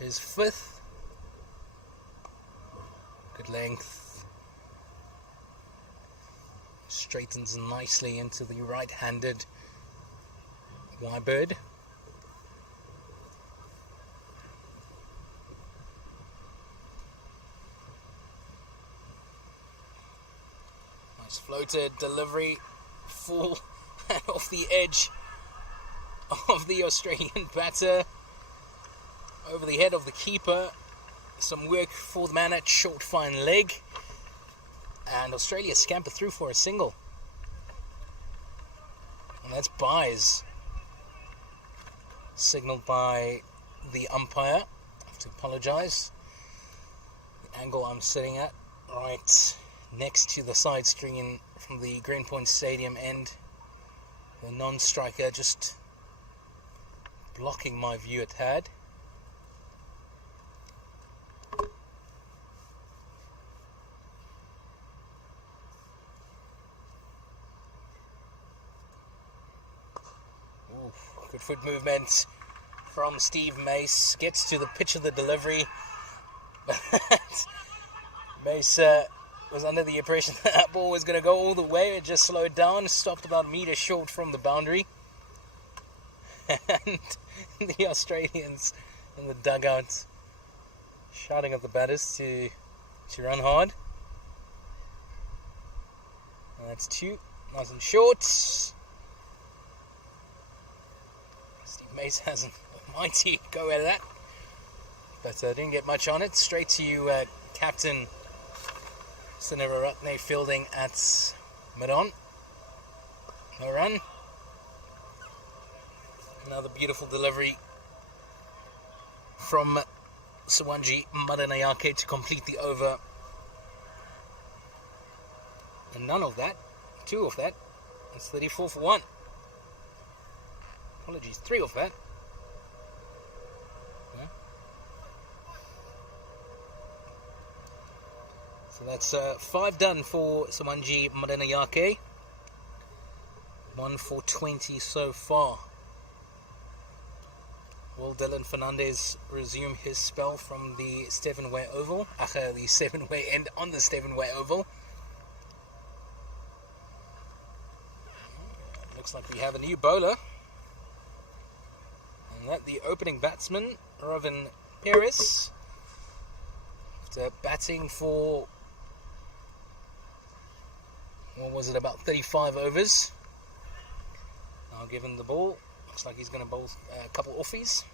is 5th. Good length. Straightens nicely into the right-handed Wybird. Nice floated delivery, full off the edge of the Australian batter, over the head of the keeper. Some work for the man at short fine leg. And Australia scamper through for a single. And that's byes. Signalled by the umpire. I have to apologise. The angle I'm sitting at, right next to the side screen from the Greenpoint Stadium end. The non-striker just blocking my view a tad. Good foot movement from Steve Mace. Gets to the pitch of the delivery. Mace was under the impression that ball was going to go all the way. It just slowed down. Stopped about a metre short from the boundary. And the Australians in the dugout shouting at the batters to run hard. And that's 2. Nice and short. Mace has an almighty go at that, but didn't get much on it. Straight to you, Captain Suniraratne fielding at Mid on. No run. Another beautiful delivery from Sawanji Madanayake to complete the over. And none of that. 2 of that. That's 34 for 1. Apologies, 3 of that. Yeah. So that's 5 done for Sawanji Madanayake. 1 for 20 so far. Will Dylan Fernandez resume his spell from the 7-way oval? The 7-way end on the 7-way oval. Looks like we have a new bowler. And that the opening batsman, Robin Perez. After batting for, what was it, about 35 overs. Now given the ball. Looks like he's going to bowl a couple offies.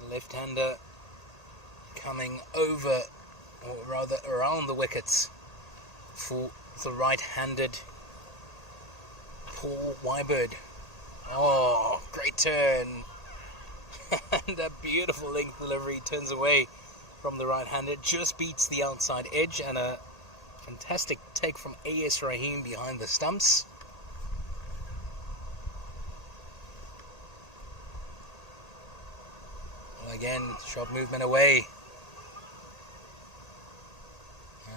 The left-hander coming over, or rather around the wickets for the right-handed Paul Wybird. Oh, great turn. And a beautiful length delivery, turns away from the right-hander, just beats the outside edge, and a fantastic take from A.S. Rahim behind the stumps. Well, again, sharp movement away.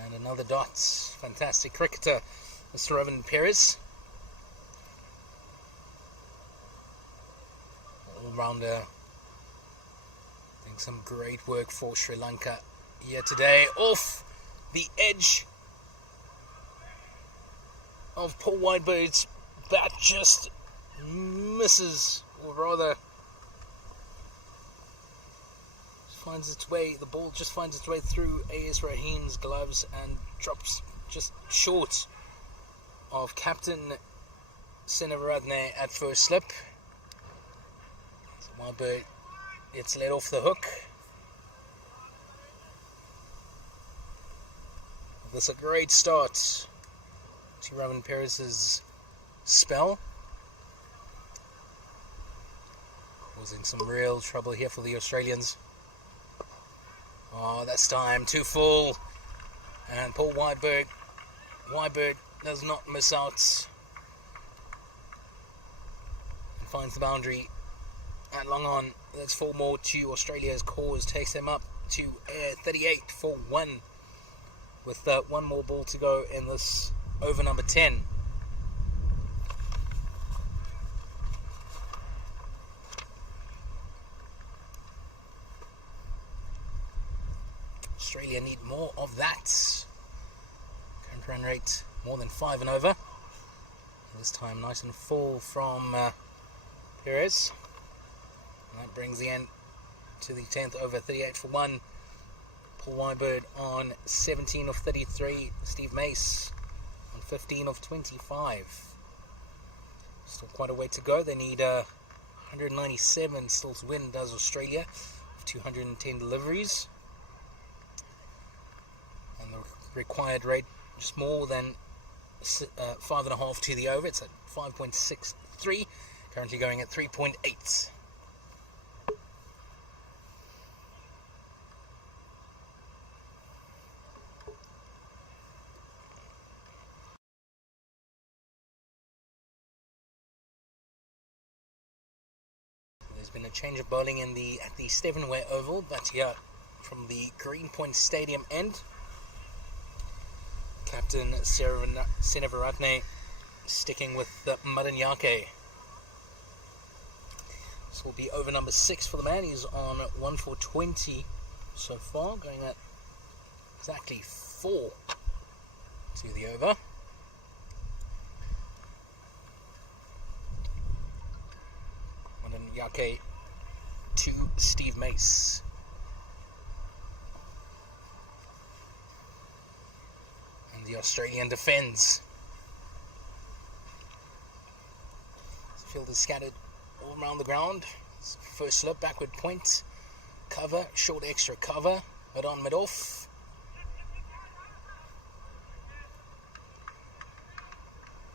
And another dot. Fantastic cricketer, Mr. Robin Perez. All-rounder. Some great work for Sri Lanka here today. Off the edge of Paul Whitebird's bat, just misses, or rather finds its way, the ball just finds its way through A.S. Rahim's gloves and drops just short of Captain Sinivaratne at first slip. So Whitebird, it's let off the hook. This is a great start to Robin Perez's spell. Causing some real trouble here for the Australians. Oh, that's time. Too full. And Paul Whitebird does not miss out. And finds the boundary at long on. That's 4 more to Australia's cause. Takes them up to 38 for 1. With 1 more ball to go in this over number 10. Australia need more of that. Current run rate more than 5 and over. This time nice and full from Perez. And that brings the end to the 10th over, 38 for 1. Paul Wybird on 17 of 33. Steve Mace on 15 of 25. Still quite a way to go. They need 197 still to win, does Australia, of 210 deliveries. And the required rate just more than 5.5 to the over. It's at 5.63. Currently going at 3.8. There's been a change of bowling at the Stevenway Oval, but here from the Greenpoint Stadium end. Captain Sinivaratne sticking with Madanyake. This will be over number 6 for the man. He's on 1 for 20 so far, going at exactly 4 to the over. Madanyake to Steve Mace. And the Australian defends. Field is scattered all around the ground. First slip, backward point, cover, short extra cover, mid on, mid off.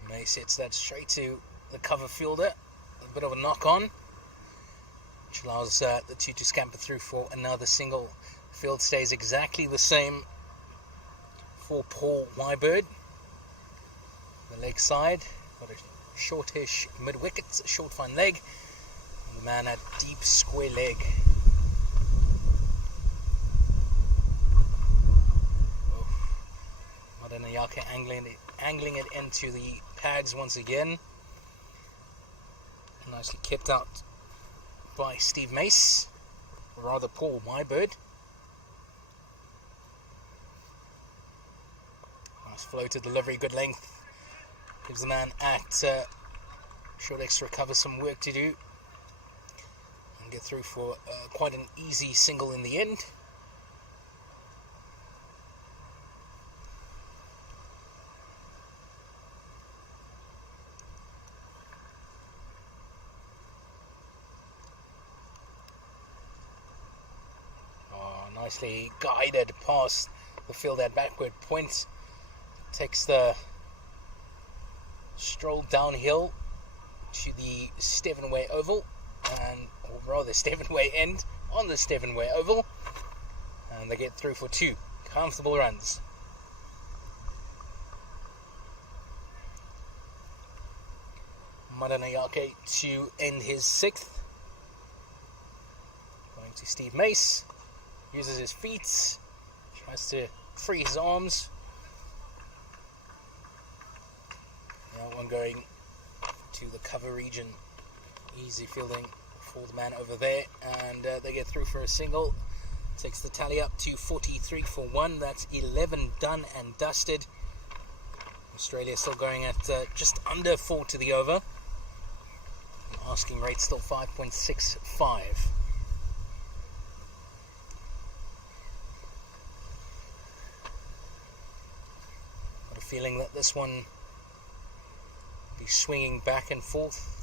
May sets that straight to the cover fielder. A bit of a knock on, which allows the two to scamper through for another single. Field stays exactly the same for Paul Wybird. The leg side, got a shortish mid wicket, short fine leg. The man at deep square leg. Oh. Madanayake angling it into the pads once again. Nicely kept out by Steve Mace, or rather Paul Wybird. Nice floated delivery, good length. Gives the man at short extra cover some work to do. Get through for quite an easy single in the end. Nicely guided past the field at backward point. Takes the stroll downhill to the Stevenway Oval, or rather Stevenway end on the Stevenway Oval, and they get through for 2 comfortable runs. Madanayake to end his 6th. Going to Steve Mace, uses his feet, tries to free his arms. Now one going to the cover region. Easy fielding for the man over there, and they get through for a single. Takes the tally up to 43 for 1. That's 11 done and dusted. Australia still going at just under 4 to the over. The asking rate still 5.65. Got a feeling that this one will be swinging back and forth.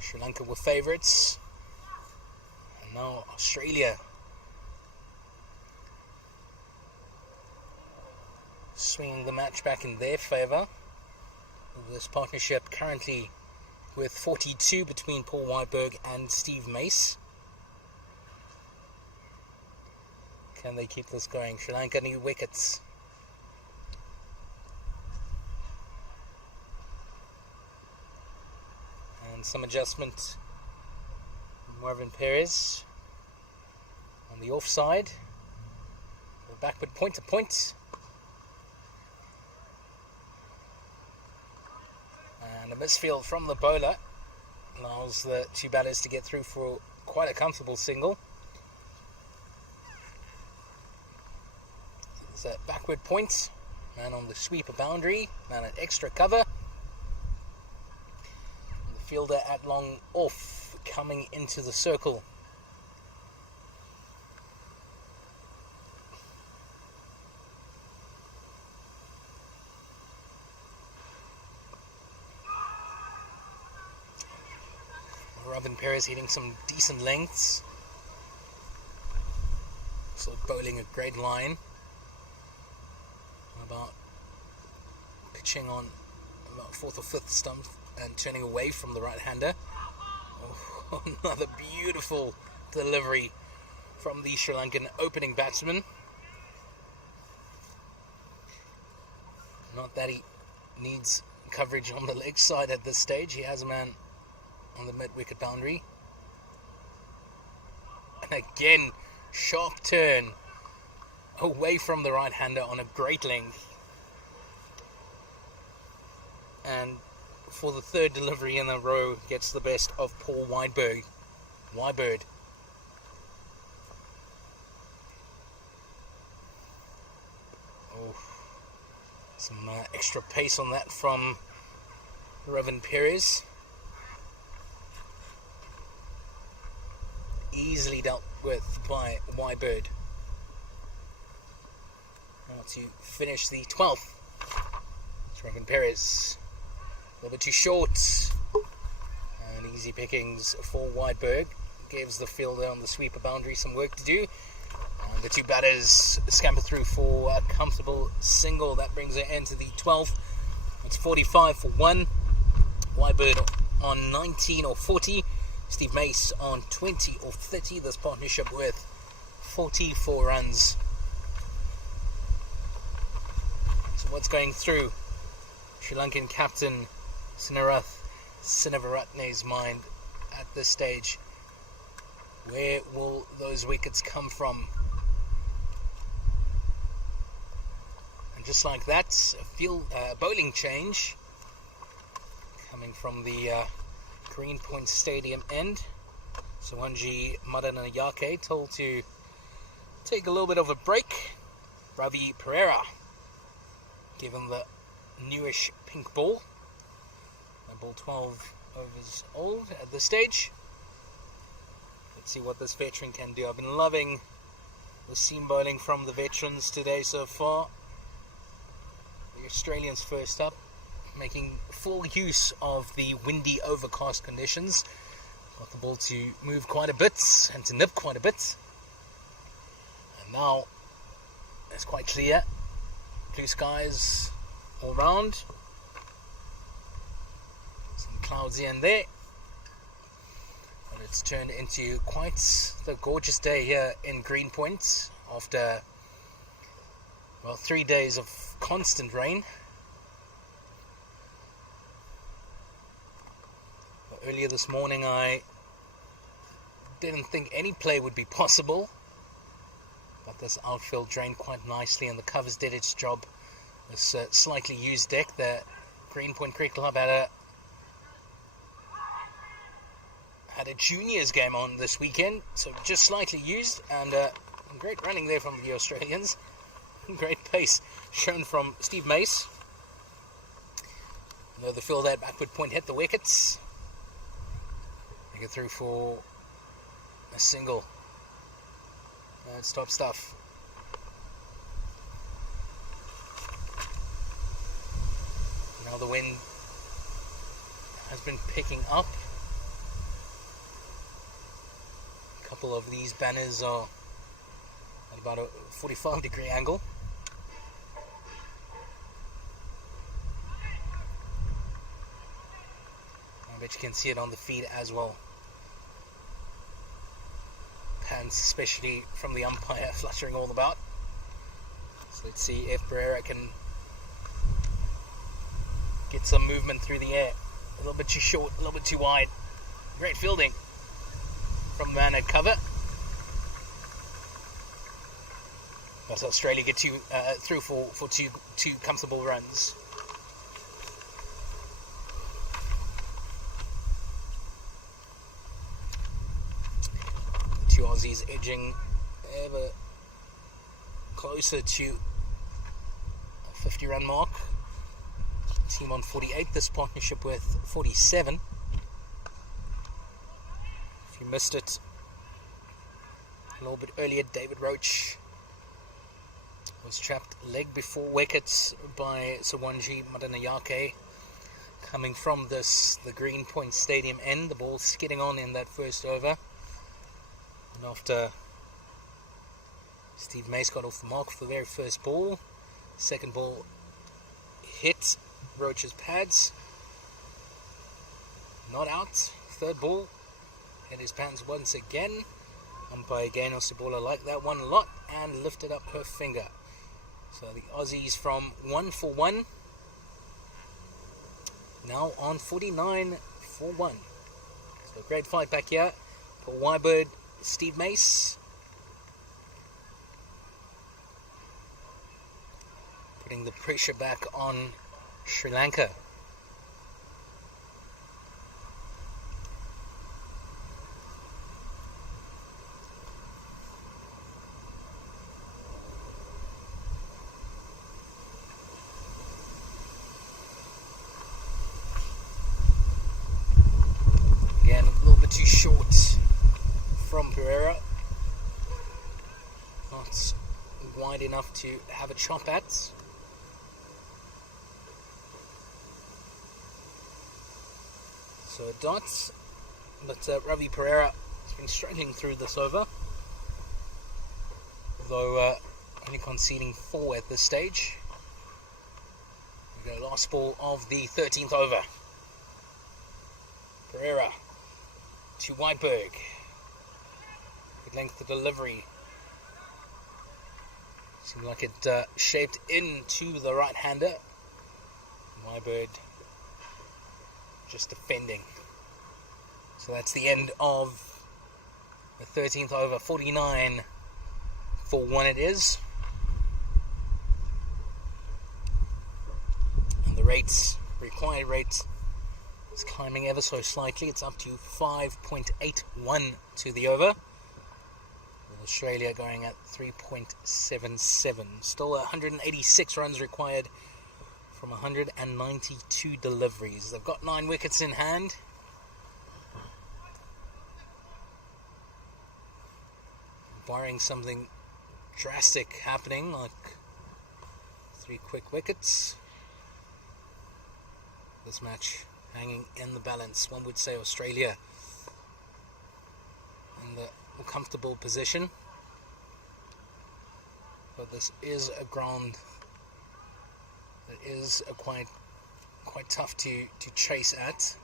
Sri Lanka were favourites, and now Australia swinging the match back in their favour. This partnership currently with 42 between Paul Wybird and Steve Mace. Can they keep this going? Sri Lanka need wickets. And some adjustment. Marvin Perez on the offside. Backward point to point. And a misfield from the bowler allows the two batters to get through for quite a comfortable single. It's a backward point. Man on the sweeper boundary. Man at extra cover. Fielder at long off, coming into the circle. Robin Perez hitting some decent lengths. So bowling a great line. About pitching on about 4th or 5th stump and turning away from the right-hander. Oh, another beautiful delivery from the Sri Lankan opening batsman. Not that he needs coverage on the leg side at this stage. He has a man on the mid-wicket boundary. And again, sharp turn away from the right-hander on a great length. And for the 3rd delivery in a row, gets the best of Paul Wybird. Oh, some extra pace on that from Robin Perez. Easily dealt with by Wybird. Now to finish the 12th. It's Robin Perez. A little bit too short. Easy pickings for Whiteberg. Gives the fielder on the sweeper boundary some work to do. And the two batters scamper through for a comfortable single. That brings it into the 12th. It's 45 for 1. Whiteberg on 19 or 40. Steve Mace on 20 or 30. This partnership with 44 runs. So what's going through Sri Lankan captain Sinarath Sinavaratne's mind at this stage? Where will those wickets come from? And just like that, a bowling change coming from the Greenpoint Stadium end. Sawanji Madanayake told to take a little bit of a break. Ravi Pereira given the newish pink ball. The ball 12 overs old at this stage. Let's see what this veteran can do. I've been loving the seam bowling from the veterans today so far. The Australians first up, making full use of the windy overcast conditions. Got the ball to move quite a bit and to nip quite a bit. And now it's quite clear. Blue skies all round. Some clouds here and there. But it's turned into quite the gorgeous day here in Greenpoint after, well, 3 days of constant rain. But earlier this morning I didn't think any play would be possible. But this outfield drained quite nicely and the covers did its job. This slightly used deck, the Greenpoint Cricket Club had a juniors game on this weekend, so just slightly used, and great running there from the Australians. Great pace shown from Steve Mace. Though the field at backward point hit the wickets. They get through for a single. That's top stuff. Now the wind has been picking up. A couple of these banners are at about a 45-degree angle. I bet you can see it on the feed as well. Pans, especially from the umpire, fluttering all about. So let's see if Pereira can get some movement through the air. A little bit too short, a little bit too wide. Great fielding from the man at cover. But Australia get through for two comfortable runs. Two Aussies edging ever closer to a 50-run mark. Team on 48, this partnership with 47. If you missed it a little bit earlier, David Roach was trapped leg before wickets by Sawanji Madanayake coming from the Greenpoint Stadium end. The ball skidding on in that first over. And after Steve Mace got off the mark for the very first ball, second ball hit Roach's pads, not out. Third ball hit his pads once again. Umpire Gaino Sibola liked that one a lot and lifted up her finger. So the Aussies from 1 for 1 now on 49 for 1. So great fight back here for Whiteberg, Steve Mace. Putting the pressure back on Sri Lanka. Again, a little bit too short from Pereira. Not wide enough to have a chop at. So a dot but Ravi Pereira has been struggling through this over, although only conceding 4 at this stage. We go last ball of the 13th over. Pereira to Whiteberg. Good length of delivery. Seemed like it shaped into the right-hander. Whiteberg just defending. So that's the end of the 13th over. 49 for 1 it is. And the required rate is climbing ever so slightly. It's up to 5.81 to the over. With Australia going at 3.77. Still 186 runs required from 192 deliveries. They've got 9 wickets in hand. Barring something drastic happening, like 3 quick wickets, this match hanging in the balance. One would say Australia in the more comfortable position, but this is a ground that is quite tough to chase at.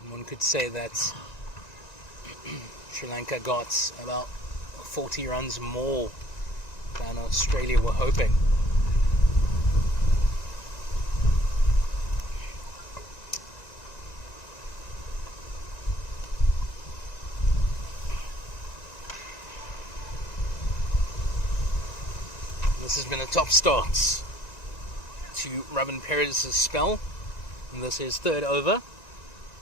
And one could say that Sri Lanka got about 40 runs more than Australia were hoping. This has been a top start to Robin Perez's spell, and this is 3rd over.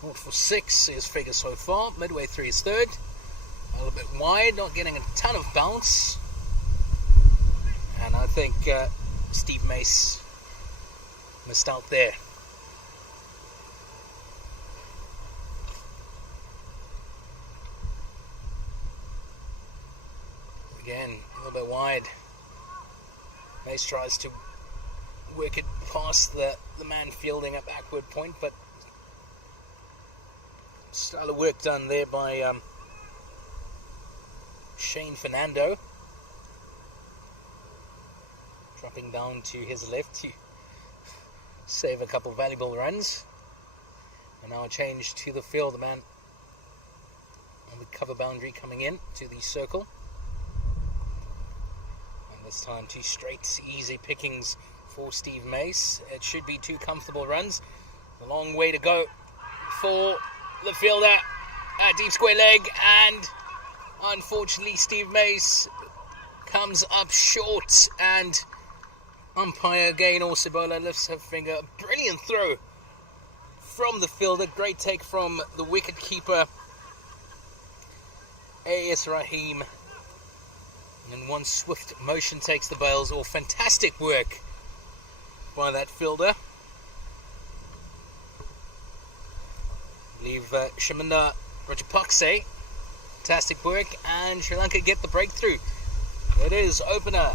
0 for 6 is figure so far. Midway through his 3rd. A little bit wide, not getting a ton of bounce. And I think Steve Mace missed out there. Again, a little bit wide. Mace tries to work it past the man fielding at backward point, but style of work done there by Shane Fernando, dropping down to his left to save a couple of valuable runs. And now a change to the field, the man on the cover boundary coming in to the circle. This time 2 straight easy pickings for Steve Mace. It should be 2 comfortable runs. A long way to go for the fielder at deep square leg, and unfortunately Steve Mace comes up short, and umpire again Orsibola lifts her finger. Brilliant throw from the fielder. Great take from the wicket keeper A.S. Rahim. And in one swift motion takes the bails off. Fantastic work by that fielder. I believe Shaminda Rajapakse. Fantastic work, and Sri Lanka get the breakthrough. It is opener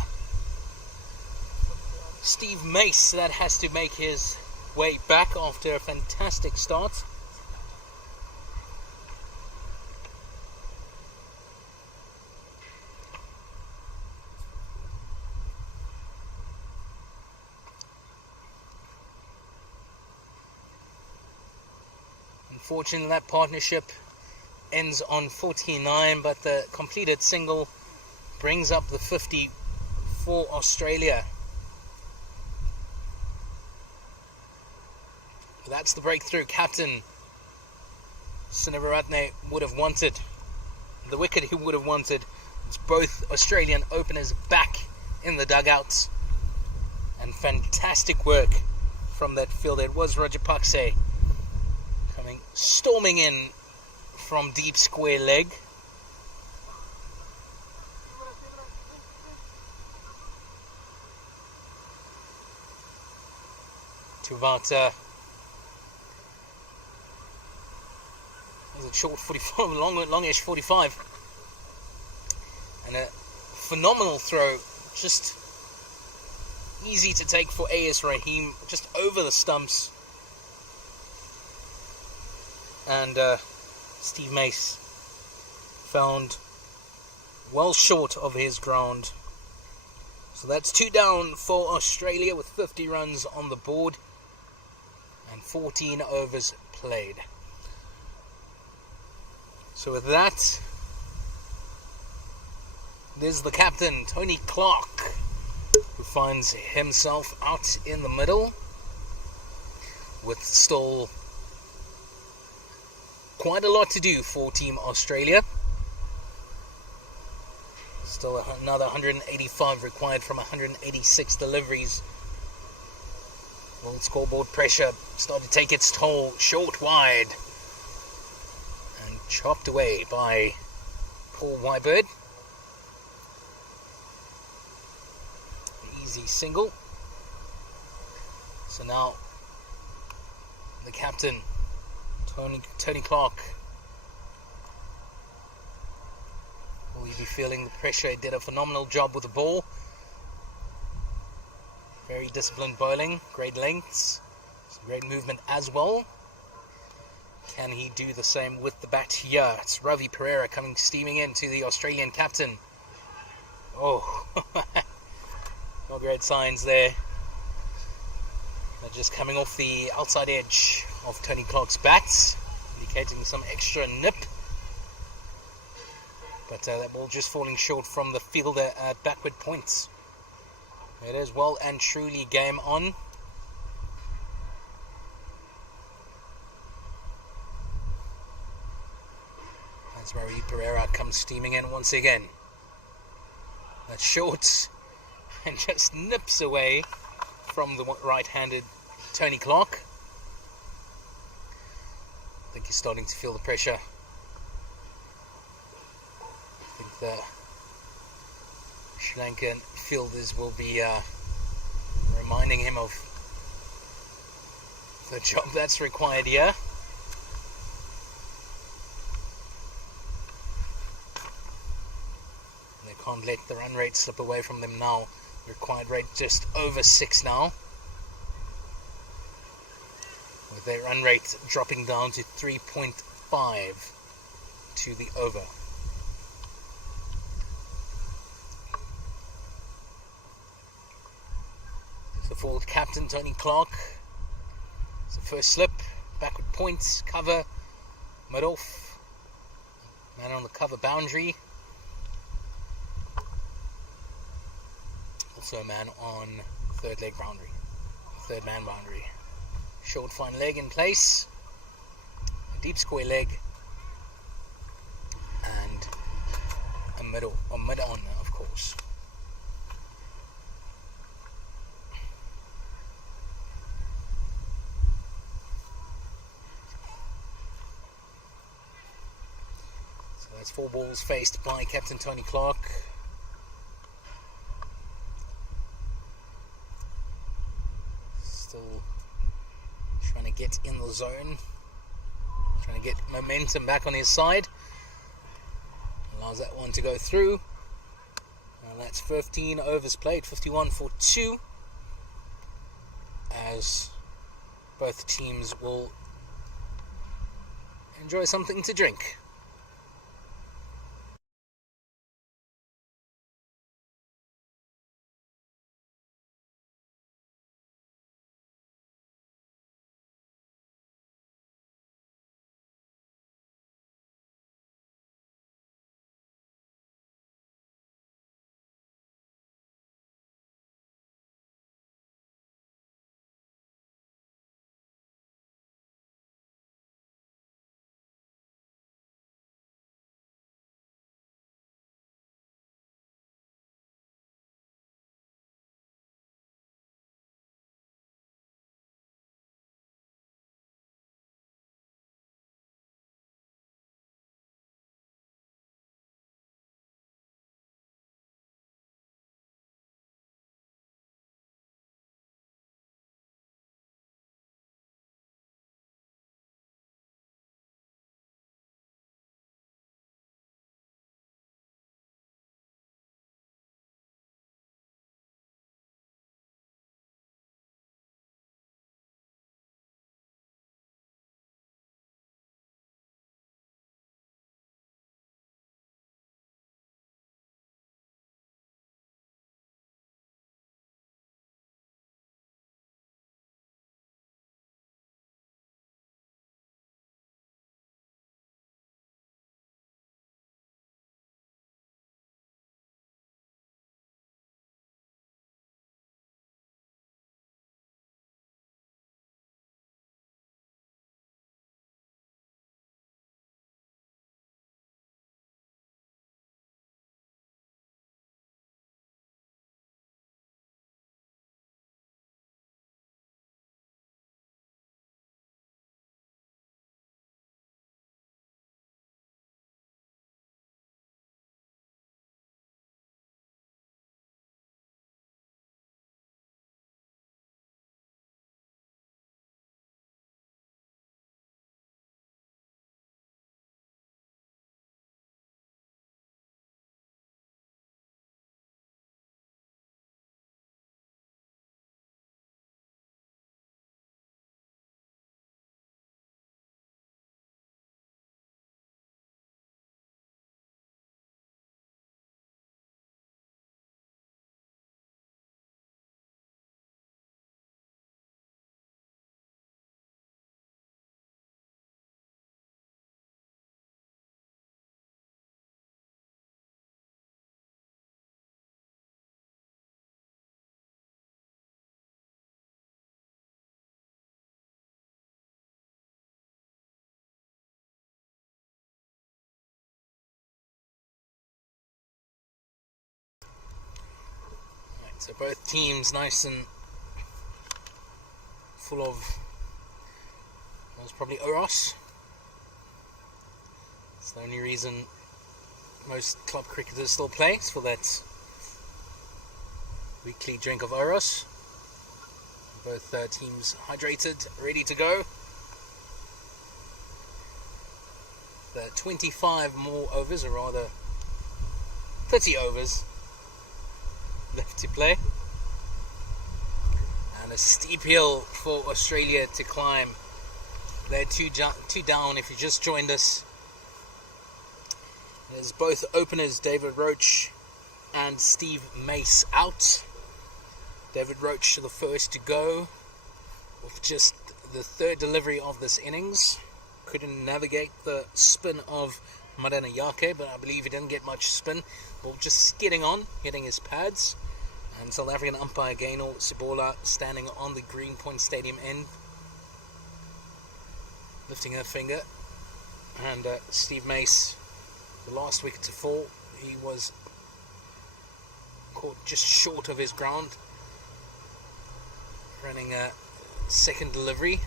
Steve Mace that has to make his way back after a fantastic start. Unfortunately, that partnership ends on 49, but the completed single brings up the 50 for Australia. That's the breakthrough captain Sinivaratne would have wanted. The wicket he would have wanted. It's both Australian openers back in the dugouts. And fantastic work from that fielder. It was Rajapakse coming storming in from deep square leg. To about was it short 45, longish 45, and a phenomenal throw, just easy to take for A.S. Rahim, just over the stumps, and Steve Mace found well short of his ground. So that's 2 down for Australia with 50 runs on the board and 14 overs played. So with that, there's the captain, Tony Clark, who finds himself out in the middle with still quite a lot to do for Team Australia. Still another 185 required from 186 deliveries. World scoreboard pressure started to take its toll. Short wide and chopped away by Paul Wybird. Easy single. So now the captain, Tony Clark, will he be feeling the pressure? He did a phenomenal job with the ball. Very disciplined bowling, great lengths, some great movement as well. Can he do the same with the bat here? It's Ravi Pereira coming steaming into the Australian captain. Oh, no great signs there. They're just coming off the outside edge of Tony Clark's bat, indicating some extra nip. But that ball just falling short from the fielder at backward points. It is well and truly game on. As Ravi Pereira comes steaming in once again. That's short and just nips away from the right-handed Tony Clark. I think he's starting to feel the pressure. I think the Sri Lankan fielders will be reminding him of the job that's required here. They can't let the run rate slip away from them now. The required rate just over 6 now, with their run rate dropping down to 3.5 to the over. So for the captain, Tony Clark, it's the first slip, backward points, cover, mid-off, man on the cover boundary. Also a man on third leg boundary, third man boundary. Short fine leg in place, a deep square leg, and a middle, or mid-on of course. So that's 4 balls faced by Captain Tony Clark. Still trying to get in the zone, trying to get momentum back on his side. Allows that one to go through, and that's 15 overs played, 51 for 2, as both teams will enjoy something to drink. So both teams nice and full of, that was probably Oros. It's the only reason most club cricketers still play, is for that weekly drink of Oros. Both teams hydrated, ready to go. The 25 more overs, or rather 30 overs left to play. And a steep hill for Australia to climb. They're two down if you just joined us. There's both openers, David Roach and Steve Mace, out. David Roach the first to go with just the third delivery of this innings. Couldn't navigate the spin of Maranayake, but I believe he didn't get much spin. Well, just skidding on, hitting his pads. And South African umpire Gaynor Sibola standing on the Greenpoint Stadium end, lifting her finger. And Steve Mace, the last wicket to fall, he was caught just short of his ground, running a second delivery,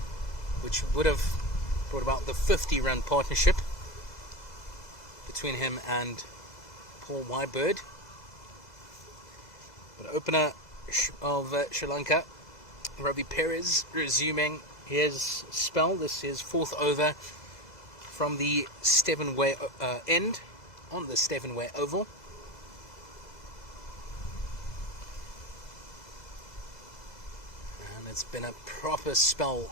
which would have brought about the 50-run partnership between him and Paul Whitebird. But opener of Sri Lanka, Ravi Perez, resuming his spell. This is fourth over from the Stevenway end on the Stevenway Oval. And it's been a proper spell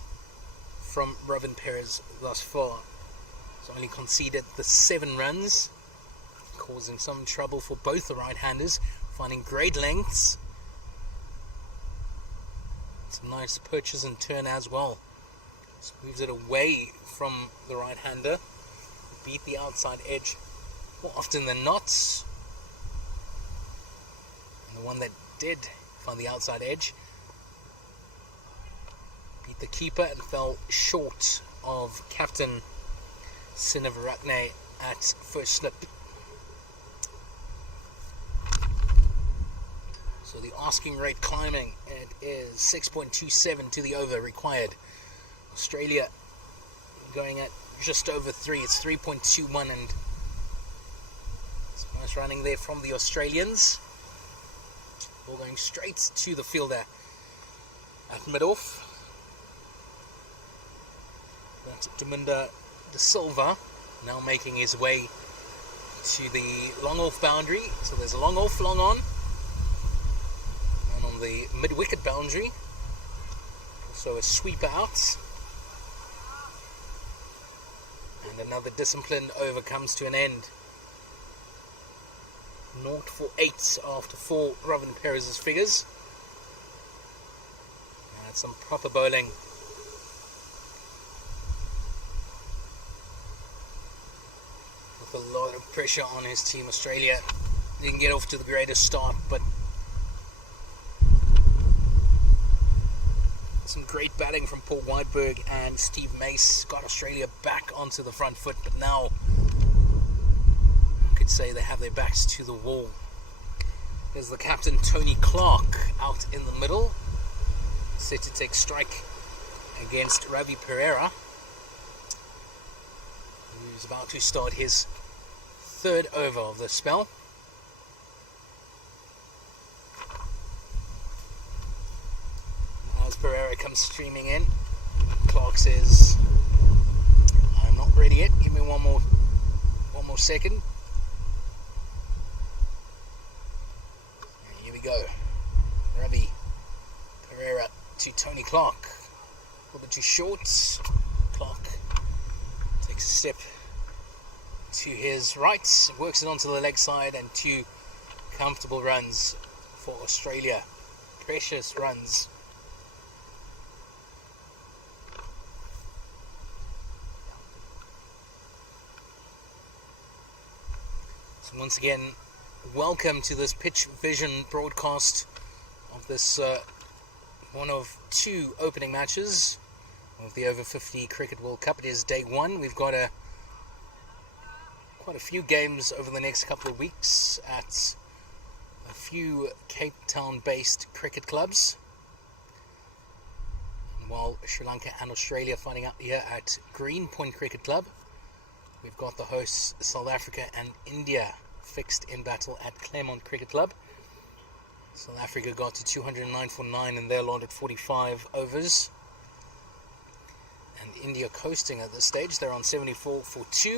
from Ravin Perez thus far. He's only conceded the 7 runs, causing some trouble for both the right-handers, finding great lengths. Some nice purchase and turn as well. Just moves it away from the right-hander, beat the outside edge more often than not. And the one that did find the outside edge beat the keeper and fell short of captain Sinavaratne at first slip. So the asking rate climbing, it is 6.27 to the over required. Australia going at just over 3, it's 3.21, and some nice running there from the Australians. Ball going straight to the fielder at mid-off. That's Daminda De Silva now making his way to the long-off boundary. So there's a long-off, long-on. And on the mid-wicket boundary, also a sweeper out. And another disciplined over comes to an end. 0 for 8 after 4 Ravin Perez's figures. And that's some proper bowling. With a lot of pressure on his team. Australia didn't get off to the greatest start, but some great batting from Paul Whiteberg and Steve Mace got Australia back onto the front foot, but now one could say they have their backs to the wall. There's the captain Tony Clark out in the middle, set to take strike against Ravi Pereira, who's about to start his third over of the spell. As Pereira comes streaming in, Clark says, "I'm not ready yet. Give me one more second." And here we go. Ravi Pereira to Tony Clark. A little bit too short. Clark takes a step to his right, works it onto the leg side, and 2 comfortable runs for Australia. Precious runs. So once again, welcome to this Pitch Vision broadcast of this one of 2 opening matches of the Over 50 Cricket World Cup. It is day 1. We've got quite a few games over the next couple of weeks at a few Cape Town-based cricket clubs. And while Sri Lanka and Australia fighting out here at Greenpoint Cricket Club, we've got the hosts South Africa and India fixed in battle at Claremont Cricket Club. South Africa got to 209 for 9 in their allotted 45 overs. And India coasting at this stage. They're on 74 for 2.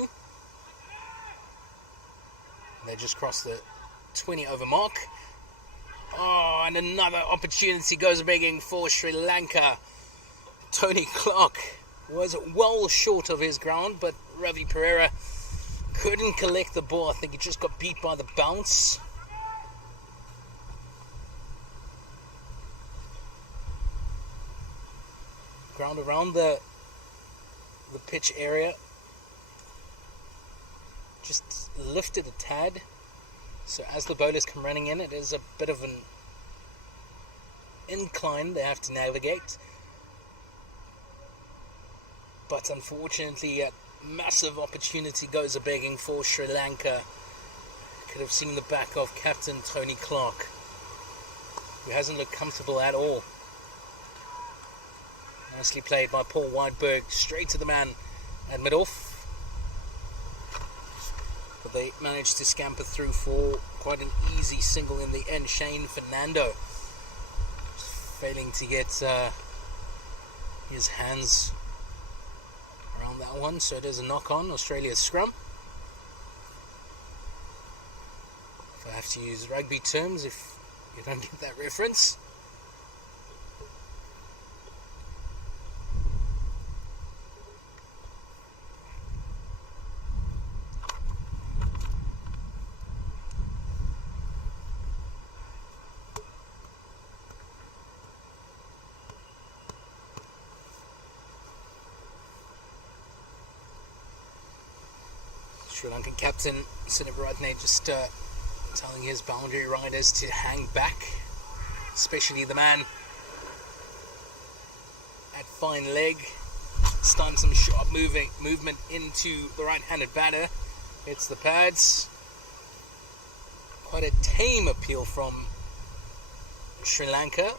And they just crossed the 20 over mark. Oh, and another opportunity goes begging for Sri Lanka. Tony Clark was well short of his ground, but Ravi Perera couldn't collect the ball. I think he just got beat by the bounce. Ground around the pitch area just lifted a tad, so as the bowlers come running in, it is a bit of an incline they have to navigate, but unfortunately a massive opportunity goes a begging for Sri Lanka. Could have seen the back of captain Tony Clark, who hasn't looked comfortable at all. Nicely played by Paul Whiteberg, straight to the man at mid-off. But they managed to scamper through for quite an easy single in the end. Shane Fernando failing to get his hands around that one. So it is a knock-on, Australia's scrum. If I have to use rugby terms, if you don't get that reference. Sri Lankan captain Sinivaratne just telling his boundary riders to hang back, especially the man at fine leg. Starting some sharp movement into the right-handed batter. Hits the pads. Quite a tame appeal from Sri Lanka.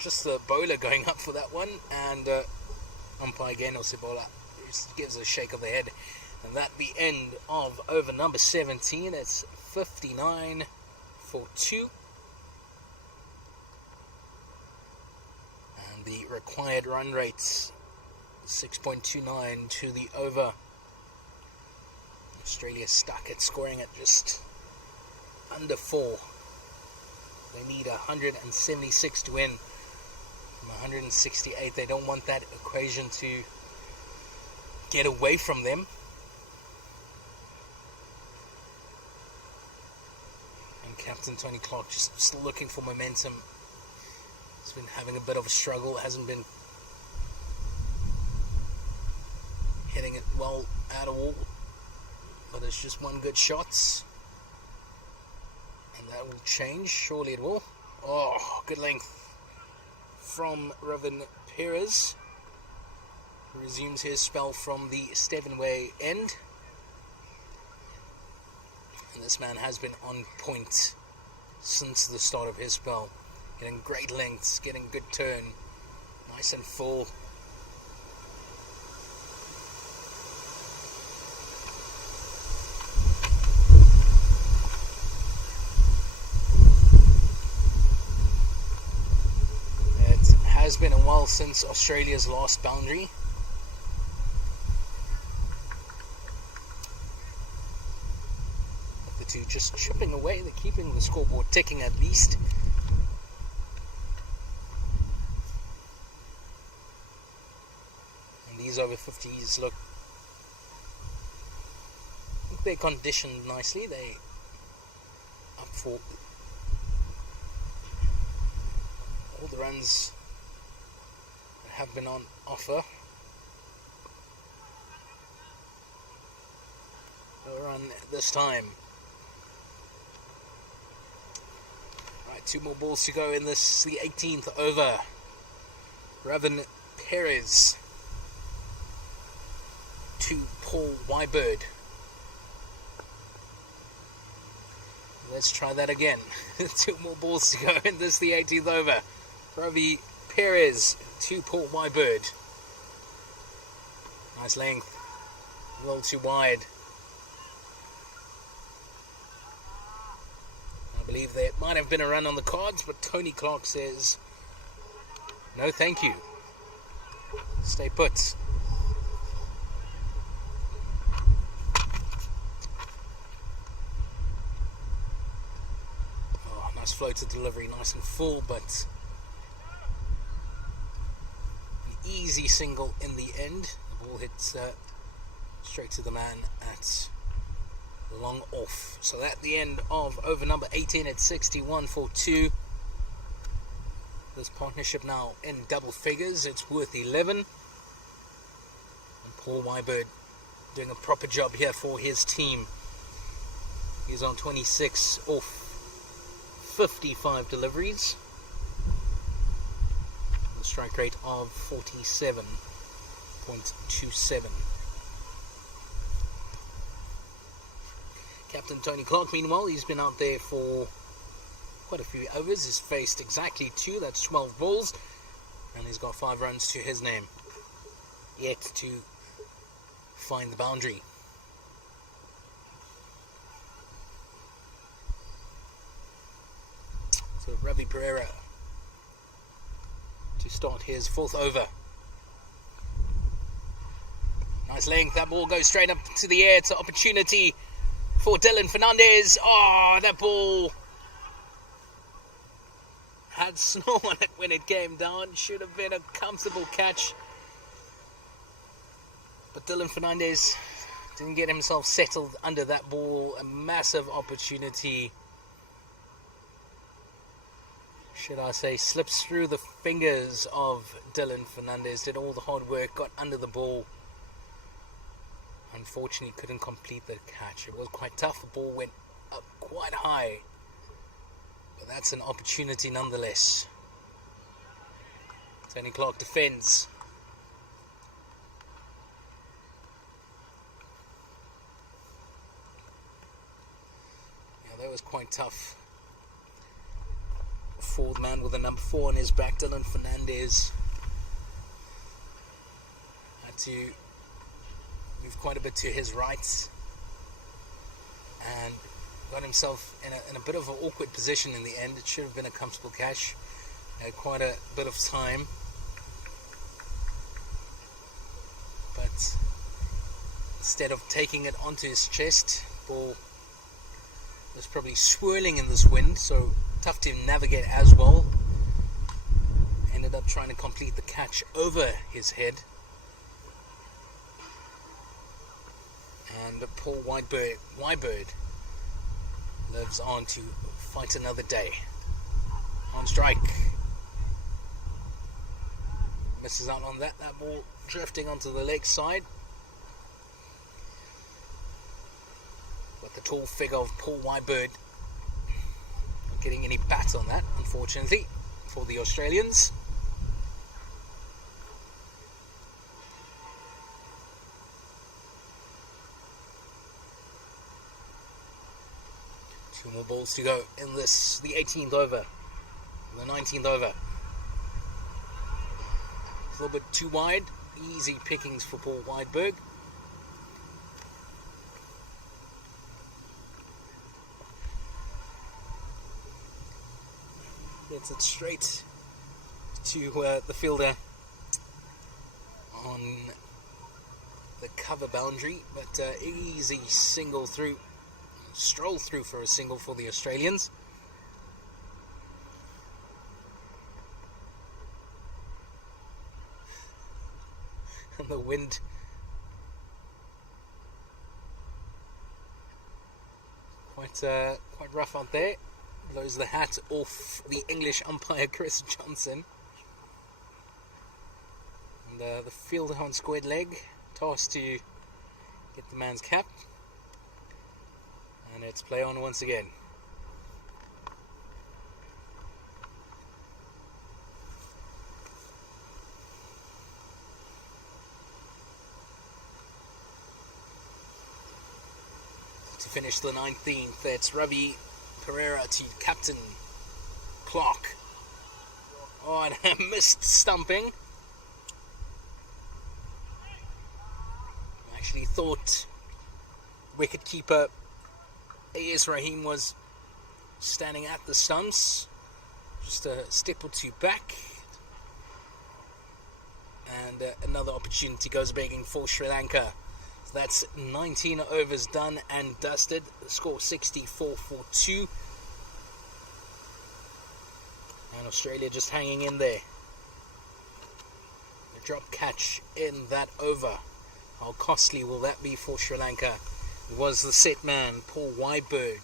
Just the bowler going up for that one, and umpire again Osibola just gives a shake of the head. And that the end of over number 17. It's 59 for 2. And the required run rate 6.29 to the over. Australia stuck at scoring at just under 4. They need 176 to win from 168. They don't want that equation to get away from them. Captain Tony Clark just still looking for momentum. He's been having a bit of a struggle, hasn't been hitting it well at all, but it's just one good shot, and that will change, surely it will. Oh, good length from Ravin Perez, who resumes his spell from the Stevenway end. And this man has been on point since the start of his spell. Getting great lengths, getting good turn, nice and full. It has been a while since Australia's last boundary. To just chipping away, they're keeping the scoreboard ticking at least. And these over 50s look, they're conditioned nicely. They up for all the runs that have been on offer. No run this time. 2 more balls to go in this, the 18th over. Ravin Perez to Paul Wyberg. Let's try that again. 2 more balls to go in this, the 18th over. Ravi Perez to Paul Wybird. Nice length. A little too wide. I believe there might have been a run on the cards, but Tony Clark says, no thank you. Stay put. Oh, nice floated delivery, nice and full, but an easy single in the end. The ball hits straight to the man at long off. So at the end of over number 18 at 61-2. This partnership now in double figures. It's worth 11. And Paul Wybird doing a proper job here for his team. He's on 26 off 55 deliveries. A strike rate of 47.27. Captain Tony Clark, meanwhile, he's been out there for quite a few overs. He's faced exactly 2, that's 12 balls, and he's got 5 runs to his name. Yet to find the boundary. So Ravi Pereira to start his 4th over. Nice length, that ball goes straight up to the air. It's an opportunity for Dylan Fernandez. Oh, that ball had snow on it when it came down. Should have been a comfortable catch. But Dylan Fernandez didn't get himself settled under that ball. A massive opportunity, should I say, slips through the fingers of Dylan Fernandez. Did all the hard work, got under the ball. Unfortunately, couldn't complete the catch. It was quite tough. The ball went up quite high. But that's an opportunity nonetheless. Tony Clark defends. Yeah, that was quite tough. A 4th man with a number 4 on his back, Dylan Fernandez, had to move quite a bit to his right and got himself in a bit of an awkward position in the end. It should have been a comfortable catch. Had quite a bit of time, but instead of taking it onto his chest, ball was probably swirling in this wind, so tough to navigate as well. Ended up trying to complete the catch over his head. And Paul Wybird lives on to fight another day. On strike. Misses out on that. That ball drifting onto the leg side. But the tall figure of Paul Wybird not getting any bat on that, unfortunately, for the Australians. Two more balls to go in this, the 18th over, the 19th over. A little bit too wide, easy pickings for Paul Wybird. Gets it straight to the fielder on the cover boundary, but easy single through. Stroll through for a single for the Australians. And the wind quite rough out there. Blows the hat off the English umpire Chris Johnson. And the fielder on squared leg, tasked to get the man's cap. And it's play on once again. To finish the 19th, it's Ravi Pereira to Captain Clark. Oh, and a missed stumping. I actually thought wicketkeeper A.S. Rahim was standing at the stumps, just a step or two back. And another opportunity goes begging for Sri Lanka. So that's 19 overs done and dusted. The score 64 for 2. And Australia just hanging in there. A drop catch in that over. How costly will that be for Sri Lanka? It was the set man, Paul Weiberg,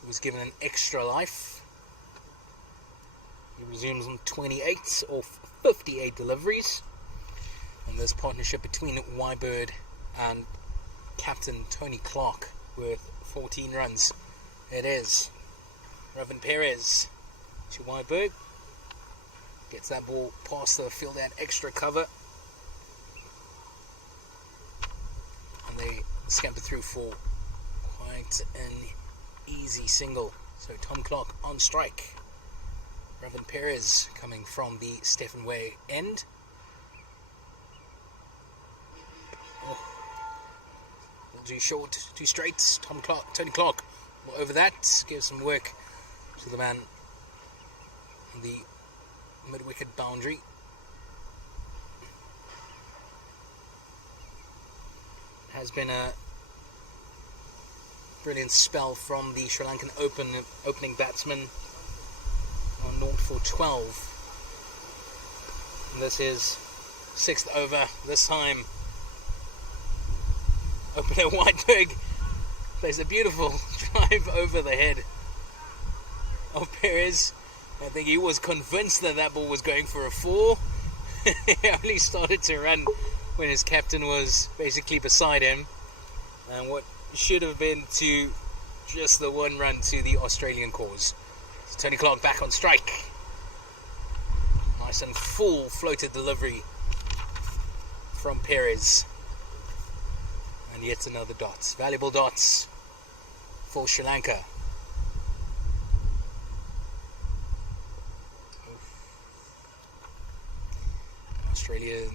who was given an extra life. He resumes on 28 or 58 deliveries. And this partnership between Weiberg and Captain Tony Clark with 14 runs. It is Ravin Perez to Weiberg. Gets that ball past the field at extra cover. And they scamper through for quite an easy single. So Tom Clark on strike. Ravin Perez coming from the Stephen Way end. Oh. We'll do short, two straights. Tony Clark will over that. Give some work to the man on the mid-wicket boundary. It has been a brilliant spell from the Sri Lankan opening batsman on 0 for 12. And this is 6th over. This time opener Weiberg plays a beautiful drive over the head of Perez. I think he was convinced that that ball was going for a 4. He only started to run when his captain was basically beside him, and what should have been to just the 1 run to the Australian cause. Tony Clark back on strike. Nice and full floated delivery from Perez. And yet another dot. Valuable dots for Sri Lanka. Australian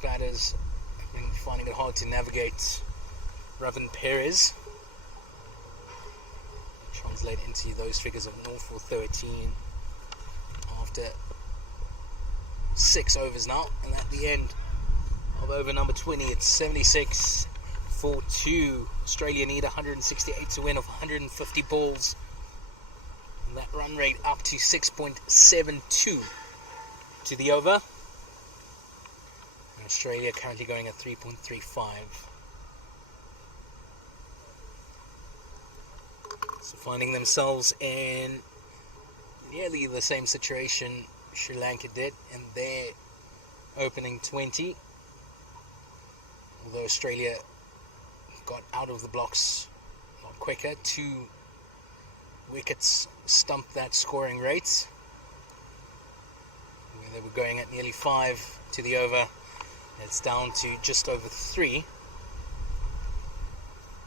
batters have been finding it hard to navigate Ravin Perez. Translate into those figures of 0 for 13 after 6 overs now, and at the end of over number 20 it's 76 for 2. Australia need 168 to win of 150 balls, and that run rate up to 6.72 to the over, and Australia currently going at 3.35. So finding themselves in nearly the same situation Sri Lanka did in their opening 20. Although Australia got out of the blocks a lot quicker. 2 wickets stumped that scoring rate, where they were going at nearly 5 to the over. It's down to just over 3.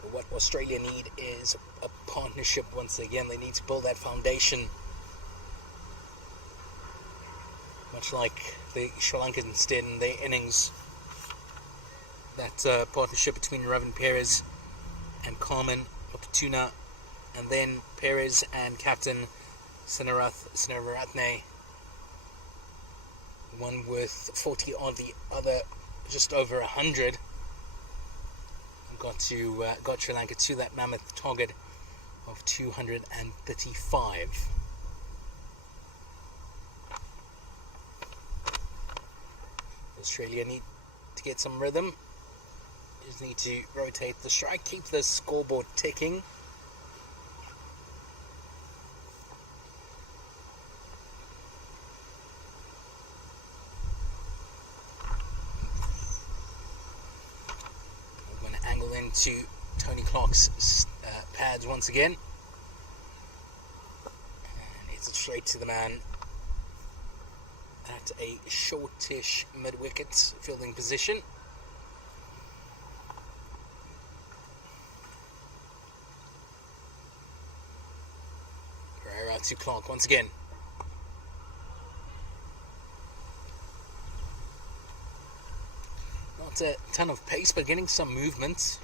But what Australia need is a partnership once again. They need to build that foundation, much like the Sri Lankans did in their innings. That partnership between Ravin Perez and Carmen Opatuna, and then Perez and Captain Sinaratne, one with 40 on the other just over 100, got Sri Lanka to that mammoth target of 235. Australia need to get some rhythm. Just need to rotate the strike, keep the scoreboard ticking. I'm going to angle into Tony Clark's pads once again. And it's straight to the man at a shortish mid-wicket fielding position. to Clark once again. Not a ton of pace, but getting some movement.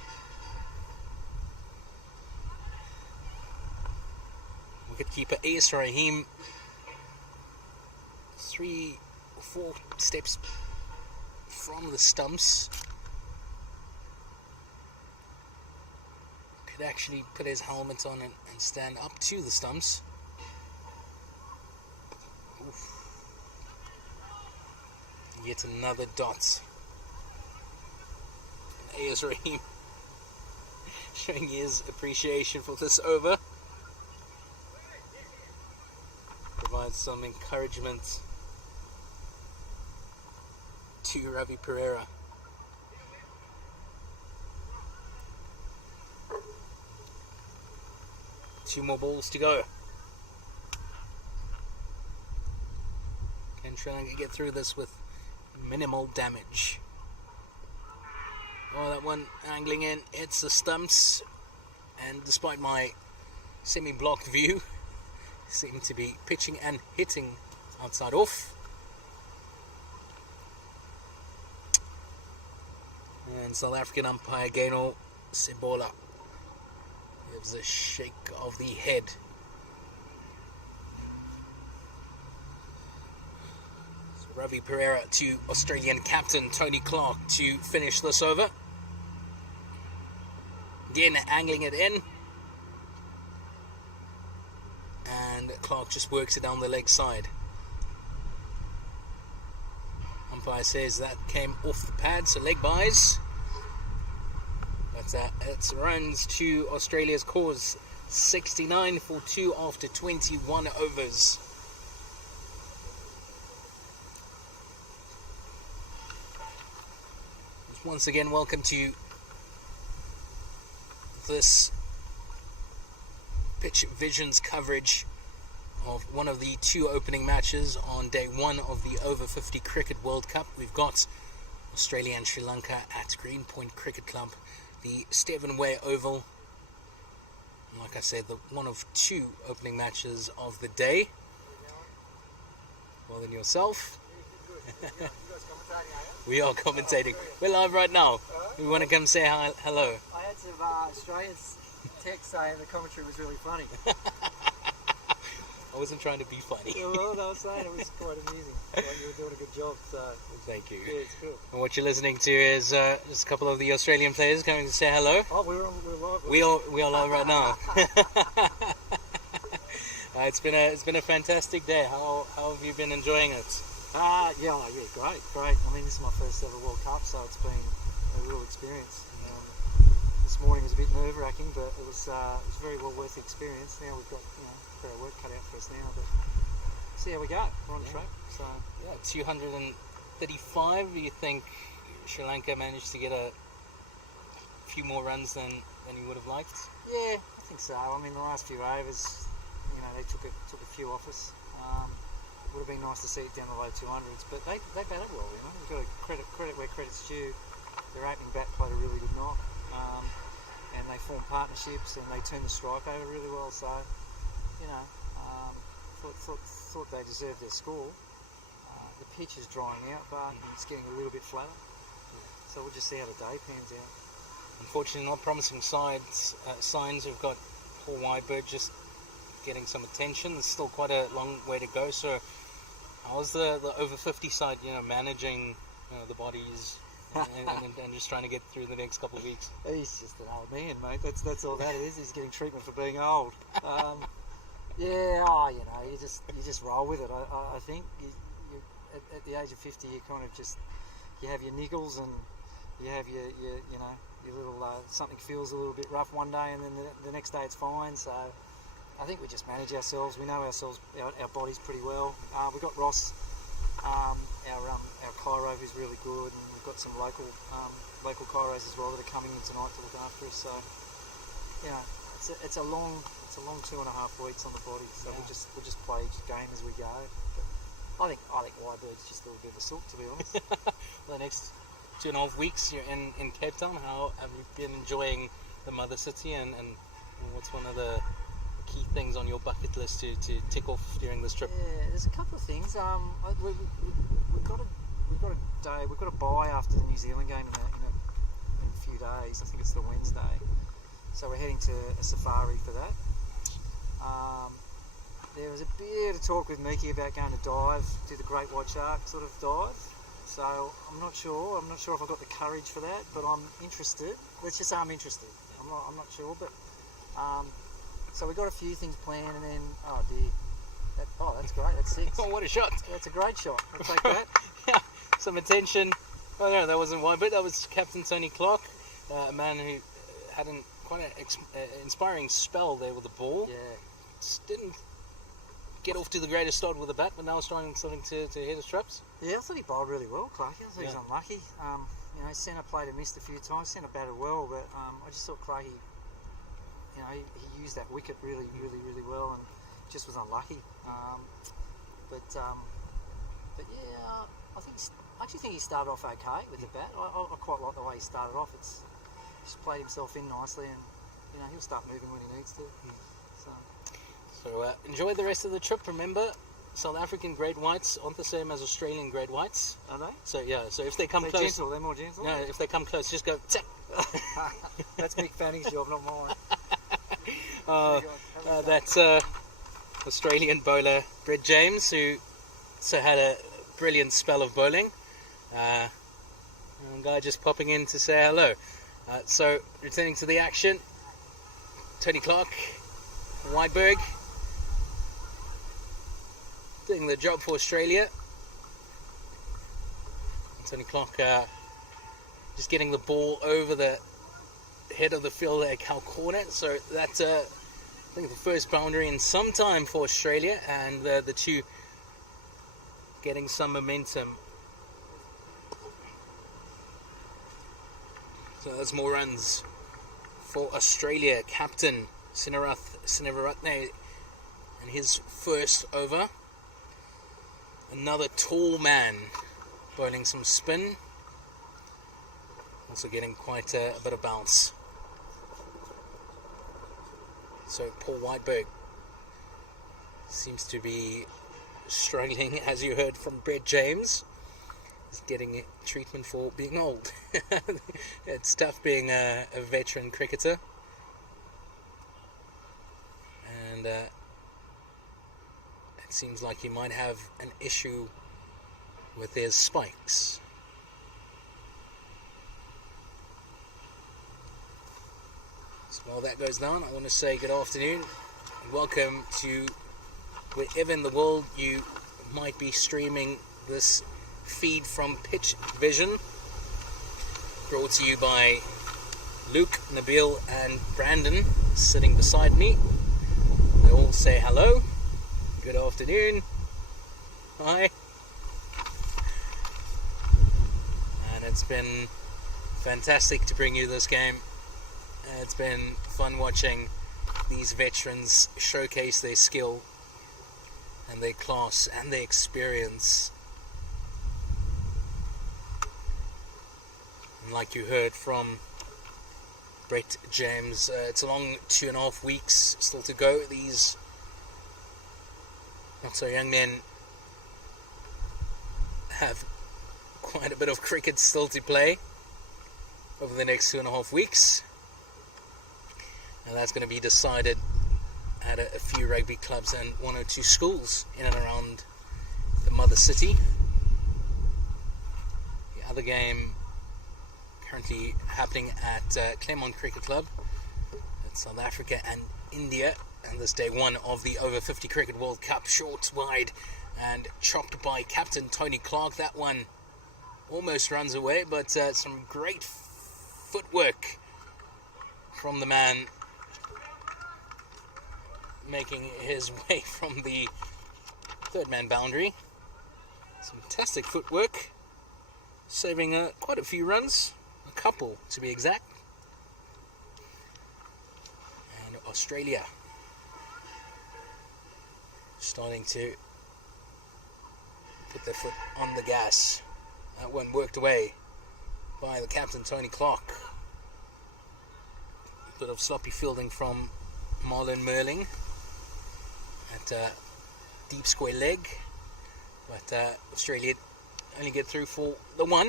Wicketkeeper Ace Rahim 3 or 4 steps from the stumps. Could actually put his helmet on and stand up to the stumps. Oof. Yet another dot. Ace Rahim showing his appreciation for this over. Provides some encouragement to Ravi Pereira. Two more balls to go. Can Sri Lanka get through this with minimal damage? Oh, that one angling in hits the stumps, and despite my semi-blocked view, seem to be pitching and hitting outside off. And South African umpire Gaino Sebola gives a shake of the head. So Ravi Pereira to Australian captain Tony Clark to finish this over. Again, angling it in. And Clark just works it down the leg side. Umpire says that came off the pad, so leg buys. But it runs to Australia's cause. 69 for 2 after 21 overs. Once again, welcome to this Pitch Vision's coverage of one of the 2 opening matches on day 1 of the Over 50 Cricket World Cup. We've got Australia and Sri Lanka at Greenpoint Cricket Club, the Stevenway Oval. Like I said, the one of 2 opening matches of the day. Well, then yourself. We are commentating. We're live right now. We want to come say hello. I had some Australians text saying the commentary was really funny. I wasn't trying to be funny. Yeah, well, they were saying it was quite amusing. Like you were doing a good job, so thank you. yeah, it's cool. And what you're listening to is just a couple of the Australian players coming to say hello. Oh, we're live. We are live right now. It's been a fantastic day. How have you been enjoying it? Yeah, great. I mean, this is my first ever World Cup, so it's been a real experience. This morning was a bit nerve-wracking, but it was very well worth the experience. Now we've got our work cut out for us now, but see how we go. We're on track. So yeah, 235. Do you think Sri Lanka managed to get a few more runs than you would have liked? Yeah, I think so. I mean, the last few overs, they took a few off us. It would have been nice to see it down the low 200s, but they batted well. We've got to credit where credit's due. Their opening bat played a really good knock, and they formed partnerships and they turned the strike over really well. So, thought they deserved their score. The pitch is drying out, but it's getting a little bit flatter. So we'll just see how the day pans out. Unfortunately, not promising signs. We've got Paul Whitebird just getting some attention. There's still quite a long way to go. So, how's the over 50 side? Managing the bodies and just trying to get through the next couple of weeks. He's just an old man, mate. That's all that is. He's getting treatment for being old. You just roll with it. I think you at the age of 50, you kind of you have your niggles and you have your little something feels a little bit rough one day, and then the next day it's fine. So I think we just manage ourselves. We know our bodies pretty well. We've got Ross, our chiro, who's really good, and we've got some local chiros as well that are coming in tonight to look after us. So it's a long 2.5 weeks on the body. So we'll just play each game as we go. But I think Whitebird's just a little bit of a sook, to be honest. The next 2.5 weeks you're in Cape Town. How have you been enjoying the mother city, and what's one of the key things on your bucket list to tick off during this trip? Yeah, there's a couple of things. We've got a bye after the New Zealand game in a few days. I think it's the Wednesday. So we're heading to a safari for that. There was a bit of talk with Miki about going to dive, do the great white shark sort of dive. So I'm not sure if I've got the courage for that, but I'm interested. Let's just say I'm interested. I'm not sure, but so we've got a few things planned, and then that's great. That's 6. Oh, what a shot! That's a great shot. I'll take that. Yeah, some attention. Oh no, that wasn't one, but that was Captain Tony Clark, a man who had quite an inspiring spell there with the ball. Yeah. Just didn't get off to the greatest start with the bat, but now is starting to hit his traps. Yeah, I thought he bowled really well, Clarkie. I thought he was unlucky. Centre played and missed a few times. Centre batted well, but I just thought Clarkie, he used that wicket really, really, really well, and just was unlucky. But yeah, I actually think he started off okay with the bat. I quite like the way he started off. It's just played himself in nicely, and he'll start moving when he needs to. So enjoy the rest of the trip. Remember, South African great whites aren't the same as Australian great whites. Are they? So yeah, so if they come They're close, gentle. They're more gentle. no, if they come close, just go. Tap. That's Mick Fanning's job, not mine. That's Australian bowler Brett James, who had a brilliant spell of bowling. A guy just popping in to say hello. So returning to the action, Tony Clark, Whiteberg, doing the job for Australia. Tony Clark just getting the ball over the head of the fielder at Cal corner. So that's I think the first boundary in some time for Australia, and the two getting some momentum. So that's more runs for Australia. Captain Sinevaratne and his first over. Another tall man bowling some spin. Also getting quite a bit of bounce. So Paul Whiteberg seems to be struggling, as you heard from Brett James. He's getting treatment for being old. It's tough being a veteran cricketer. And it seems like he might have an issue with his spikes. So while that goes down, I want to say good afternoon and welcome to wherever in the world you might be streaming this feed from Pitch Vision, brought to you by Luke, Nabil and Brandon sitting beside me. They all say hello, good afternoon, hi, and it's been fantastic to bring you this game. It's been fun watching these veterans showcase their skill and their class and their experience. And like you heard from Brett James, it's a long 2.5 weeks still to go. These not so young men have quite a bit of cricket still to play over the next 2.5 weeks. And that's going to be decided at a few rugby clubs and 1 or 2 schools in and around the mother city. The other game currently happening at Claremont Cricket Club in South Africa and India, and this day 1 of the Over 50 Cricket World Cup. Short, wide and chopped by Captain Tony Clark. That one almost runs away, but some great footwork from the man making his way from the third man boundary. Some fantastic footwork, saving quite a few runs, a couple to be exact. And Australia starting to put their foot on the gas. That one worked away by the captain Tony Clark. A bit of sloppy fielding from Marlon Merling. at deep square leg, but Australia only get through for the one.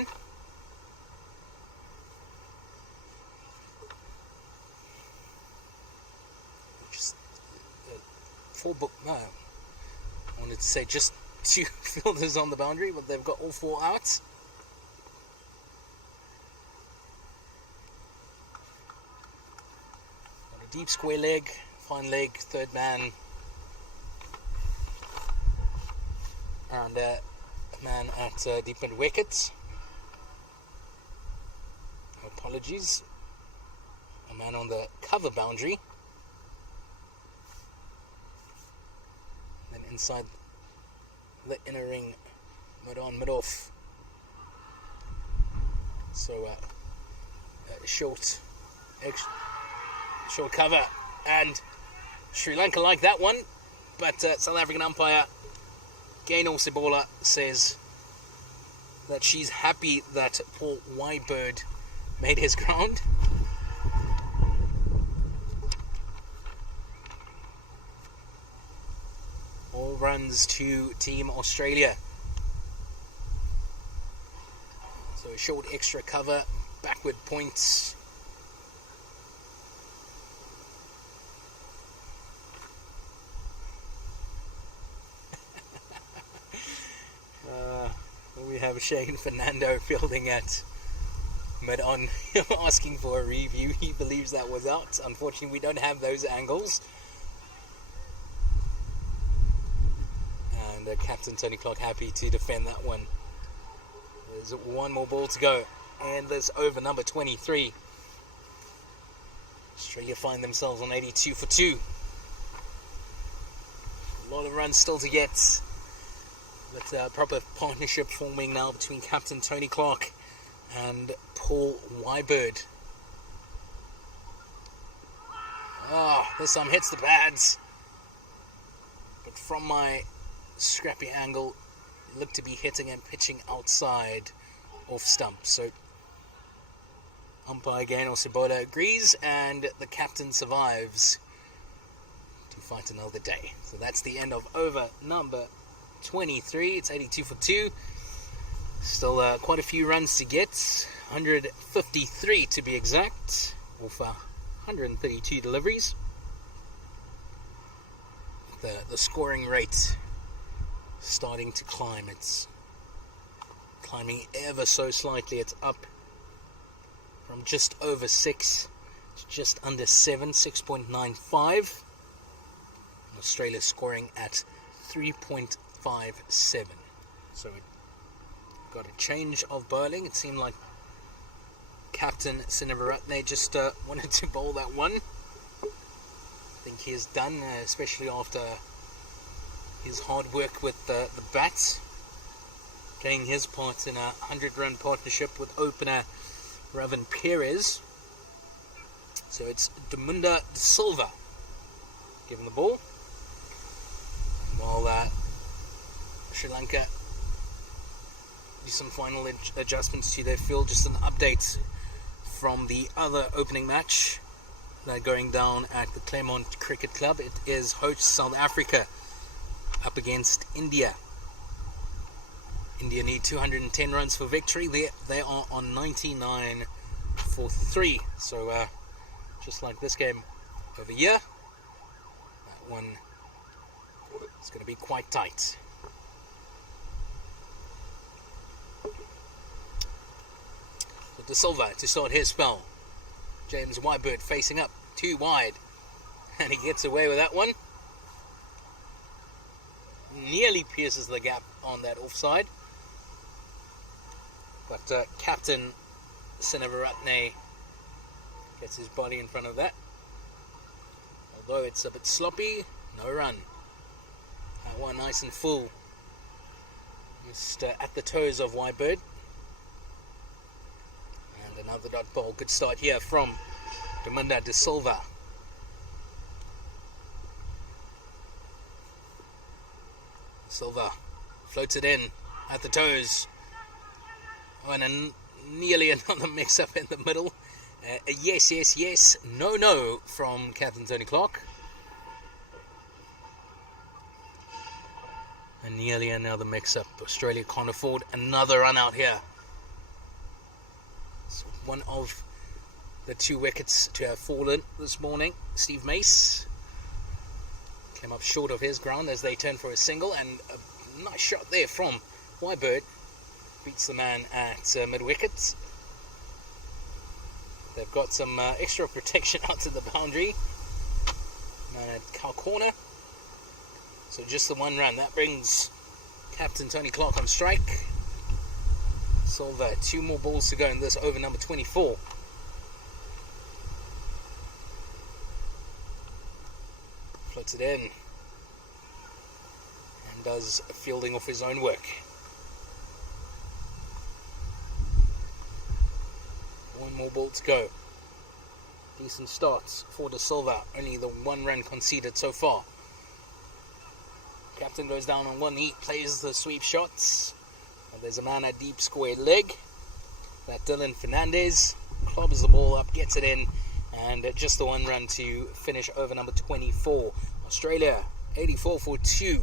Just I wanted to say just 2 fielders on the boundary, but they've got all 4 out. Got a deep square leg, fine leg, third man, and a man at deep mid wicket. Apologies. A man on the cover boundary. Then inside the inner ring, mid on, mid off. So short cover, and Sri Lanka like that one, but South African umpire Gaynor Sibola says that she's happy that Paul Wybird made his ground. All runs to Team Australia. So a short extra cover, backward points. We have Shane Fernando fielding at mid-on, asking for a review. He believes that was out. Unfortunately, we don't have those angles. And Captain Tony Clark happy to defend that one. There's one more ball to go, and there's over number 23. Australia find themselves on 82 for 2. A lot of runs still to get. With a proper partnership forming now between Captain Tony Clark and Paul Wybird. This time hits the pads. But from my scrappy angle, looked to be hitting and pitching outside off stump. So umpire Gaynor Sibola agrees, and the captain survives to fight another day. So that's the end of over number 23. It's 82 for 2. Still quite a few runs to get. 153 to be exact. Off 132 deliveries. The scoring rate starting to climb. It's climbing ever so slightly. It's up from just over 6 to just under 7, 6.95. Australia scoring at 3.57. So it got a change of bowling. It seemed like Captain Sinivaratne just wanted to bowl that one. I think he is done, especially after his hard work with the bat, playing his part in a 100-run partnership with opener Ravin Perez. So it's Damunda De Silva given the ball. While Sri Lanka do some final adjustments to their field. Just an update from the other opening match going down at the Claremont Cricket Club. It is host South Africa up against India. India need 210 runs for victory. They are on 99 for 3. So just like this game over here, that one is going to be quite tight. So De Silva to start his spell. James Wybird facing up, too wide, and he gets away with that one. Nearly pierces the gap on that offside, but Captain Sinivaratne gets his body in front of that. Although it's a bit sloppy, no run. That one nice and full, just at the toes of Wybird. And another dot ball. Good start here from Damunda De Silva. Silva floats it in at the toes. Oh, and nearly another mix-up in the middle. Yes, no from Captain Tony Clark. nearly another mix-up. Australia can't afford another run out here. So one of the 2 wickets to have fallen this morning, Steve Mace, came up short of his ground as they turned for a single, and a nice shot there from Wybird. Beats the man at mid-wicket. They've got some extra protection out to the boundary. Man at cow corner. So just the 1 run. That brings Captain Tony Clark on strike. Silver, 2 more balls to go in this over number 24. Floats it in. And does fielding off his own work. 1 more ball to go. Decent starts for De Silva. Only the 1 run conceded so far. Captain goes down on 1 knee, plays the sweep shots. There's a man at deep square leg. That Dylan Fernandez clubs the ball up, gets it in, and just the 1 run to finish over number 24. Australia 84 for 2.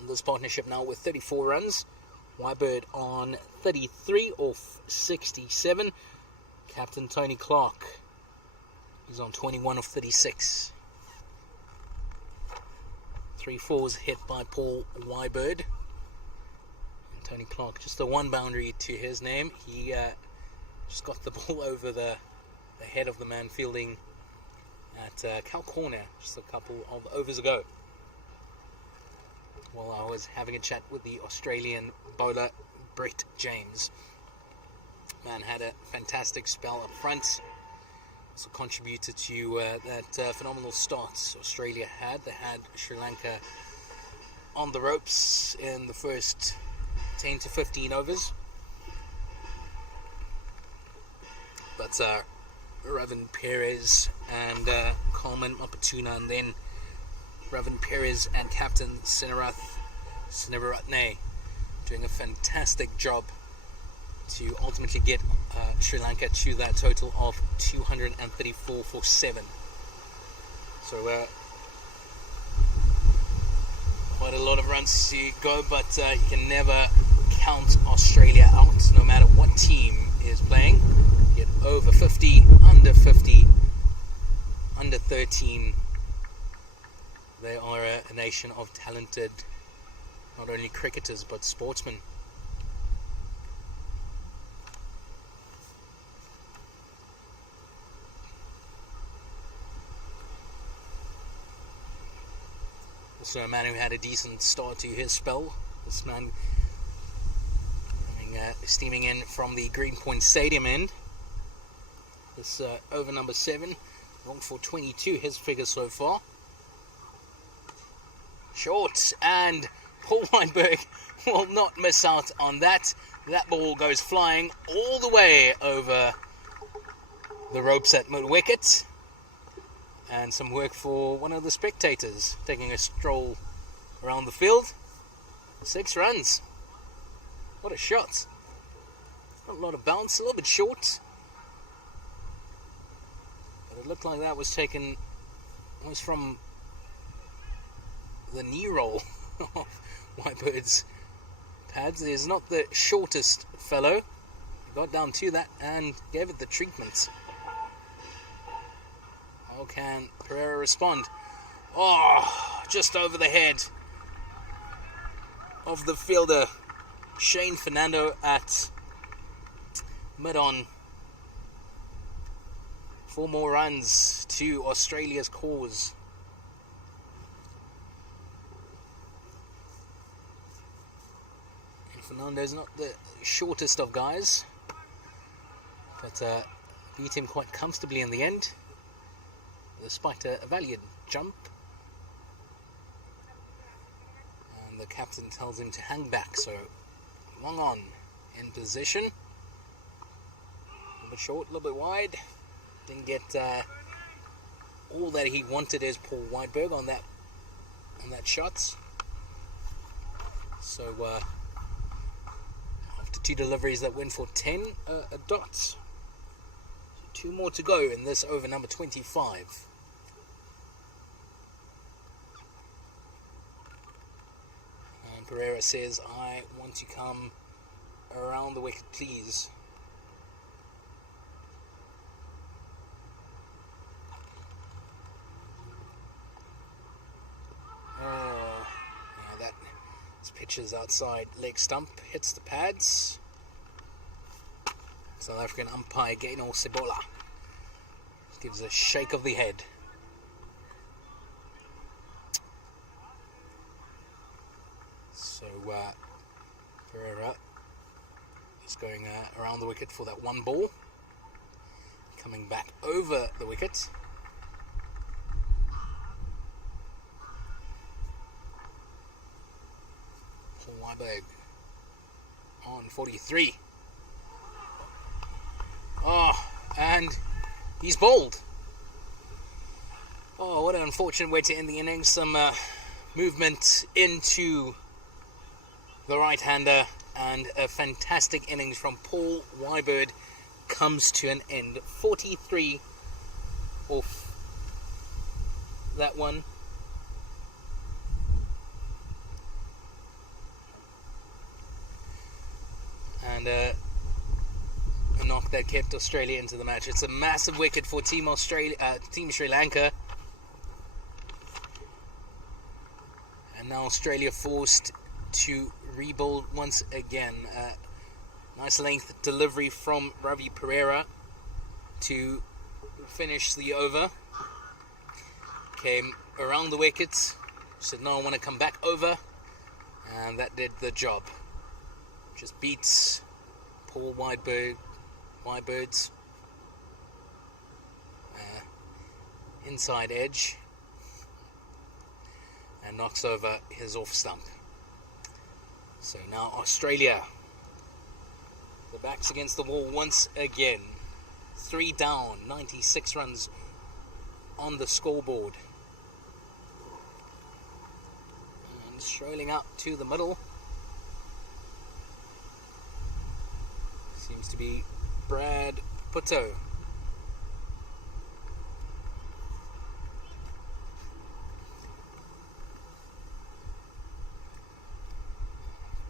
And this partnership now with 34 runs. Wybird on 33 off 67. Captain Tony Clark, he's on 21 of 36. 3 fours hit by Paul Wybird. And Tony Clark, just the 1 boundary to his name. He just got the ball over the head of the man fielding at cow corner just a couple of overs ago. While I was having a chat with the Australian bowler Brett James. Man had a fantastic spell up front. Also contributed to that phenomenal start Australia had. They had Sri Lanka on the ropes in the first 10 to 15 overs. But Ravan Perez and Coleman Mapatuna, and then Ravan Perez and Captain Sinaratne doing a fantastic job to ultimately get Sri Lanka to that total of 234 for 7. So quite a lot of runs to go, but you can never count Australia out, no matter what team is playing. Get over 50, under 50, under 13. They are a nation of talented, not only cricketers, but sportsmen. Also a man who had a decent start to his spell. This man steaming in from the Greenpoint Stadium end. This over number 7, long for 22, his figure so far. Short, and Paul Weinberg will not miss out on that. That ball goes flying all the way over the ropes at mid-wicket. And some work for one of the spectators taking a stroll around the field. 6 runs. What a shot. Not a lot of bounce, a little bit short. But it looked like that was taken almost from the knee roll of Whitebird's pads. He's not the shortest fellow. He got down to that and gave it the treatment. How can Pereira respond? Oh, just over the head of the fielder Shane Fernando at mid-on. 4 more runs to Australia's cause. And Fernando's not the shortest of guys, but beat him quite comfortably in the end, despite a valiant jump. And the captain tells him to hang back, so long on in position. A little bit short, a little bit wide. Didn't get all that he wanted as Paul Weinberg on that shot. So after 2 deliveries that went for 10 dots, 2 more to go in this over number 25. And Pereira says, I want to come around the wicket, please. Oh, yeah, that pitches outside leg stump, hits the pads. South African umpire Gaynor Sebola gives a shake of the head. So Pereira is going around the wicket for that 1 ball. Coming back over the wicket. Paul Weiberg on 43. Oh, and he's bowled. Oh, what an unfortunate way to end the innings. Some movement into the right-hander, and a fantastic innings from Paul Weiberg comes to an end. 43 off that one. And a knock that kept Australia into the match. It's a massive wicket for Team Sri Lanka. And now Australia forced to rebuild once again. Nice length delivery from Ravi Pereira to finish the over. Came around the wickets, said no, I want to come back over, and that did the job. Just beats Paul Weiberg's inside edge and knocks over his off stump. So now Australia, the backs against the wall once again. 3 down, 96 runs on the scoreboard. And strolling up to the middle seems to be Brad Putto.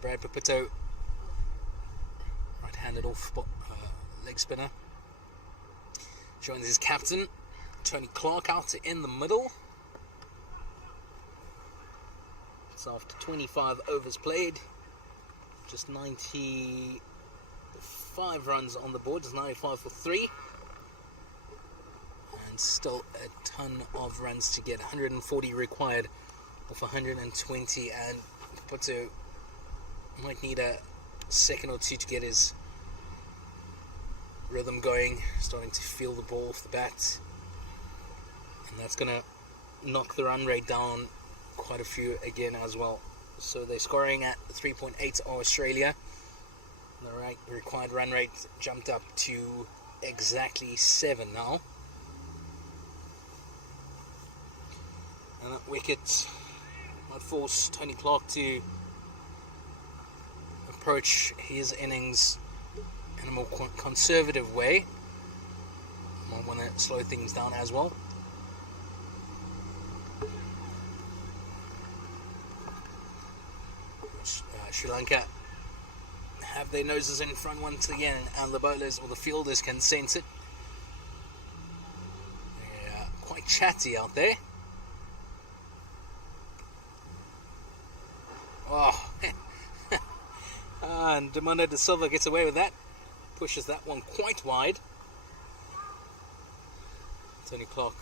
Brad Pupito, right-handed off leg spinner, joins his captain Tony Clark out in the middle. It's after 25 overs played, just 95 runs on the board, just 95 for 3, and still a ton of runs to get. 140 required of 120, and Pupito might need a second or two to get his rhythm going, starting to feel the ball off the bat, and that's going to knock the run rate down quite a few again as well. So they're scoring at 3.8 Australia. The required run rate jumped up to exactly 7 now, and that wicket might force Tony Clark to approach his innings in a more conservative way. Might want to slow things down as well. Sri Lanka have their noses in front once again, and the bowlers or the fielders can sense it. They're quite chatty out there. Oh, and Demanda De Silva gets away with that. Pushes that one quite wide. Tony Clark,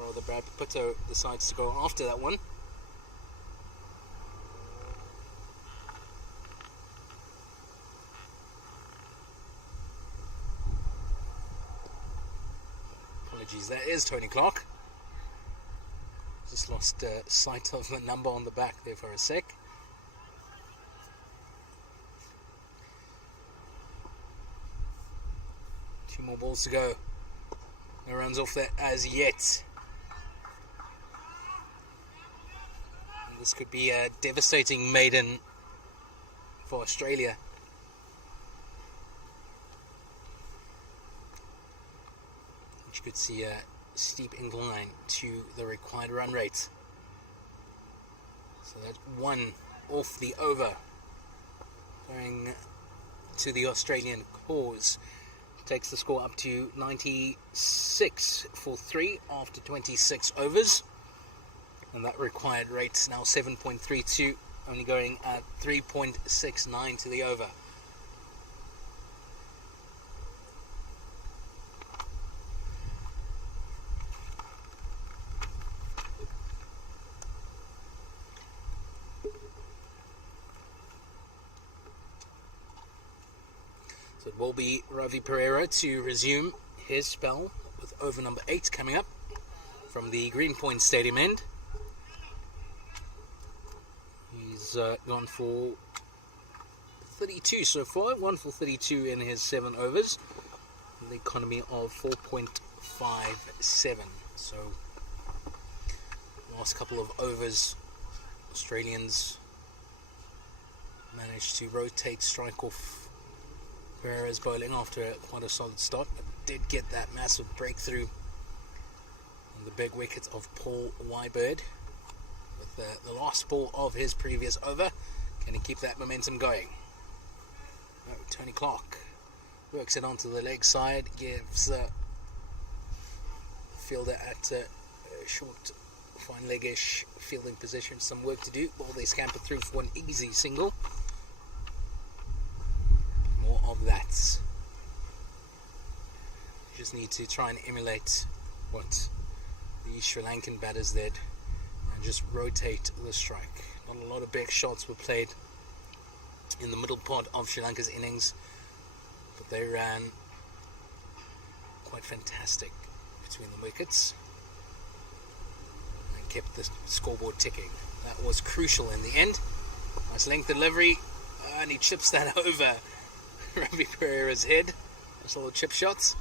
rather Brad Pupito, decides to go after that one. Apologies, that is Tony Clark. Just lost sight of the number on the back there for a sec. Two more balls to go. No runs off that as yet. And this could be a devastating maiden for Australia. which you could see a steep incline to the required run rate. So that's one off the over, going to the Australian cause. Takes the score up to 96 for 3 after 26 overs. And that required rate's now 7.32, only going at 3.69 to the over. So it will be Ravi Pereira to resume his spell with over number 8 coming up from the Greenpoint Stadium end. He's gone for 32 so far, 1 for 32 in his 7 overs, with the economy of 4.57. So last couple of overs, Australians managed to rotate, strike off Pereira's bowling after quite a solid start, but did get that massive breakthrough on the big wicket of Paul Wybird with the last ball of his previous over. Can he keep that momentum going? No, Tony Clark works it onto the leg side, gives fielder at short, fine leg-ish fielding position some work to do while they scamper through for an easy single. More of that. You just need to try and emulate what the Sri Lankan batters did and just rotate the strike. Not a lot of big shots were played in the middle part of Sri Lanka's innings, but they ran quite fantastic between the wickets and kept the scoreboard ticking. That was crucial in the end. Nice length delivery, and he chips that over Ravi Pereira's head. Those little chip shots.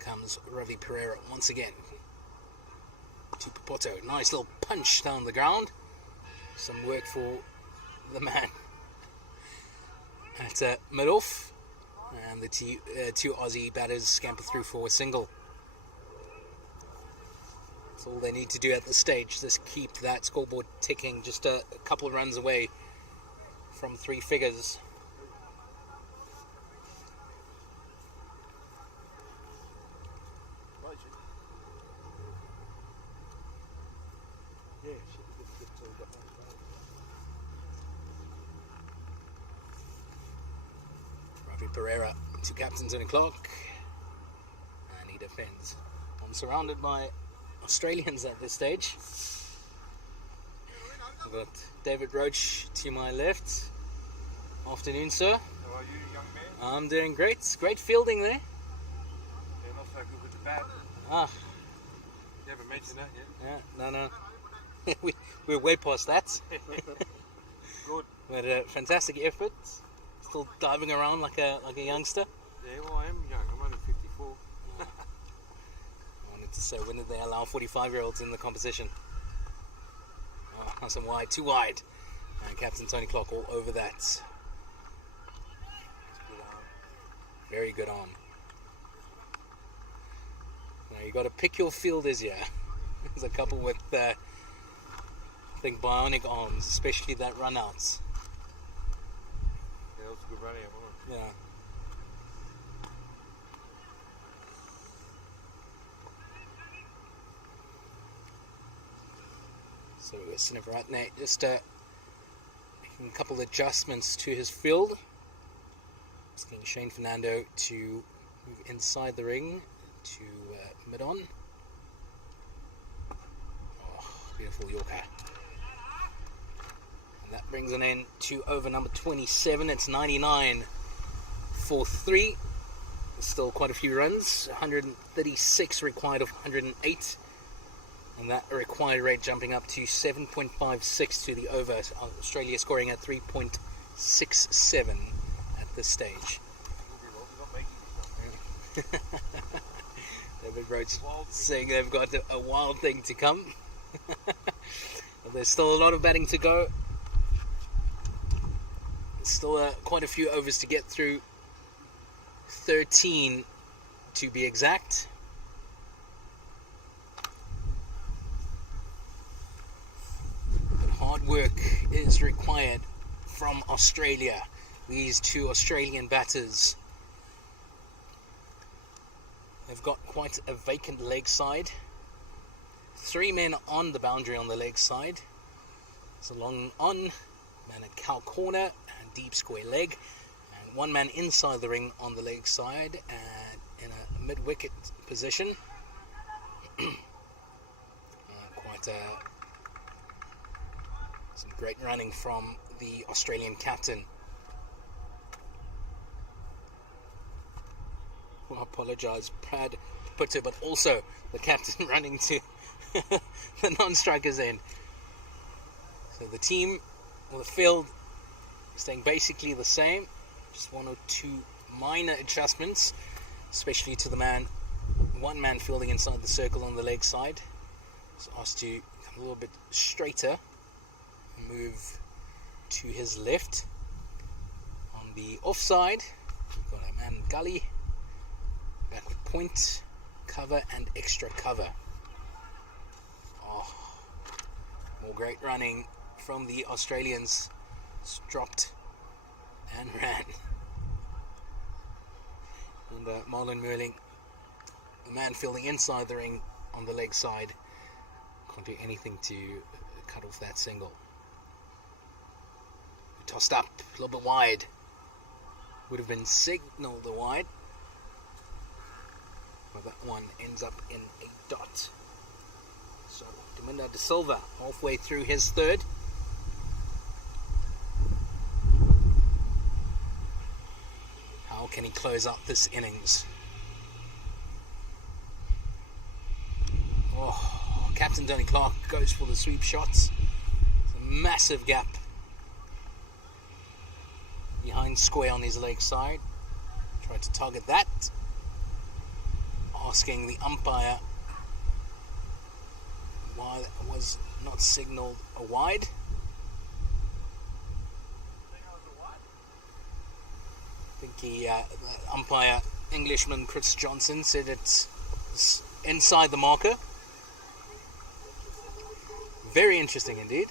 Comes Ravi Pereira once again to Popoto. Nice little punch down the ground. Some work for the man at mid-off, and the two Aussie batters scamper through for a single. That's all they need to do at this stage. Just keep that scoreboard ticking, just a couple of runs away from 3 figures. Pereira to captain Tony Clark, and he defends. I'm surrounded by Australians at this stage. I've got David Roach to my left. Afternoon, sir. How are you, young man? I'm doing great. Great fielding there. Yeah, not so good with the bat. Ah. You haven't mentioned that yet? Yeah, no. We're way past that. Good. But a fantastic effort. Still diving around like a youngster. Yeah, well, I am young. I'm only 54. I wanted to say, when did they allow 45-year-olds in the competition? Oh, nice and wide, too wide. And Captain Tony Clark all over that. Very good on. Now you got to pick your fielders here. There's a couple with, I think, bionic arms, especially that run-outs. Yeah, that was a good run out, wasn't it? Yeah. So Sinivaratne just making a couple of adjustments to his field. Asking Shane Fernando to move inside the ring to mid-on. Oh, beautiful Yorker. And that brings an end to over number 27. It's 99 for 3. Still quite a few runs. 136 required of 108. And that required rate jumping up to 7.56 to the over. Australia scoring at 3.67 at this stage. David Roach saying they've got a wild thing to come. There's still a lot of batting to go. Still quite a few overs to get through. 13 to be exact. But hard work is required from Australia. These two Australian batters. They've got quite a vacant leg side. 3 men on the boundary on the leg side. It's a long on, man at cow corner and deep square leg. And 1 man inside the ring on the leg side and in a mid-wicket position. Some great running from the Australian captain. I apologise, Brad Putter, but also the captain running to the non-strikers end. So the team, or the field, staying basically the same. Just 1 or 2 minor adjustments, especially to the 1 man fielding inside the circle on the leg side. So asked to come a little bit straighter and move to his left. On the offside, we've got a man gully, backward point, cover and extra cover. More great running from the Australians. Dropped and ran. And Marlon Merling, the man fielding inside the ring on the leg side, can't do anything to cut off that single. Tossed up a little bit wide. Would have been signalled the wide. But that one ends up in a dot. So Domingo de Silva halfway through his third. How can he close out this innings? Captain Danny Clark goes for the sweep shots. It's a massive gap behind square on his leg side. Tried to target that. Asking the umpire why that was not signalled a wide. I think the umpire, Englishman Chris Johnson, said it's inside the marker. Very interesting indeed.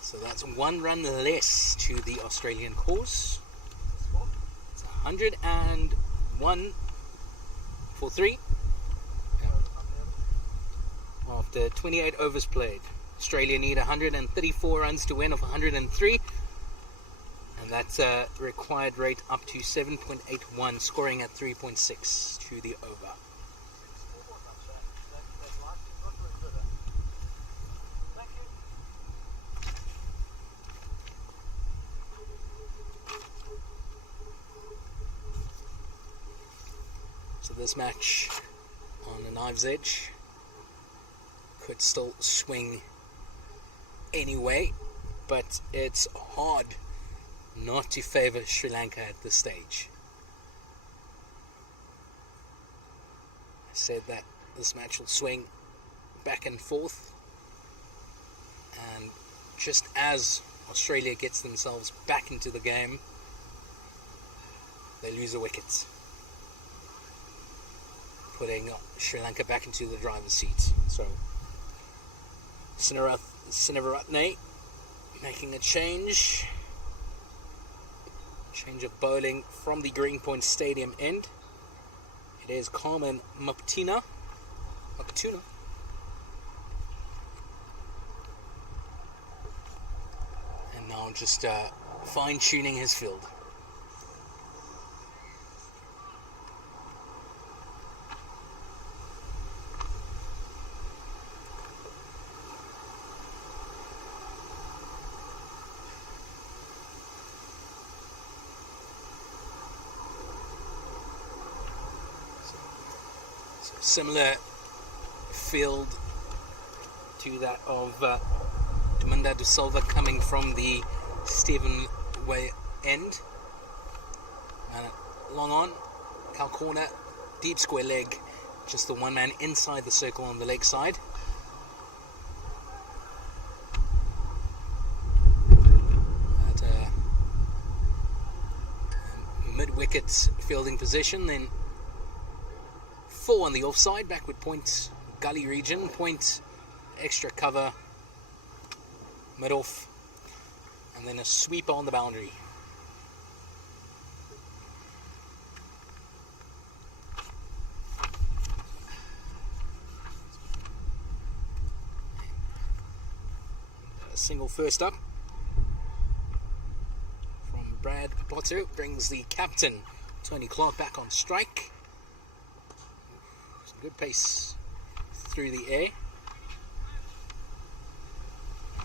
So that's 1 run less to the Australian course. It's 101 for 3. After 28 overs played. Australia need 134 runs to win of 103. And that's a required rate up to 7.81, scoring at 3.6 to the over. So this match on a knife's edge could still swing anyway, but it's hard not to favour Sri Lanka at this stage. I said that this match will swing back and forth, and just as Australia gets themselves back into the game, they lose a wicket, putting Sri Lanka back into the driver's seat. So Sinaratne making a change of bowling from the Greenpoint Stadium end. It is Carmen Maptuna. And now just fine-tuning his field. So similar field to that of Dumunda de Silva coming from the Stephen Way end. And long on, cow corner, deep square leg, just the one man inside the circle on the leg side. At mid-wicket fielding position, then 4 on the offside, backward point, gully region, point, extra cover, mid-off, and then a sweeper on the boundary. A single first up from Brad Potter brings the captain, Tony Clark, back on strike. Some good pace through the air.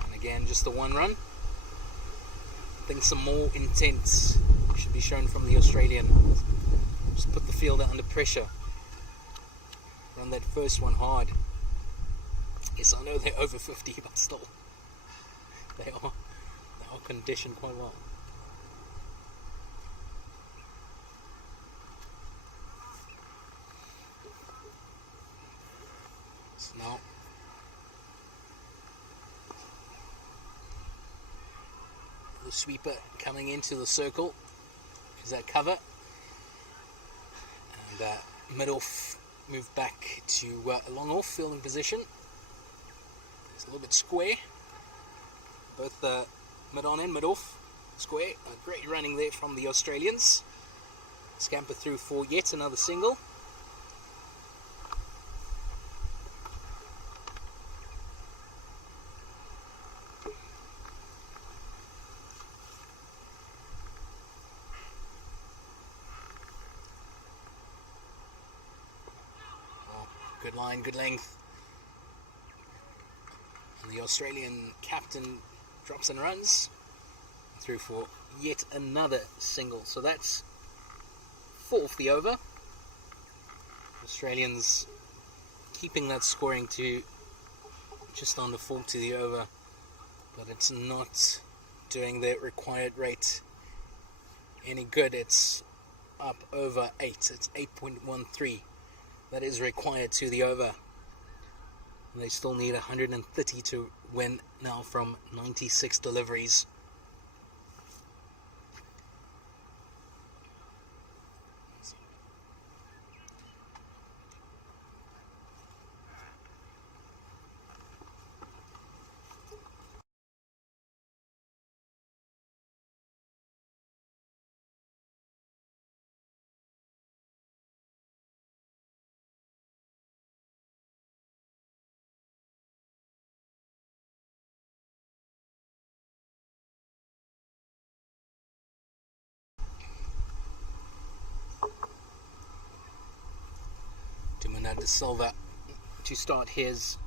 And again, just the one run. I think some more intent should be shown from the Australian. Just put the fielder under pressure. Run that first one hard. Yes, I know they're over 50, but still, they are conditioned quite well. So now the sweeper coming into the circle is that cover, and mid-off move back to a long off fielding position. It's a little bit square, both mid on and mid off square. Great running there from the Australians. Scamper through for yet another single. Good line, good length. And the Australian captain drops and runs through for yet another single. So that's 4 off the over. Australians keeping that scoring to just under 4 to the over, but it's not doing the required rate any good. It's up over 8. It's 8.13. That is required to the over. And they still need 130 to win now from 96 deliveries. Dumunda de Silva to start his,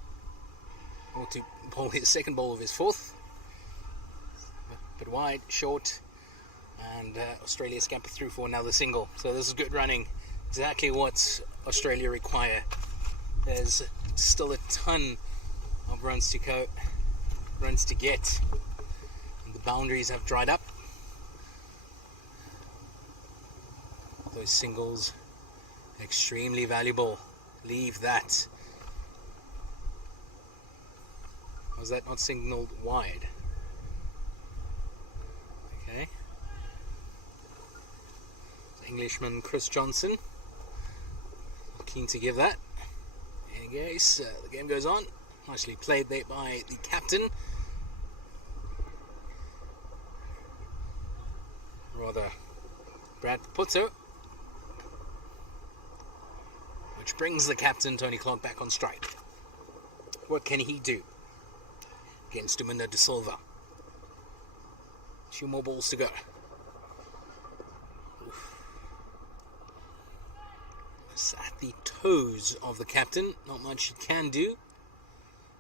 or to bowl his second ball of his 4th. But wide, short, and Australia scamper through for another single. So this is good running, exactly what Australia require. There's still a ton of runs to go, runs to get. And the boundaries have dried up. Those singles, extremely valuable. Leave that. Was that not signaled wide? Okay. Englishman Chris Johnson, keen to give that. There he goes. The game goes on. Nicely played there by the captain. Rather, Brad Putto. Which brings the captain, Tony Clark, back on strike. What can he do against Dumunda de Silva? 2 more balls to go. It's at the toes of the captain. Not much he can do,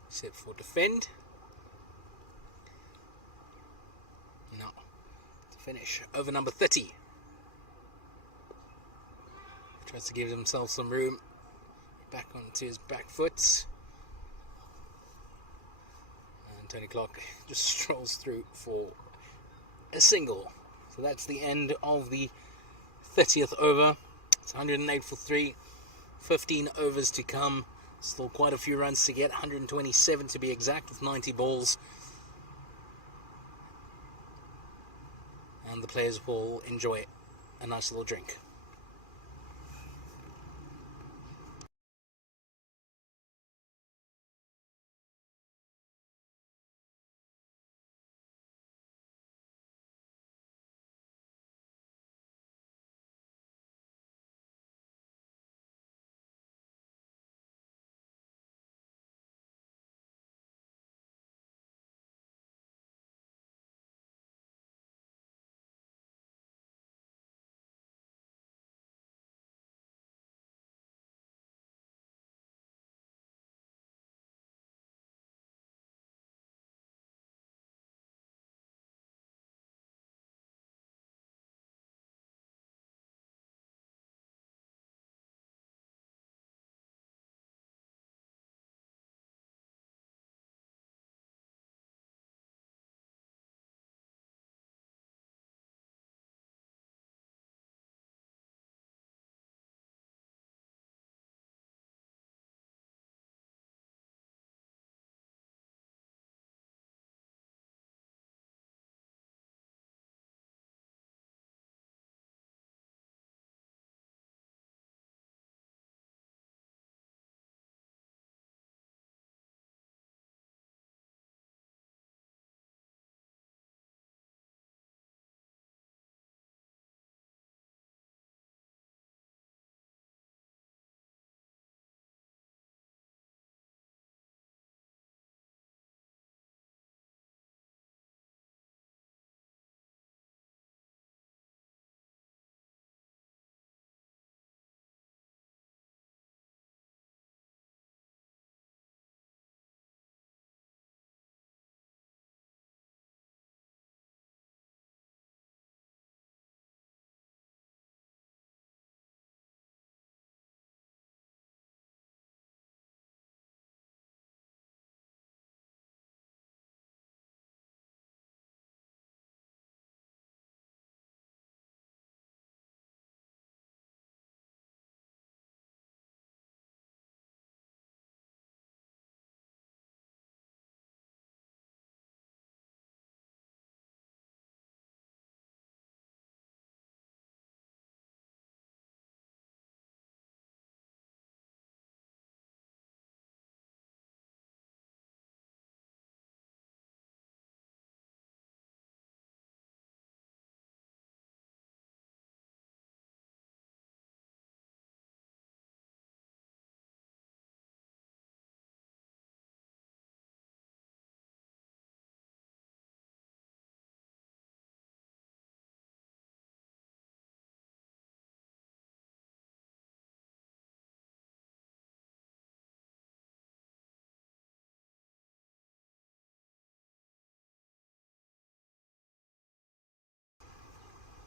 except for defend. Now, to finish, over number 30. Tries to give himself some room. back onto his back foot. And Tony Clark just strolls through for a single. So that's the end of the 30th over. It's 108 for 3. 15 overs to come. Still quite a few runs to get. 127 to be exact, with 90 balls. And the players will enjoy a nice little drink.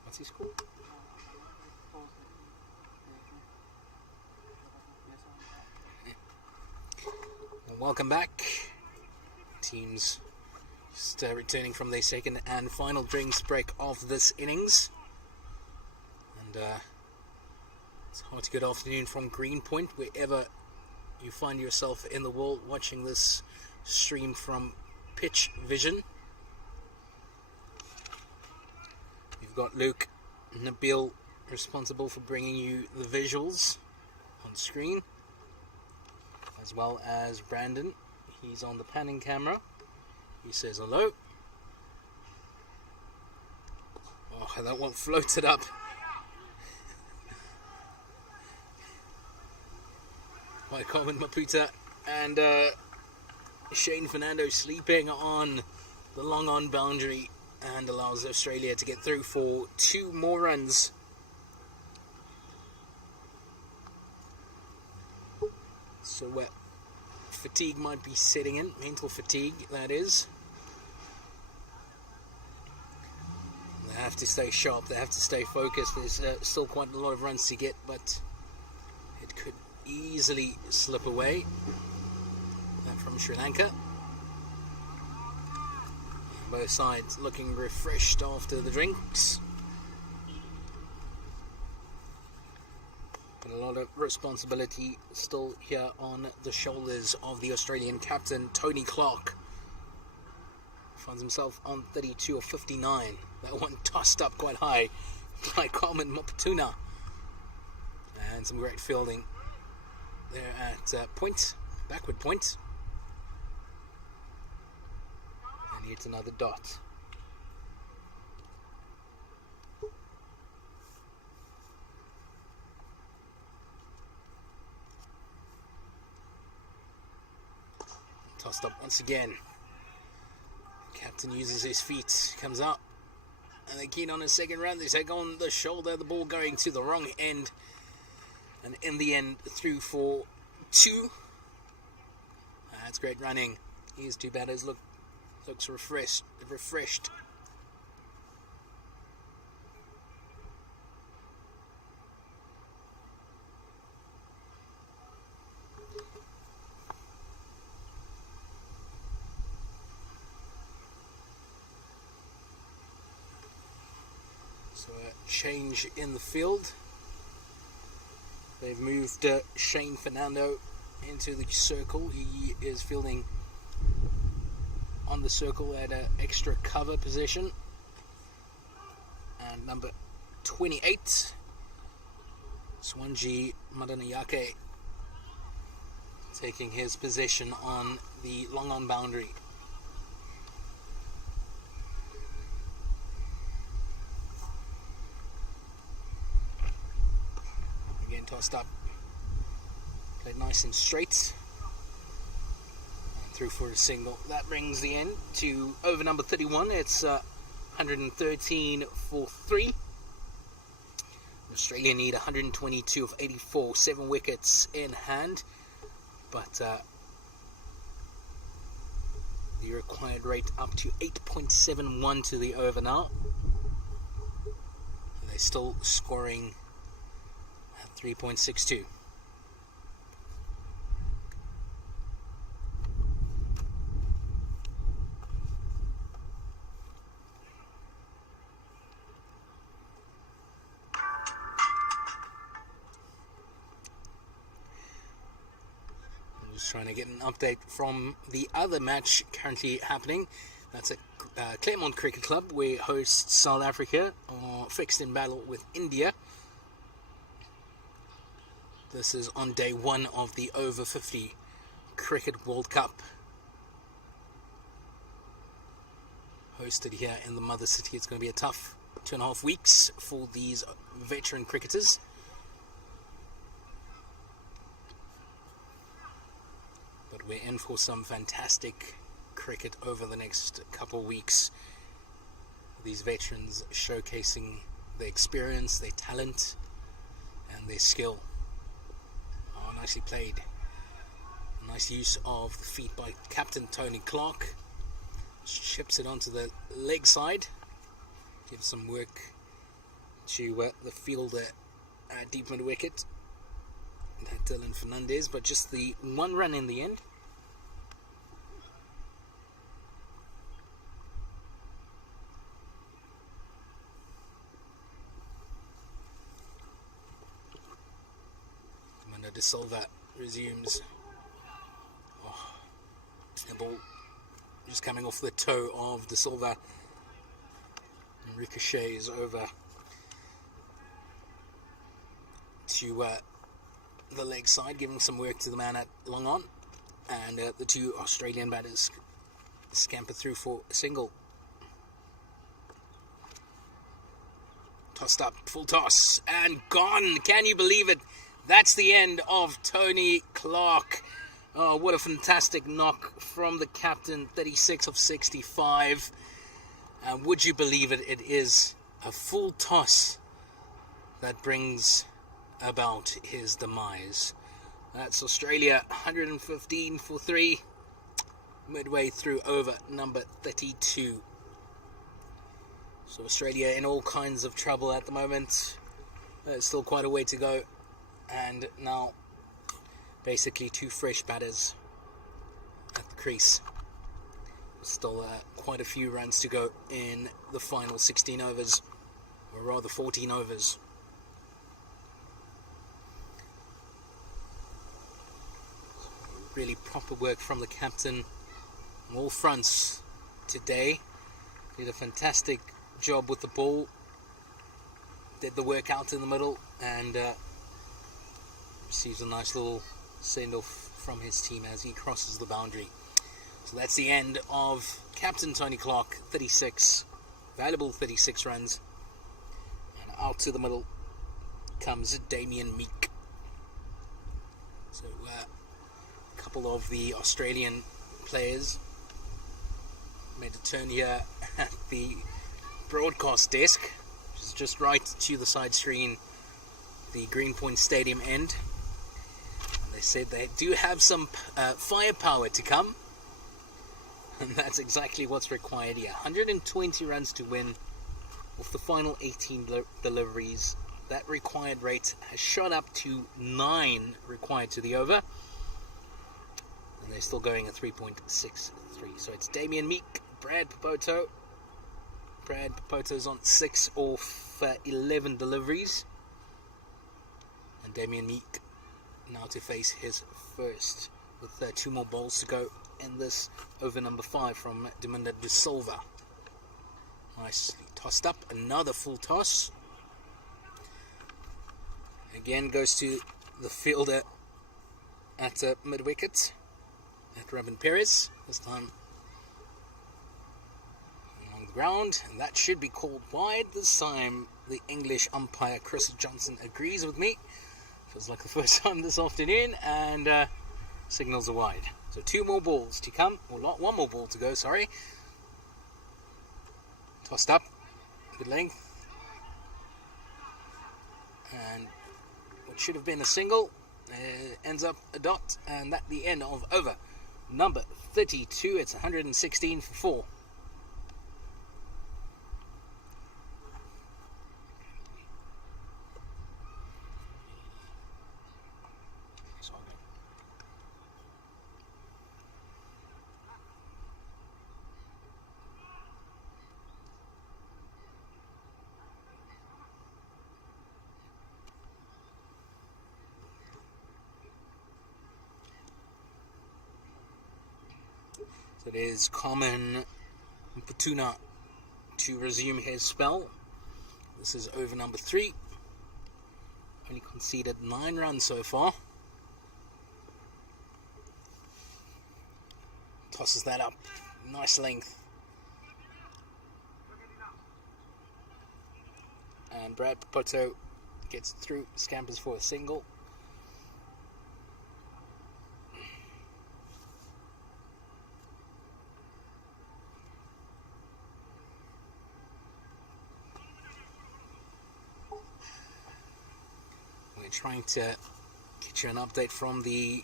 What's he scored? Well, welcome back. Teams just returning from their second and final drinks break of this innings. And it's a hearty good afternoon from Greenpoint, wherever you find yourself in the world watching this stream from Pitch Vision. We've got Luke Nabil responsible for bringing you the visuals on screen, as well as Brandon. He's on the panning camera. He says hello. Oh, that one floated up. By Carmen Maputa and Shane Fernando sleeping on the long on boundary and allows Australia to get through for 2 more runs. So fatigue might be setting in, mental fatigue that is. They have to stay sharp, they have to stay focused. There's still quite a lot of runs to get, but it could easily slip away. That from Sri Lanka. Both sides looking refreshed after the drinks. But a lot of responsibility still here on the shoulders of the Australian captain, Tony Clark. Finds himself on 32 of 59. That one tossed up quite high by Carmen Mopatuna. And some great fielding there at point, backward point. And he hits another dot. Tossed up once again. Captain uses his feet, comes out, and they're keen on his second round. They take on the shoulder, the ball going to the wrong end, and in the end, through for 2. That's great running. His two batters looks refreshed. So a change in the field. They've moved Shane Fernando into the circle. He is fielding on the circle at an extra cover position. And number 28, Swanji Madanayake, taking his position on the long on boundary. Tossed up, played nice and straight, and through for a single. That brings the end to over number 31. It's 113 for 3. Australia need 122 of 84, 7 wickets in hand, but the required rate up to 8.71 to the over now. They're still scoring 3.62. I'm just trying to get an update from the other match currently happening. That's at Claremont Cricket Club, where hosts South Africa are fixed in battle with India. This is on day 1 of the over 50 Cricket World Cup, hosted here in the mother city. It's going to be a tough 2.5 weeks for these veteran cricketers. But we're in for some fantastic cricket over the next couple weeks. These veterans showcasing their experience, their talent, and their skill. Nicely played. Nice use of the feet by Captain Tony Clark. Chips it onto the leg side. Gives some work to the fielder at deep mid wicket. That Dylan Fernandez, but just the 1 run in the end. De Silva resumes. The ball just coming off the toe of De Silva and ricochets over to the leg side, giving some work to the man at long on, and the two Australian batters scamper through for a single. Tossed up, full toss, and gone. Can you believe it? That's the end of Tony Clark. Oh, what a fantastic knock from the captain, 36 of 65. Would you believe it? It is a full toss that brings about his demise. That's Australia, 115 for 3, midway through over number 32. So Australia in all kinds of trouble at the moment. There's still quite a way to go. And now basically 2 fresh batters at the crease. Still quite a few runs to go in the final 16 overs, or rather 14 overs. Really proper work from the captain on all fronts today. Did a fantastic job with the ball. Did the work out in the middle and receives a nice little send-off from his team as he crosses the boundary. So that's the end of Captain Tony Clark, 36, valuable 36 runs. And out to the middle comes Damien Meek. So a couple of the Australian players made a turn here at the broadcast desk, which is just right to the side screen, the Greenpoint Stadium end. And they said they do have some firepower to come. And that's exactly what's required here. 120 runs to win with the final 18 deliveries. That required rate has shot up to 9 required to the over. And they're still going at 3.63. So it's Damien Meek, Brad Papoto. Brad Papoto's on 6 off 11 deliveries. And Damien Meek now to face his first with 2 more balls to go in this over number 5 from Deminda De Silva. Nicely tossed up, another full toss. Again goes to the fielder at mid-wicket, at Robin Perez, this time along the ground, and that should be called wide this time. The English umpire Chris Johnson agrees with me. Feels like the first time this afternoon, and signals are wide. So 2 more balls to come, or 1 more ball to go, sorry. Tossed up, good length. And what should have been a single ends up a dot, and that's the end of over number 32. It's 116 for 4. It is Common Mputuna to resume his spell. This is over number 3. Only conceded 9 runs so far. Tosses that up. Nice length. And Brad Papoto gets through, scampers for a single. Trying to get you an update from the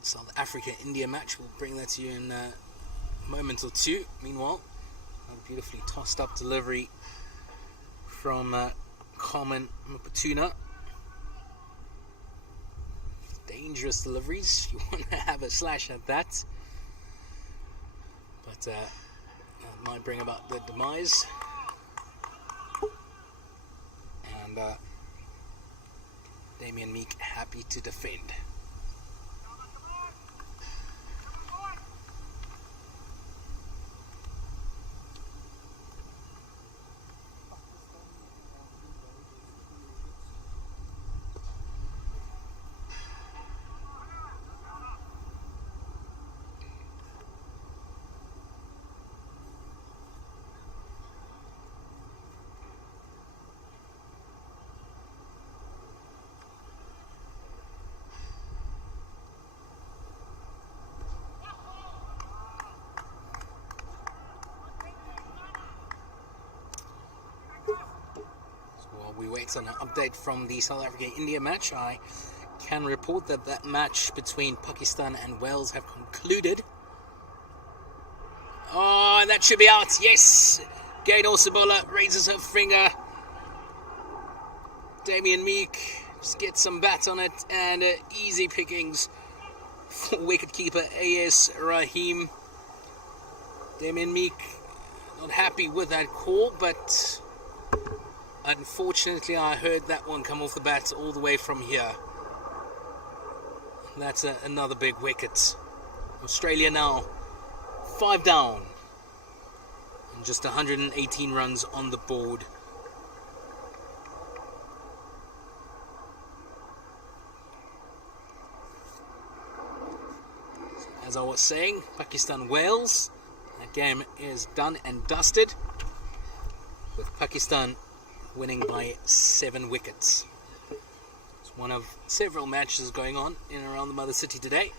South Africa-India match. We'll bring that to you in a moment or two. Meanwhile, a beautifully tossed up delivery from Common Mputuna. Dangerous deliveries. You want to have a slash at that. But that might bring about the demise. And Damien Meek happy to defend. We wait on an update from the South Africa-India match. I can report that that match between Pakistan and Wales have concluded. Oh, that should be out. Yes. Gaynor Sibola raises her finger. Damien Meek Just get some bat on it, and easy pickings for wicketkeeper A.S. Rahim. Damien Meek not happy with that call, but unfortunately I heard that one come off the bat all the way from here. That's another big wicket. Australia now 5 down and just 118 runs on the board. As I was saying, Pakistan-Wales, that game is done and dusted, with Pakistan winning by 7 wickets. It's one of several matches going on in and around the Mother City today.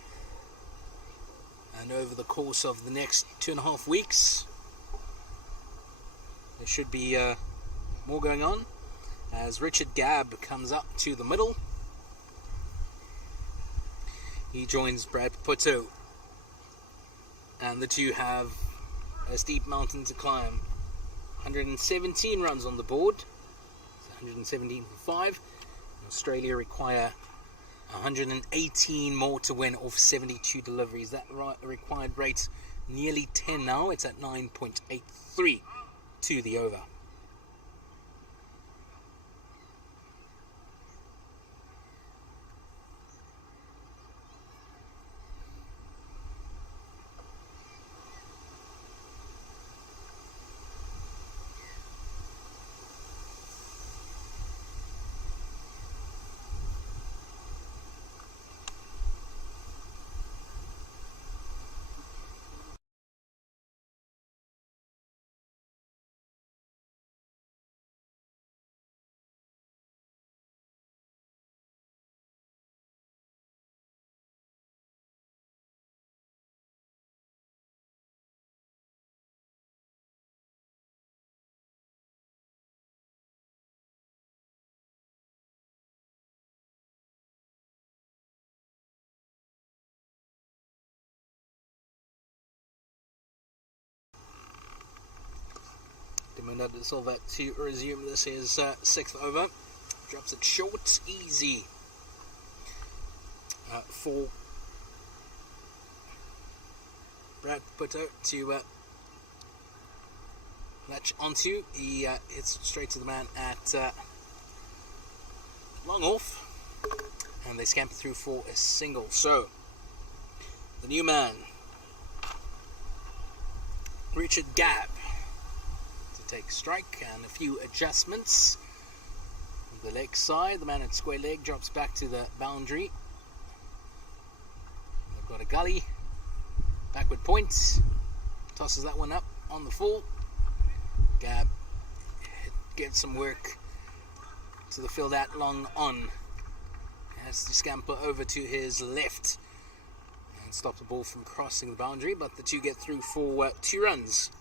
And over the course of the next 2.5 weeks, there should be more going on, as Richard Gabb comes up to the middle. He joins Brad Puto, and the two have a steep mountain to climb. 117 runs on the board, 117 for 5. Australia require 118 more to win off 72 deliveries. That required rate nearly 10 now. It's at 9.83 to the over. Demunda de Silva to resume. This is 6th over. Drops it short, easy for Brad Puto to latch onto. He hits straight to the man at long off, and they scamper through for a single. So the new man, Richard Gabb, take strike, and a few adjustments. The leg side, the man at square leg drops back to the boundary. They've got a gully, backward point, tosses that one up on the full. Gabb gets some work to the field out long on. Has to scamper over to his left and stop the ball from crossing the boundary, but the two get through for 2 runs.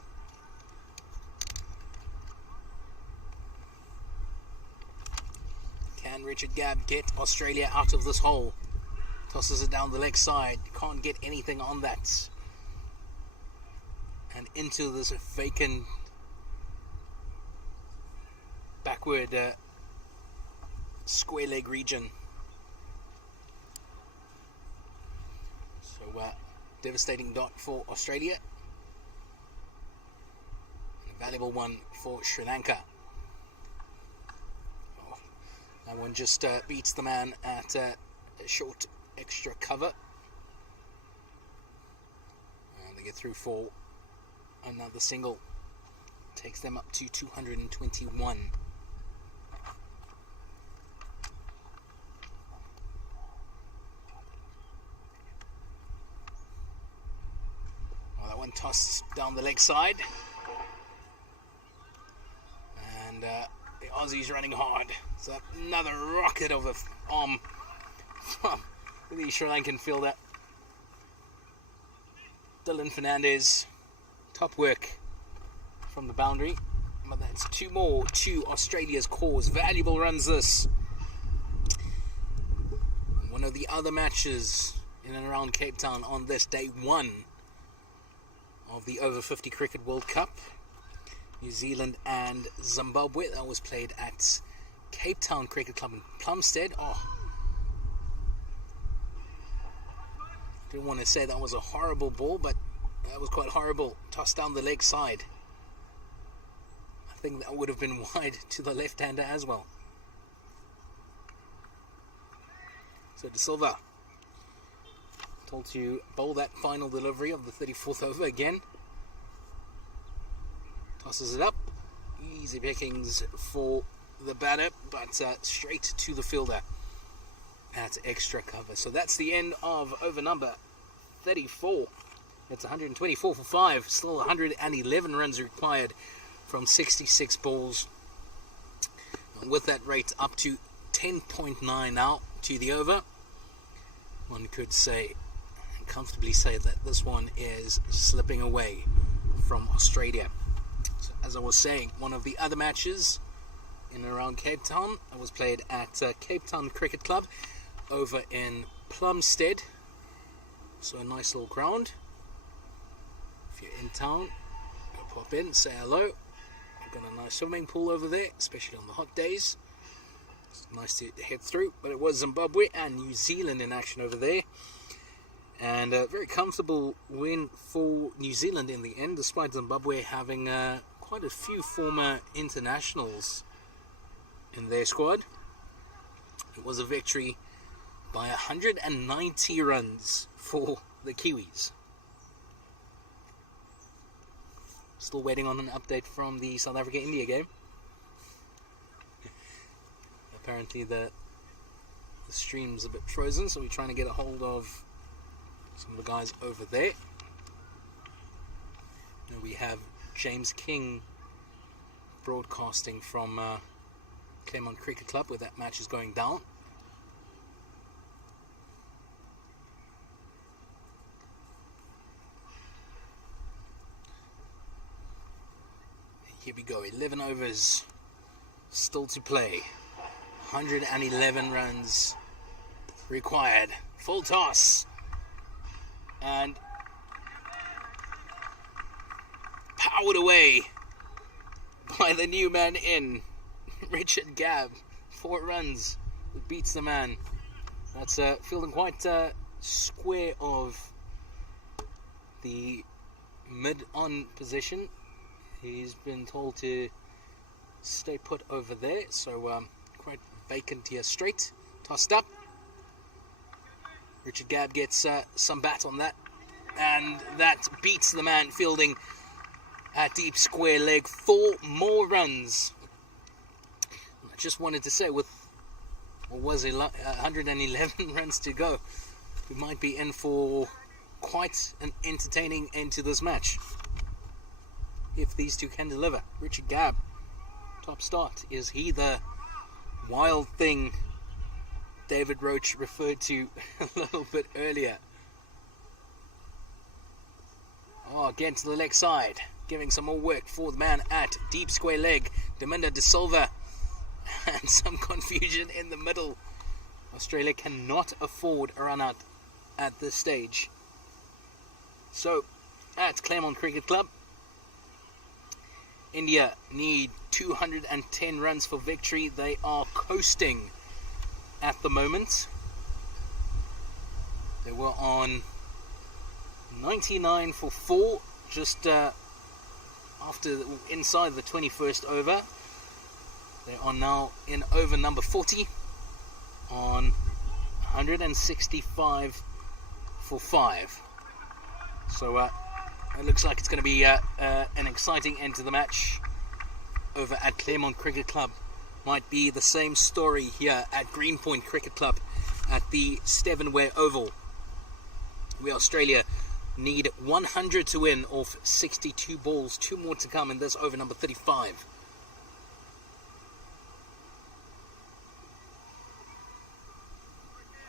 Can Richard Gabb get Australia out of this hole? Tosses it down the leg side. Can't get anything on that. And into this vacant backward square leg region. So devastating dot for Australia. And a valuable one for Sri Lanka. That one just beats the man at a short extra cover. And they get through for another single. Takes them up to 221. Well, that one tossed down the leg side. And the Aussies running hard. So another rocket of an arm from the Sri Lankan fielder. Dylan Fernandez. Top work from the boundary. But that's 2 more to Australia's cause. Valuable runs this. One of the other matches in and around Cape Town on this day 1 of the Over 50 Cricket World Cup. New Zealand and Zimbabwe. That was played at Cape Town Cricket Club in Plumstead. Oh, didn't want to say that was a horrible ball, but that was quite horrible. Tossed down the leg side. I think that would have been wide to the left-hander as well. So De Silva told to bowl that final delivery of the 34th over again. Tosses it up. Easy pickings for the batter, but straight to the fielder. That's extra cover. So that's the end of over number 34. That's 124 for 5. Still 111 runs required from 66 balls. And with that rate up to 10.9 now to the over, one could say, comfortably say, that this one is slipping away from Australia. So as I was saying, one of the other matches in and around Cape Town was played at Cape Town Cricket Club over in Plumstead. So a nice little ground. If you're in town, go pop in, say hello. We've got a nice swimming pool over there, especially on the hot days. It's nice to head through. But it was Zimbabwe and New Zealand in action over there. And a very comfortable win for New Zealand in the end, despite Zimbabwe having quite a few former internationals in their squad. It was a victory by 190 runs for the Kiwis. Still waiting on an update from the South Africa-India game. Apparently the stream's a bit frozen, so we're trying to get a hold of some of the guys over there. And we have James King broadcasting from Claremont Cricket Club, where that match is going down. Here we go, 11 overs still to play. 111 runs required. Full toss. And powered away by the new man in, Richard Gabb. 4 runs. It beats the man. That's fielding quite square of the mid-on position. He's been told to stay put over there, so quite vacant here straight. Tossed up. Richard Gabb gets some bat on that, and that beats the man fielding at deep square leg. 4 more runs. I just wanted to say, with what was it, 111 runs to go, we might be in for quite an entertaining end to this match, if these two can deliver. Richard Gabb, top start. Is he the wild thing David Roach referred to a little bit earlier? Oh, again to the leg side, giving some more work for the man at deep square leg, Daminda De Silva, and some confusion in the middle. Australia cannot afford a run out at this stage. So, at Claremont Cricket Club, India need 210 runs for victory. They are coasting at the moment. They were on 99 for 4 just inside the 21st over. They are now in over number 40 on 165 for 5. So it looks like it's going to be an exciting end to the match over at Claremont Cricket Club. Might be the same story here at Greenpoint Cricket Club at the Stevenware Oval, where Australia need 100 to win off 62 balls. 2 more to come in this over number 35.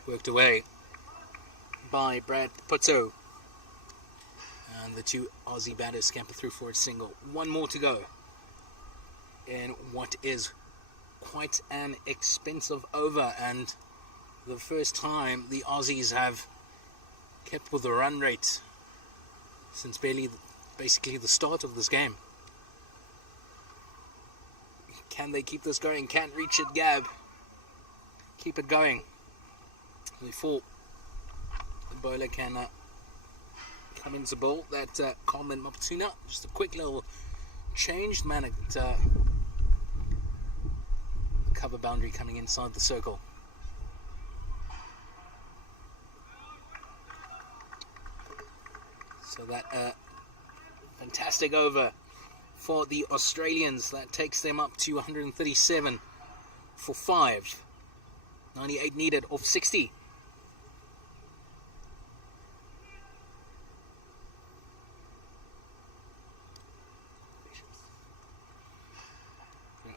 Worked away by Brad Putto. And the 2 Aussie batters scamper through for a single. 1 more to go in what is quite an expensive over, and the first time the Aussies have kept with the run rate since basically the start of this game. Can they keep this going? Can't reach it, Gab. Keep it going. Before the bowler can come into bowl, that Coleman Maputuna. Just a quick little change. Man at cover boundary coming inside the circle. So that fantastic over for the Australians. That takes them up to 137 for 5. 98 needed off 60.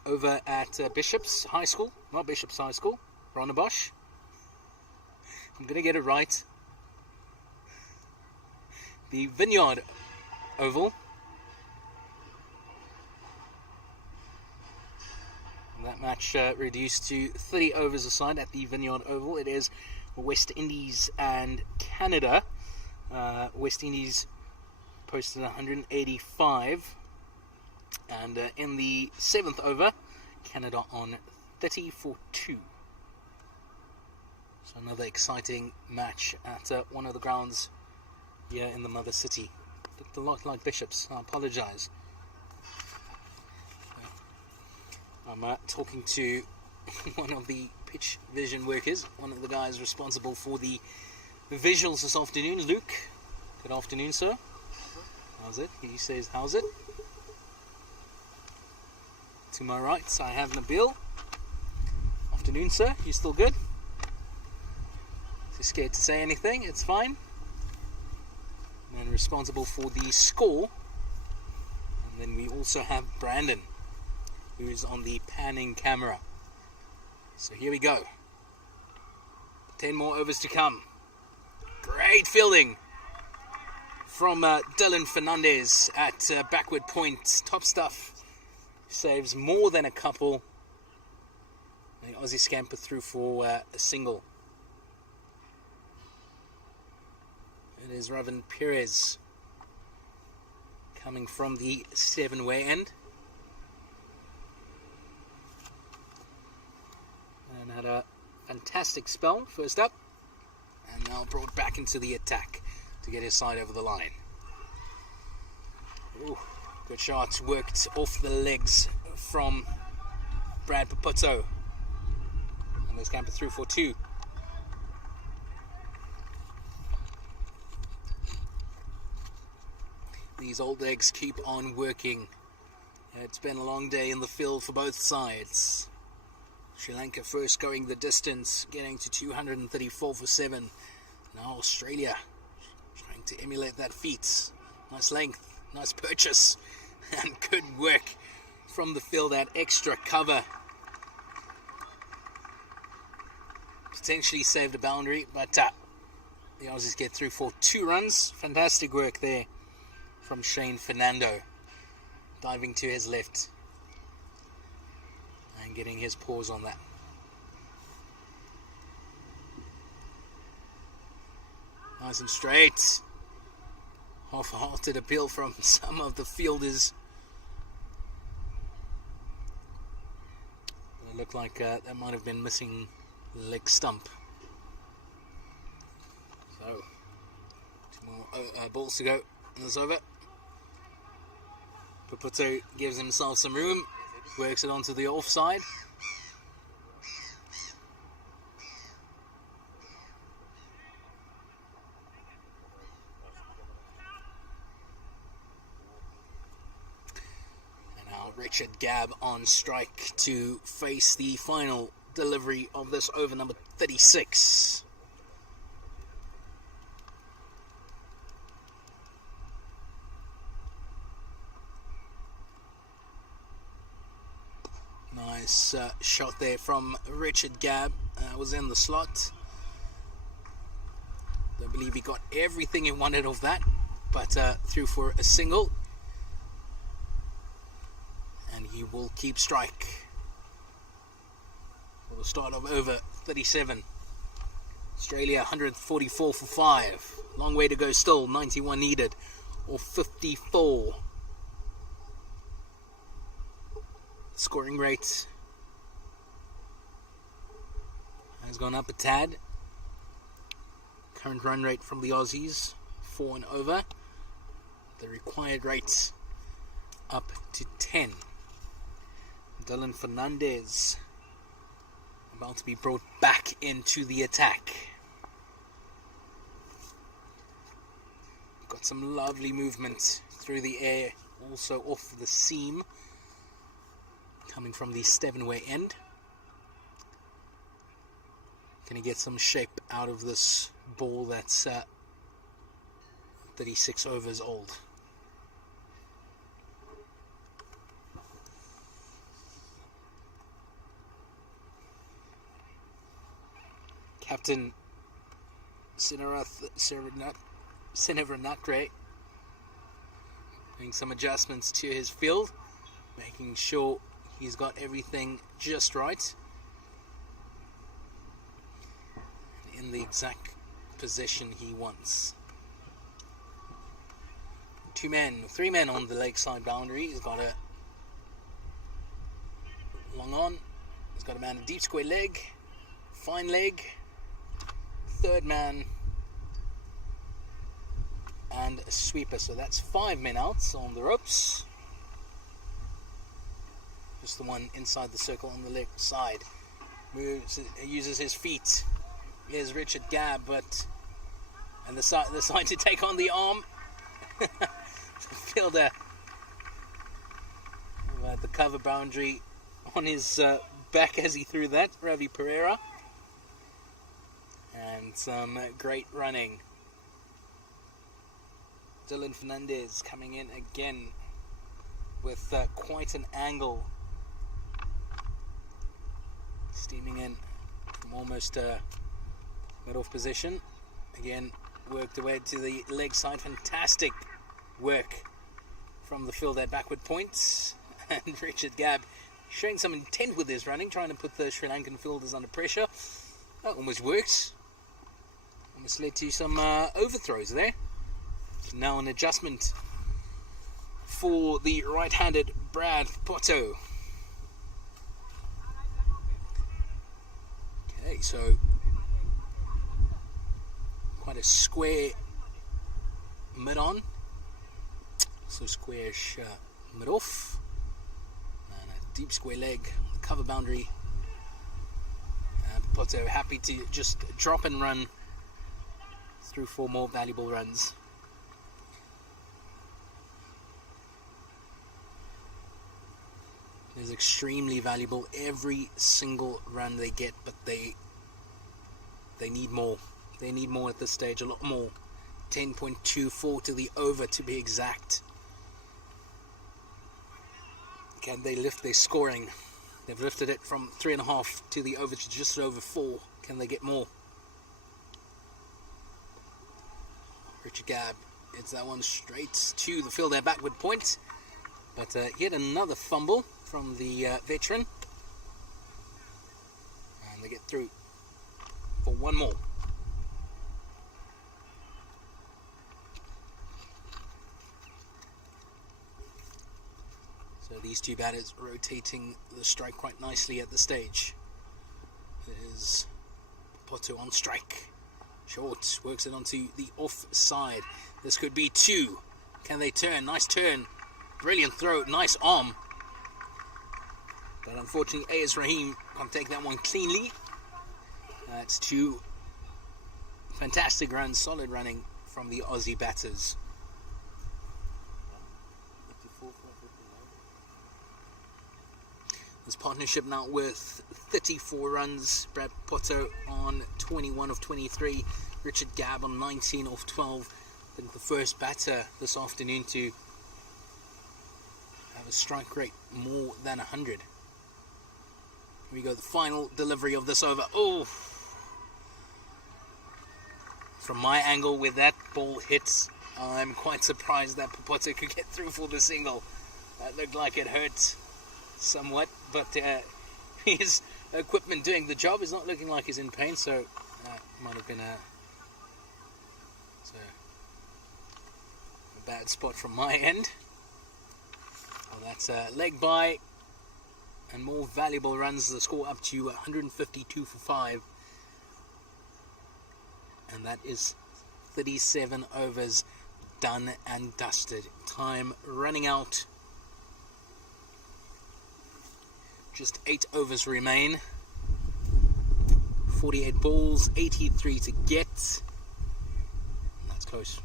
Over at Bishop's High School, not Bishop's High School, Ronnebosch. I'm going to get it right. The Vineyard Oval. And that match reduced to 30 overs aside at the Vineyard Oval. It is West Indies and Canada. West Indies posted 185. And in the 7th over, Canada on 30 for 2. So another exciting match at one of the grounds here in the mother city. Looked a lot like Bishop's. I apologise. I'm talking to one of the pitch vision workers, one of the guys responsible for the visuals this afternoon, Luke. Good afternoon, sir. How's it? He says, how's it? To my right, I have Nabil. Afternoon, sir. You still good? Too scared to say anything? It's fine. And responsible for the score. And then we also have Brandon, who is on the panning camera. So here we go. 10 more overs to come. Great fielding from Dylan Fernandez at backward point. Top stuff. Saves more than a couple. The Aussie scamper through for a single. It is Ravan Perez coming from the 7-way end. And had a fantastic spell first up. And now brought back into the attack to get his side over the line. Ooh. Good shot, worked off the legs from Brad Paputo. And this camper through for 2. These old legs keep on working. It's been a long day in the field for both sides. Sri Lanka first going the distance, getting to 234 for 7. Now Australia trying to emulate that feat. Nice length, nice purchase. And good work from the field, that extra cover. Potentially saved a boundary, but the Aussies get through for 2 runs. Fantastic work there from Shane Fernando. Diving to his left. And getting his paws on that. Nice and straight. Half-hearted appeal from some of the fielders. It looked like that might have been missing leg stump. So, 2 more balls to go in this over. Paputo gives himself some room, works it onto the offside. Richard Gabb on strike to face the final delivery of this over, number 36. Nice shot there from Richard Gabb. Was in the slot. I believe he got everything he wanted of that, but threw for a single. And he will keep strike. For the start of over 37. Australia 144 for 5. Long way to go still. 91 needed. Or 54. Scoring rate has gone up a tad. Current run rate from the Aussies, 4 and over. The required rate up to 10. Dylan Fernandez about to be brought back into the attack. Got some lovely movement through the air, also off the seam, coming from the Stevenway end. Can he get some shape out of this ball that's 36 overs old? Captain Sineveranatre doing some adjustments to his field, making sure he's got everything just right in the exact position he wants. 3 men on the lakeside boundary. He's got a long on. He's got a man, a deep square leg, fine leg, third man, and a sweeper. So that's 5 men out on the ropes. Just the one inside the circle on the left side. Uses his feet. Here's Richard Gabb, and the side to take on the arm. Fielder at the cover boundary on his back as he threw that, Ravi Pereira. And some great running. Dylan Fernandez coming in again with quite an angle. Steaming in from almost mid-off position. Again, worked away to the leg side. Fantastic work from the field at backward points. And Richard Gabb showing some intent with his running, trying to put the Sri Lankan fielders under pressure. That almost works. Almost led to some overthrows there. Now an adjustment for the right-handed Brad Poto. Okay, so quite a square mid-on. So squarish mid-off. And a deep square leg on the cover boundary. And Poto happy to just drop and run through 4 more valuable runs. It is extremely valuable every single run they get, but they need more. They need more at this stage, a lot more. 10.24 to the over to be exact. Can they lift their scoring? They've lifted it from 3.5 to the over to just over 4. Can they get more? Richard Gabb hits that one straight to the field, their backward point. But yet another fumble from the veteran. And they get through for 1 more. So these 2 batters rotating the strike quite nicely at the stage. There's Poto on strike. Short, works it onto the offside. This could be 2. Can they turn? Nice turn. Brilliant throw. Nice arm. But unfortunately, A.S. Rahim can't take that one cleanly. That's 2 fantastic runs, solid running from the Aussie batters. This partnership now worth 34 runs. Brad Poto on 21 of 23. Richard Gabb on 19 of 12. I think the first batter this afternoon to have a strike rate more than 100. Here we go, the final delivery of this over. Oh! From my angle where that ball hits, I'm quite surprised that Poto could get through for the single. That looked like it hurt somewhat, but his equipment doing the job is not looking like he's in pain, so might have been a bad spot from my end. Well, that's a leg by. and more valuable runs the score up to 152 for 5. And that is 37 overs done and dusted. Time running out. Just 8 overs remain. 48 balls, 83 to get. And that's close.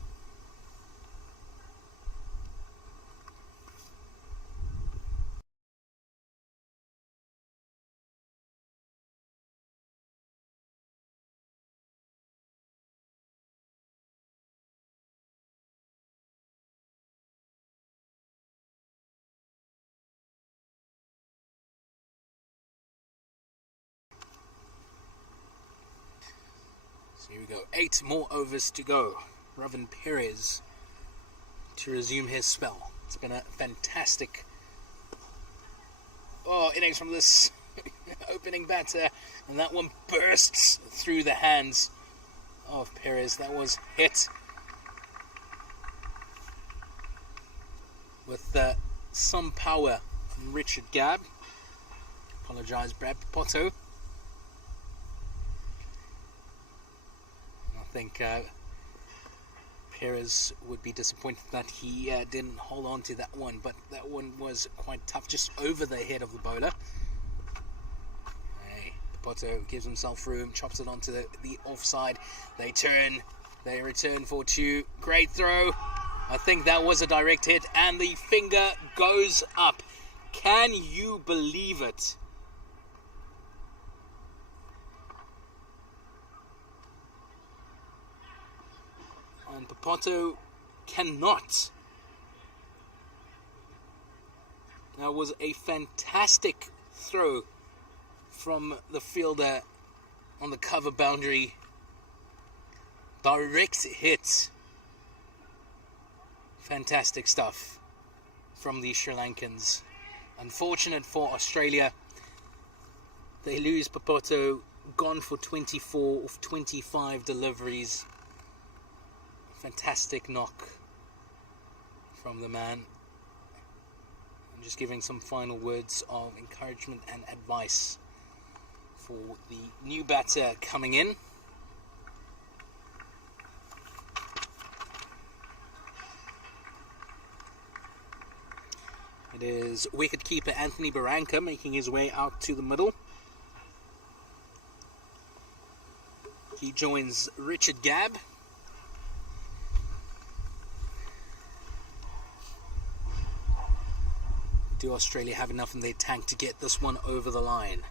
So here we go. 8 more overs to go. Ravin Perez to resume his spell. It's been a fantastic innings from this opening batter, and that one bursts through the hands of Perez. That was hit with some power from Richard Gabb. Apologise, Brad Potto. I think Perez would be disappointed that he didn't hold on to that one, but that one was quite tough, just over the head of the bowler. Hey, Potto gives himself room, chops it onto the offside. They return for 2. Great throw. I think that was a direct hit, and the finger goes up. Can you believe it? And Potto cannot. That was a fantastic throw from the fielder on the cover boundary. Direct hit. Fantastic stuff from the Sri Lankans. Unfortunate for Australia. They lose Potto, gone for 24 of 25 deliveries. Fantastic knock from the man. I'm just giving some final words of encouragement and advice for the new batter coming in. It is wicketkeeper Anthony Barranca making his way out to the middle. He joins Richard Gabb. Do Australia have enough in their tank to get this one over the line?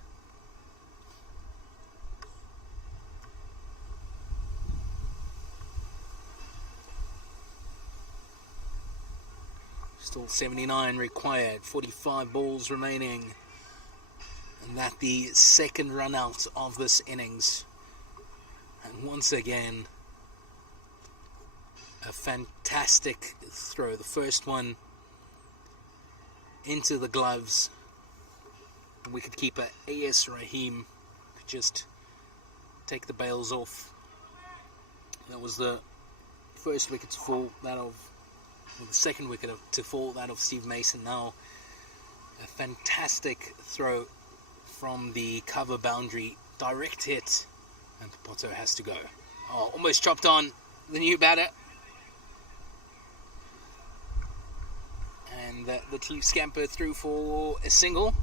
Still 79 required, 45 balls remaining. And that the second run out of this innings. And once again, a fantastic throw. The first one into the gloves. Wicketkeeper A.S. Rahim could just take the bails off. That was the first wicket to fall, the second wicket to fall, that of Steve Mason. Now a fantastic throw from the cover boundary, direct hit, and Potto has to go. Almost chopped on the new batter. And the team scamper through for a single.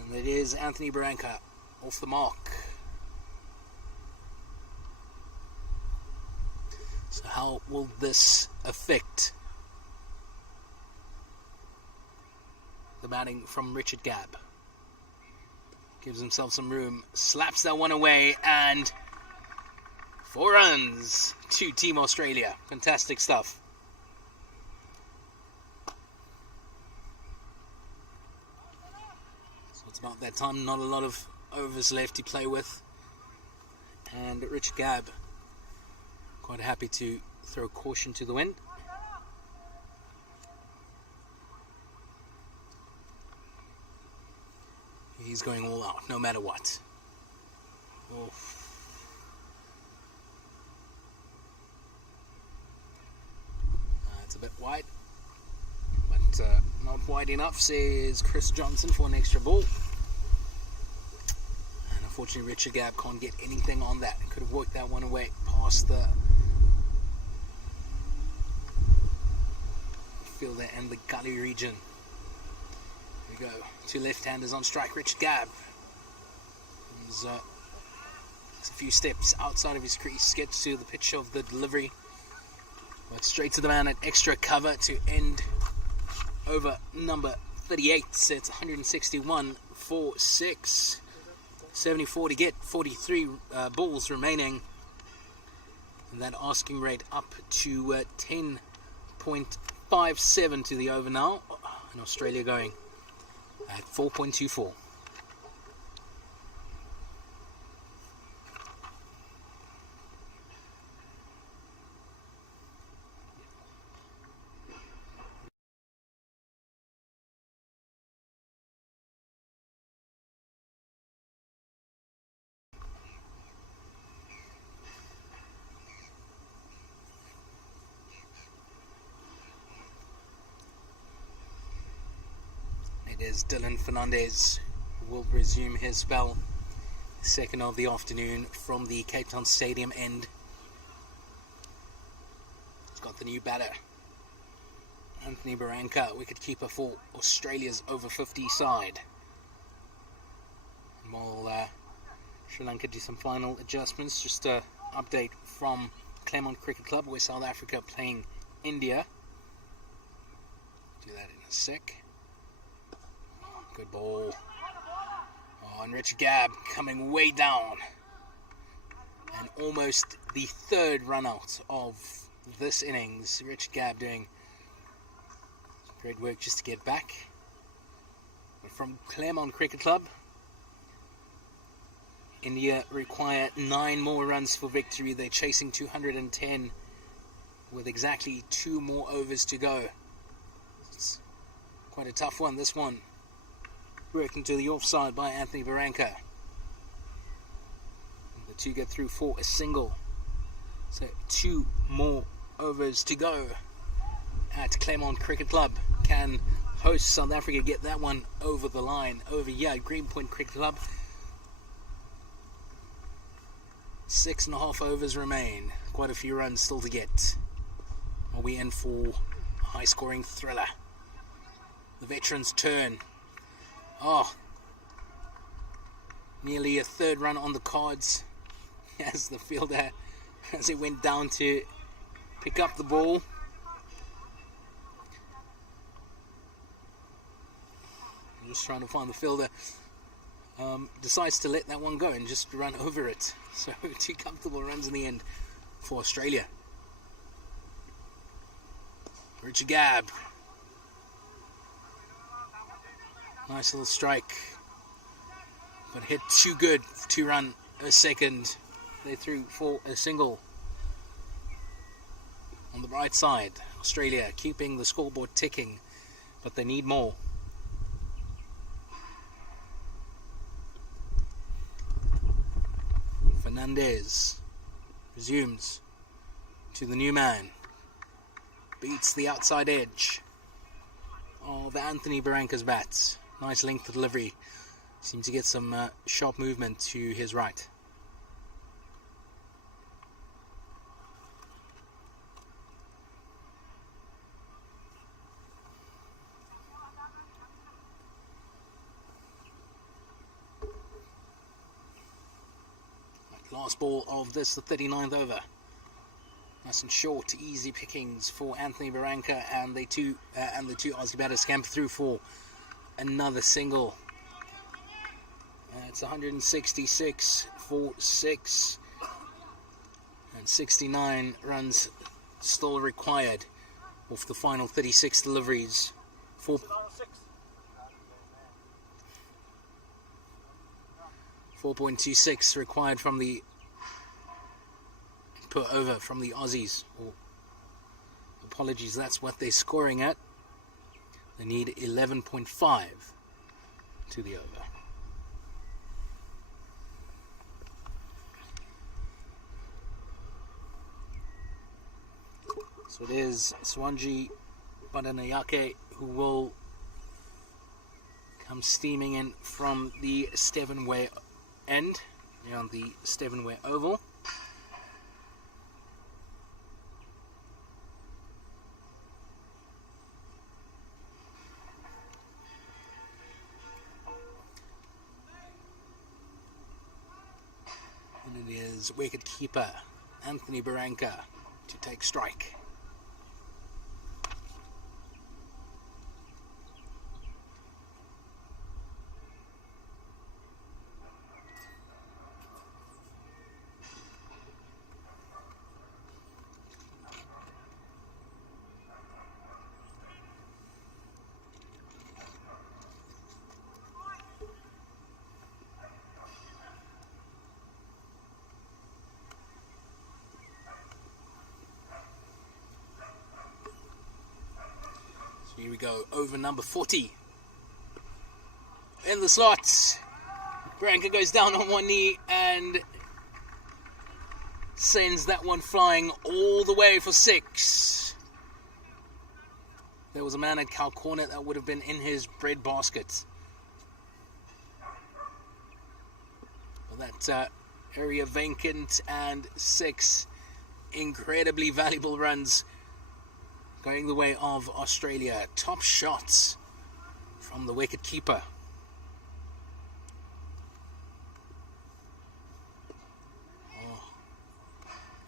And it is Anthony Barranca off the mark. So how will this affect the batting from Richard Gabb? Gives himself some room, slaps that one away, and 4 runs to Team Australia. Fantastic stuff. It's about that time, not a lot of overs left to play with. And Richard Gabb quite happy to throw caution to the wind. He's going all out, no matter what. It's a bit wide, but Not wide enough, says Chris Johnson, for an extra ball. And unfortunately, Richard Gabb can't get anything on that. Could have worked that one away past the fielder and the gully region. Here we go. Two left-handers on strike. Richard Gabb. He's a few steps outside of his crease, gets to the pitch of the delivery. But straight to the man at extra cover to end over number 38. So it's 161 for 6. 74 to get, 43 balls remaining. And that asking rate up to 10.57 to the over now. And Australia going at 4.24. It is Dylan Fernandez who will resume his spell. Second of the afternoon from the Cape Town Stadium end. He's got the new batter, Anthony Barranca, wicketkeeper for Australia's over 50 side. And while Sri Lanka do some final adjustments, just an update from Claremont Cricket Club, where South Africa playing India. Do that in a sec. Good ball. Oh, and Richard Gabb coming way down. And almost the third run out of this innings. Richard Gabb doing great work just to get back. But from Claremont Cricket Club, India require 9 more runs for victory. They're chasing 210 with exactly 2 more overs to go. It's quite a tough one, this one. Working to the offside by Anthony Barranca. The 2 get through for a single. So 2 more overs to go at Claremont Cricket Club. Can host South Africa get that one over the line? Over here, Greenpoint Cricket Club. 6.5 overs remain. Quite a few runs still to get. Are we in for a high-scoring thriller? The veterans' turn. Oh, nearly a third run on the cards as the fielder, as it went down to pick up the ball. I'm just trying to find the fielder. Decides to let that one go and just run over it. So 2 comfortable runs in the end for Australia. Richard Gabb. Nice little strike, but hit too good to run a second. They threw for a single. On the right side, Australia keeping the scoreboard ticking, but they need more. Fernandez resumes to the new man. Beats the outside edge of Anthony Barranca's bats. Nice length of delivery. Seems to get some sharp movement to his right. Last ball of this, the 39th over. Nice and short, easy pickings for Anthony Barranca, and the two Aussie batters scamper through for another single. It's 166 for 6, and 69 runs still required off the final 36 deliveries. 4.26 required from the per over from the Aussies. Apologies, that's what they're scoring at. They need 11.5 to the over. So it is Swanji Bandanayake who will come steaming in from the Stevenway end, on the Stevenway Oval. And it is wicket-keeper Anthony Barranca to take strike. Here we go, over number 40. In the slots. Barranca goes down on one knee and sends that one flying all the way for 6. There was a man at Cal Corner that would have been in his bread basket. But that area vacant, and 6 incredibly valuable runs going the way of Australia. Top shots from the wicket keeper.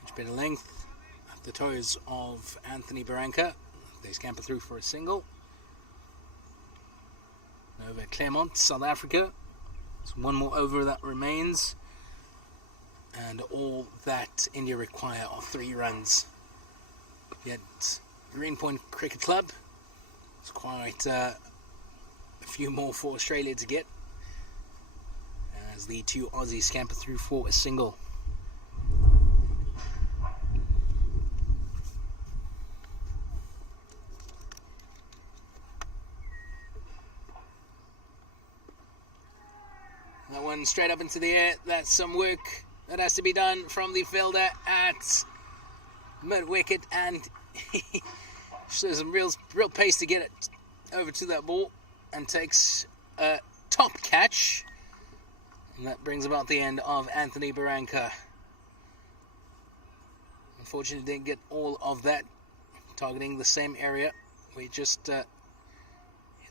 Much better length at the toes of Anthony Barranca. They scamper through for a single. Over Claremont, South Africa. So one more over that remains. And all that India require are 3 runs. Yet Greenpoint Cricket Club, it's quite a few more for Australia to get as the 2 Aussies scamper through for a single. That one straight up into the air. That's some work that has to be done from the fielder at mid-wicket, and shows some real pace to get it over to that ball, and takes a top catch, and that brings about the end of Anthony Barranca. Unfortunately didn't get all of that, targeting the same area we just hit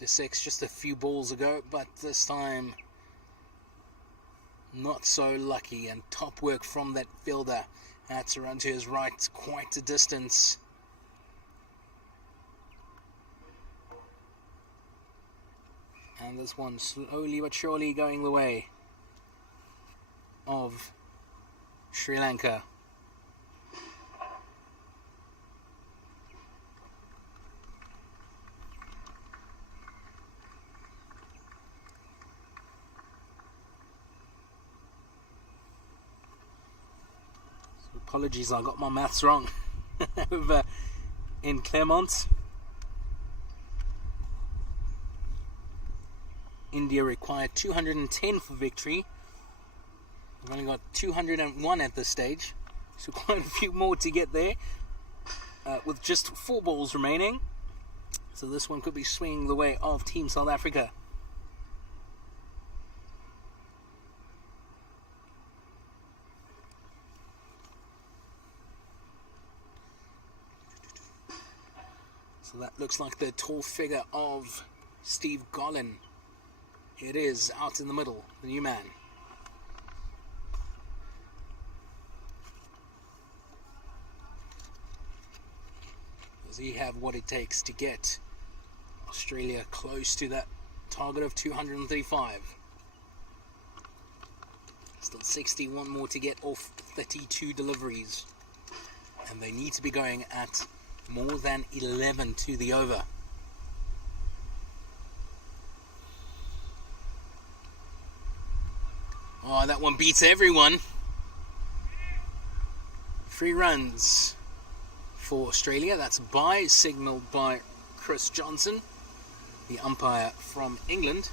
a 6 just a few balls ago, but this time not so lucky, and top work from that fielder. Had to run to his right quite a distance. And this one slowly but surely going the way of Sri Lanka. So apologies, I got my maths wrong. Over in Claremont, India required 210 for victory. We've only got 201 at this stage, so quite a few more to get there, with just 4 balls remaining. So this one could be swinging the way of Team South Africa. So that looks like the tall figure of Steve Gollan. It is out in the middle, the new man. Does he have what it takes to get Australia close to that target of 235? Still 61 more to get off 32 deliveries. And they need to be going at more than 11 to the over. Oh, that one beats everyone. 3 runs for Australia. That's bye, signalled by Chris Johnson, the umpire from England.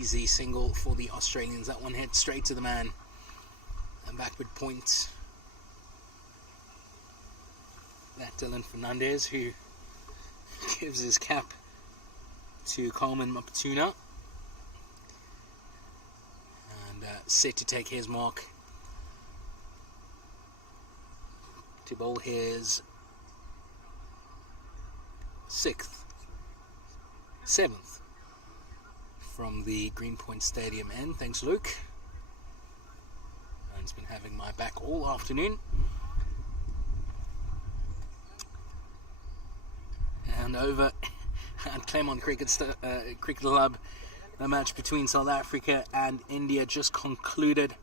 easy single for the Australians. That one hit straight to the man. A backward point. That Dylan Fernandez, who gives his cap to Coleman Maputuna. And set to take his mark to bowl his 7th from the Greenpoint Stadium end. Thanks, Luke. He's been having my back all afternoon. And over at Claremont Cricket Club, the match between South Africa and India just concluded,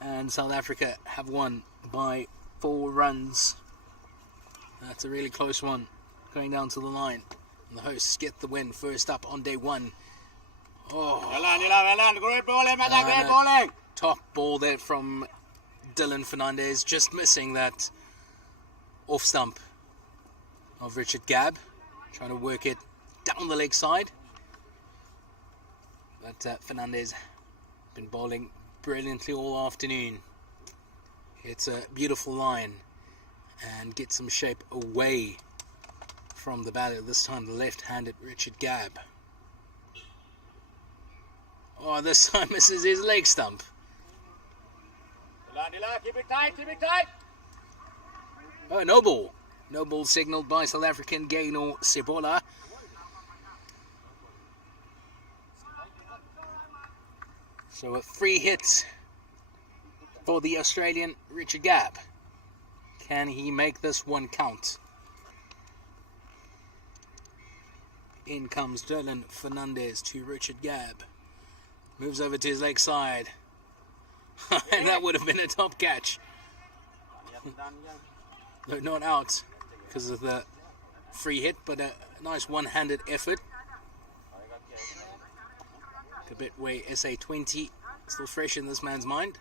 and South Africa have won by 4 runs. That's a really close one, going down to the line. And the hosts get the win first up on day 1. Great bowling, great bowling. Top ball there from Dylan Fernandez, just missing that off stump of Richard Gabb, trying to work it down the leg side. But Fernandez been bowling brilliantly all afternoon. It's a beautiful line and gets some shape away from the batter, this time the left-handed Richard Gabb. Oh, this time misses his leg stump. Keep it tight, keep it tight. Oh, no ball. No ball signalled by South African Gaynor Sebola. So a free hit for the Australian Richard Gabb. Can he make this one count? In comes Dylan Fernandez to Richard Gabb. Moves over to his leg side. And that would have been a top catch. No, not out because of the free hit, but a nice one-handed effort. Kabitwe SA20 still fresh in this man's mind.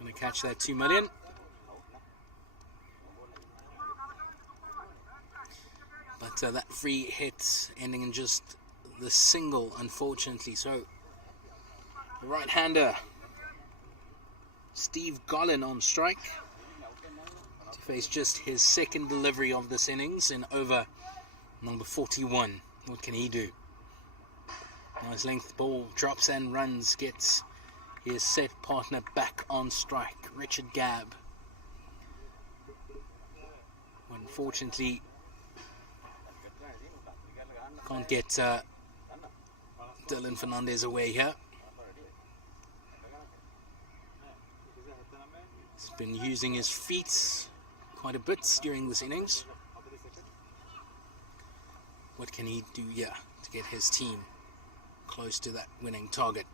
Gonna catch that 2 million. But that free hit ending in just the single, unfortunately. So the right-hander Steve Gollan on strike to face just his second delivery of this innings in over number 41. What can he do? Nice length ball, drops and runs, gets his set partner back on strike, Richard Gabb. Unfortunately, can't get Dylan Fernandez away here. He's been using his feet quite a bit during this innings. What can he do here to get his team close to that winning target?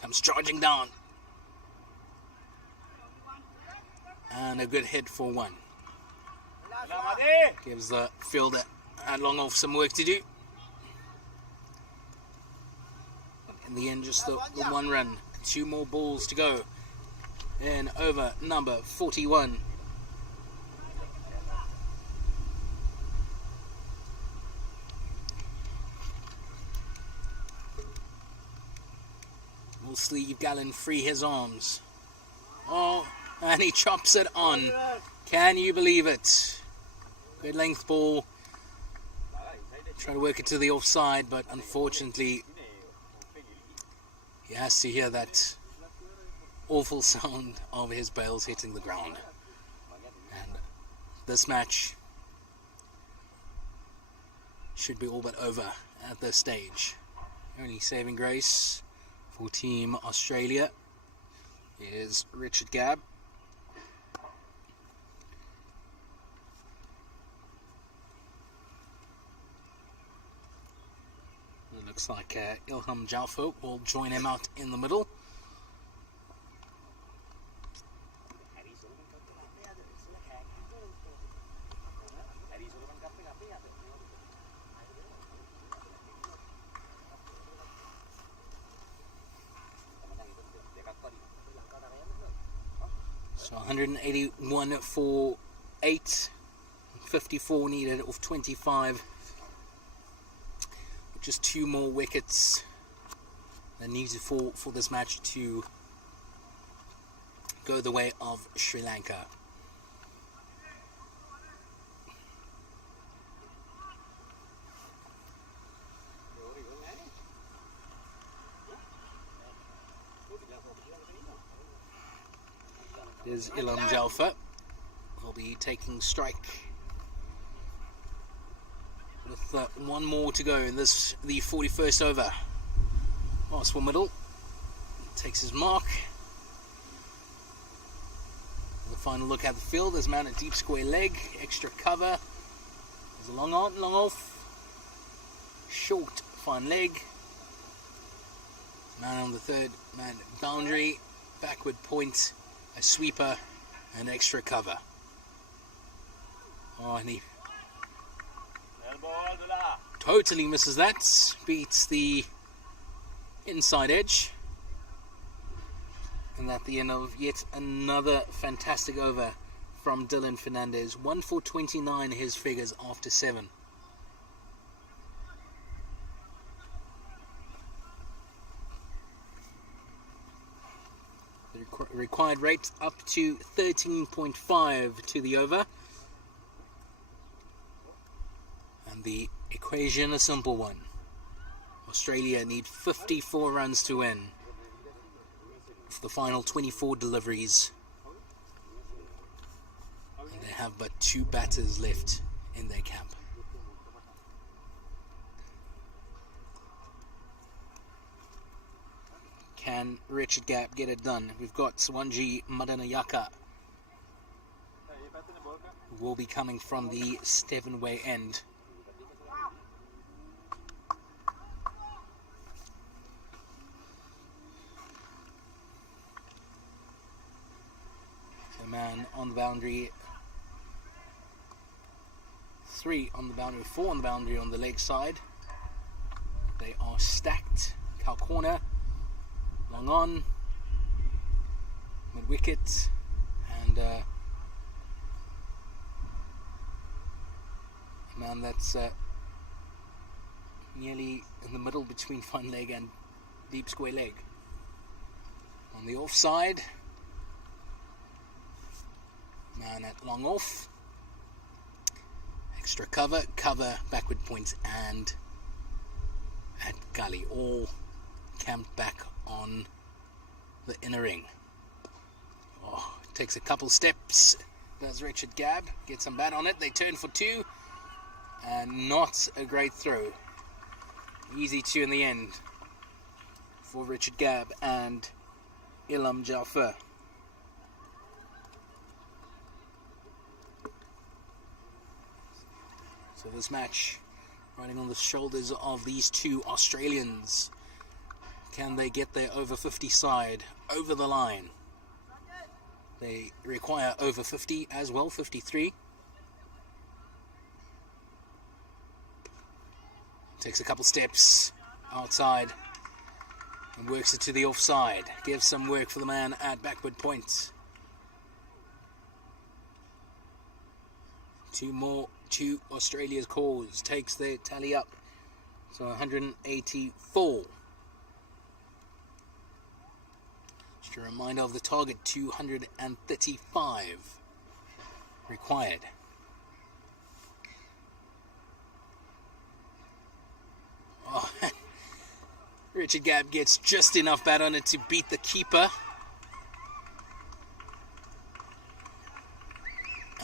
Comes charging down. And a good hit for 1. Gives the fielder Long off some work to do. In the end, just the 1 run. 2 more balls to go. And over number 41. Will Steve Gallen free his arms? Oh, and he chops it on. Can you believe it? Good length ball. Try to work it to the offside, but unfortunately he has to hear that awful sound of his bails hitting the ground. And this match should be all but over at this stage. Only saving grace for Team Australia is Richard Gabb. It looks like Ilham Jalfo will join him out in the middle. So 181 for 8, 54 needed of 25, just 2 more wickets that need to fall for this match to go the way of Sri Lanka. Here's Ilam Jalfa. He'll be taking strike with 1 more to go in the 41st over. Pass for middle. Takes his mark. The final look at the field. There's a man at deep square leg. Extra cover. There's a long on, long off. Short, fine leg. Man on the third man boundary. Backward point. A sweeper. And extra cover. Oh, and he totally misses that. Beats the inside edge. And at the end of yet another fantastic over from Dylan Fernandez. 1 for 29 his figures after 7. The required rate up to 13.5 to the over. And the equation a simple one. Australia need 54 runs to win for the final 24 deliveries. And they have but 2 batters left in their camp. Can Richard Gabb get it done? We've got Swanji Madanayaka, who will be coming from the Stevenway end. Man on the boundary, 3 on the boundary, 4 on the boundary on the leg side. They are stacked. Cow corner, long on, mid wicket, and a man that's nearly in the middle between fine leg and deep square leg. On the offside, man at long off, extra cover, backward point, and at gully, all camped back on the inner ring. Oh, takes a couple steps, does Richard Gabb, gets some bat on it, they turn for 2, and not a great throw. Easy 2 in the end for Richard Gabb and Ilam Jalfa. So this match riding on the shoulders of these 2 Australians. Can they get their over 50 side over the line? They require over 50 as well, 53. Takes a couple steps outside and works it to the offside. Gives some work for the man at backward point. 2 more. 2 Australia's calls takes their tally up, so 184. Just a reminder of the target, 235 required. Oh, Richard Gabb gets just enough bat on it to beat the keeper.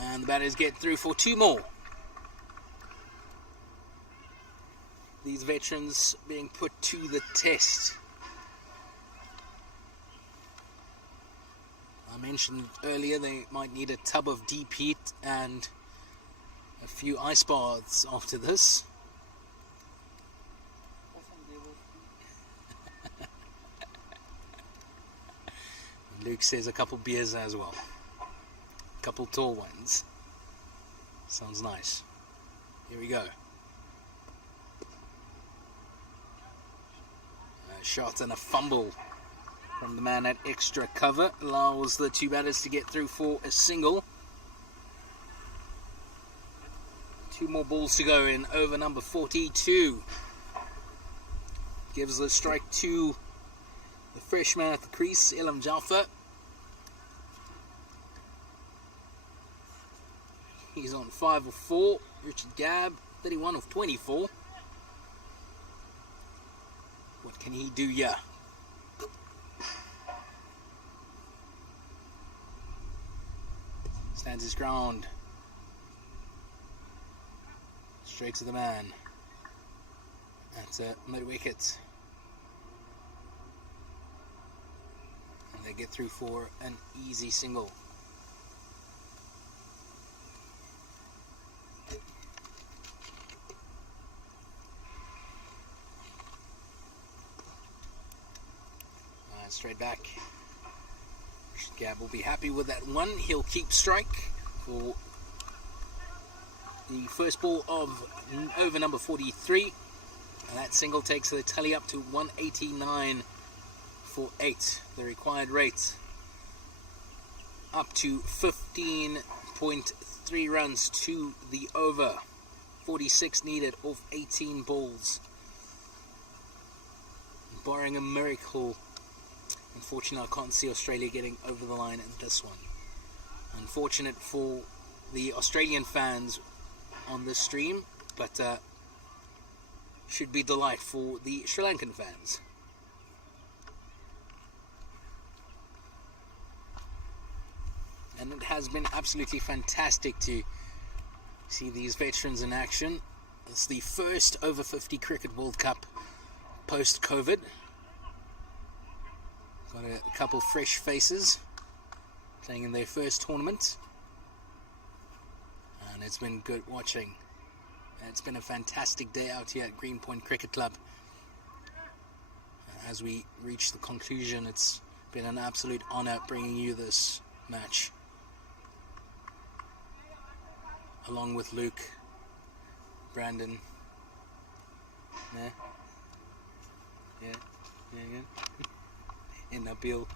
And the batters get through for 2 more. These veterans being put to the test. I mentioned earlier they might need a tub of deep heat and a few ice baths after this. Luke says a couple beers as well. A couple tall ones. Sounds nice. Here we go. A shot and a fumble from the man at extra cover. Allows the 2 batters to get through for a single. 2 more balls to go in over number 42. gives the strike to the freshman at the crease, Elam Jaffa. He's on 5 of 4. Richard Gabb, 31 of 24. What can he do here? Stands his ground. Straight to the man. That's a mid-wicket. And they get through for an easy single. Straight back. Gabb will be happy with that one. He'll keep strike for the first ball of over number 43. And that single takes the tally up to 189 for 8. The required rate up to 15.3 runs to the over. 46 needed off 18 balls. Barring a miracle, unfortunately, I can't see Australia getting over the line in this one. Unfortunate for the Australian fans on this stream, but should be delight for the Sri Lankan fans. And it has been absolutely fantastic to see these veterans in action. It's the first over 50 Cricket World Cup post-COVID. Got a couple fresh faces playing in their first tournament, and it's been good watching. It's been a fantastic day out here at Greenpoint Cricket Club. As we reach the conclusion, it's been an absolute honour bringing you this match, along with Luke, Brandon, yeah. In Nabil.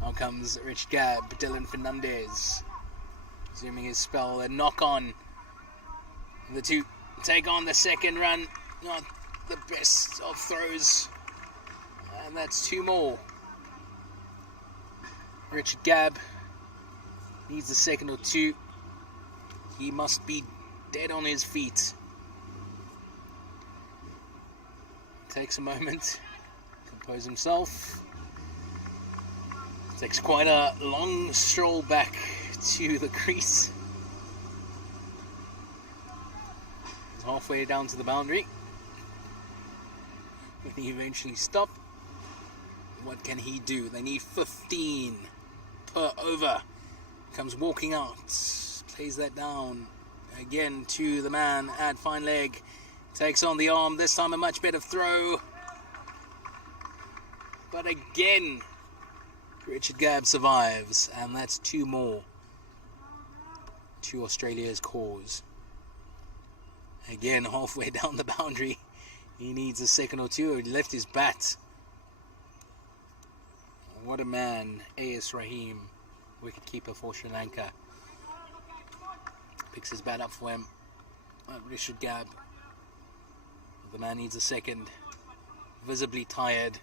Now comes Rich Gabb, Dylan Fernandez, resuming his spell, a knock on. The two take on the second run, not the best of throws, and that's 2 more. Richard Gabb needs a second or 2. He must be dead on his feet. Takes a moment, compose himself. Takes quite a long stroll back to the crease. He's halfway down to the boundary. When he eventually stops, what can he do? They need 15 per over. Comes walking out, plays that down again to the man at fine leg. Takes on the arm, this time a much better throw. But again, Richard Gabb survives, and that's 2 more to Australia's cause. Again, halfway down the boundary, he needs a second or 2. He left his bat. What a man, A.S. Rahim, wicketkeeper for Sri Lanka. Picks his bat up for him. Richard Gabb. The man needs a second, visibly tired,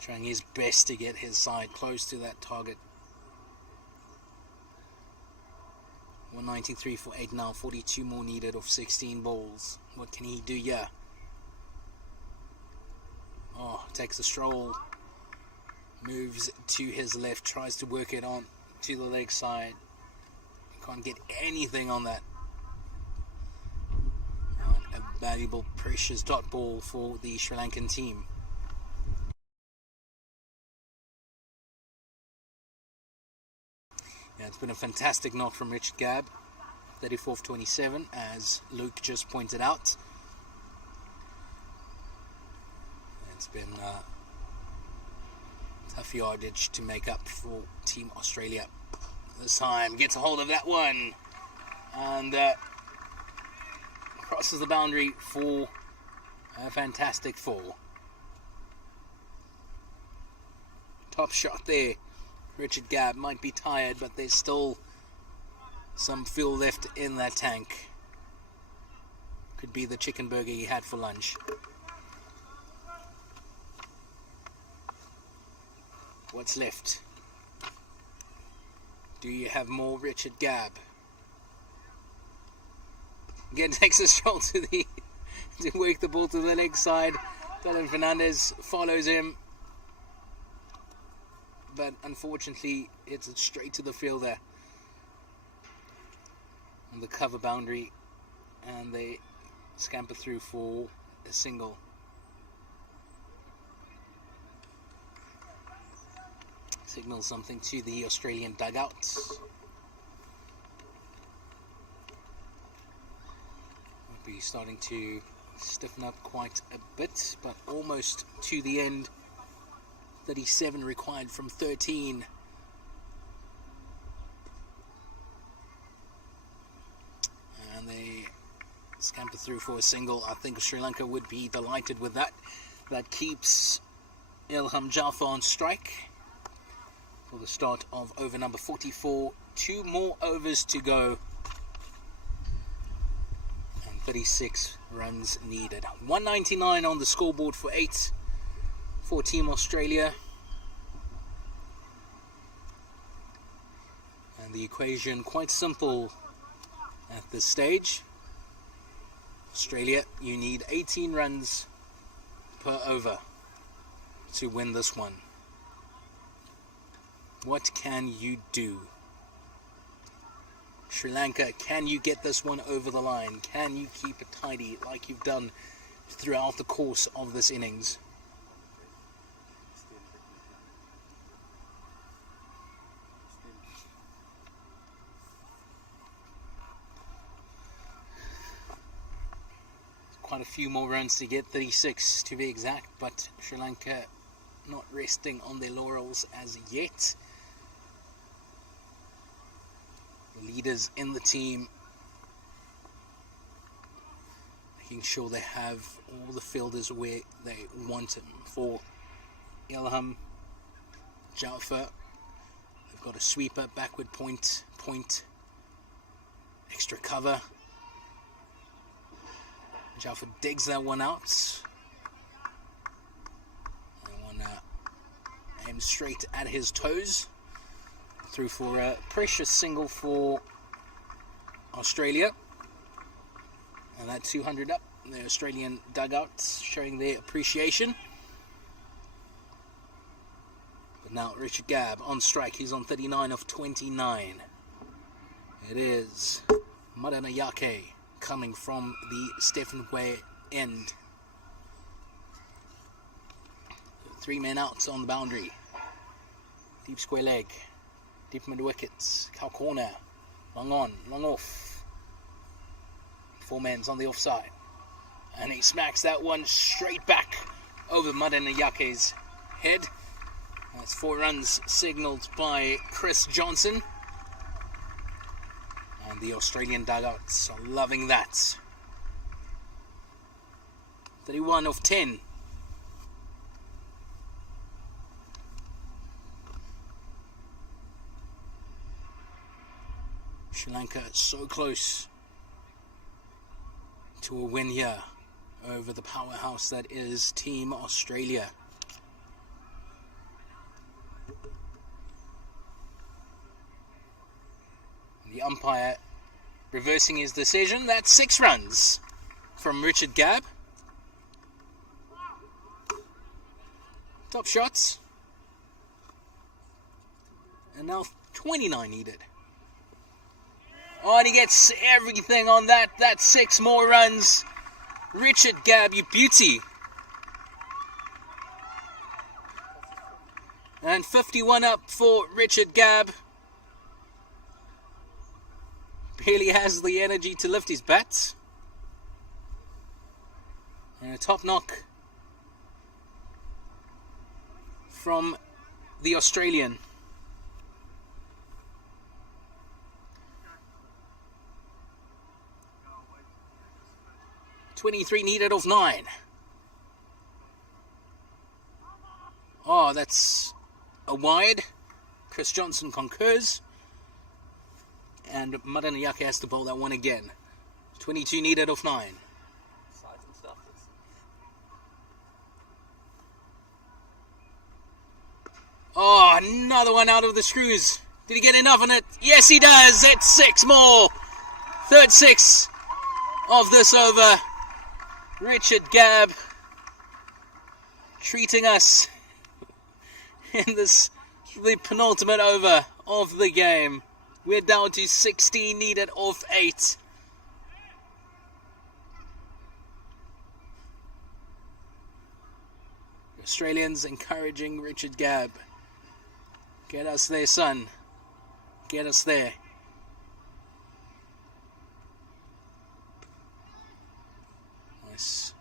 trying his best to get his side close to that target. 193 for 8 now, 42 more needed of 16 balls. What can he do here? Oh, takes a stroll, moves to his left, tries to work it on to the leg side. Can't get anything on that. A valuable, precious dot ball for the Sri Lankan team. Yeah, it's been a fantastic knock from Richard Gabb, 34 for 27, as Luke just pointed out. It's been tough yardage to make up for Team Australia. This time gets a hold of that one and crosses the boundary for a fantastic 4. Top shot there. Richard Gabb might be tired, but there's still some fuel left in that tank. Could be the chicken burger he had for lunch. What's left? Do you have more Richard Gabb? Again, takes a stroll to work the ball to the leg side. Dylan Fernandez follows him, but unfortunately hits it straight to the fielder on the cover boundary, and they scamper through for a single. Signals something to the Australian dugouts. Might be starting to stiffen up quite a bit, but almost to the end. 37 required from 13. And they scamper through for a single. I think Sri Lanka would be delighted with that. That keeps Ilham Jaffa on strike for the start of over number 44. 2 more overs to go. 36 runs needed. 199 on the scoreboard for 8 for Team Australia. And the equation quite simple at this stage. Australia, you need 18 runs per over to win this one. What can you do? Sri Lanka, can you get this one over the line? Can you keep it tidy like you've done throughout the course of this innings? Quite a few more runs to get, 36 to be exact, but Sri Lanka not resting on their laurels as yet. Leaders in the team making sure they have all the fielders where they want them. For Ilham Jaffa, they've got a sweeper, backward point, extra cover. Jaffa digs that one out. They want to aim straight at his toes. Through for a precious single for Australia. And that 200 up. The Australian dugouts showing their appreciation. But now Richard Gabb on strike. He's on 39 of 29. It is Madanayake coming from the Stephen Way end. 3 men out on the boundary. Deep square leg. Deep mid wickets, cow corner, long on, long off. 4 men's on the offside. And he smacks that one straight back over Madanayake's head. That's 4 runs signalled by Chris Johnson. And the Australian dugouts are loving that. 31 of 10. Sri Lanka so close to a win here over the powerhouse that is Team Australia. The umpire reversing his decision. That's 6 runs from Richard Gabb. Top shots. And now 29 needed. Oh, and he gets everything on that. That's 6 more runs. Richard Gabb, you beauty. And 51 up for Richard Gabb. Barely has the energy to lift his bat. And a top knock from the Australian. 23 needed of 9. Oh, that's a wide. Chris Johnson concurs. And Madanayake has to bowl that one again. 22 needed of 9. Another one out of the screws. Did he get enough on it? Yes, he does. It's 6 more. Third 6 of this over. Richard Gabb treating us in this, the penultimate over of the game. We're down to 16 needed off 8. Australians encouraging Richard Gabb. Get us there, son. Get us there. Nice.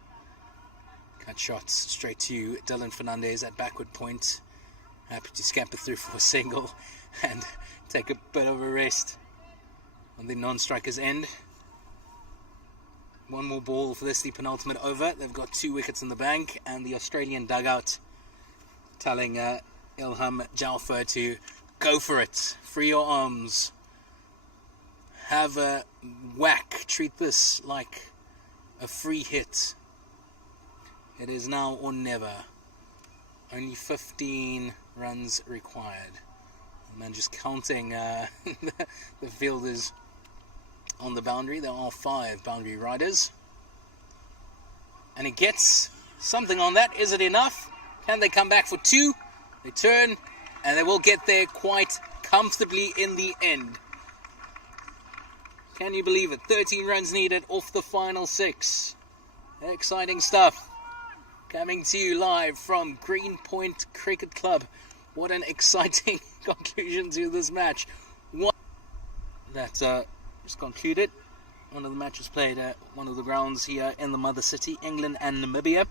Cut shots straight to Dylan Fernandez at backward point. Happy to scamper through for a single and take a bit of a rest on the non-striker's end. One more ball for this, the penultimate over. They've got 2 wickets in the bank, and the Australian dugout telling Ilham Jalfa to go for it. Free your arms. Have a whack. Treat this like a free hit. It is now or never. Only 15 runs required. The man just counting the fielders on the boundary. There are 5 boundary riders. And he gets something on that. Is it enough? Can they come back for 2? They turn, and they will get there quite comfortably in the end. Can you believe it? 13 runs needed off the final 6. Exciting stuff. Coming to you live from Greenpoint Cricket Club. What an exciting conclusion to this match. That just concluded. One of the matches played at one of the grounds here in the mother city, England and Namibia.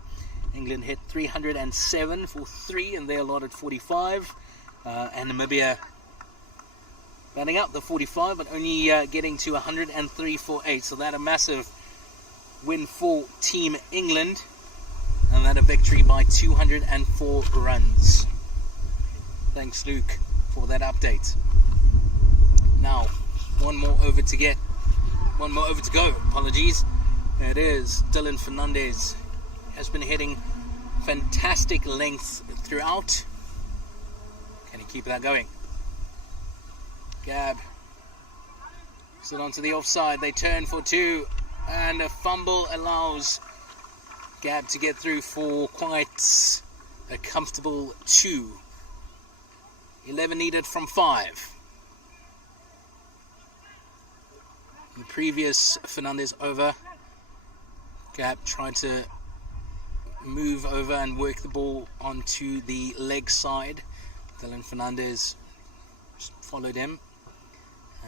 England hit 307 for 3 and they allotted 45. And Namibia batting out the 45 but only getting to 103 for 8. So that a massive win for Team England. And that a victory by 204 runs. Thanks, Luke, for that update. Now, one more over to go. Apologies. It is Dylan Fernandez. Has been hitting fantastic length throughout. Can he keep that going? Gabb. Sit onto the offside. They turn for 2. And a fumble allows Gabb to get through for quite a comfortable 2. 11 needed from 5. In the previous Fernandez over, Gabb tried to move over and work the ball onto the leg side. Dylan Fernandez just followed him,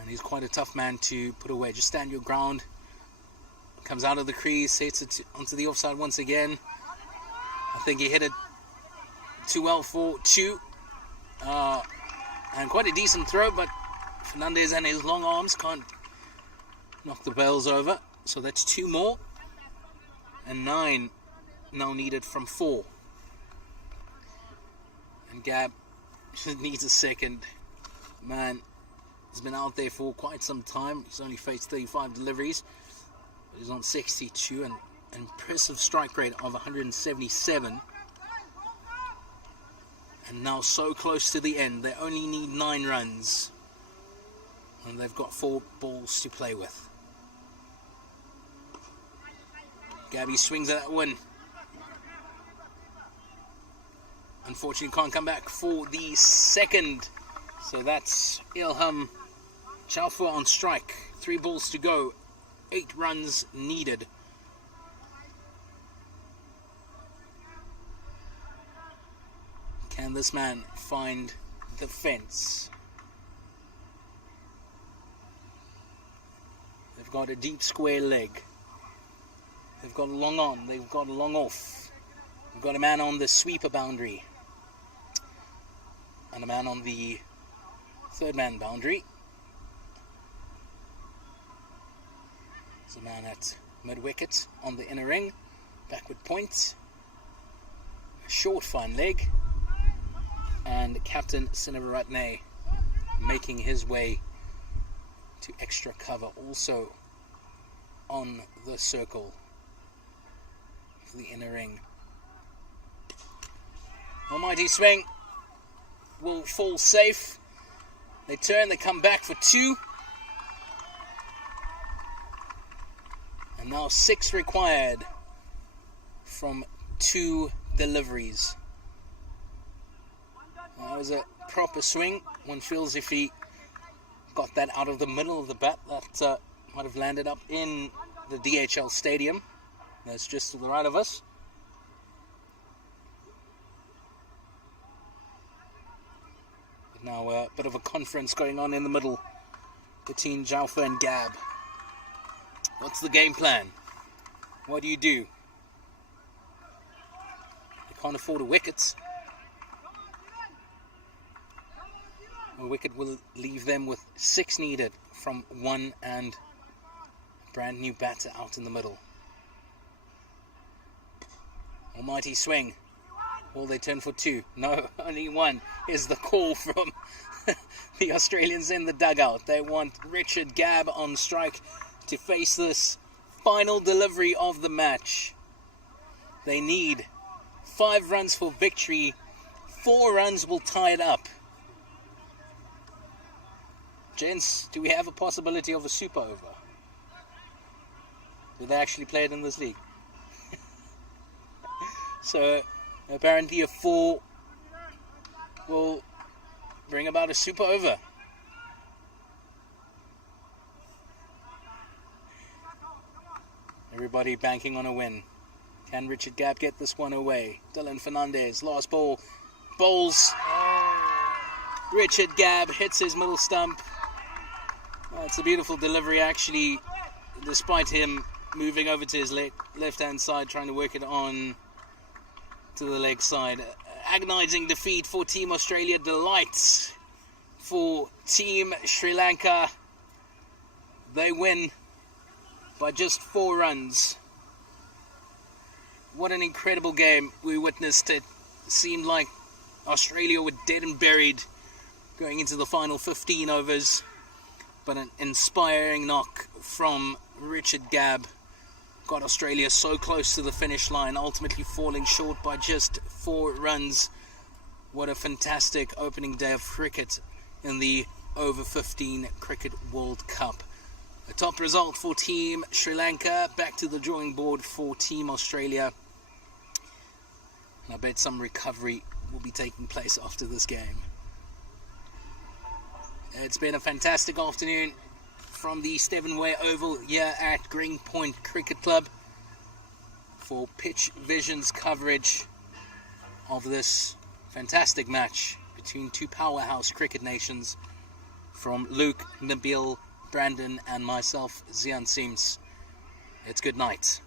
and he's quite a tough man to put away. Just stand your ground. Comes out of the crease, hits it onto the offside once again. I think he hit it too well for 2. And quite a decent throw, but Fernandez and his long arms can't knock the bells over. So that's 2 more. And 9 now needed from 4. And Gabb needs a second. Man, he's been out there for quite some time. He's only faced 35 deliveries. But he's on 62 and an impressive strike rate of 177. And now so close to the end. They only need 9 runs. And they've got 4 balls to play with. Gabby swings at that one. Unfortunately can't come back for the second. So that's Ilham Jalfa on strike. 3 balls to go. 8 runs needed. Can this man find the fence? They've got a deep square leg. They've got a long on. They've got a long off. They've got a man on the sweeper boundary. And a man on the third man boundary. There's a man at mid-wicket on the inner ring. Backward point. A short fine leg. And Captain Sinavaratne making his way to extra cover also on the circle for the inner ring. Almighty swing. will fall safe. They turn, they come back for 2. And now 6 required from 2 deliveries. That was a proper swing. One feels if he got that out of the middle of the bat, that might have landed up in the DHL stadium. That's just to the right of us. But now a bit of a conference going on in the middle between Jalfa and Gab. What's the game plan? What do you do? They can't afford a wicket. A wicket will leave them with 6 needed from 1 and a brand new batter out in the middle. Almighty swing. Will they turn for 2? No, only 1 is the call from the Australians in the dugout. They want Richard Gabb on strike to face this final delivery of the match. They need 5 runs for victory. 4 runs will tie it up. Gents, do we have a possibility of a super over? Do they actually play it in this league? So apparently a 4 will bring about a super over. Everybody banking on a win. Can Richard Gabb get this one away? Dylan Fernandez, last ball, bowls. Richard Gabb hits his middle stump. It's a beautiful delivery actually, despite him moving over to his left-hand side, trying to work it on to the leg side. Agonizing defeat for Team Australia, delight for Team Sri Lanka. They win by just 4 runs. What an incredible game we witnessed. It seemed like Australia were dead and buried going into the final 15 overs. But an inspiring knock from Richard Gabb got Australia so close to the finish line, ultimately falling short by just 4 runs. What a fantastic opening day of cricket in the over 15 Cricket World Cup. A top result for Team Sri Lanka, back to the drawing board for Team Australia. And I bet some recovery will be taking place after this game. It's been a fantastic afternoon from the Stevenway Oval here at Greenpoint Cricket Club for Pitch Vision's coverage of this fantastic match between 2 powerhouse cricket nations from Luke, Nabil, Brandon and myself, Zian Sims. It's good night.